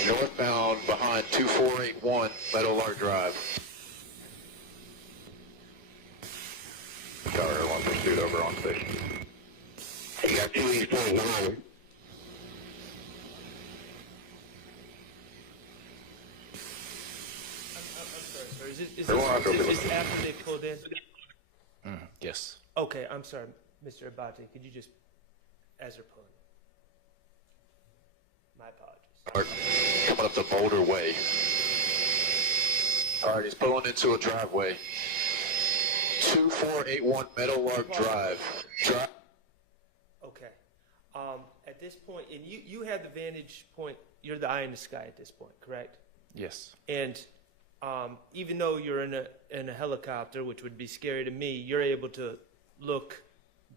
Northbound behind 2481 Meadowlark Drive. Tower 1 pursuit over on station. You got 2 East 29. Is this after they pulled in? Yes. Okay, I'm sorry, Mr. Abate. Could you just, as they're pulling? My apologies. Coming up the Boulder Way. All right, he's pulling into a driveway. 2481 Meadowlark Drive. Okay. At this point, and you have the vantage point, you're the eye in the sky at this point, correct? Yes. And even though you're in a helicopter, which would be scary to me, you're able to look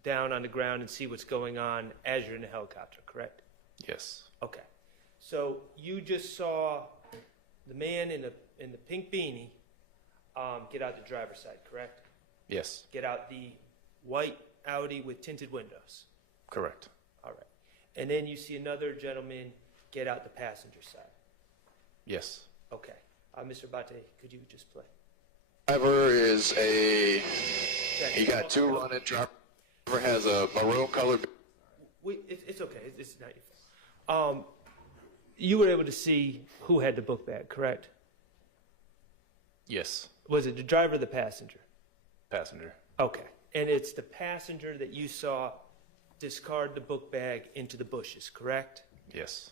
down on the ground and see what's going on as you're in a helicopter, correct? Yes. Okay. So you just saw the man in the pink beanie get out the driver's side, correct? Yes. Get out the white Audi with tinted windows. Correct. All right. And then you see another gentleman get out the passenger side. Yes. Okay. Mr. Abate, could you just play? Driver is he got 2 running. Driver has a maroon colored. It's okay. It's not your fault. You were able to see who had the book bag, correct? Yes. Was it the driver or the passenger? Passenger. Okay. And it's the passenger that you saw discard the book bag into the bushes, correct? Yes.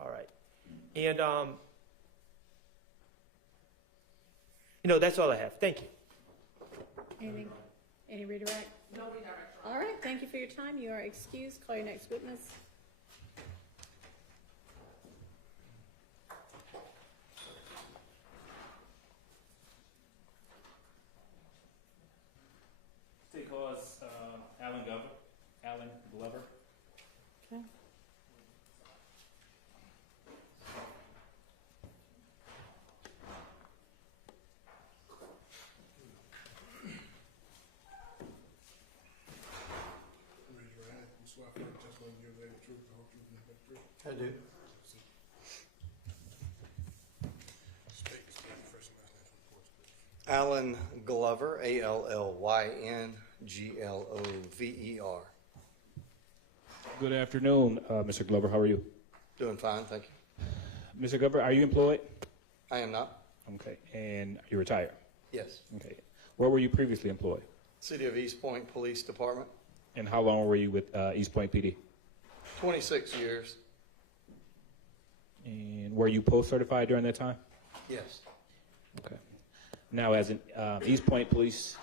All right. And, that's all I have. Thank you. Anything? Any redirect? No redirect. All right, thank you for your time. You are excused. Call your next witness. State cause, Alan Glover. Okay. I do. Alan Glover, ALLYNGLOVER. Good afternoon, Mr. Glover. How are you? Doing fine, thank you. Mr. Glover, are you employed? I am not. Okay. And you retired? Yes. Okay. Where were you previously employed? City of East Point Police Department. And how long were you with East Point PD? 26 years. And were you post-certified during that time? Yes. Okay. Now, as an East Point police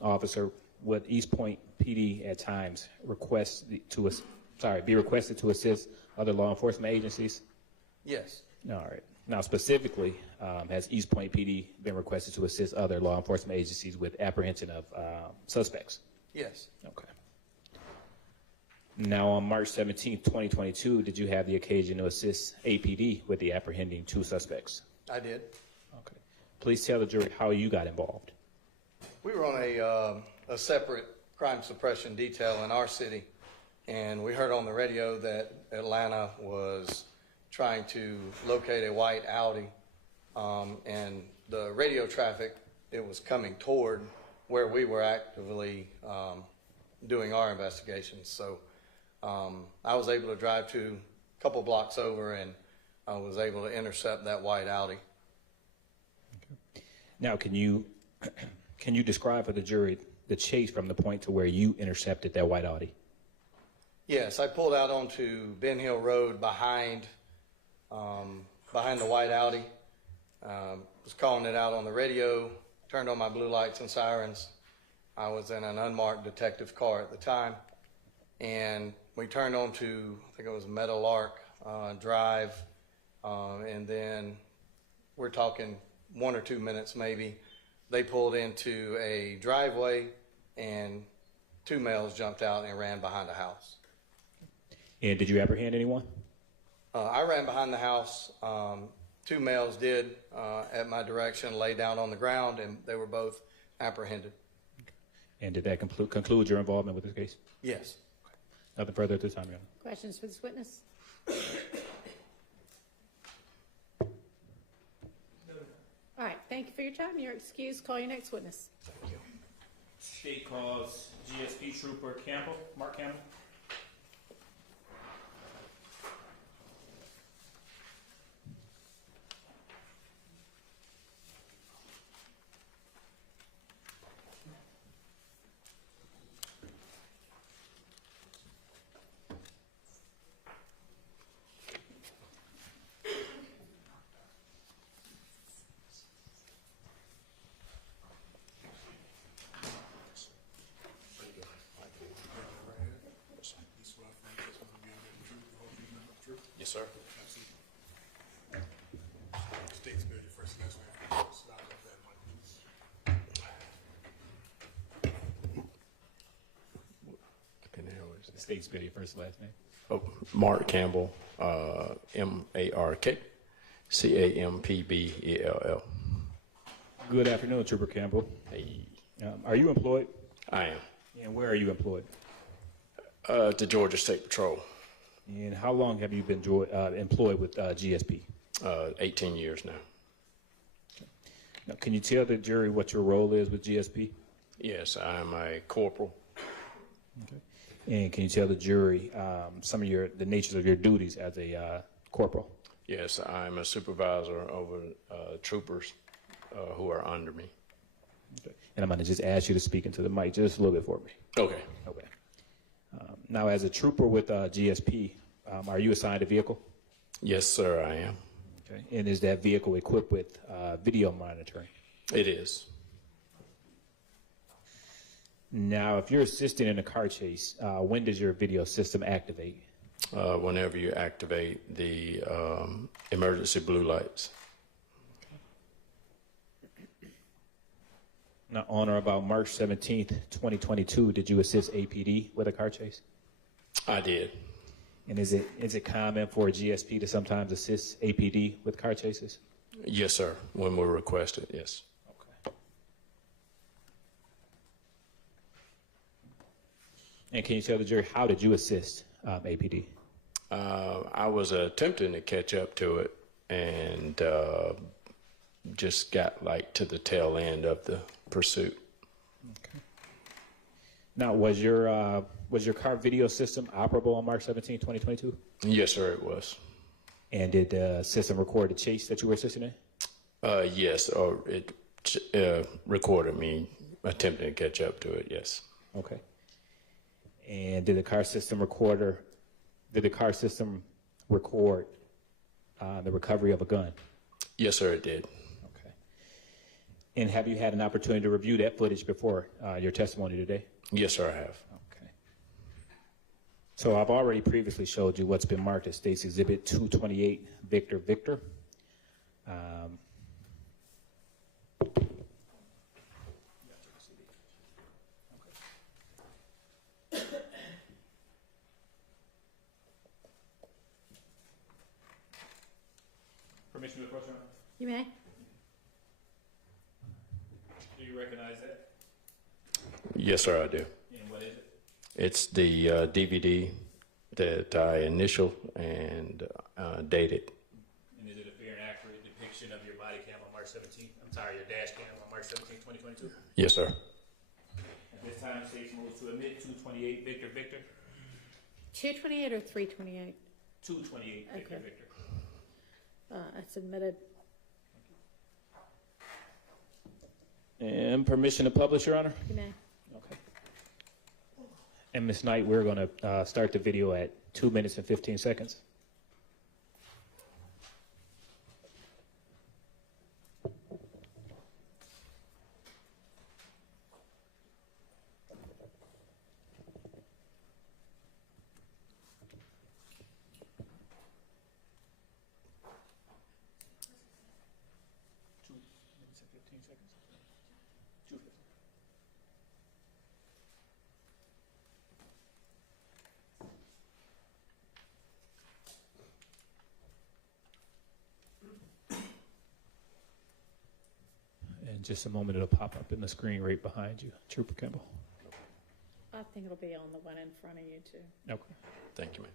officer, would East Point PD at times be requested to assist other law enforcement agencies? Yes. All right. Now, specifically, has East Point PD been requested to assist other law enforcement agencies with apprehension of suspects? Yes. Okay. Now, on March 17th, 2022, did you have the occasion to assist APD with the apprehending 2 suspects? I did. Okay. Please tell the jury how you got involved. We were on a separate crime suppression detail in our city, and we heard on the radio that Atlanta was trying to locate a white Audi, and the radio traffic, it was coming toward where we were actively doing our investigations. So I was able to drive to a couple blocks over, and I was able to intercept that white Audi. Okay. Now, can you describe for the jury the chase from the point to where you intercepted that white Audi? Yes, I pulled out onto Ben Hill Road behind the white Audi. Was calling it out on the radio, turned on my blue lights and sirens. I was in an unmarked detective car at the time, and we turned onto, I think it was Meadowlark Drive, and then we're talking 1 or 2 minutes maybe. They pulled into a driveway, and 2 males jumped out and ran behind a house. And did you apprehend anyone? I ran behind the house. 2 males did, at my direction, lay down on the ground, and they were both apprehended. And did that conclude your involvement with this case? Yes. Nothing further at this time, Your Honor. Questions for this witness? All right, thank you for your time. You're excused. Call your next witness. State calls GSP Trooper Campbell, Mark Campbell. Yes, sir. State spell your first and last name. State spell your first and last name. Oh, Mark Campbell, M-A-R-K, C-A-M-P-B-E-L-L. Good afternoon, Trooper Campbell. Hey. Are you employed? I am. And where are you employed? The Georgia State Patrol. And how long have you been employed with GSP? 18 years now. Now, can you tell the jury what your role is with GSP? Yes, I'm a corporal. Okay. And can you tell the jury some of the natures of your duties as a corporal? Yes, I'm a supervisor over troopers who are under me. Okay. And I'm going to just ask you to speak into the mic just a little bit for me. Okay. Okay. Now, as a trooper with GSP, are you assigned a vehicle? Yes, sir, I am. Okay. And is that vehicle equipped with video monitoring? It is. Now, if you're assisting in a car chase, when does your video system activate? Whenever you activate the emergency blue lights. Now, on or about March 17th, 2022, did you assist APD with a car chase? I did. And is it common for a GSP to sometimes assist APD with car chases? Yes, sir. When we're requested, yes. Okay. And can you tell the jury, how did you assist APD? I was attempting to catch up to it and just got to the tail end of the pursuit. Okay. Now, was your car video system operable on March 17, 2022? Yes, sir, it was. And did the system record the chase that you were assisting in? Yes, or it recorded me attempting to catch up to it, yes. Okay. And did the car system record the recovery of a gun? Yes, sir, it did. Okay. And have you had an opportunity to review that footage before your testimony today? Yes, sir, I have. Okay. So I've already previously showed you what's been marked as State's Exhibit 228, Victor Victor. Permission to approach, Your Honor? You may. Do you recognize that? Yes, sir, I do. And what is it? It's the DVD that I initialed and dated. And is it a fair and accurate depiction of your body cam on March 17th? Your dash cam on March 17th, 2022? Yes, sir. At this time, State's moves to admit 228 Victor Victor. 228 or 328? 228 Victor Okay. Victor. That's admitted. And permission to publish, Your Honor? You may. Okay. And Ms. Knight, we're going to start the video at 2 minutes and 15 seconds. In just a moment, it'll pop up in the screen right behind you, Trooper Campbell. I think it'll be on the one in front of you, too. Okay. Thank you, ma'am.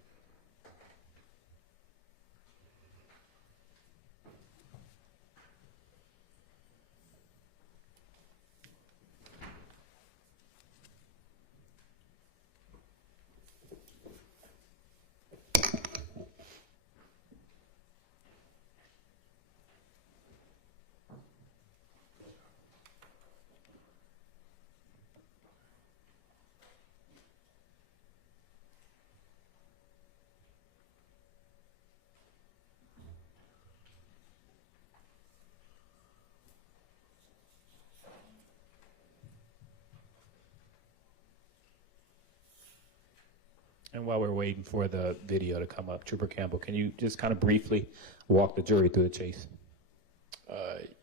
And while we're waiting for the video to come up, Trooper Campbell, can you just kind of briefly walk the jury through the chase?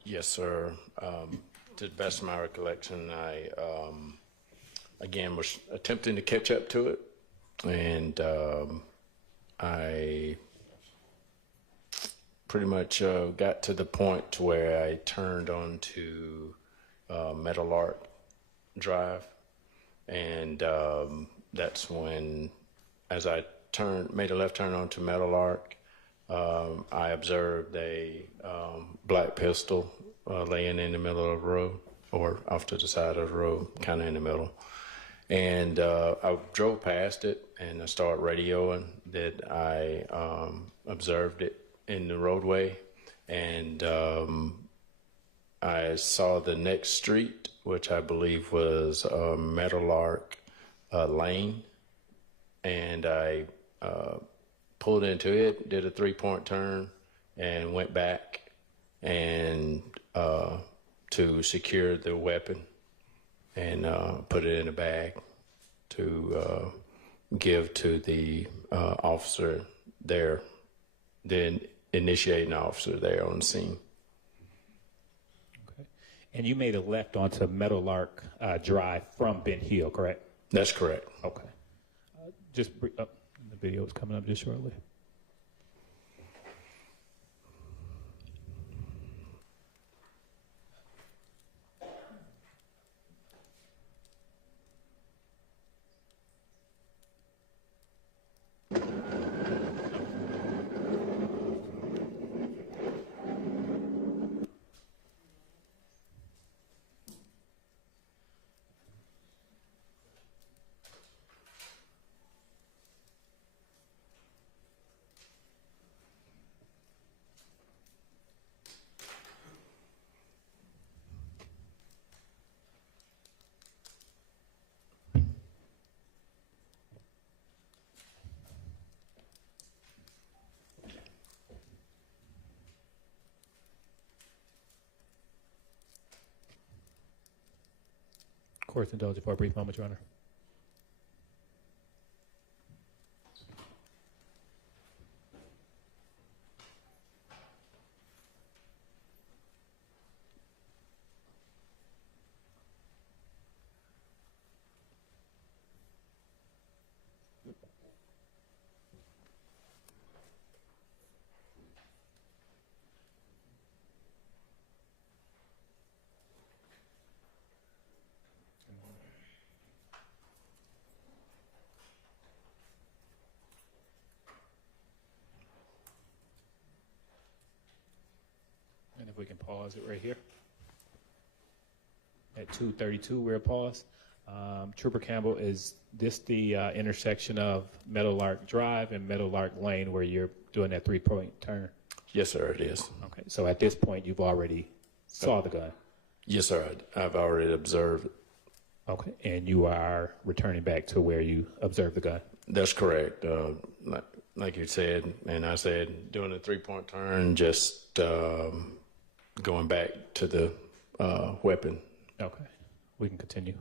Yes, sir. To the best of my recollection, I, again, was attempting to catch up to it. And I pretty much got to the point to where I turned onto Meadowlark Drive. And that's when, as I made a left turn onto Meadowlark, I observed a black pistol laying in the middle of the road, or off to the side of the road, kind of in the middle. And I drove past it, and I started radioing that I observed it in the roadway. And I saw the next street, which I believe was Meadowlark Lane. And I pulled into it, did a 3-point turn, and went back and to secure the weapon and put it in a bag to give to the officer there, the initiating officer there on the scene. Okay. And you made a left onto Meadowlark Drive from Ben Hill, correct? That's correct. Okay. The video is coming up just shortly. Court's indulged for a brief moment, Your Honor. And if we can pause it right here. At 2:32, we're paused. Trooper Campbell, is this the intersection of Meadowlark Drive and Meadowlark Lane where you're doing that 3-point turn? Yes, sir, it is. Okay, so at this point, you've already saw the gun? Yes, sir, I've already observed it. Okay, and you are returning back to where you observed the gun? That's correct. Like you said, and I said, doing a 3-point turn, just going back to the weapon. Okay, we can continue.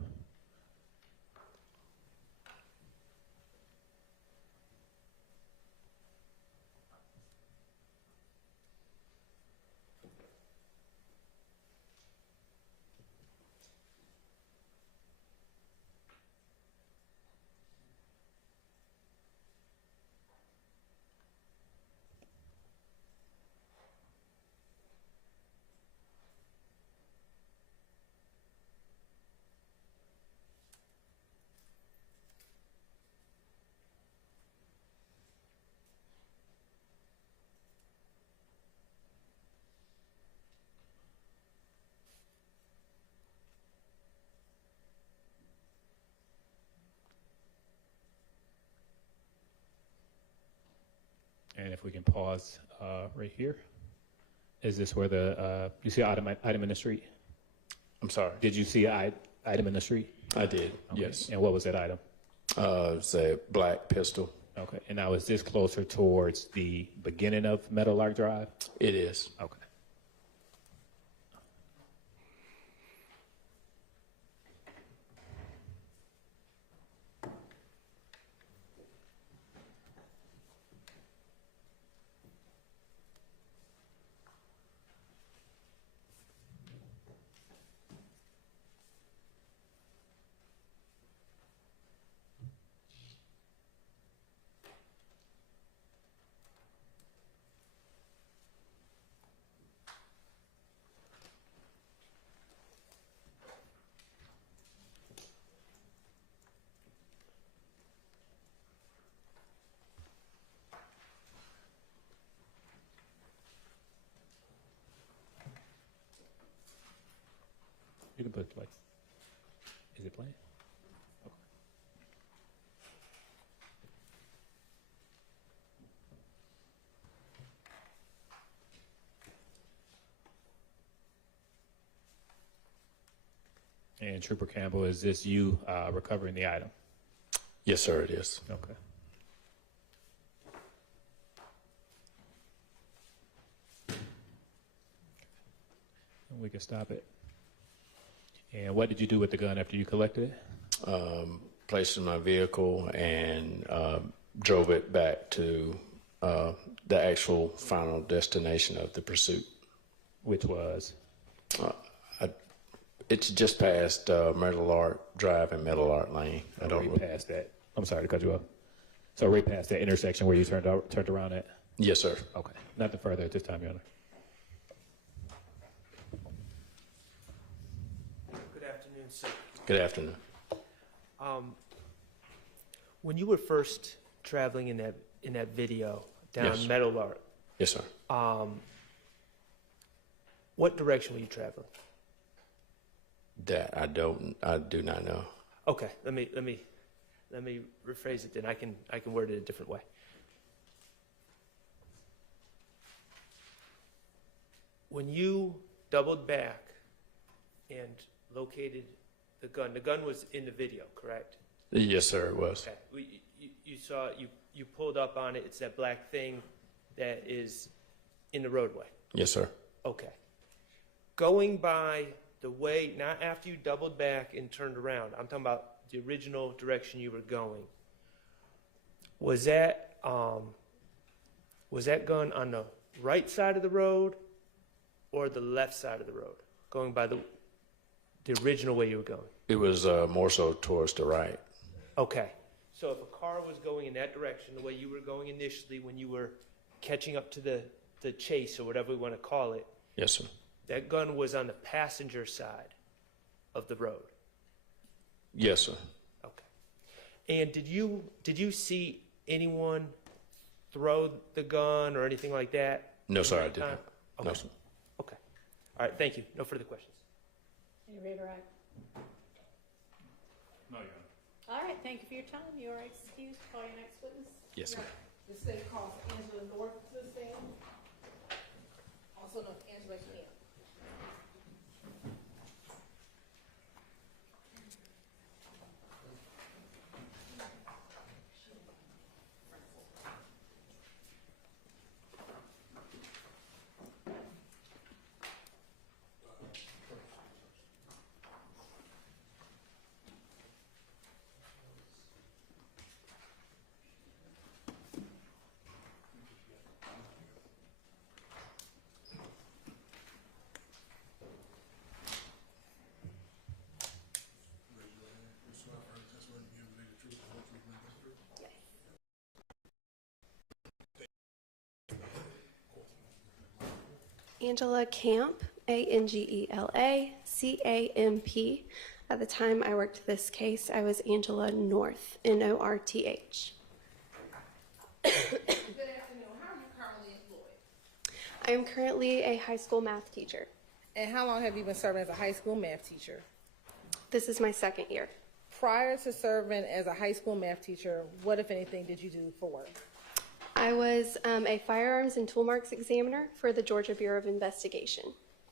And if we can pause right here. Is this where the, you see an item in the street? I'm sorry? Did you see an item in the street? I did, Okay. yes. And what was that item? It's a black pistol. Okay, and now is this closer towards the beginning of Meadowlark Drive? It is. Okay. You can put play. Is it playing? Okay. And Trooper Campbell, is this you recovering the item? Yes, sir, it is. Okay. And we can stop it. And what did you do with the gun after you collected it? Placed in my vehicle and drove it back to the actual final destination of the pursuit. Which was? It's just past Meadowlark Drive and Meadowlark Lane. I don't right past that. I'm sorry to cut you off. So right past that intersection where you turned around at? Yes, sir. Okay. Nothing further at this time, Your Honor. Good afternoon, sir. Good afternoon. When you were first traveling in that video down Yes. Meadowlark, Yes, sir. what direction were you traveling? That I do not know. Okay, let me rephrase it then. I can word it a different way. When you doubled back and located the gun was in the video, correct? Yes, sir, it was. Okay. You saw it, you pulled up on it. It's that black thing that is in the roadway. Yes, sir. Okay. Going by the way, not after you doubled back and turned around, I'm talking about the original direction you were going. Was that gun on the right side of the road or the left side of the road? Going by the original way you were going? It was more so towards the right. Okay. So if a car was going in that direction, the way you were going initially when you were catching up to the chase or whatever we want to call it, Yes, sir. that gun was on the passenger side of the road. Yes, sir. Okay. And did you see anyone throw the gun or anything like that? No, sir, I didn't. Okay. No, sir. Okay. All right. Thank you. No further questions. Any ready to write? No, Your Honor. All right, thank you for your time. You are excused. Call your next witness. Yes, sir. The state calls Angela North to the stand, also known as Angela Camp. Angela Camp, ANGELA CAMP. At the time I worked this case, I was Angela North, NORTH. Good afternoon. How are you currently employed? I am currently a high school math teacher. And how long have you been serving as a high school math teacher? This is my second year. Prior to serving as a high school math teacher, what, if anything, did you do for work? I was a firearms and tool marks examiner for the Georgia Bureau of Investigation.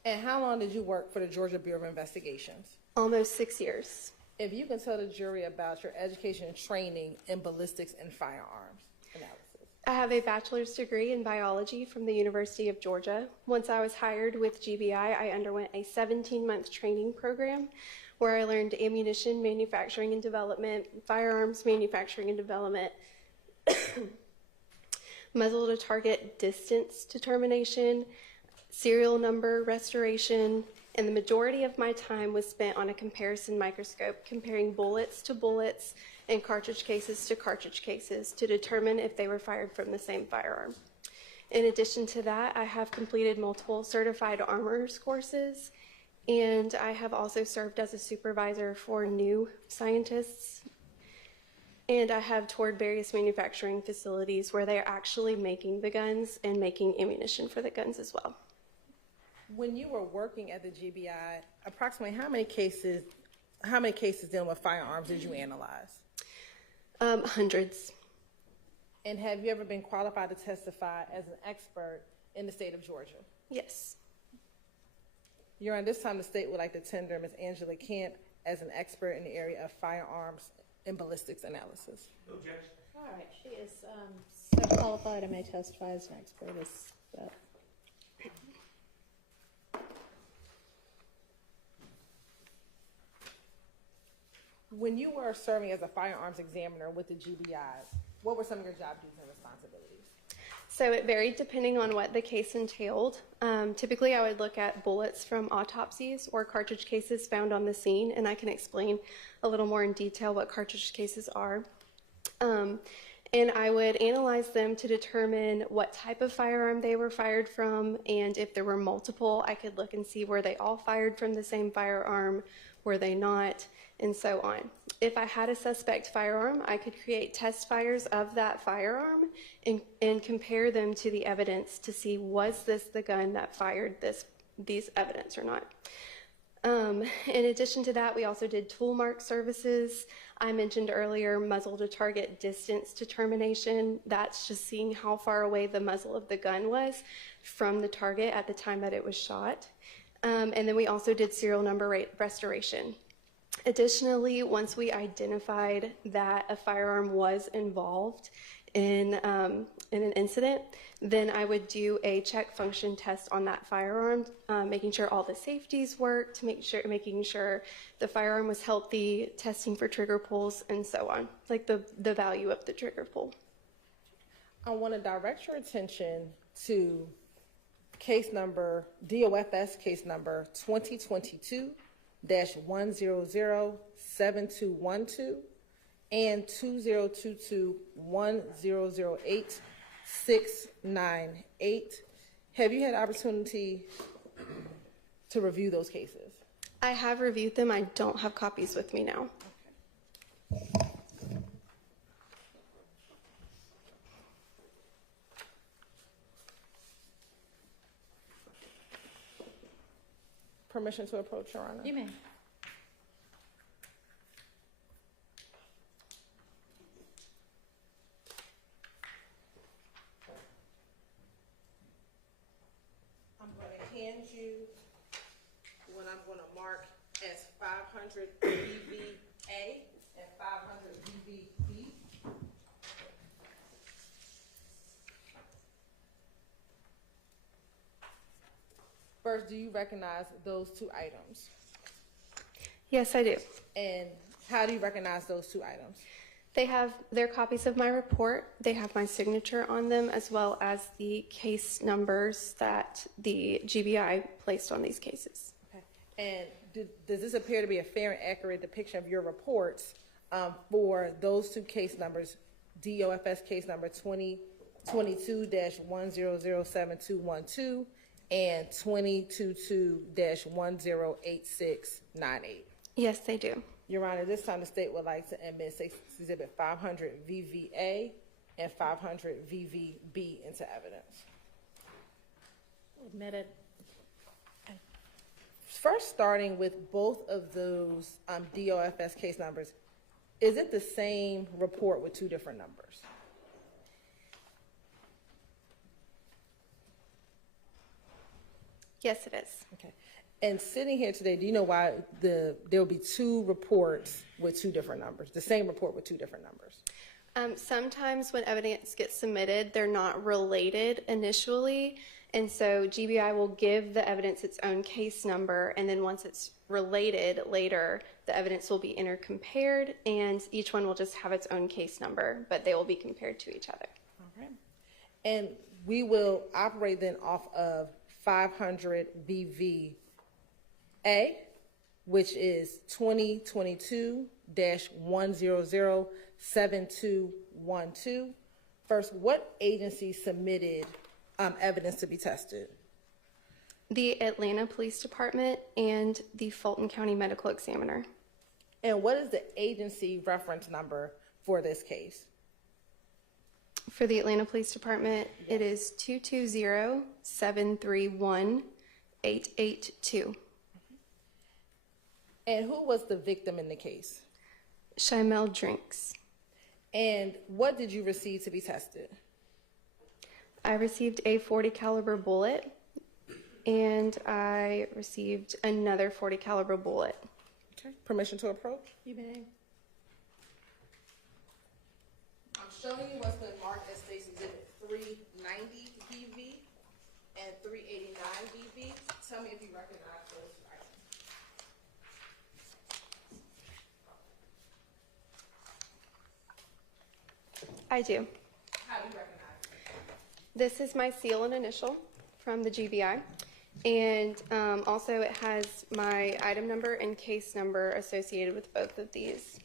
And how long did you work for the Georgia Bureau of Investigations? Almost 6 years. If you can tell the jury about your education and training in ballistics and firearms analysis. I have a bachelor's degree in biology from the University of Georgia. Once I was hired with GBI, I underwent a 17-month training program where I learned ammunition manufacturing and development, firearms manufacturing and development, muzzle to target distance determination, serial number restoration, and the majority of my time was spent on a comparison microscope comparing bullets to bullets and cartridge cases to cartridge cases to determine if they were fired from the same firearm. In addition to that, I have completed multiple certified armorers courses, and I have also served as a supervisor for new scientists. And I have toured various manufacturing facilities where they are actually making the guns and making ammunition for the guns as well. When you were working at the GBI, approximately how many cases dealing with firearms did you analyze? Hundreds. And have you ever been qualified to testify as an expert in the state of Georgia? Yes. Your Honor, this time the state would like to tender Ms. Angela Camp as an expert in the area of firearms and ballistics analysis. Objection. All right, she is so qualified and may testify as an expert as that. When you were serving as a firearms examiner with the GBI, what were some of your job duties and responsibilities? So it varied depending on what the case entailed. Typically, I would look at bullets from autopsies or cartridge cases found on the scene, and I can explain a little more in detail what cartridge cases are. And I would analyze them to determine what type of firearm they were fired from, and if there were multiple, I could look and see were they all fired from the same firearm, were they not, and so on. If I had a suspect firearm, I could create test fires of that firearm and compare them to the evidence to see was this the gun that fired these evidence or not. In addition to that, we also did tool mark services. I mentioned earlier muzzle to target distance determination. That's just seeing how far away the muzzle of the gun was from the target at the time that it was shot. And then we also did serial number restoration. Additionally, once we identified that a firearm was involved in an incident, then I would do a check function test on that firearm, making sure all the safeties worked, making sure the firearm was healthy, testing for trigger pulls, and so on, like the value of the trigger pull. I want to direct your attention to case number, DOFS case number 2022-1007212 and 2022-1008698. Have you had opportunity to review those cases? I have reviewed them. I don't have copies with me now. Permission to approach, Your Honor? You may. I'm going to hand you what I'm going to mark as 500 VVA and 500 VVB. First, do you recognize those two items? Yes, I do. And how do you recognize those two items? They're copies of my report. They have my signature on them, as well as the case numbers that the GBI placed on these cases. Okay. And does this appear to be a fair and accurate depiction of your reports for those two case numbers, DOFS case number 2022-1007212 and 2022-108698? Yes, they do. Your Honor, this time the state would like to admit Exhibit 500 VVA and 500 VVB into evidence. Admitted. First, starting with both of those DOFS case numbers, is it the same report with two different numbers? Yes, it is. Okay. And sitting here today, do you know why there will be two reports with two different numbers, the same report with two different numbers? Sometimes when evidence gets submitted, they're not related initially, and so GBI will give the evidence its own case number, and then once it's related later, the evidence will be intercompared, and each one will just have its own case number, but they will be compared to each other. All right. And we will operate then off of 500 VVA, which is 2022-1007212. First, what agency submitted evidence to be tested? The Atlanta Police Department and the Fulton County Medical Examiner. And what is the agency reference number for this case? For the Atlanta Police Department, it is 220-731-882. And who was the victim in the case? Shimel Drinks. And what did you receive to be tested? I received a .40 caliber bullet, and I received another .40 caliber bullet. Okay. Permission to approach? You may. I'm showing you what's been marked as State's Exhibit 390 VV and 389 VV. Tell me if you recognize those items. I do. How do you recognize it? This is my seal and initial from the GBI, and also it has my item number and case number associated with both of these.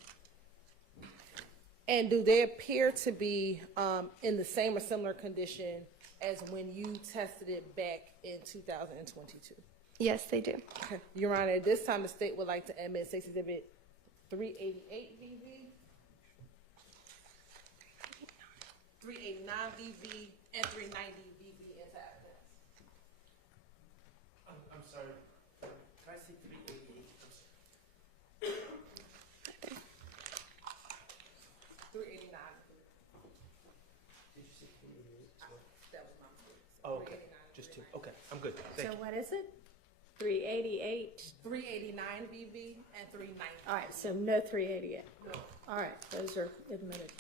And do they appear to be in the same or similar condition as when you tested it back in 2022? Yes, they do. Okay. Your Honor, at this time, the state would like to admit State's Exhibit 388 VV, 389 VV, and 390 VV into evidence. I'm sorry. Can I see 388? 389. Did you say 388? That was my mistake. Oh, okay. Just two. Okay, I'm good. Thank So you. what is it? 388? 389 VV and 390. All right, so no 388. No. All right, those are admitted.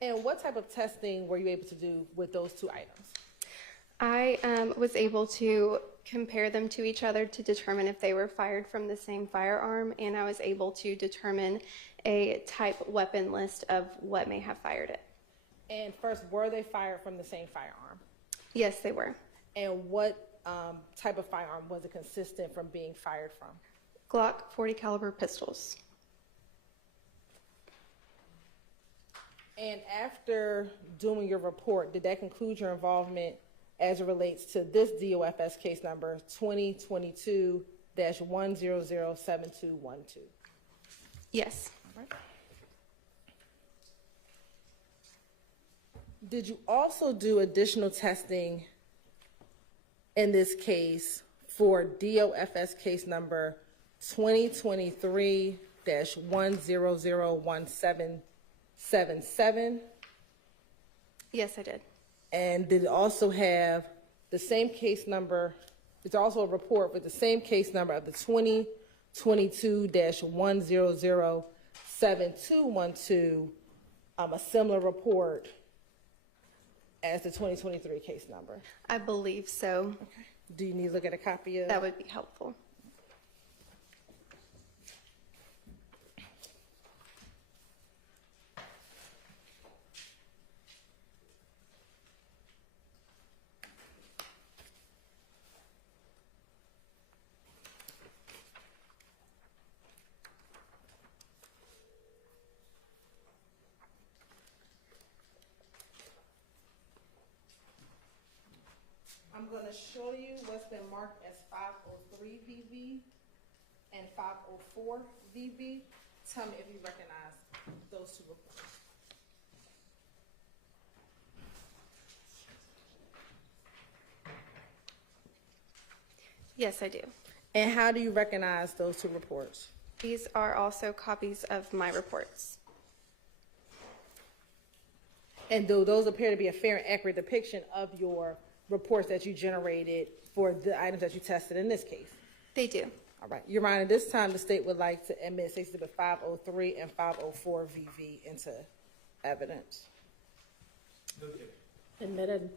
And what type of testing were you able to do with those two items? I was able to compare them to each other to determine if they were fired from the same firearm, and I was able to determine a type weapon list of what may have fired it. And first, were they fired from the same firearm? Yes, they were. And what type of firearm was it consistent from being fired from? Glock .40 caliber pistols. And after doing your report, did that conclude your involvement as it relates to this DOFS case number 2022-1007212? Yes. All right. Did you also do additional testing in this case for DOFS case number 2023-1001777? Yes, I did. And did it also have the same case number? It's also a report with the same case number of the 2022-1007212, a similar report as the 2023 case number? I believe so. Okay. Do you need to look at a copy of? That would be helpful. I'm gonna show you what's been marked as 503 VV and 504 VV. Tell me if you recognize those two reports. Yes, I do. And how do you recognize those two reports? These are also copies of my reports. And do those appear to be a fair and accurate depiction of your reports that you generated for the items that you tested in this case? They do. All right. Your Honor, this time the state would like to admit Exhibit 503 and 504 VV into evidence. Admitted.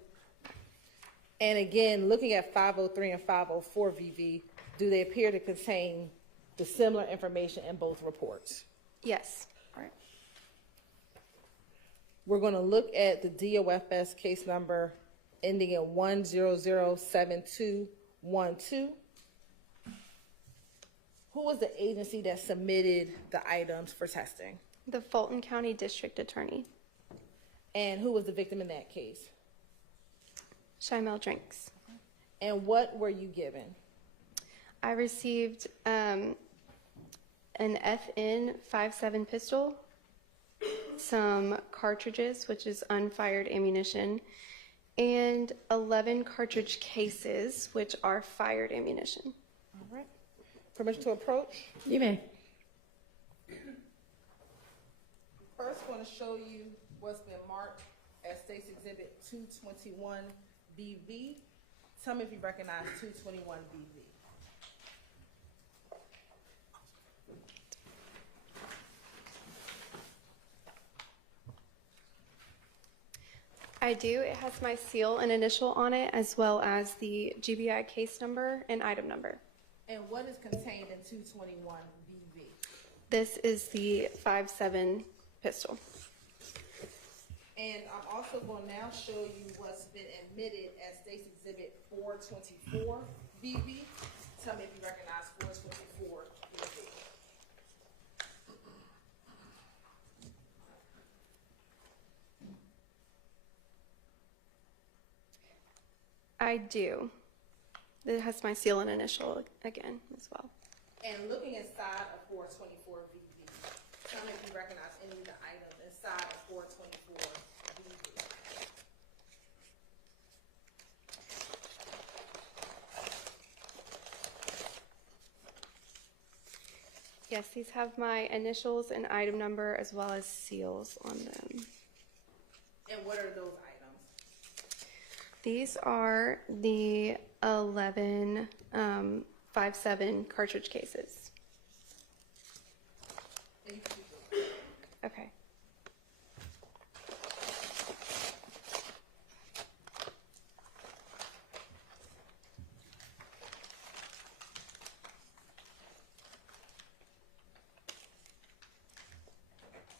And again, looking at 503 and 504 VV, do they appear to contain the similar information in both reports? Yes. All right. We're going to look at the DOFS case number ending in 1007212. Who was the agency that submitted the items for testing? The Fulton County District Attorney. And who was the victim in that case? Shymel Drinks. And what were you given? I received an FN 5.7 pistol, some cartridges, which is unfired ammunition, and 11 cartridge cases, which are fired ammunition. All right. Permission to approach? You may. First, I want to show you what's been marked as State's Exhibit 221 BV. Tell me if you recognize 221 BV. I do. It has my seal and initial on it, as well as the GBI case number and item number. And what is contained in 221 BV? This is the 5.7 pistol. And I'm also going to now show you what's been admitted as State's Exhibit 424 BV. Tell me if you recognize 424 BV. I do. It has my seal and initial again as well. And looking inside of 424 VV, tell me if you recognize any of the items inside of 424 VV. Yes, these have my initials and item number as well as seals on them. And what are those items? These are the 11 5.7 cartridge cases. Okay.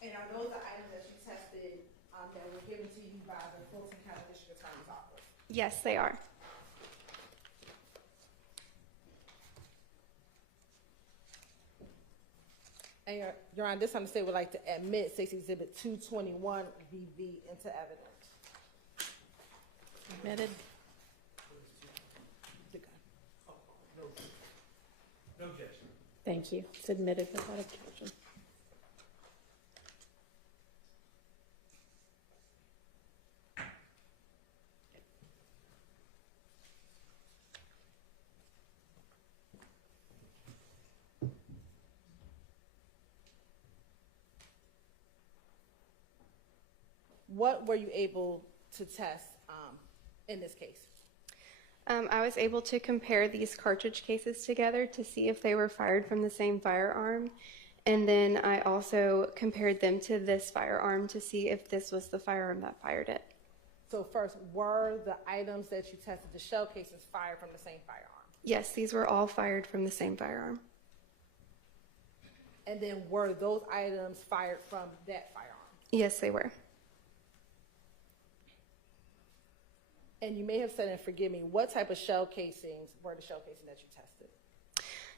And are those the items that you tested that were given to you by the Fulton County District Attorney's Office? Yes, they are. And Your Honor, this time the state would like to admit State's Exhibit 221 VV into evidence. Admitted. No objection. Thank you. It's admitted without objection. What were you able to test in this case? I was able to compare these cartridge cases together to see if they were fired from the same firearm. And then I also compared them to this firearm to see if this was the firearm that fired it. So first, were the items that you tested, the shell cases, fired from the same firearm? Yes, these were all fired from the same firearm. And then were those items fired from that firearm? Yes, they were. And you may have said, and forgive me, what type of shell casings were the shell casings that you tested?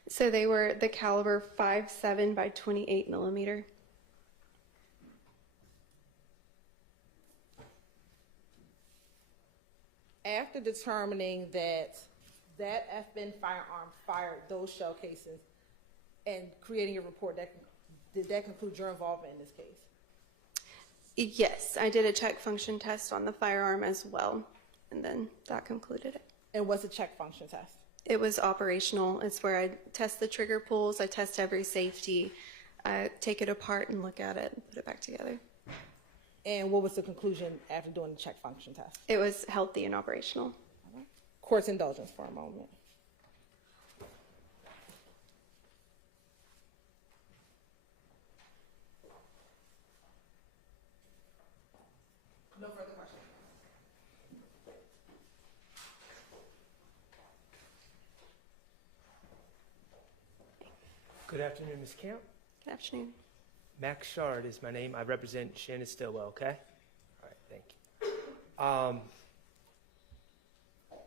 So they were the caliber 5.7 by 28 millimeter. after determining that FN firearm fired those shell casings and creating a report, did that conclude your involvement in this case? Yes, I did a check function test on the firearm as well, and then that concluded it. And what's a check function test? It was operational. It's where I test the trigger pulls, I test every safety, I take it apart and look at it and put it back together. And what was the conclusion after doing the check function test? It was healthy and operational. Court's indulgence for a moment. No further questions. Good afternoon, Ms. Camp. Good afternoon. Max Shard is my name. I represent Shannon Stillwell, okay? All right, thank you.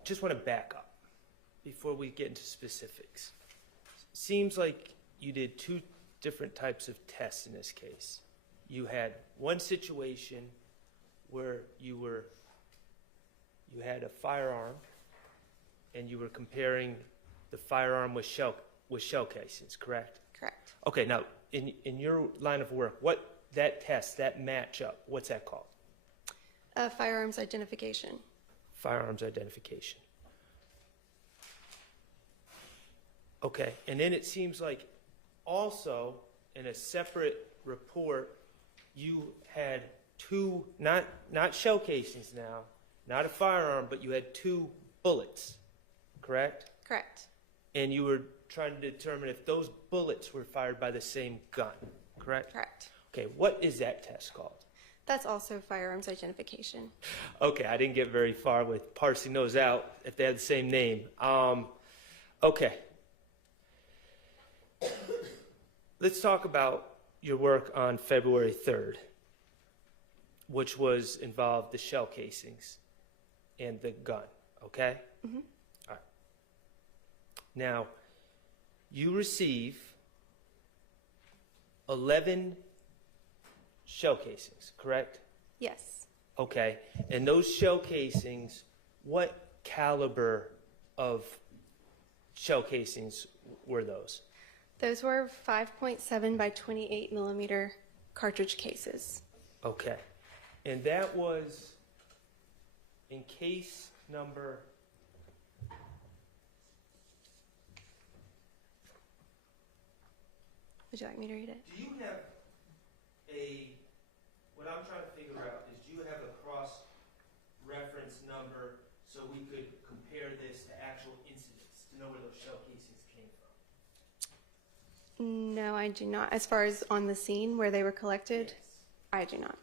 Just want to back up before we get into specifics. Seems like you did two different types of tests in this case. You had one situation where you had a firearm and you were comparing the firearm with shell casings, correct? Correct. Okay, now in your line of work, that matchup, what's that called? Firearms identification. Firearms identification. Okay, and then it seems like also in a separate report, you had two, not shell casings now, not a firearm, but you had two bullets, correct? Correct. And you were trying to determine if those bullets were fired by the same gun, correct? Correct. Okay, what is that test called? That's also firearms identification. Okay, I didn't get very far with parsing those out if they had the same name. Okay. Let's talk about your work on February 3rd, which involved the shell casings and the gun, okay? Mm-hmm. All right. Now, you receive 11 shell casings, correct? Yes. Okay, and those shell casings, what caliber of shell casings were those? Those were 5.7 by 28 millimeter cartridge cases. Okay, and that was in case number... Would you like me to read it? Do you have what I'm trying to figure out is, do you have a cross-reference number so we could compare this to actual incidents to know where those shell casings came from? No, I do not. As far as on the scene where they were collected, Yes. I do not.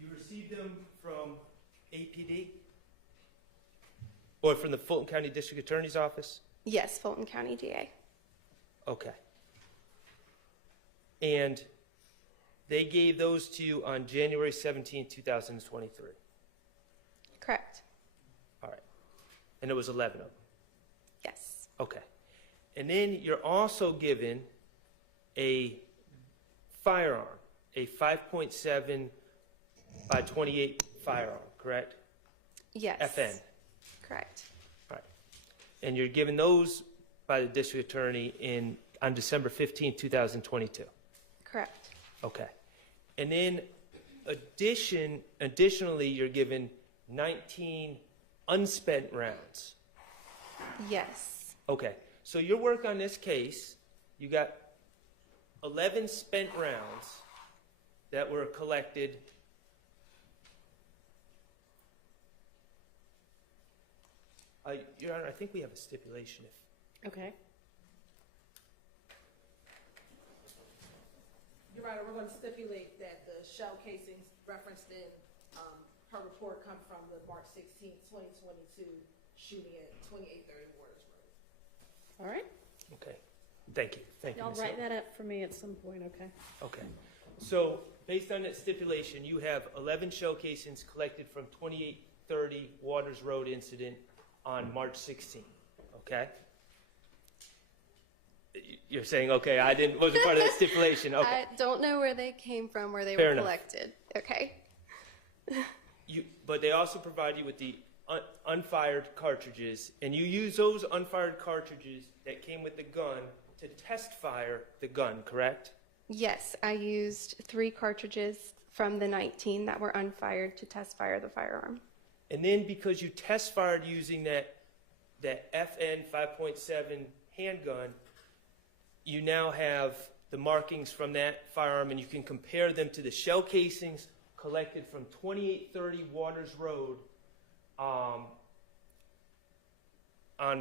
You received them from APD? Or from the Fulton County District Attorney's Office? Yes, Fulton County DA. Okay. And they gave those to you on January 17, 2023? Correct. All right. And it was 11 of them? Yes. Okay. And then you're also given a firearm, a 5.7 by 28 firearm, correct? Yes. FN. Correct. All right. And you're given those by the district attorney on December 15, 2022? Correct. Okay. And then additionally, you're given 19 unspent rounds. Yes. Okay. So your work on this case, you got 11 spent rounds that were collected. Your Honor, I think we have a stipulation. Okay. Your Honor, we're going to stipulate that the shell casings referenced in her report come from the March 16, 2022 shooting at 2830 Waters Road. All right. Okay. Thank you. Thank you, Y'all Ms. write Hill. that up for me at some point, okay? Okay. So based on that stipulation, you have 11 shell casings collected from 2830 Waters Road incident on March 16, okay? You're saying, okay, wasn't part of that stipulation, okay. I don't know where they came from, where they Fair were enough. collected. Okay. But they also provide you with the unfired cartridges, and you use those unfired cartridges that came with the gun to test fire the gun, correct? Yes, I used 3 cartridges from the 19 that were unfired to test fire the firearm. And then because you test fired using that FN 5.7 handgun, you now have the markings from that firearm, and you can compare them to the shell casings collected from 2830 Waters Road on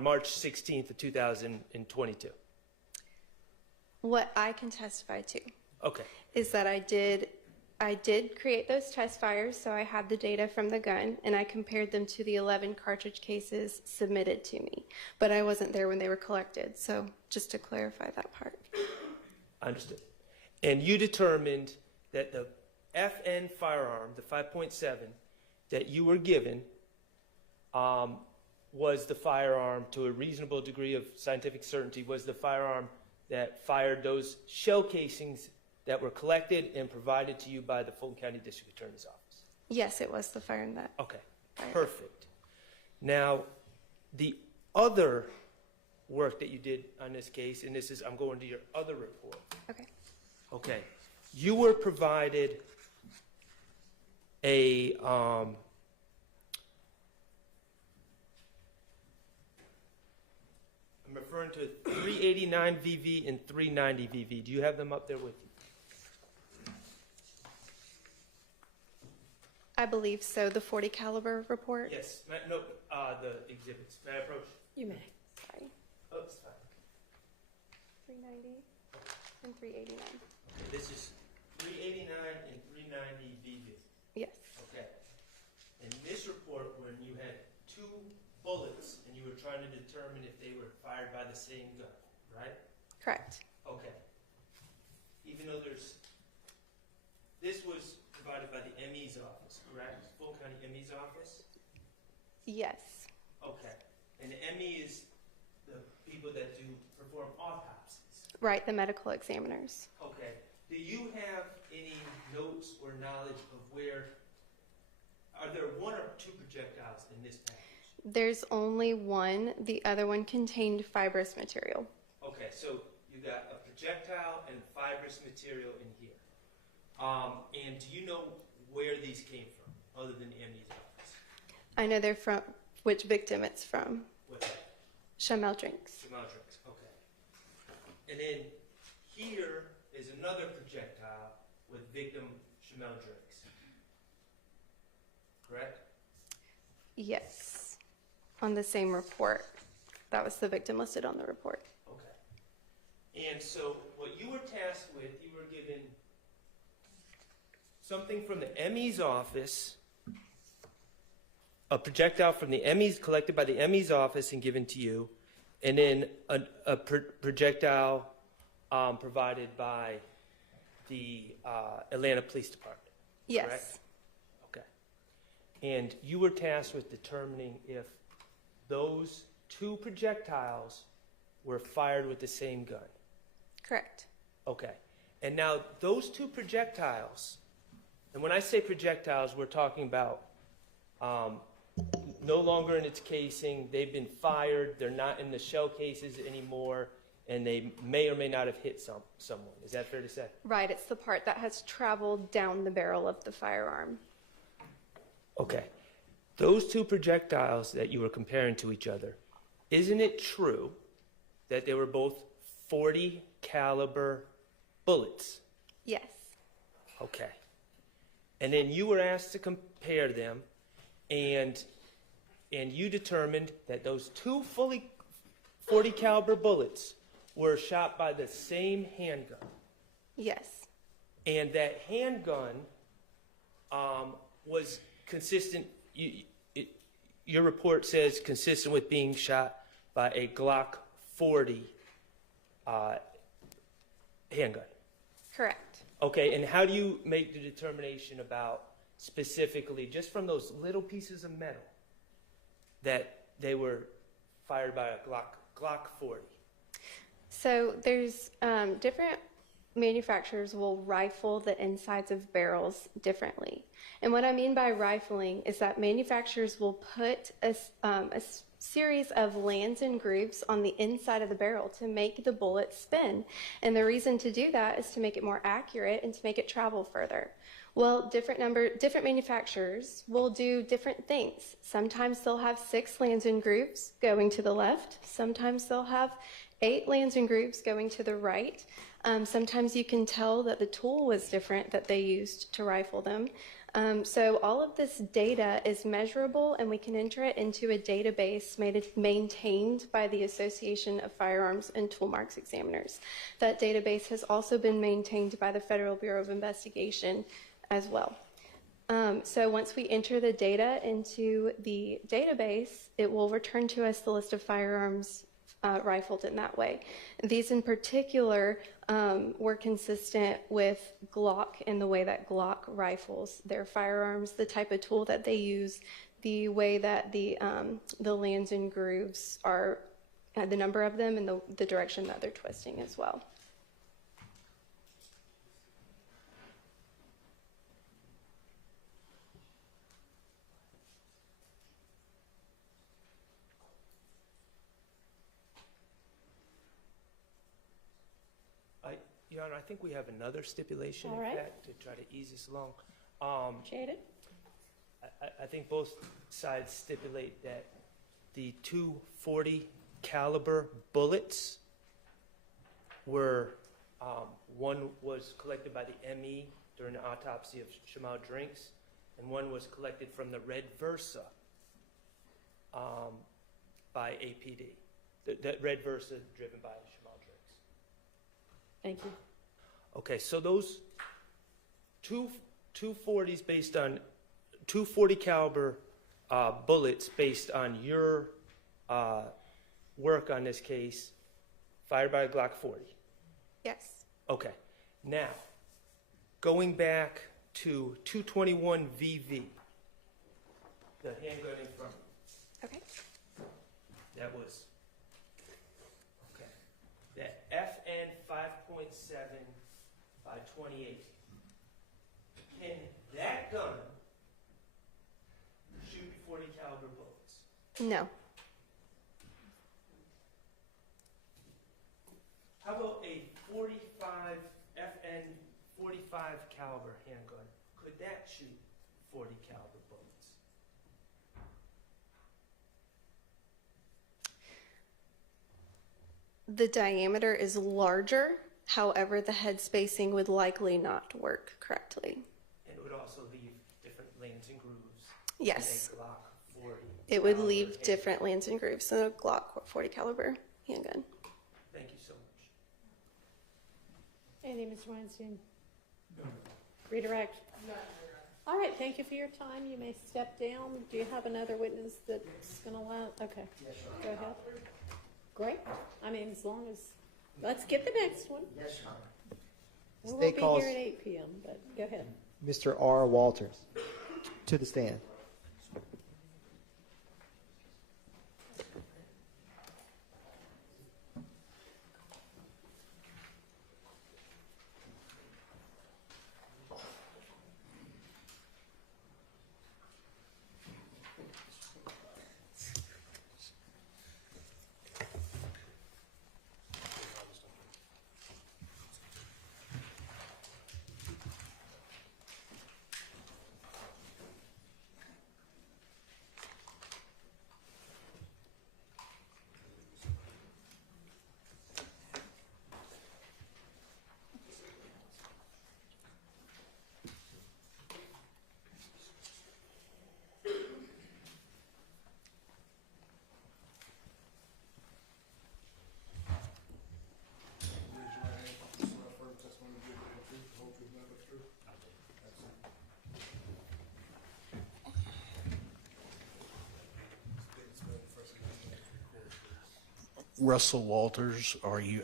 March 16th of 2022. What I can testify to Okay. is that I did create those test fires, so I had the data from the gun, and I compared them to the 11 cartridge cases submitted to me. But I wasn't there when they were collected, so just to clarify that part. Understood. And you determined that the FN firearm, the 5.7, that you were given was the firearm, to a reasonable degree of scientific certainty, was the firearm that fired those shell casings that were collected and provided to you by the Fulton County District Attorney's Office. Yes, it was the firearm that. Okay, perfect. Now, the other work that you did on this case, and this is, I'm going to your other report. Okay. Okay, you were provided a, I'm referring to 389 VV and 390 VV. Do you have them up there with you? I believe so. The 40 caliber report? Yes. No, the exhibits. May I approach? You may. Sorry. Oh, it's fine. 390 and 389. This is 389 and 390 VV. Yes. Okay. In this report, when you had 2 bullets and you were trying to determine if they were fired by the same gun, right? Correct. Okay. Even though this was provided by the ME's office, correct? Fulton County ME's office? Yes. Okay. And the ME is the people that perform autopsies. Right, the medical examiners. Okay. Do you have any notes or knowledge of are there 1 or 2 projectiles in this package? There's only one. The other one contained fibrous material. Okay, so you got a projectile and fibrous material in here. And do you know where these came from, other than the ME's office? I know they're from which victim it's from. What's that? Chamel Drinks. Chamel Drinks, okay. And then here is another projectile with victim Chamel Drinks. Correct? Yes. On the same report. That was the victim listed on the report. Okay. And so what you were tasked with, you were given something from the ME's office, a projectile from the ME's, collected by the ME's office and given to you, and then a projectile provided by the Atlanta Police Department. Yes. Correct? Okay. And you were tasked with determining if those 2 projectiles were fired with the same gun. Correct. Okay. And now those 2 projectiles, and when I say projectiles, we're talking about no longer in its casing, they've been fired, they're not in the shell cases anymore, and they may or may not have hit someone. Is that fair to say? Right, it's the part that has traveled down the barrel of the firearm. Okay. Those 2 projectiles that you were comparing to each other, isn't it true that they were both 40 caliber bullets? Yes. Okay. And then you were asked to compare them, and you determined that those 2 fully 40 caliber bullets were shot by the same handgun. Yes. And that handgun was consistent. Your report says consistent with being shot by a Glock 40 handgun. Correct. Okay, and how do you make the determination about specifically, just from those little pieces of metal, that they were fired by a Glock 40? So there's different manufacturers will rifle the insides of barrels differently. And what I mean by rifling is that manufacturers will put a series of lands and grooves on the inside of the barrel to make the bullet spin. And the reason to do that is to make it more accurate and to make it travel further. Well, different manufacturers will do different things. Sometimes they'll have 6 lands and grooves going to the left. Sometimes they'll have 8 lands and grooves going to the right. Sometimes you can tell that the tool was different that they used to rifle them. So all of this data is measurable, and we can enter it into a database maintained by the Association of Firearms and Tool Marks Examiners. That database has also been maintained by the Federal Bureau of Investigation as well. So once we enter the data into the database, it will return to us the list of firearms rifled in that way. These in particular were consistent with Glock in the way that Glock rifles their firearms, the type of tool that they use, the way that the lands and grooves are, the number of them, and the direction that they're twisting as well. Your Honor, I think we have another stipulation, All in right. fact, to try to ease this along. Jaded? I think both sides stipulate that the 240 caliber bullets were, one was collected by the ME during the autopsy of Shamal Drinks, and one was collected from the Red Versa by APD. That Red Versa driven by Shamal Drinks. Thank you. Okay, so those 240s based on 240 caliber bullets based on your work on this case, fired by a Glock 40. Yes. Okay, now going back to 221 VV, the handgun in front of you. Okay. That was okay. That FN 5.7 by 28. Can that gun shoot 40 caliber bullets? No. How about a 45 FN 45 caliber handgun? Could that shoot 40 caliber bullets? The diameter is larger, however, the head spacing would likely not work correctly. And it would also leave different lanes and grooves. Yes. than a Glock 40 It would caliber leave handgun. different lands and grooves than a Glock 40 caliber handgun. Thank you so much. Anything, Mr. Weinstein? No. Redirect? No. All right, thank you for your time. You may step down. Do you have another witness that's going to allow? Okay. Yes, Go ahead. Great. I mean, as long as, let's get the next one. Yes, Your Honor. We State won't be calls here at 8 p.m., but go ahead. Mr. R. Walters to the stand. Russell Walters, RUSSELLWALTERS. How are you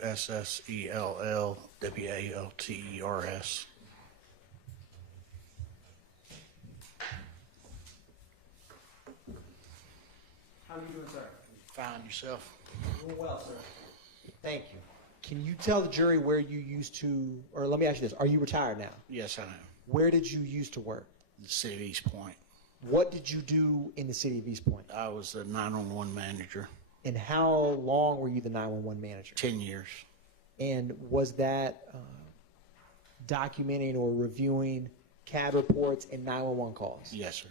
doing, sir? Fine, yourself? Doing well, sir. Thank you. Can you tell the jury where you used to, or let me ask you this, are you retired now? Yes, I am. Where did you used to work? The city of East Point. What did you do in the city of East Point? I was the 911 manager. And how long were you the 911 manager? 10 years. And was that documenting or reviewing CAD reports and 911 calls? Yes, sir.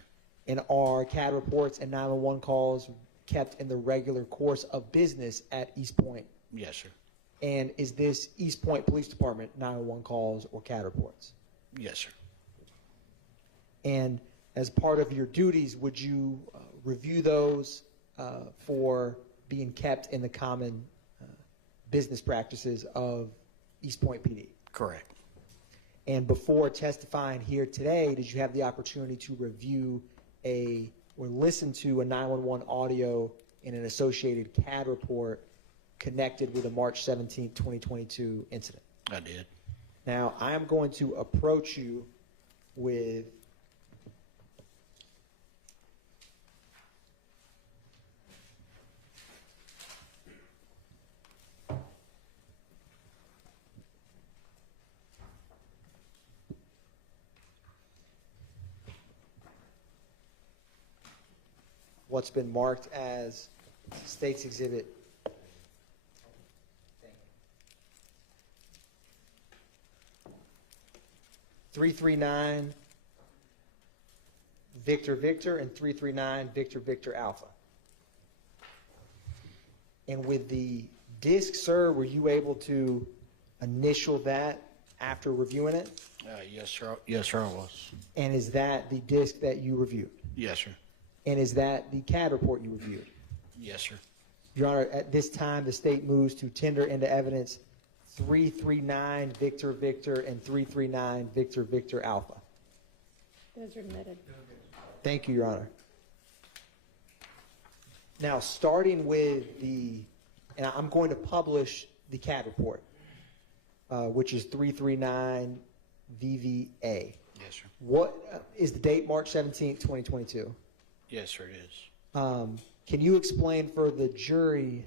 And are CAD reports and 911 calls kept in the regular course of business at East Point? Yes, sir. And is this East Point Police Department 911 calls or CAD reports? Yes, sir. And as part of your duties, would you review those for being kept in the common business practices of East Point PD? Correct. And before testifying here today, did you have the opportunity to review or listen to a 911 audio and an associated CAD report connected with a March 17, 2022 incident? I did. Now, I am going to approach you with what's been marked as State's Exhibit 339 Victor Victor and 339 Victor Victor Alpha. And with the disc, sir, were you able to initial that after reviewing it? Yes, sir. Yes, sir, I was. And is that the disc that you reviewed? Yes, sir. And is that the CAD report you reviewed? Yes, sir. Your Honor, at this time, the state moves to tender into evidence 339 Victor Victor and 339 Victor Victor Alpha. Those are admitted. Thank you, Your Honor. Now, starting with and I'm going to publish the CAD report, which is 339 VVA. Yes, sir. What is the date, March 17th, 2022? Yes, sir, it is. Can you explain for the jury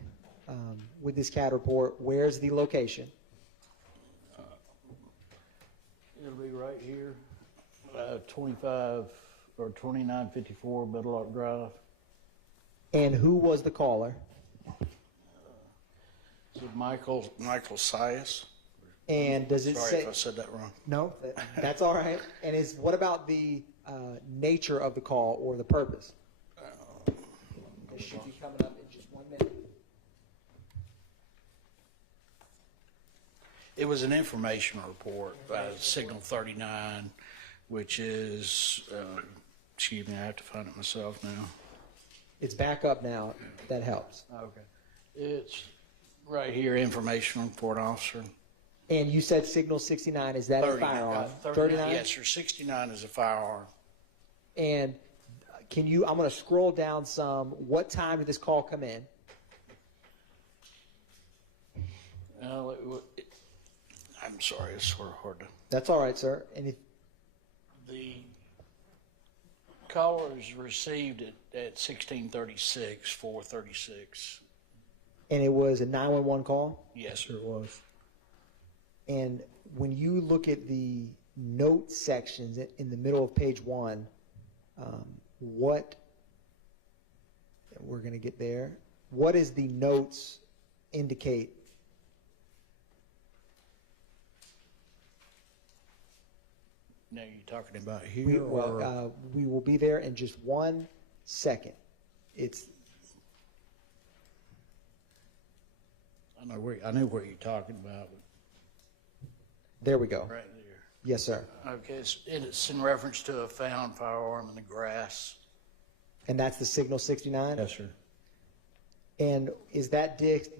with this CAD report, where's the location? It'll be right here, 25 or 2954 Middle Drive. And who was the caller? Is it Michael Sias? And does it Sorry say? if I said that wrong. No, that's all right. And what about the nature of the call or the purpose? It should be coming up in just 1 minute. It was an informational report by Signal 39, which is, excuse me, I have to find it myself now. It's back up now. That helps. Okay. It's right here, informational report, officer. And you said Signal 69. Is that a firearm? 39? Yes, sir. 69 is a firearm. And I'm going to scroll down some. What time did this call come in? I'm sorry, it's sort of hard to. That's all right, sir. And the call was received at 1636, 436. And it was a 911 call? Yes, sir, it was. And when you look at the note sections in the middle of page 1, we're going to get there. What does the notes indicate? Now you're talking about here? We will be there in just 1 second. I know where you're talking about. There we go. Right there. Yes, sir. Okay, it's in reference to a found firearm in the grass. And that's the Signal 69? Yes, sir. And is that disc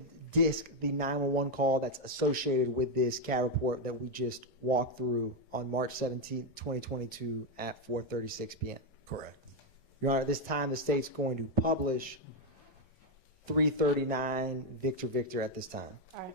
the 911 call that's associated with this CAD report that we just walked through on March 17, 2022 at 4:36 p.m.? Correct. Your Honor, at this time the state's going to publish 339 Victor Victor at this time. All right.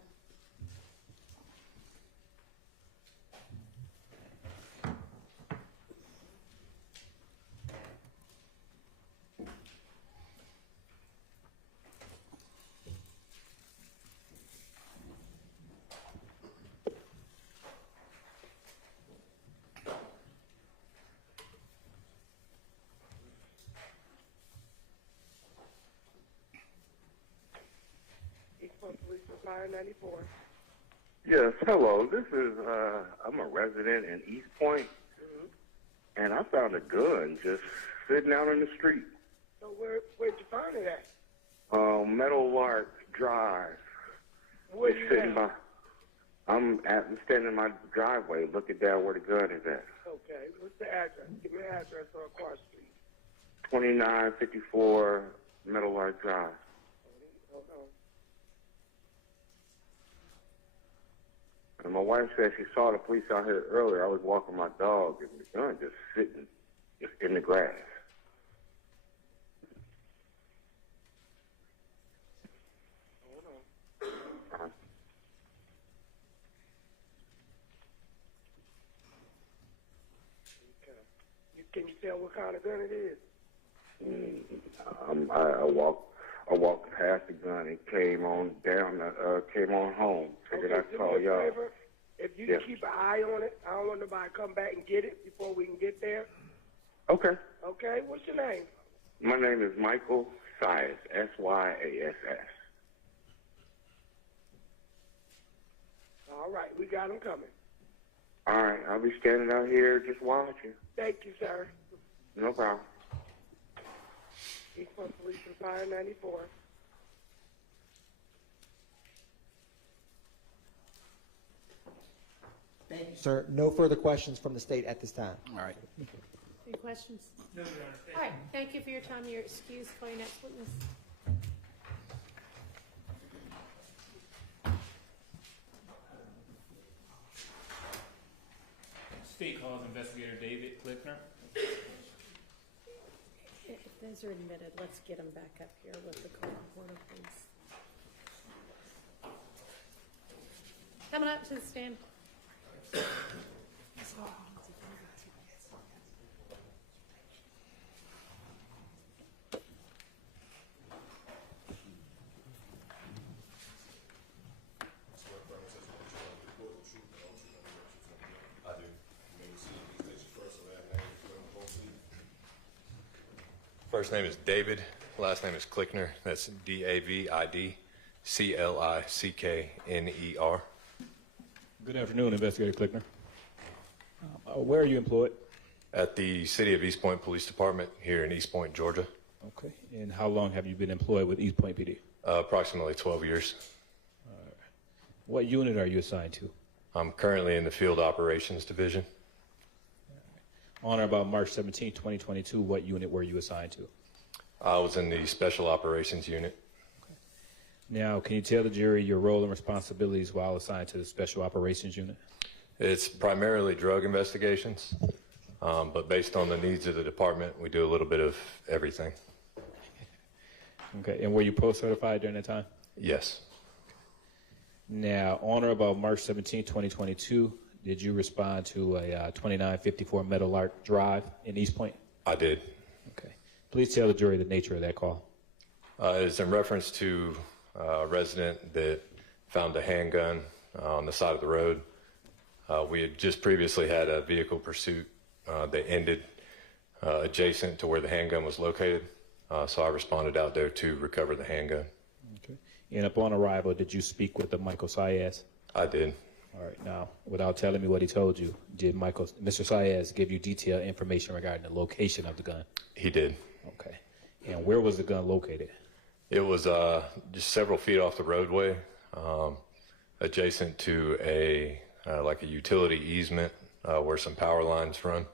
Fire 94. Yes, hello. This is, I'm a resident in East Point, and I found a gun just sitting out on the street. So where'd you find it at? Meadow Lark Drive. Where It's you sitting at? by, I'm standing in my driveway looking down where the gun is at. Okay, what's the address? Give me the address on Clark Street. 2954 Meadow Lark Drive. Hold on. And my wife said she saw the police out here earlier. I was walking my dog, and the gun just sitting just in the grass. Hold on. Okay. Can you tell what kind of gun it is? I walked past the gun and came on home. Figured I'd do call me a y'all. favor. If you Yes. can keep an eye on it, I don't want nobody to come back and get it before we can get there. Okay. Okay, what's your name? My name is Michael Syas, Syass. All right, we got them coming. All right, I'll be standing out here just watching. Thank you, sir. No problem. East Point Police and Fire 94. Thank you, sir. No further questions from the state at this time. All right. Any questions? No, Your Honor. All right, thank you for your time. You're excused for your next witness. State calls Investigator David Klickner. If those are admitted, let's get them back up here with the court reporter, please. Coming up to the stand. First name is David, last name is Klickner. That's David Clickner. Good afternoon, Investigator Klickner. Where are you employed? At the City of East Point Police Department here in East Point, Georgia. Okay. And how long have you been employed with East Point PD? Approximately 12 years. What unit are you assigned to? I'm currently in the Field Operations Division. On or about March 17, 2022, what unit were you assigned to? I was in the Special Operations Unit. Now, can you tell the jury your role and responsibilities while assigned to the Special Operations Unit? It's primarily drug investigations, but based on the needs of the department, we do a little bit of everything. Okay, and were you post-certified during that time? Yes. Now, on or about March 17, 2022, did you respond to a 2954 Meadow Lark Drive in East Point? I did. Okay. Please tell the jury the nature of that call. It's in reference to a resident that found a handgun on the side of the road. We had just previously had a vehicle pursuit that ended adjacent to where the handgun was located. So I responded out there to recover the handgun. Okay. And upon arrival, did you speak with the Michael Syas? I did. All right. Now, without telling me what he told you, did Mr. Syas give you detailed information regarding the location of the gun? He did. Okay. And where was the gun located? It was just several feet off the roadway, adjacent to like a utility easement where some power lines run.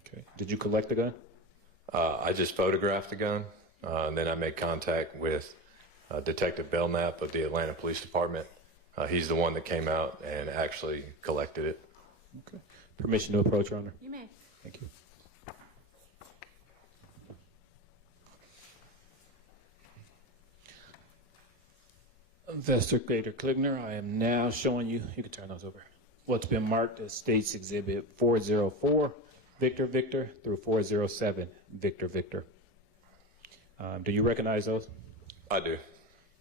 Okay. Did you collect the gun? I just photographed the gun, and then I made contact with Detective Belknap of the Atlanta Police Department. He's the one that came out and actually collected it. Okay. Permission to approach, Your Honor? You may. Thank you. Investigator Klickner, I am now showing you, you can turn those over, what's been marked as State's Exhibit 404, Victor Victor, through 407, Victor Victor. Do you recognize those? I do.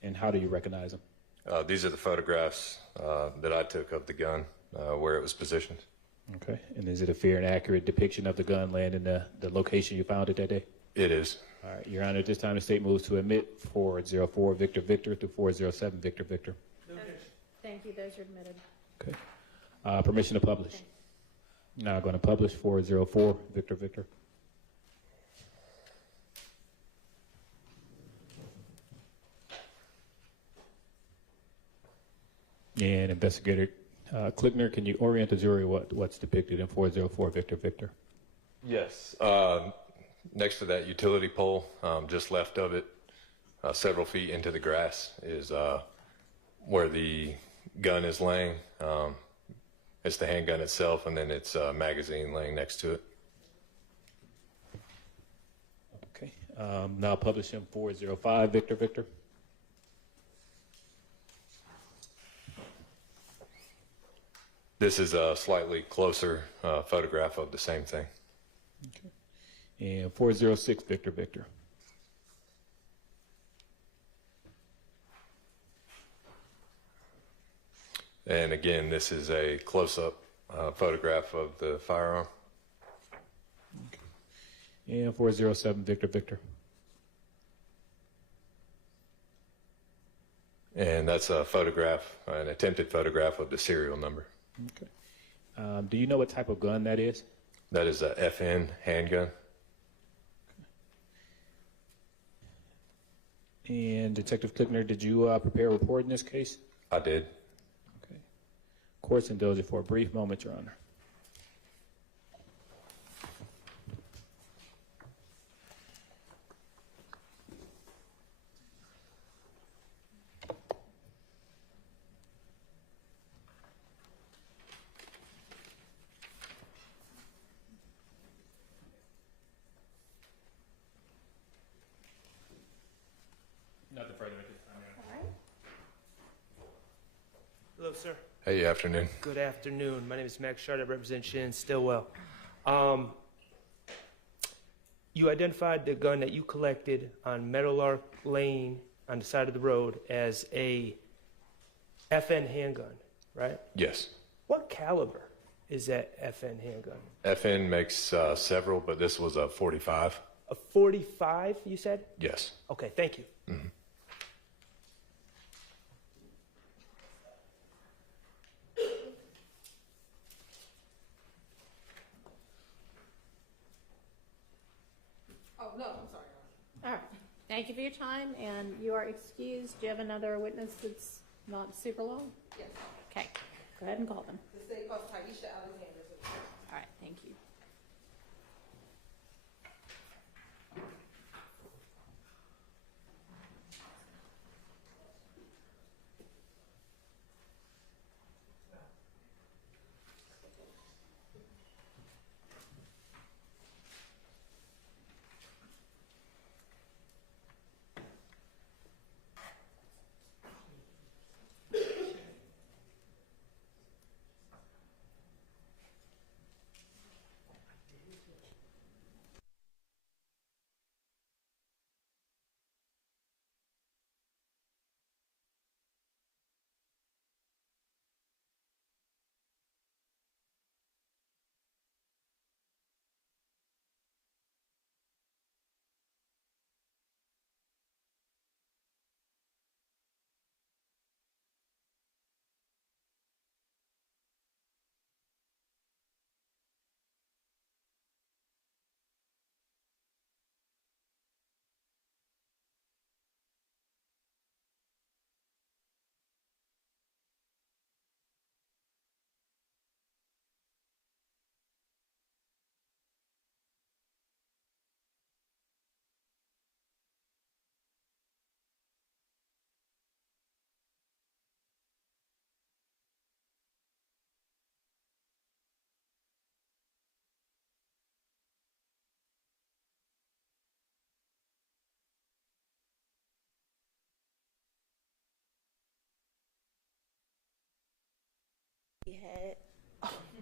And how do you recognize them? These are the photographs that I took of the gun, where it was positioned. Okay. And is it a fair and accurate depiction of the gun laying in the location you found it that day? It is. All right. Your Honor, at this time, the State moves to admit 404 Victor Victor through 407 Victor Victor. No you. Those are admitted. Okay. Permission to publish. Now going to publish 404, Victor Victor. And Investigator Klickner, can you orient the jury what's depicted in 404, Victor Victor? Yes. Next to that utility pole, just left of it, several feet into the grass, is where the gun is laying. It's the handgun itself, and then it's a magazine laying next to it. Okay. Now publish in 405, Victor Victor. This is a slightly closer photograph of the same thing. Okay. And 406, Victor Victor. And again, this is a close-up photograph of the firearm. Okay. And 407, Victor Victor. And that's a photograph, an attempted photograph of the serial number. Okay. Do you know what type of gun that is? That is a FN handgun. And Detective Klickner, did you prepare a report in this case? I did. Okay. Court's indulged for a brief moment, Your Honor. Nothing further at this time, Your Honor. Hello, sir. Hey, afternoon. Good afternoon. My name is Max Shard. I represent Shannon Stillwell. You identified the gun that you collected on Meadowlark Lane on the side of the road as a FN handgun, right? Yes. What caliber is that FN handgun? FN makes several, but this was a 45. A 45, you said? Yes. Okay, thank you. Mm-hmm. Oh, no, I'm sorry. All right. Thank you for your time, and you are excused. Do you have another witness that's not super long? Yes. Okay. Go ahead and call them. The state calls Taisha Alexander. All right. Thank you.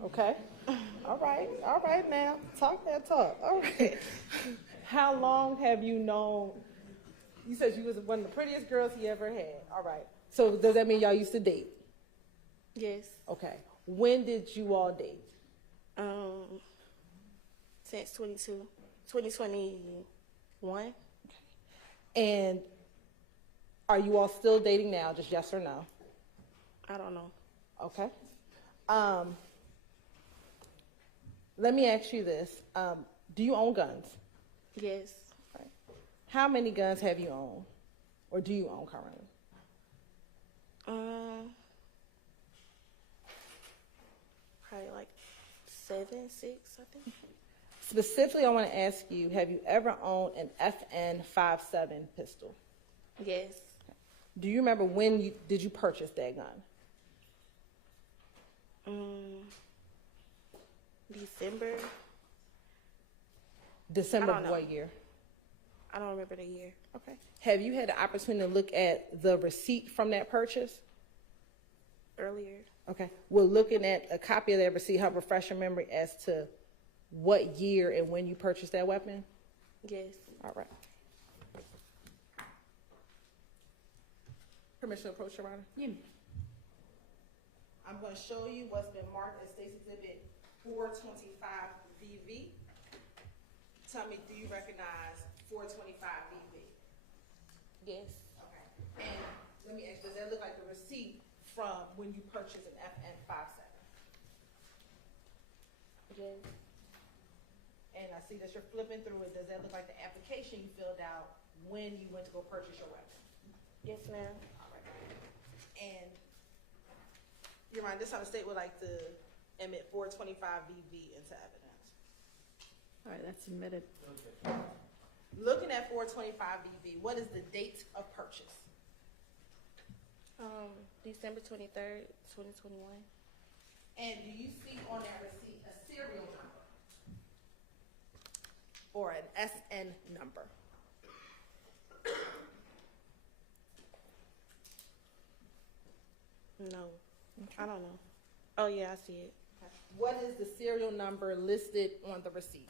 Okay. All right now. Talk that talk. All right. How long have you known? You said you was one of the prettiest girls he ever had. All right. So does that mean y'all used to date? Yes. Okay. When did you all date? Since 2021. And are you all still dating now? Just yes or no? I don't know. Okay. Let me ask you this. Do you own guns? Yes. Right. How many guns have you owned, or do you own currently? Probably like 7, 6, I think. Specifically, I want to ask you, have you ever owned an FN-57 pistol? Yes. Do you remember when did you purchase that gun? December. December I of don't what know. year? I don't remember the year. Okay. Have you had the opportunity to look at the receipt from that purchase? Earlier. Okay. Well, looking at a copy of that receipt, help refresh your memory as to what year and when you purchased that weapon? Yes. All right. Permission to approach, Your Honor? Yeah. I'm going to show you what's been marked as State's Exhibit 425VV. Tell me, do you recognize 425VV? Yes. Okay. And let me ask, does that look like the receipt from when you purchased an FN-57? Yes. And I see that you're flipping through it. Does that look like the application you filled out when you went to go purchase your weapon? Yes, ma'am. All right. And, Your Honor, this time the state would like to admit 425VV into evidence. All right, that's admitted. Looking at 425VV, what is the date of purchase? December 23rd, 2021. And do you see on that receipt a serial number? Or an SN number? No. I don't know. Oh, yeah, I see it. What is the serial number listed on the receipt?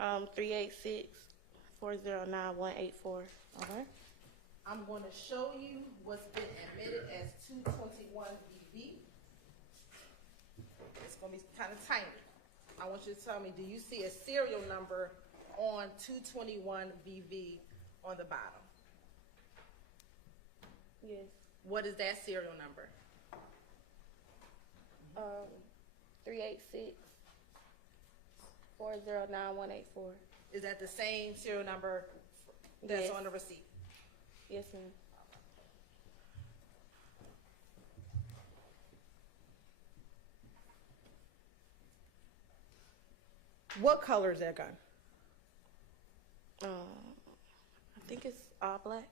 386-409-184. All right. I'm going to show you what's been admitted as 221VV. It's going to be kind of tiny. I want you to tell me, do you see a serial number on 221VV on the bottom? Yes. What is that serial number? 386-409-184. Is that the same serial number that's Yes. on the receipt? Yes, ma'am. What color is that gun? I think it's all black.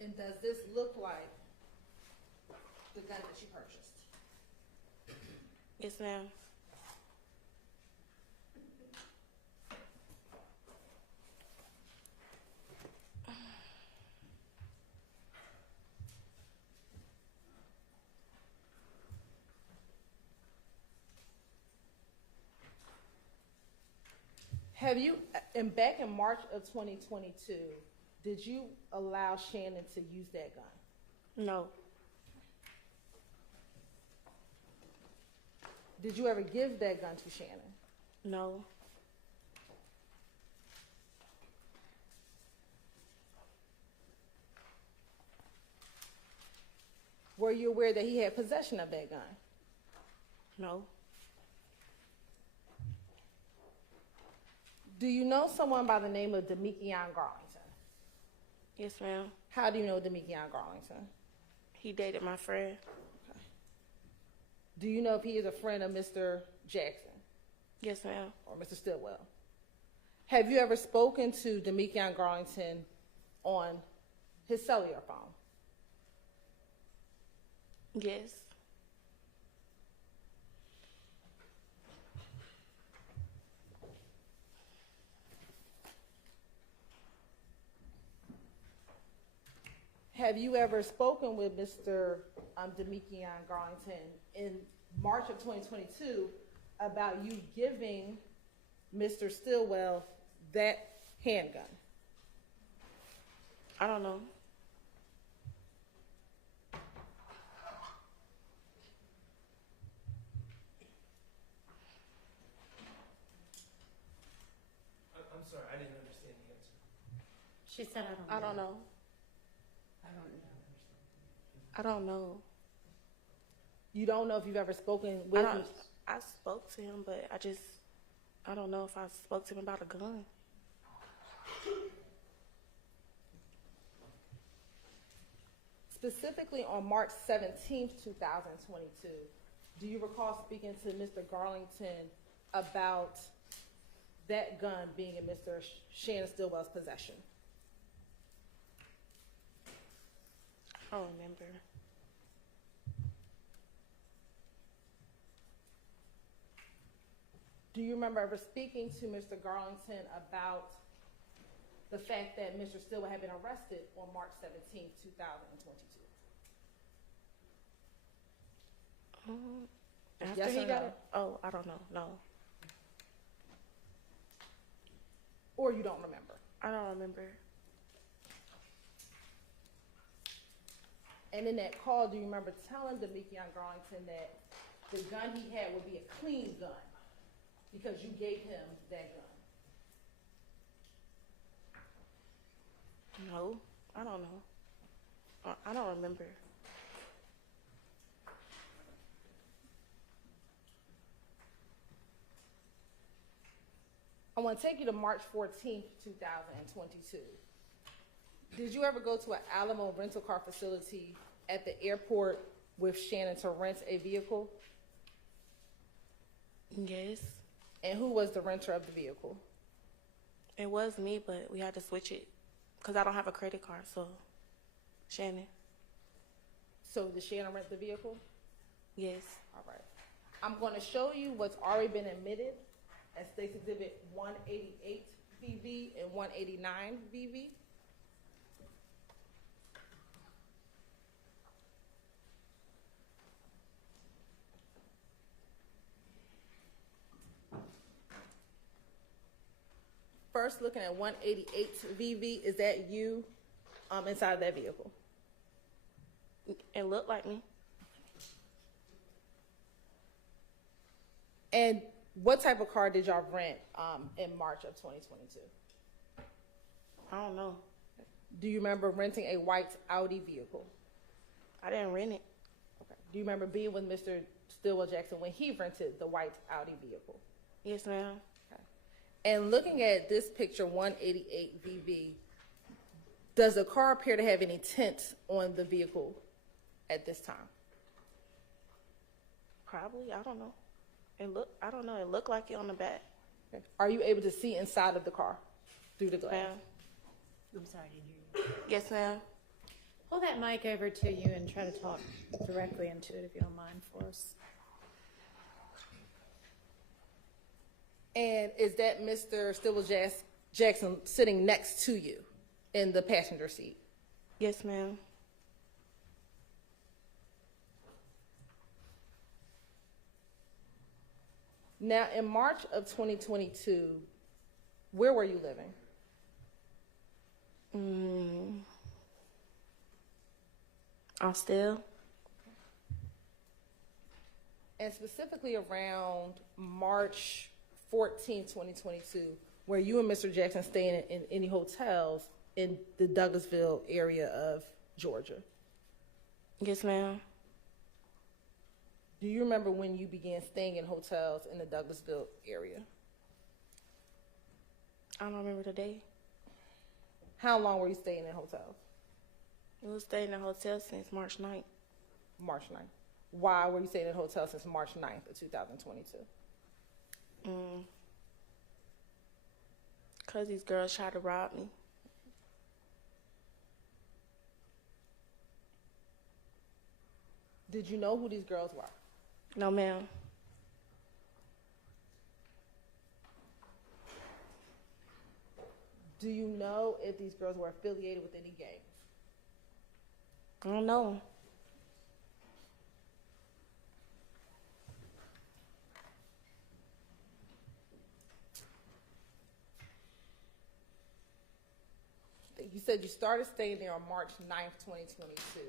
And does this look like the gun that you purchased? Yes, ma'am. Have you, and back in March of 2022, did you allow Shannon to use that gun? No. Did you ever give that gun to Shannon? No. Were you aware that he had possession of that gun? No. Do you know someone by the name of Deamonte Garlington? Yes, ma'am. How do you know Deamonte Garlington? He dated my friend. Do you know if he is a friend of Mr. Jackson? Yes, ma'am. Or Mr. Stillwell? Have you ever spoken to Deamonte Garlington on his cellular phone? Yes. Have you ever spoken with Mr. Deamonte Garlington in March of 2022 about you giving Mr. Stillwell that handgun? I don't know. I'm sorry, I didn't understand the answer. She said, I don't know. I don't know. You don't know if you've ever spoken with him? I spoke to him, but I don't know if I spoke to him about a gun. Specifically on March 17th, 2022, do you recall speaking to Mr. Garlington about that gun being in Mr. Shannon Stillwell's possession? I don't remember. Do you remember ever speaking to Mr. Garlington about the fact that Mr. Stillwell had been arrested on March 17th, 2022? After Yes he or got no? it? Oh, I don't know. No. Or you don't remember? I don't remember. And in that call, do you remember telling Deamonte Garlington that the gun he had would be a clean gun because you gave him that gun? No, I don't know. I don't remember. I want to take you to March 14th, 2022. Did you ever go to an Alamo rental car facility at the airport with Shannon to rent a vehicle? Yes. And who was the renter of the vehicle? It was me, but we had to switch it because I don't have a credit card, so Shannon. So did Shannon rent the vehicle? Yes. All right. I'm going to show you what's already been admitted as State's Exhibit 188 VV and 189 VV. First, looking at 188 VV, is that you inside that vehicle? It looked like me. And what type of car did y'all rent in March of 2022? I don't know. Do you remember renting a white Audi vehicle? I didn't rent it. Okay. Do you remember being with Mr. Stillwell Jackson when he rented the white Audi vehicle? Yes, ma'am. Okay. And looking at this picture, 188 VV, does the car appear to have any tint on the vehicle at this time? Probably. I don't know. I don't know. It looked like it on the back. Okay. Are you able to see inside of the car through the glass? Ma'am. I'm sorry, I didn't hear you. Yes, ma'am. Pull that mic over to you and try to talk directly into it if you don't mind for us. And is that Mr. Stillwell Jackson sitting next to you in the passenger seat? Yes, ma'am. Now, in March of 2022, where were you living? Still. And specifically around March 14, 2022, were you and Mr. Jackson staying in any hotels in the Douglasville area of Georgia? Yes, ma'am. Do you remember when you began staying in hotels in the Douglasville area? I don't remember the day. How long were you staying in hotels? We was staying in a hotel since March 9th. March 9th. Why were you staying in hotels since March 9th of 2022? Because these girls tried to rob me. Did you know who these girls were? No, ma'am. Do you know if these girls were affiliated with any gangs? I don't know. You said you started staying there on March 9th, 2022.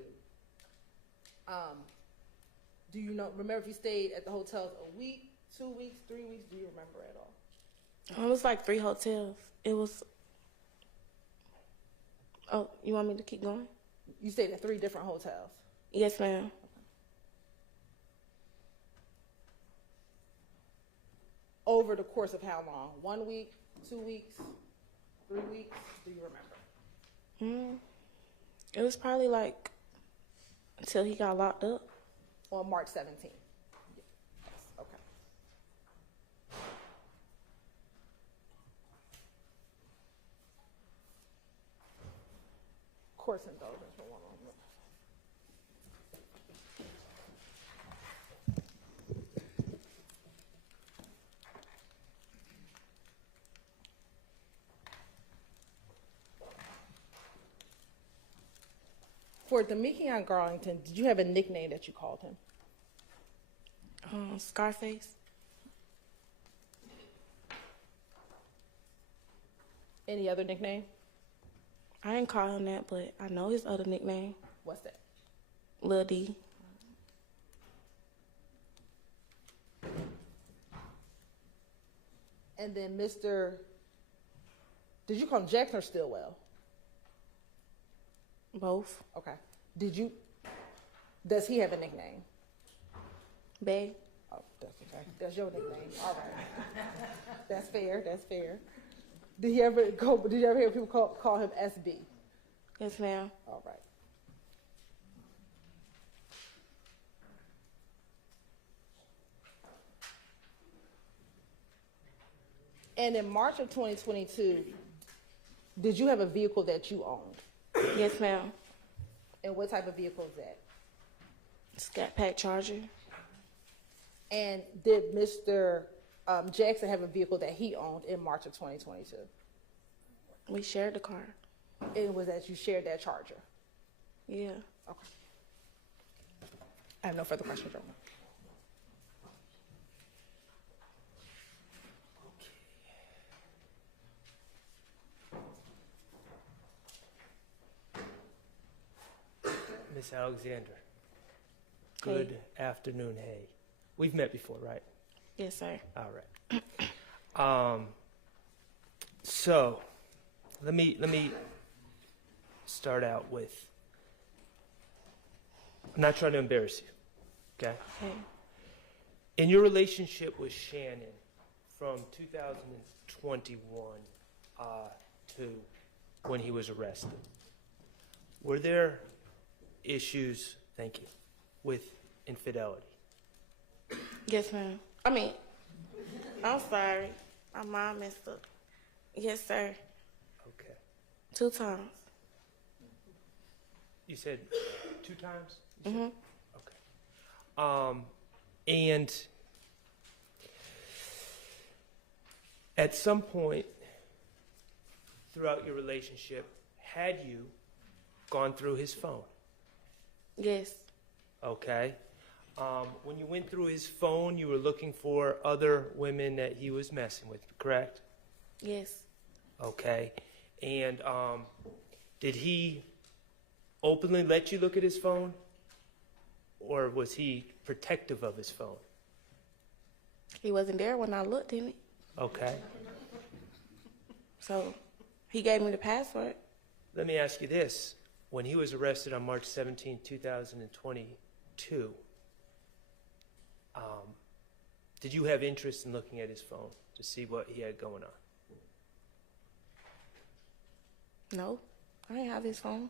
Do you remember if you stayed at the hotels a week, 2 weeks, 3 weeks? Do you remember at all? It was like 3 hotels. It was Oh, you want me to keep going? You stayed at 3 different hotels. Yes, ma'am. Over the course of how long? 1 week, 2 weeks, 3 weeks? Do you remember? It was probably like until he got locked up. On March 17th. Yes. Okay. Course indulgence for 1 moment. For Deamonte Garlington, did you have a nickname that you called him? Scarface. Any other nickname? I didn't call him that, but I know his other nickname. What's that? Lil D. And then Mr. Did you call him Jackson or Stillwell? Both. Okay. Does he have a nickname? Bay. Oh, that's okay. That's your nickname. All right. That's fair. That's fair. Did you ever hear people call him SB? Yes, ma'am. All right. And in March of 2022, did you have a vehicle that you owned? Yes, ma'am. And what type of vehicle is that? Scat Pack Charger. And did Mr. Jackson have a vehicle that he owned in March of 2022? We shared the car. And was that you shared that Charger? Yeah. Okay. I have no further questions. Miss Alexander, good afternoon. Hey, we've met before, right? Yes, sir. All right. So, let me start out with. I'm not trying to embarrass you, okay? Okay. In your relationship with Shannon from 2021 to when he was arrested, were there issues, thank you, with infidelity? Yes, ma'am. I'm sorry. My mom messed up. Yes, sir. Okay. 2 times. You said 2 times? Mm-hmm. Okay. And at some point throughout your relationship, had you gone through his phone? Yes. Okay. When you went through his phone, you were looking for other women that he was messing with, correct? Yes. Okay. And did he openly let you look at his phone? Or was he protective of his phone? He wasn't there when I looked in it. Okay. So he gave me the password. Let me ask you this. When he was arrested on March 17, 2022, did you have interest in looking at his phone to see what he had going on? No, I didn't have his phone.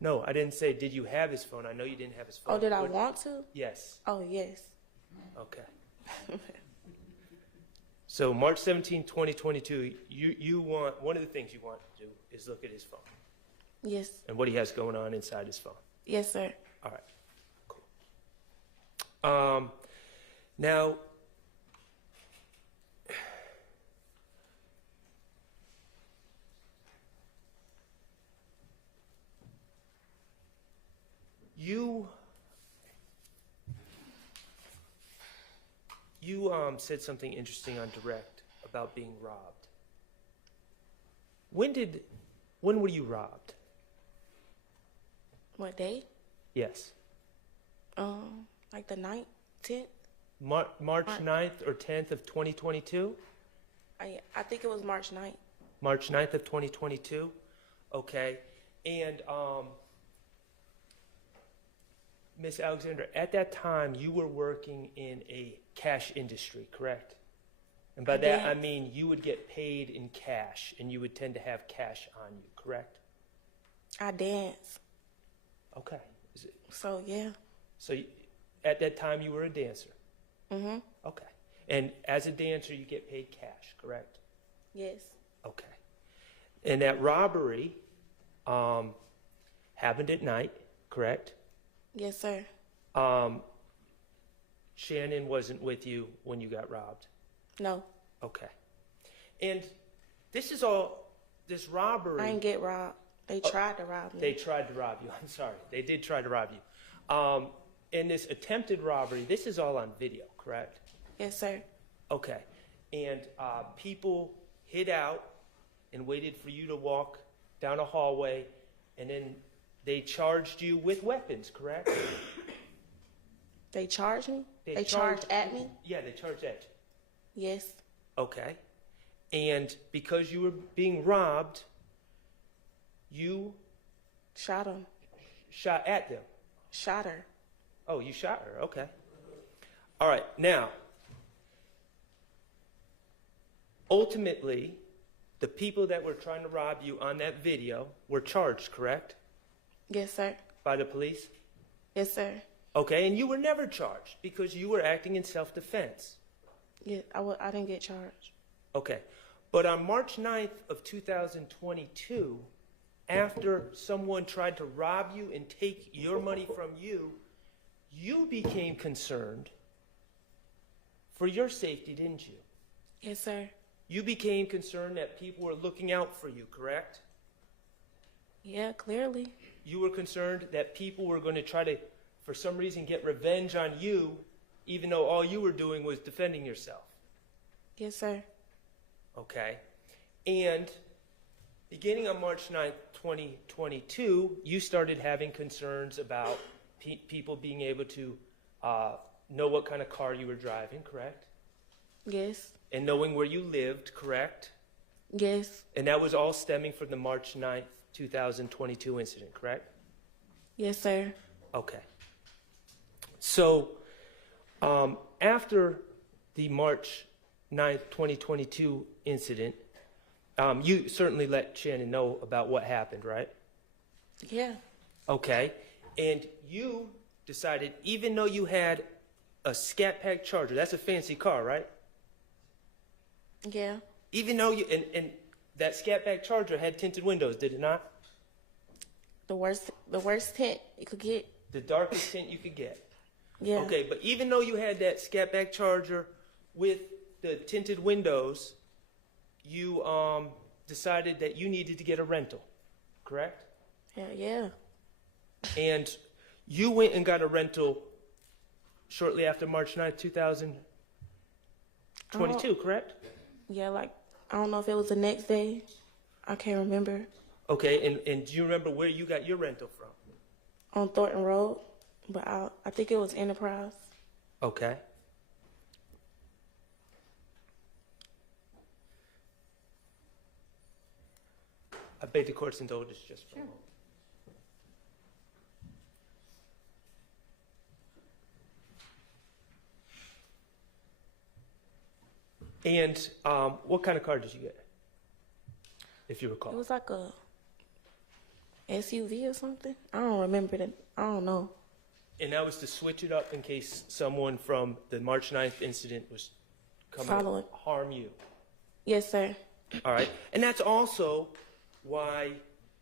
No, I didn't say did you have his phone. I know you didn't have his phone. Oh, did I want to? Yes. Oh, yes. Okay. So March 17, 2022, you want, one of the things you want to do is look at his phone. Yes. And what he has going on inside his phone. Yes, sir. All right. Cool. Now, you said something interesting on direct about being robbed. When were you robbed? What day? Yes. Like the 9th, 10th? March 9th or 10th of 2022? I think it was March 9th. March 9th of 2022? Okay. And Ms. Alexander, at that time, you were working in a cash industry, correct? And by that, I mean you would get paid in cash, and you would tend to have cash on you, correct? I dance. Okay. So, yeah. So at that time, you were a dancer? Mm-hmm. Okay. And as a dancer, you get paid cash, correct? Yes. Okay. And that robbery happened at night, correct? Yes, sir. Shannon wasn't with you when you got robbed? No. Okay. And this robbery... I didn't get robbed. They tried to rob me. They tried to rob you. I'm sorry. They did try to rob you. And this attempted robbery, this is all on video, correct? Yes, sir. Okay. And people hid out and waited for you to walk down a hallway, and then they charged you with weapons, correct? They charged me? They charged at me? Yeah, they charged at you. Yes. Okay. And because you were being robbed, you... Shot them. Shot at them? Shot her. Oh, you shot her. Okay. All right. Now, ultimately, the people that were trying to rob you on that video were charged, correct? Yes, sir. By the police? Yes, sir. Okay, and you were never charged because you were acting in self-defense. Yeah, I didn't get charged. Okay. But on March 9th of 2022, after someone tried to rob you and take your money from you, you became concerned for your safety, didn't you? Yes, sir. You became concerned that people were looking out for you, correct? Yeah, clearly. You were concerned that people were going to try to, for some reason, get revenge on you, even though all you were doing was defending yourself. Yes, sir. Okay. And beginning on March 9th, 2022, you started having concerns about people being able to know what kind of car you were driving, correct? Yes. And knowing where you lived, correct? Yes. And that was all stemming from the March 9th, 2022 incident, correct? Yes, sir. Okay. So, after the March 9th, 2022 incident, you certainly let Shannon know about what happened, right? Yeah. Okay. And you decided, even though you had a Scat Pack Charger, that's a fancy car, right? Yeah. Even though you, and that Scat Pack Charger had tinted windows, did it not? The worst tint you could get. The darkest tint you could get. Yeah. Okay, but even though you had that Scat Pack Charger with the tinted windows, you decided that you needed to get a rental, correct? Yeah. And you went and got a rental shortly after March 9th, 2022, correct? Yeah, like, I don't know if it was the next day. I can't remember. Okay, and do you remember where you got your rental from? On Thornton Road, but I think it was Enterprise. Okay. I beg the court's indulgence just for a moment. And what kind of car did you get, if you recall? It was like a SUV or something. I don't remember it. I don't know. And that was to switch it up in case someone from the March 9th incident was coming Following. to harm you. Yes, sir. All right. And that's also why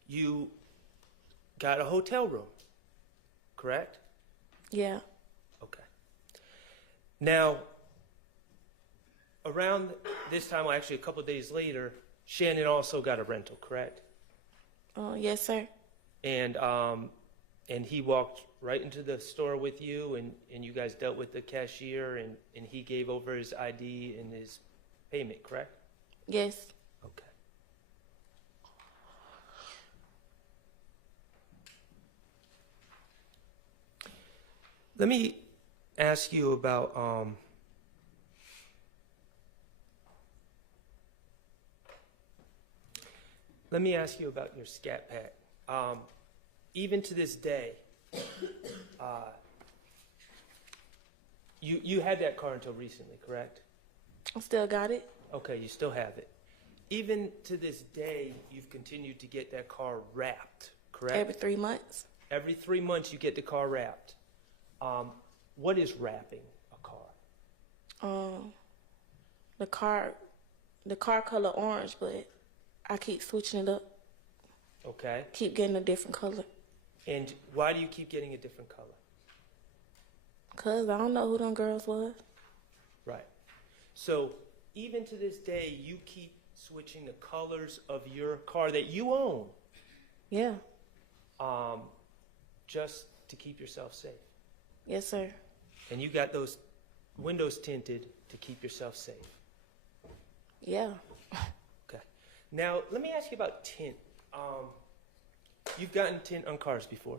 you got a hotel room, correct? Yeah. Okay. Now, around this time, well, actually a couple of days later, Shannon also got a rental, correct? Yes, sir. And he walked right into the store with you, and you guys dealt with the cashier, and he gave over his ID and his payment, correct? Yes. Okay. Let me ask you about your Scat Pack even to this day, you had that car until recently, correct? I still got it. Okay, you still have it. Even to this day, you've continued to get that car wrapped, correct? Every 3 months. Every 3 months, you get the car wrapped. What is wrapping a car? The car color orange, but I keep switching it up. Okay. Keep getting a different color. And why do you keep getting a different color? Cause I don't know who them girls was. Right. So even to this day, you keep switching the colors of your car that you own. Yeah. Just to keep yourself safe. Yes, sir. And you got those windows tinted to keep yourself safe. Yeah. Okay. Now, let me ask you about tint. You've gotten tint on cars before?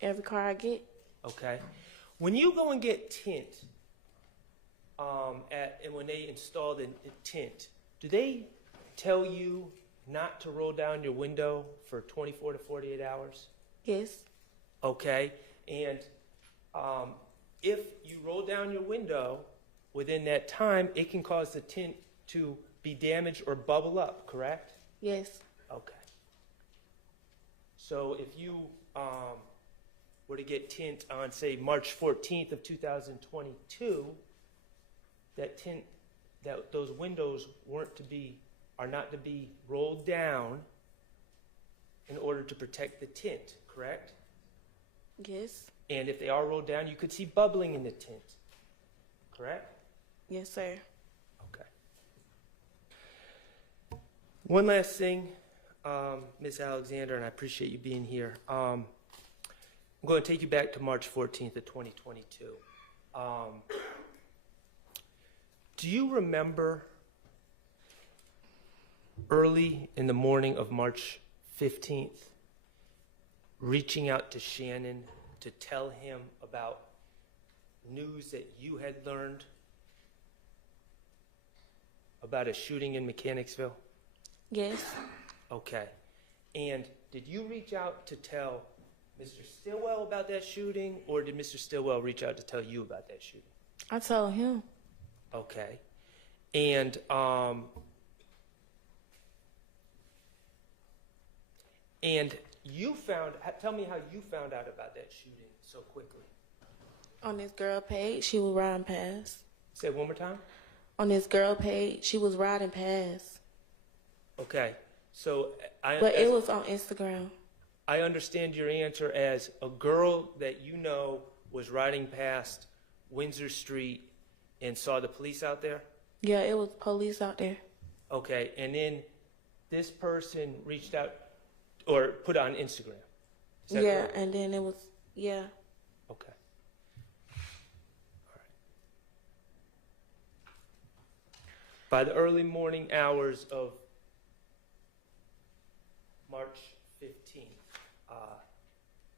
Every car I get. Okay. When you go and get tint, and when they install the tint, do they tell you not to roll down your window for 24 to 48 hours? Yes. Okay. And if you roll down your window within that time, it can cause the tint to be damaged or bubble up, correct? Yes. Okay. So if you were to get tint on, say, March 14th of 2022, that tint, those windows are not to be rolled down in order to protect the tint, correct? Yes. And if they are rolled down, you could see bubbling in the tint, correct? Yes, sir. Okay. One last thing, Ms. Alexander, and I appreciate you being here. I'm going to take you back to March 14th of 2022. Do you remember early in the morning of March 15th reaching out to Shannon to tell him about news that you had learned about a shooting in Mechanicsville? Yes. Okay. And did you reach out to tell Mr. Stillwell about that shooting, or did Mr. Stillwell reach out to tell you about that shooting? I told him. Okay. And tell me how you found out about that shooting so quickly. On this girl page, she was riding past. Say it one more time. On this girl page, she was riding past. Okay. So it was on Instagram. I understand your answer as a girl that you know was riding past Windsor Street and saw the police out there? Yeah, it was police out there. Okay, and then this person reached out or put on Instagram. Is that Yeah, correct? and then it was, yeah. Okay. All right. By the early morning hours of March 15th,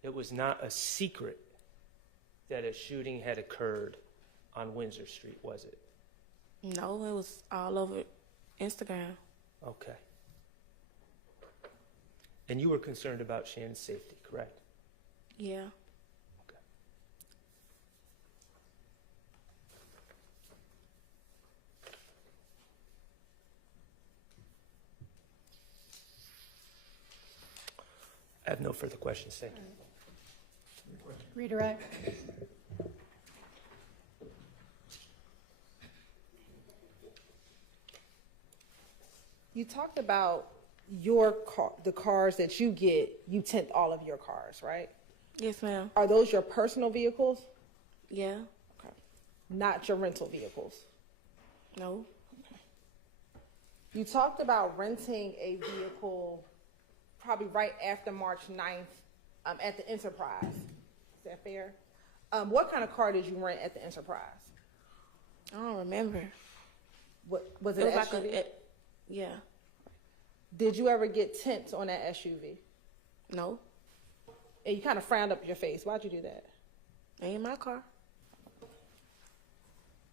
it was not a secret that a shooting had occurred on Windsor Street, was it? No, it was all over Instagram. Okay. And you were concerned about Shannon's safety, correct? Yeah. Okay. I have no further questions. Thank you. Redirect. You talked about your car, the cars that you get, you tint all of your cars, right? Yes, ma'am. Are those your personal vehicles? Yeah. Okay. Not your rental vehicles? No. You talked about renting a vehicle probably right after March 9th at the Enterprise. Is that fair? What kind of car did you rent at the Enterprise? I don't remember. What was It it? was SUV? Yeah. Did you ever get tints on that SUV? No. And you kind of frowned up your face. Why'd you do that? Ain't my car.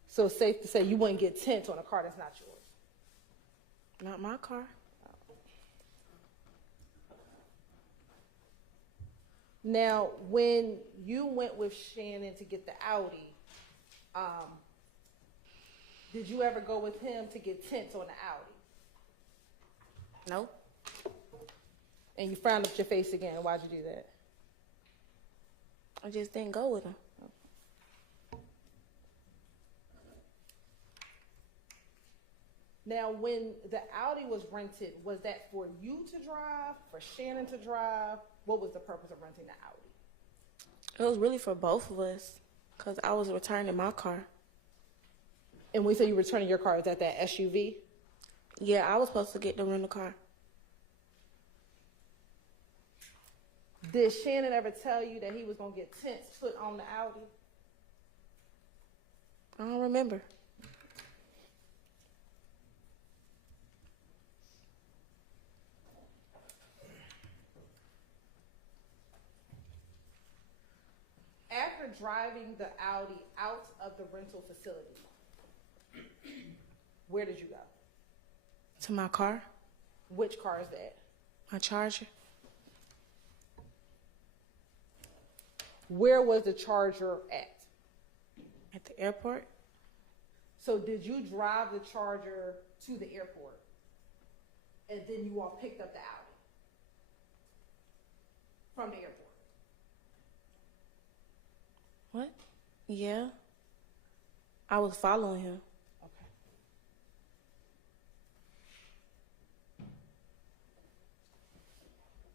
So it's safe to say you wouldn't get tints on a car that's not yours? Not my car. Now, when you went with Shannon to get the Audi, did you ever go with him to get tints on the Audi? No. And you frowned up your face again. Why'd you do that? I just didn't go with him. Now, when the Audi was rented, was that for you to drive, for Shannon to drive? What was the purpose of renting the Audi? It was really for both of us, because I was returning my car. And when you say you returning your car, is that SUV? Yeah, I was supposed to get the rental car. Did Shannon ever tell you that he was going to get tints put on the Audi? I don't remember. After driving the Audi out of the rental facility, where did you go? To my car. Which car is that? My Charger. Where was the Charger at? At the airport. So did you drive the Charger to the airport, and then you all picked up the Audi from the airport? What? Yeah. I was following him. Okay.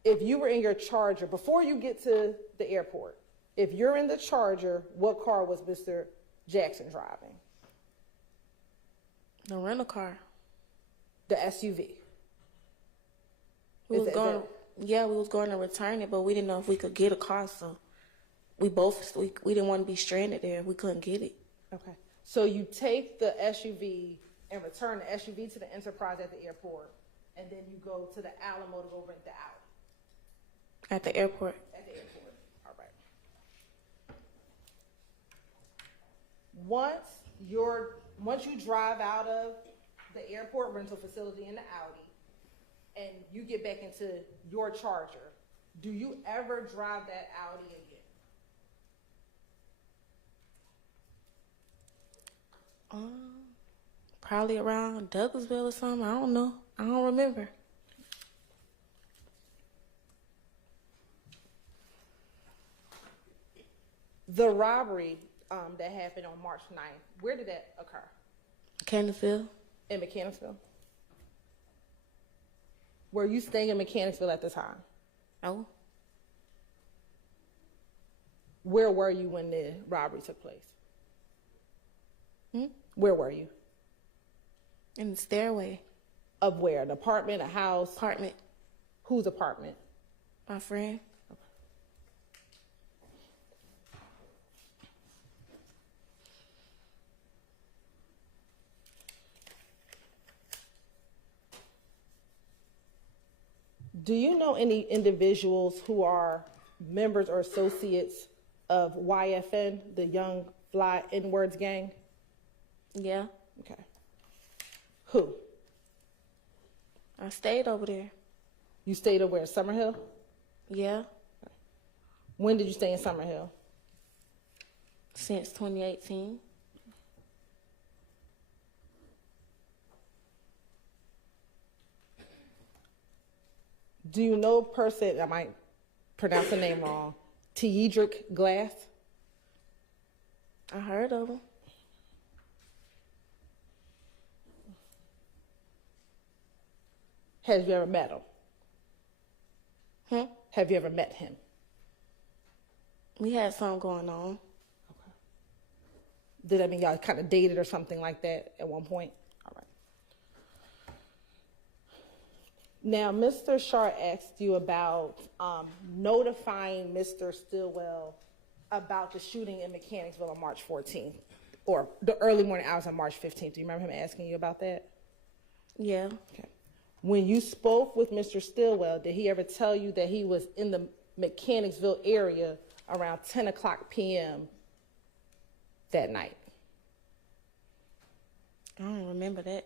If you were in your Charger, before you get to the airport, if you're in the Charger, what car was Mr. Jackson driving? The rental car. The SUV. We was going to return it, but we didn't know if we could get a car, so we didn't want to be stranded there. We couldn't get it. Okay. So you take the SUV and return the SUV to the Enterprise at the airport, and then you go to the Alamo to go rent the Audi. At the airport. At the airport. All right. Once you drive out of the airport rental facility in the Audi, and you get back into your Charger, do you ever drive that Audi again? Probably around Douglasville or something. I don't know. I don't remember. The robbery that happened on March 9th, where did that occur? Mechanicsville. In Mechanicsville? Were you staying in Mechanicsville at the time? No. Where were you when the robbery took place? Where were you? In the stairway. Of where? An apartment, a house? Apartment. Whose apartment? My friend. Do you know any individuals who are members or associates of YFN, the Young Fly N-Words gang? Yeah. Okay. Who? I stayed over there. You stayed over in Summerhill? Yeah. When did you stay in Summerhill? Since 2018. Do you know a person, I might pronounce the name wrong, Teedrick Glass? I heard of him. Have you ever met him? Have you ever met him? We had something going on. Okay. Did that mean y'all kind of dated or something like that at one point? All right. Now, Mr. Sharp asked you about notifying Mr. Stillwell about the shooting in Mechanicsville on March 14th, or the early morning hours on March 15th. Do you remember him asking you about that? Yeah. Okay. When you spoke with Mr. Stillwell, did he ever tell you that he was in the Mechanicsville area around 10 o'clock p.m. that night? I don't remember that.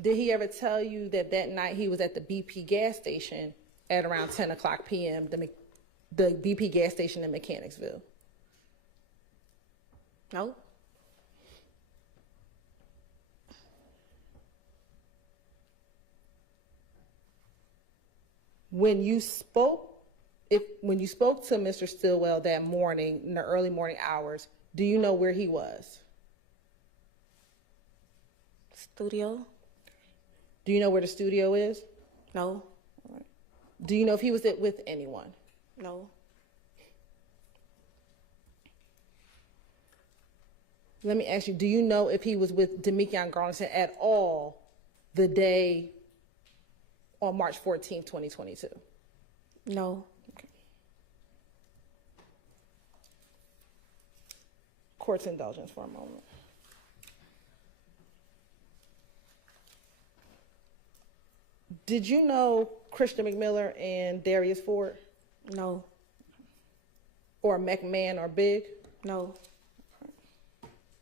Did he ever tell you that that night he was at the BP gas station at around 10 o'clock p.m., the BP gas station in Mechanicsville? No. When you spoke to Mr. Stillwell that morning, in the early morning hours, do you know where he was? Studio. Do you know where the studio is? No. Do you know if he was with anyone? No. Let me ask you, do you know if he was with Deamonte Kendrick at all the day on March 14th, 2022? No. Okay. Court's indulgence for a moment. Did you know Christian McMiller and Darius Ford? No. Or McMahon or Big? No.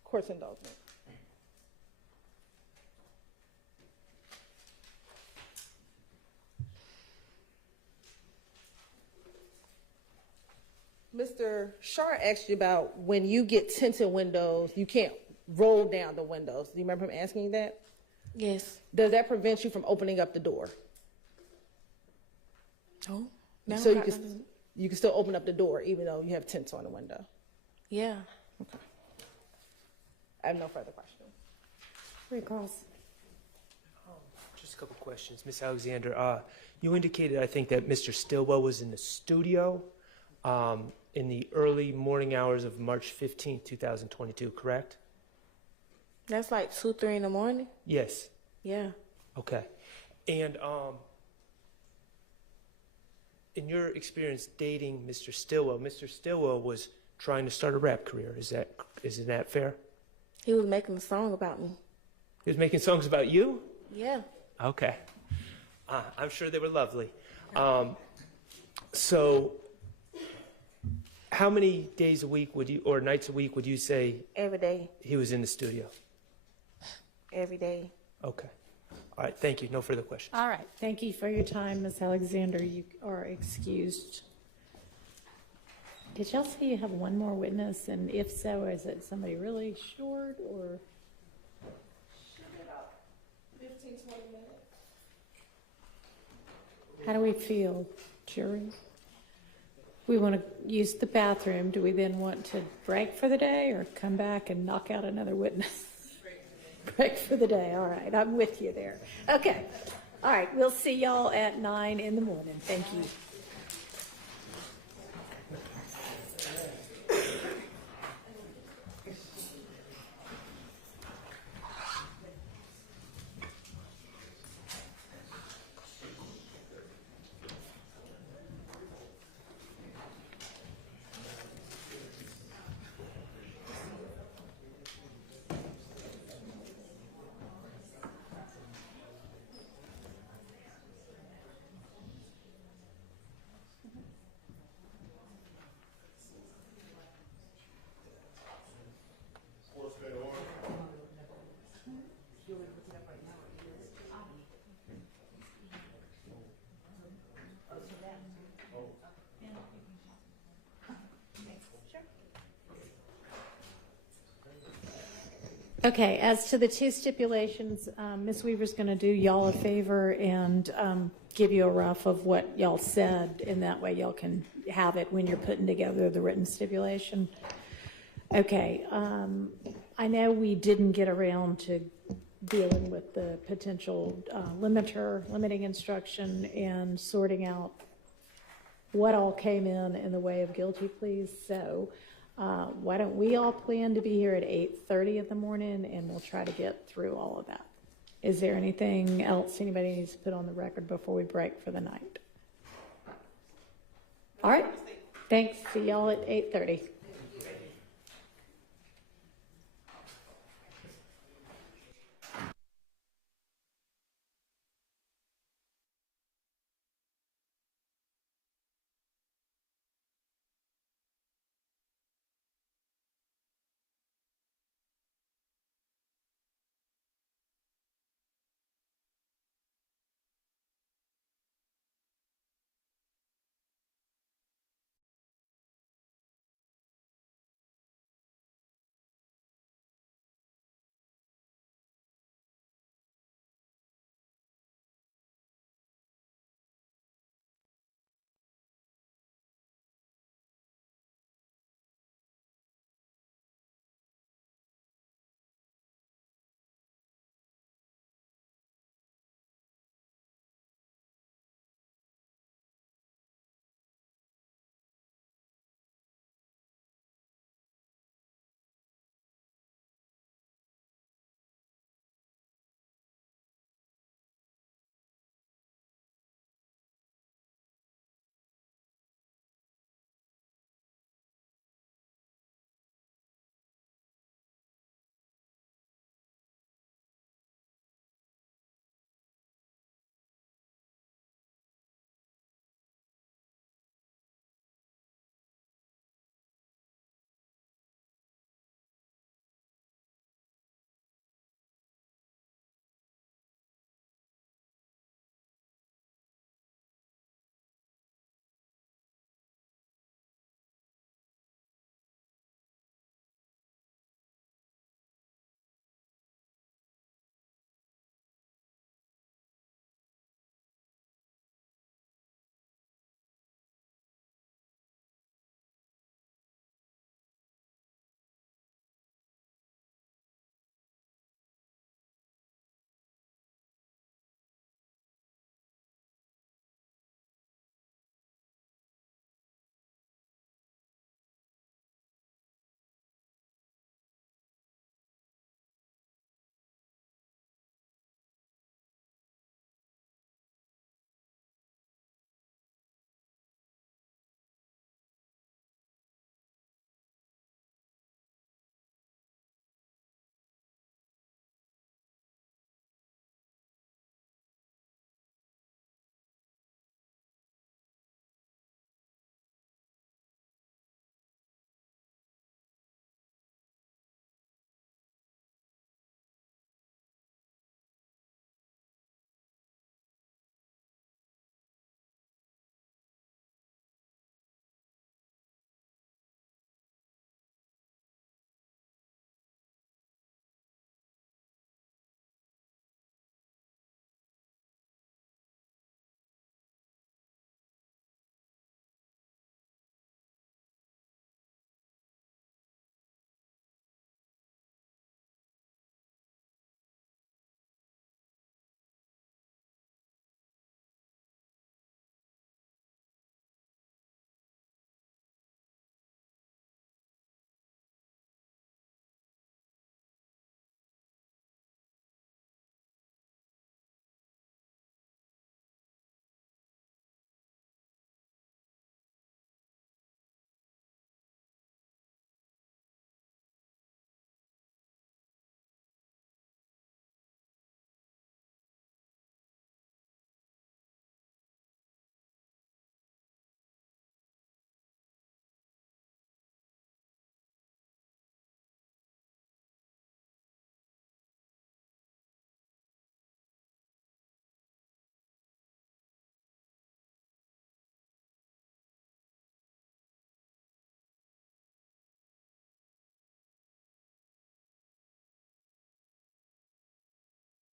Court's indulgence. Mr. Shar asked you about when you get tinted windows, you can't roll down the windows. Do you remember him asking you that? Yes. Does that prevent you from opening up the door? No. No. So you can still open up the door even though you have tints on the window? Yeah. Okay. I have no further questions. Recalls. Just a couple questions. Ms. Alexander, you indicated, I think, that Mr. Stillwell was in the studio in the early morning hours of March 15th, 2022, correct? That's like 2, 3 in the morning? Yes. Yeah. Okay. And in your experience dating Mr. Stillwell was trying to start a rap career. Isn't that fair? He was making a song about me. He was making songs about you? Yeah. Okay. I'm sure they were lovely. So how many days a week or nights a week would you say Every day. he was in the studio? Every day. Okay. All right. Thank you. No further questions. All right. Thank you for your time, Ms. Alexander. You are excused. Did y'all say you have one more witness? And if so, is it somebody really short or? Should be about 15, 20 minutes. How do we feel, jury? We want to use the bathroom. Do we then want to break for the day or come back and knock out another witness? Break for the day. All right. I'm with you there. Okay. All right. We'll see y'all at 9 in the morning. Thank you. Okay, as to the two stipulations, Ms. Weaver's going to do y'all a favor and give you a rough of what y'all said, and that way y'all can have it when you're putting together the written stipulation. Okay, I know we didn't get around to dealing with the potential limiting instruction and sorting out what all came in the way of guilty pleas, so why don't we all plan to be here at 8:30 in the morning, and we'll try to get through all of that. Is there anything else anybody needs to put on the record before we break for the night? All right. Thanks. See y'all at 8:30.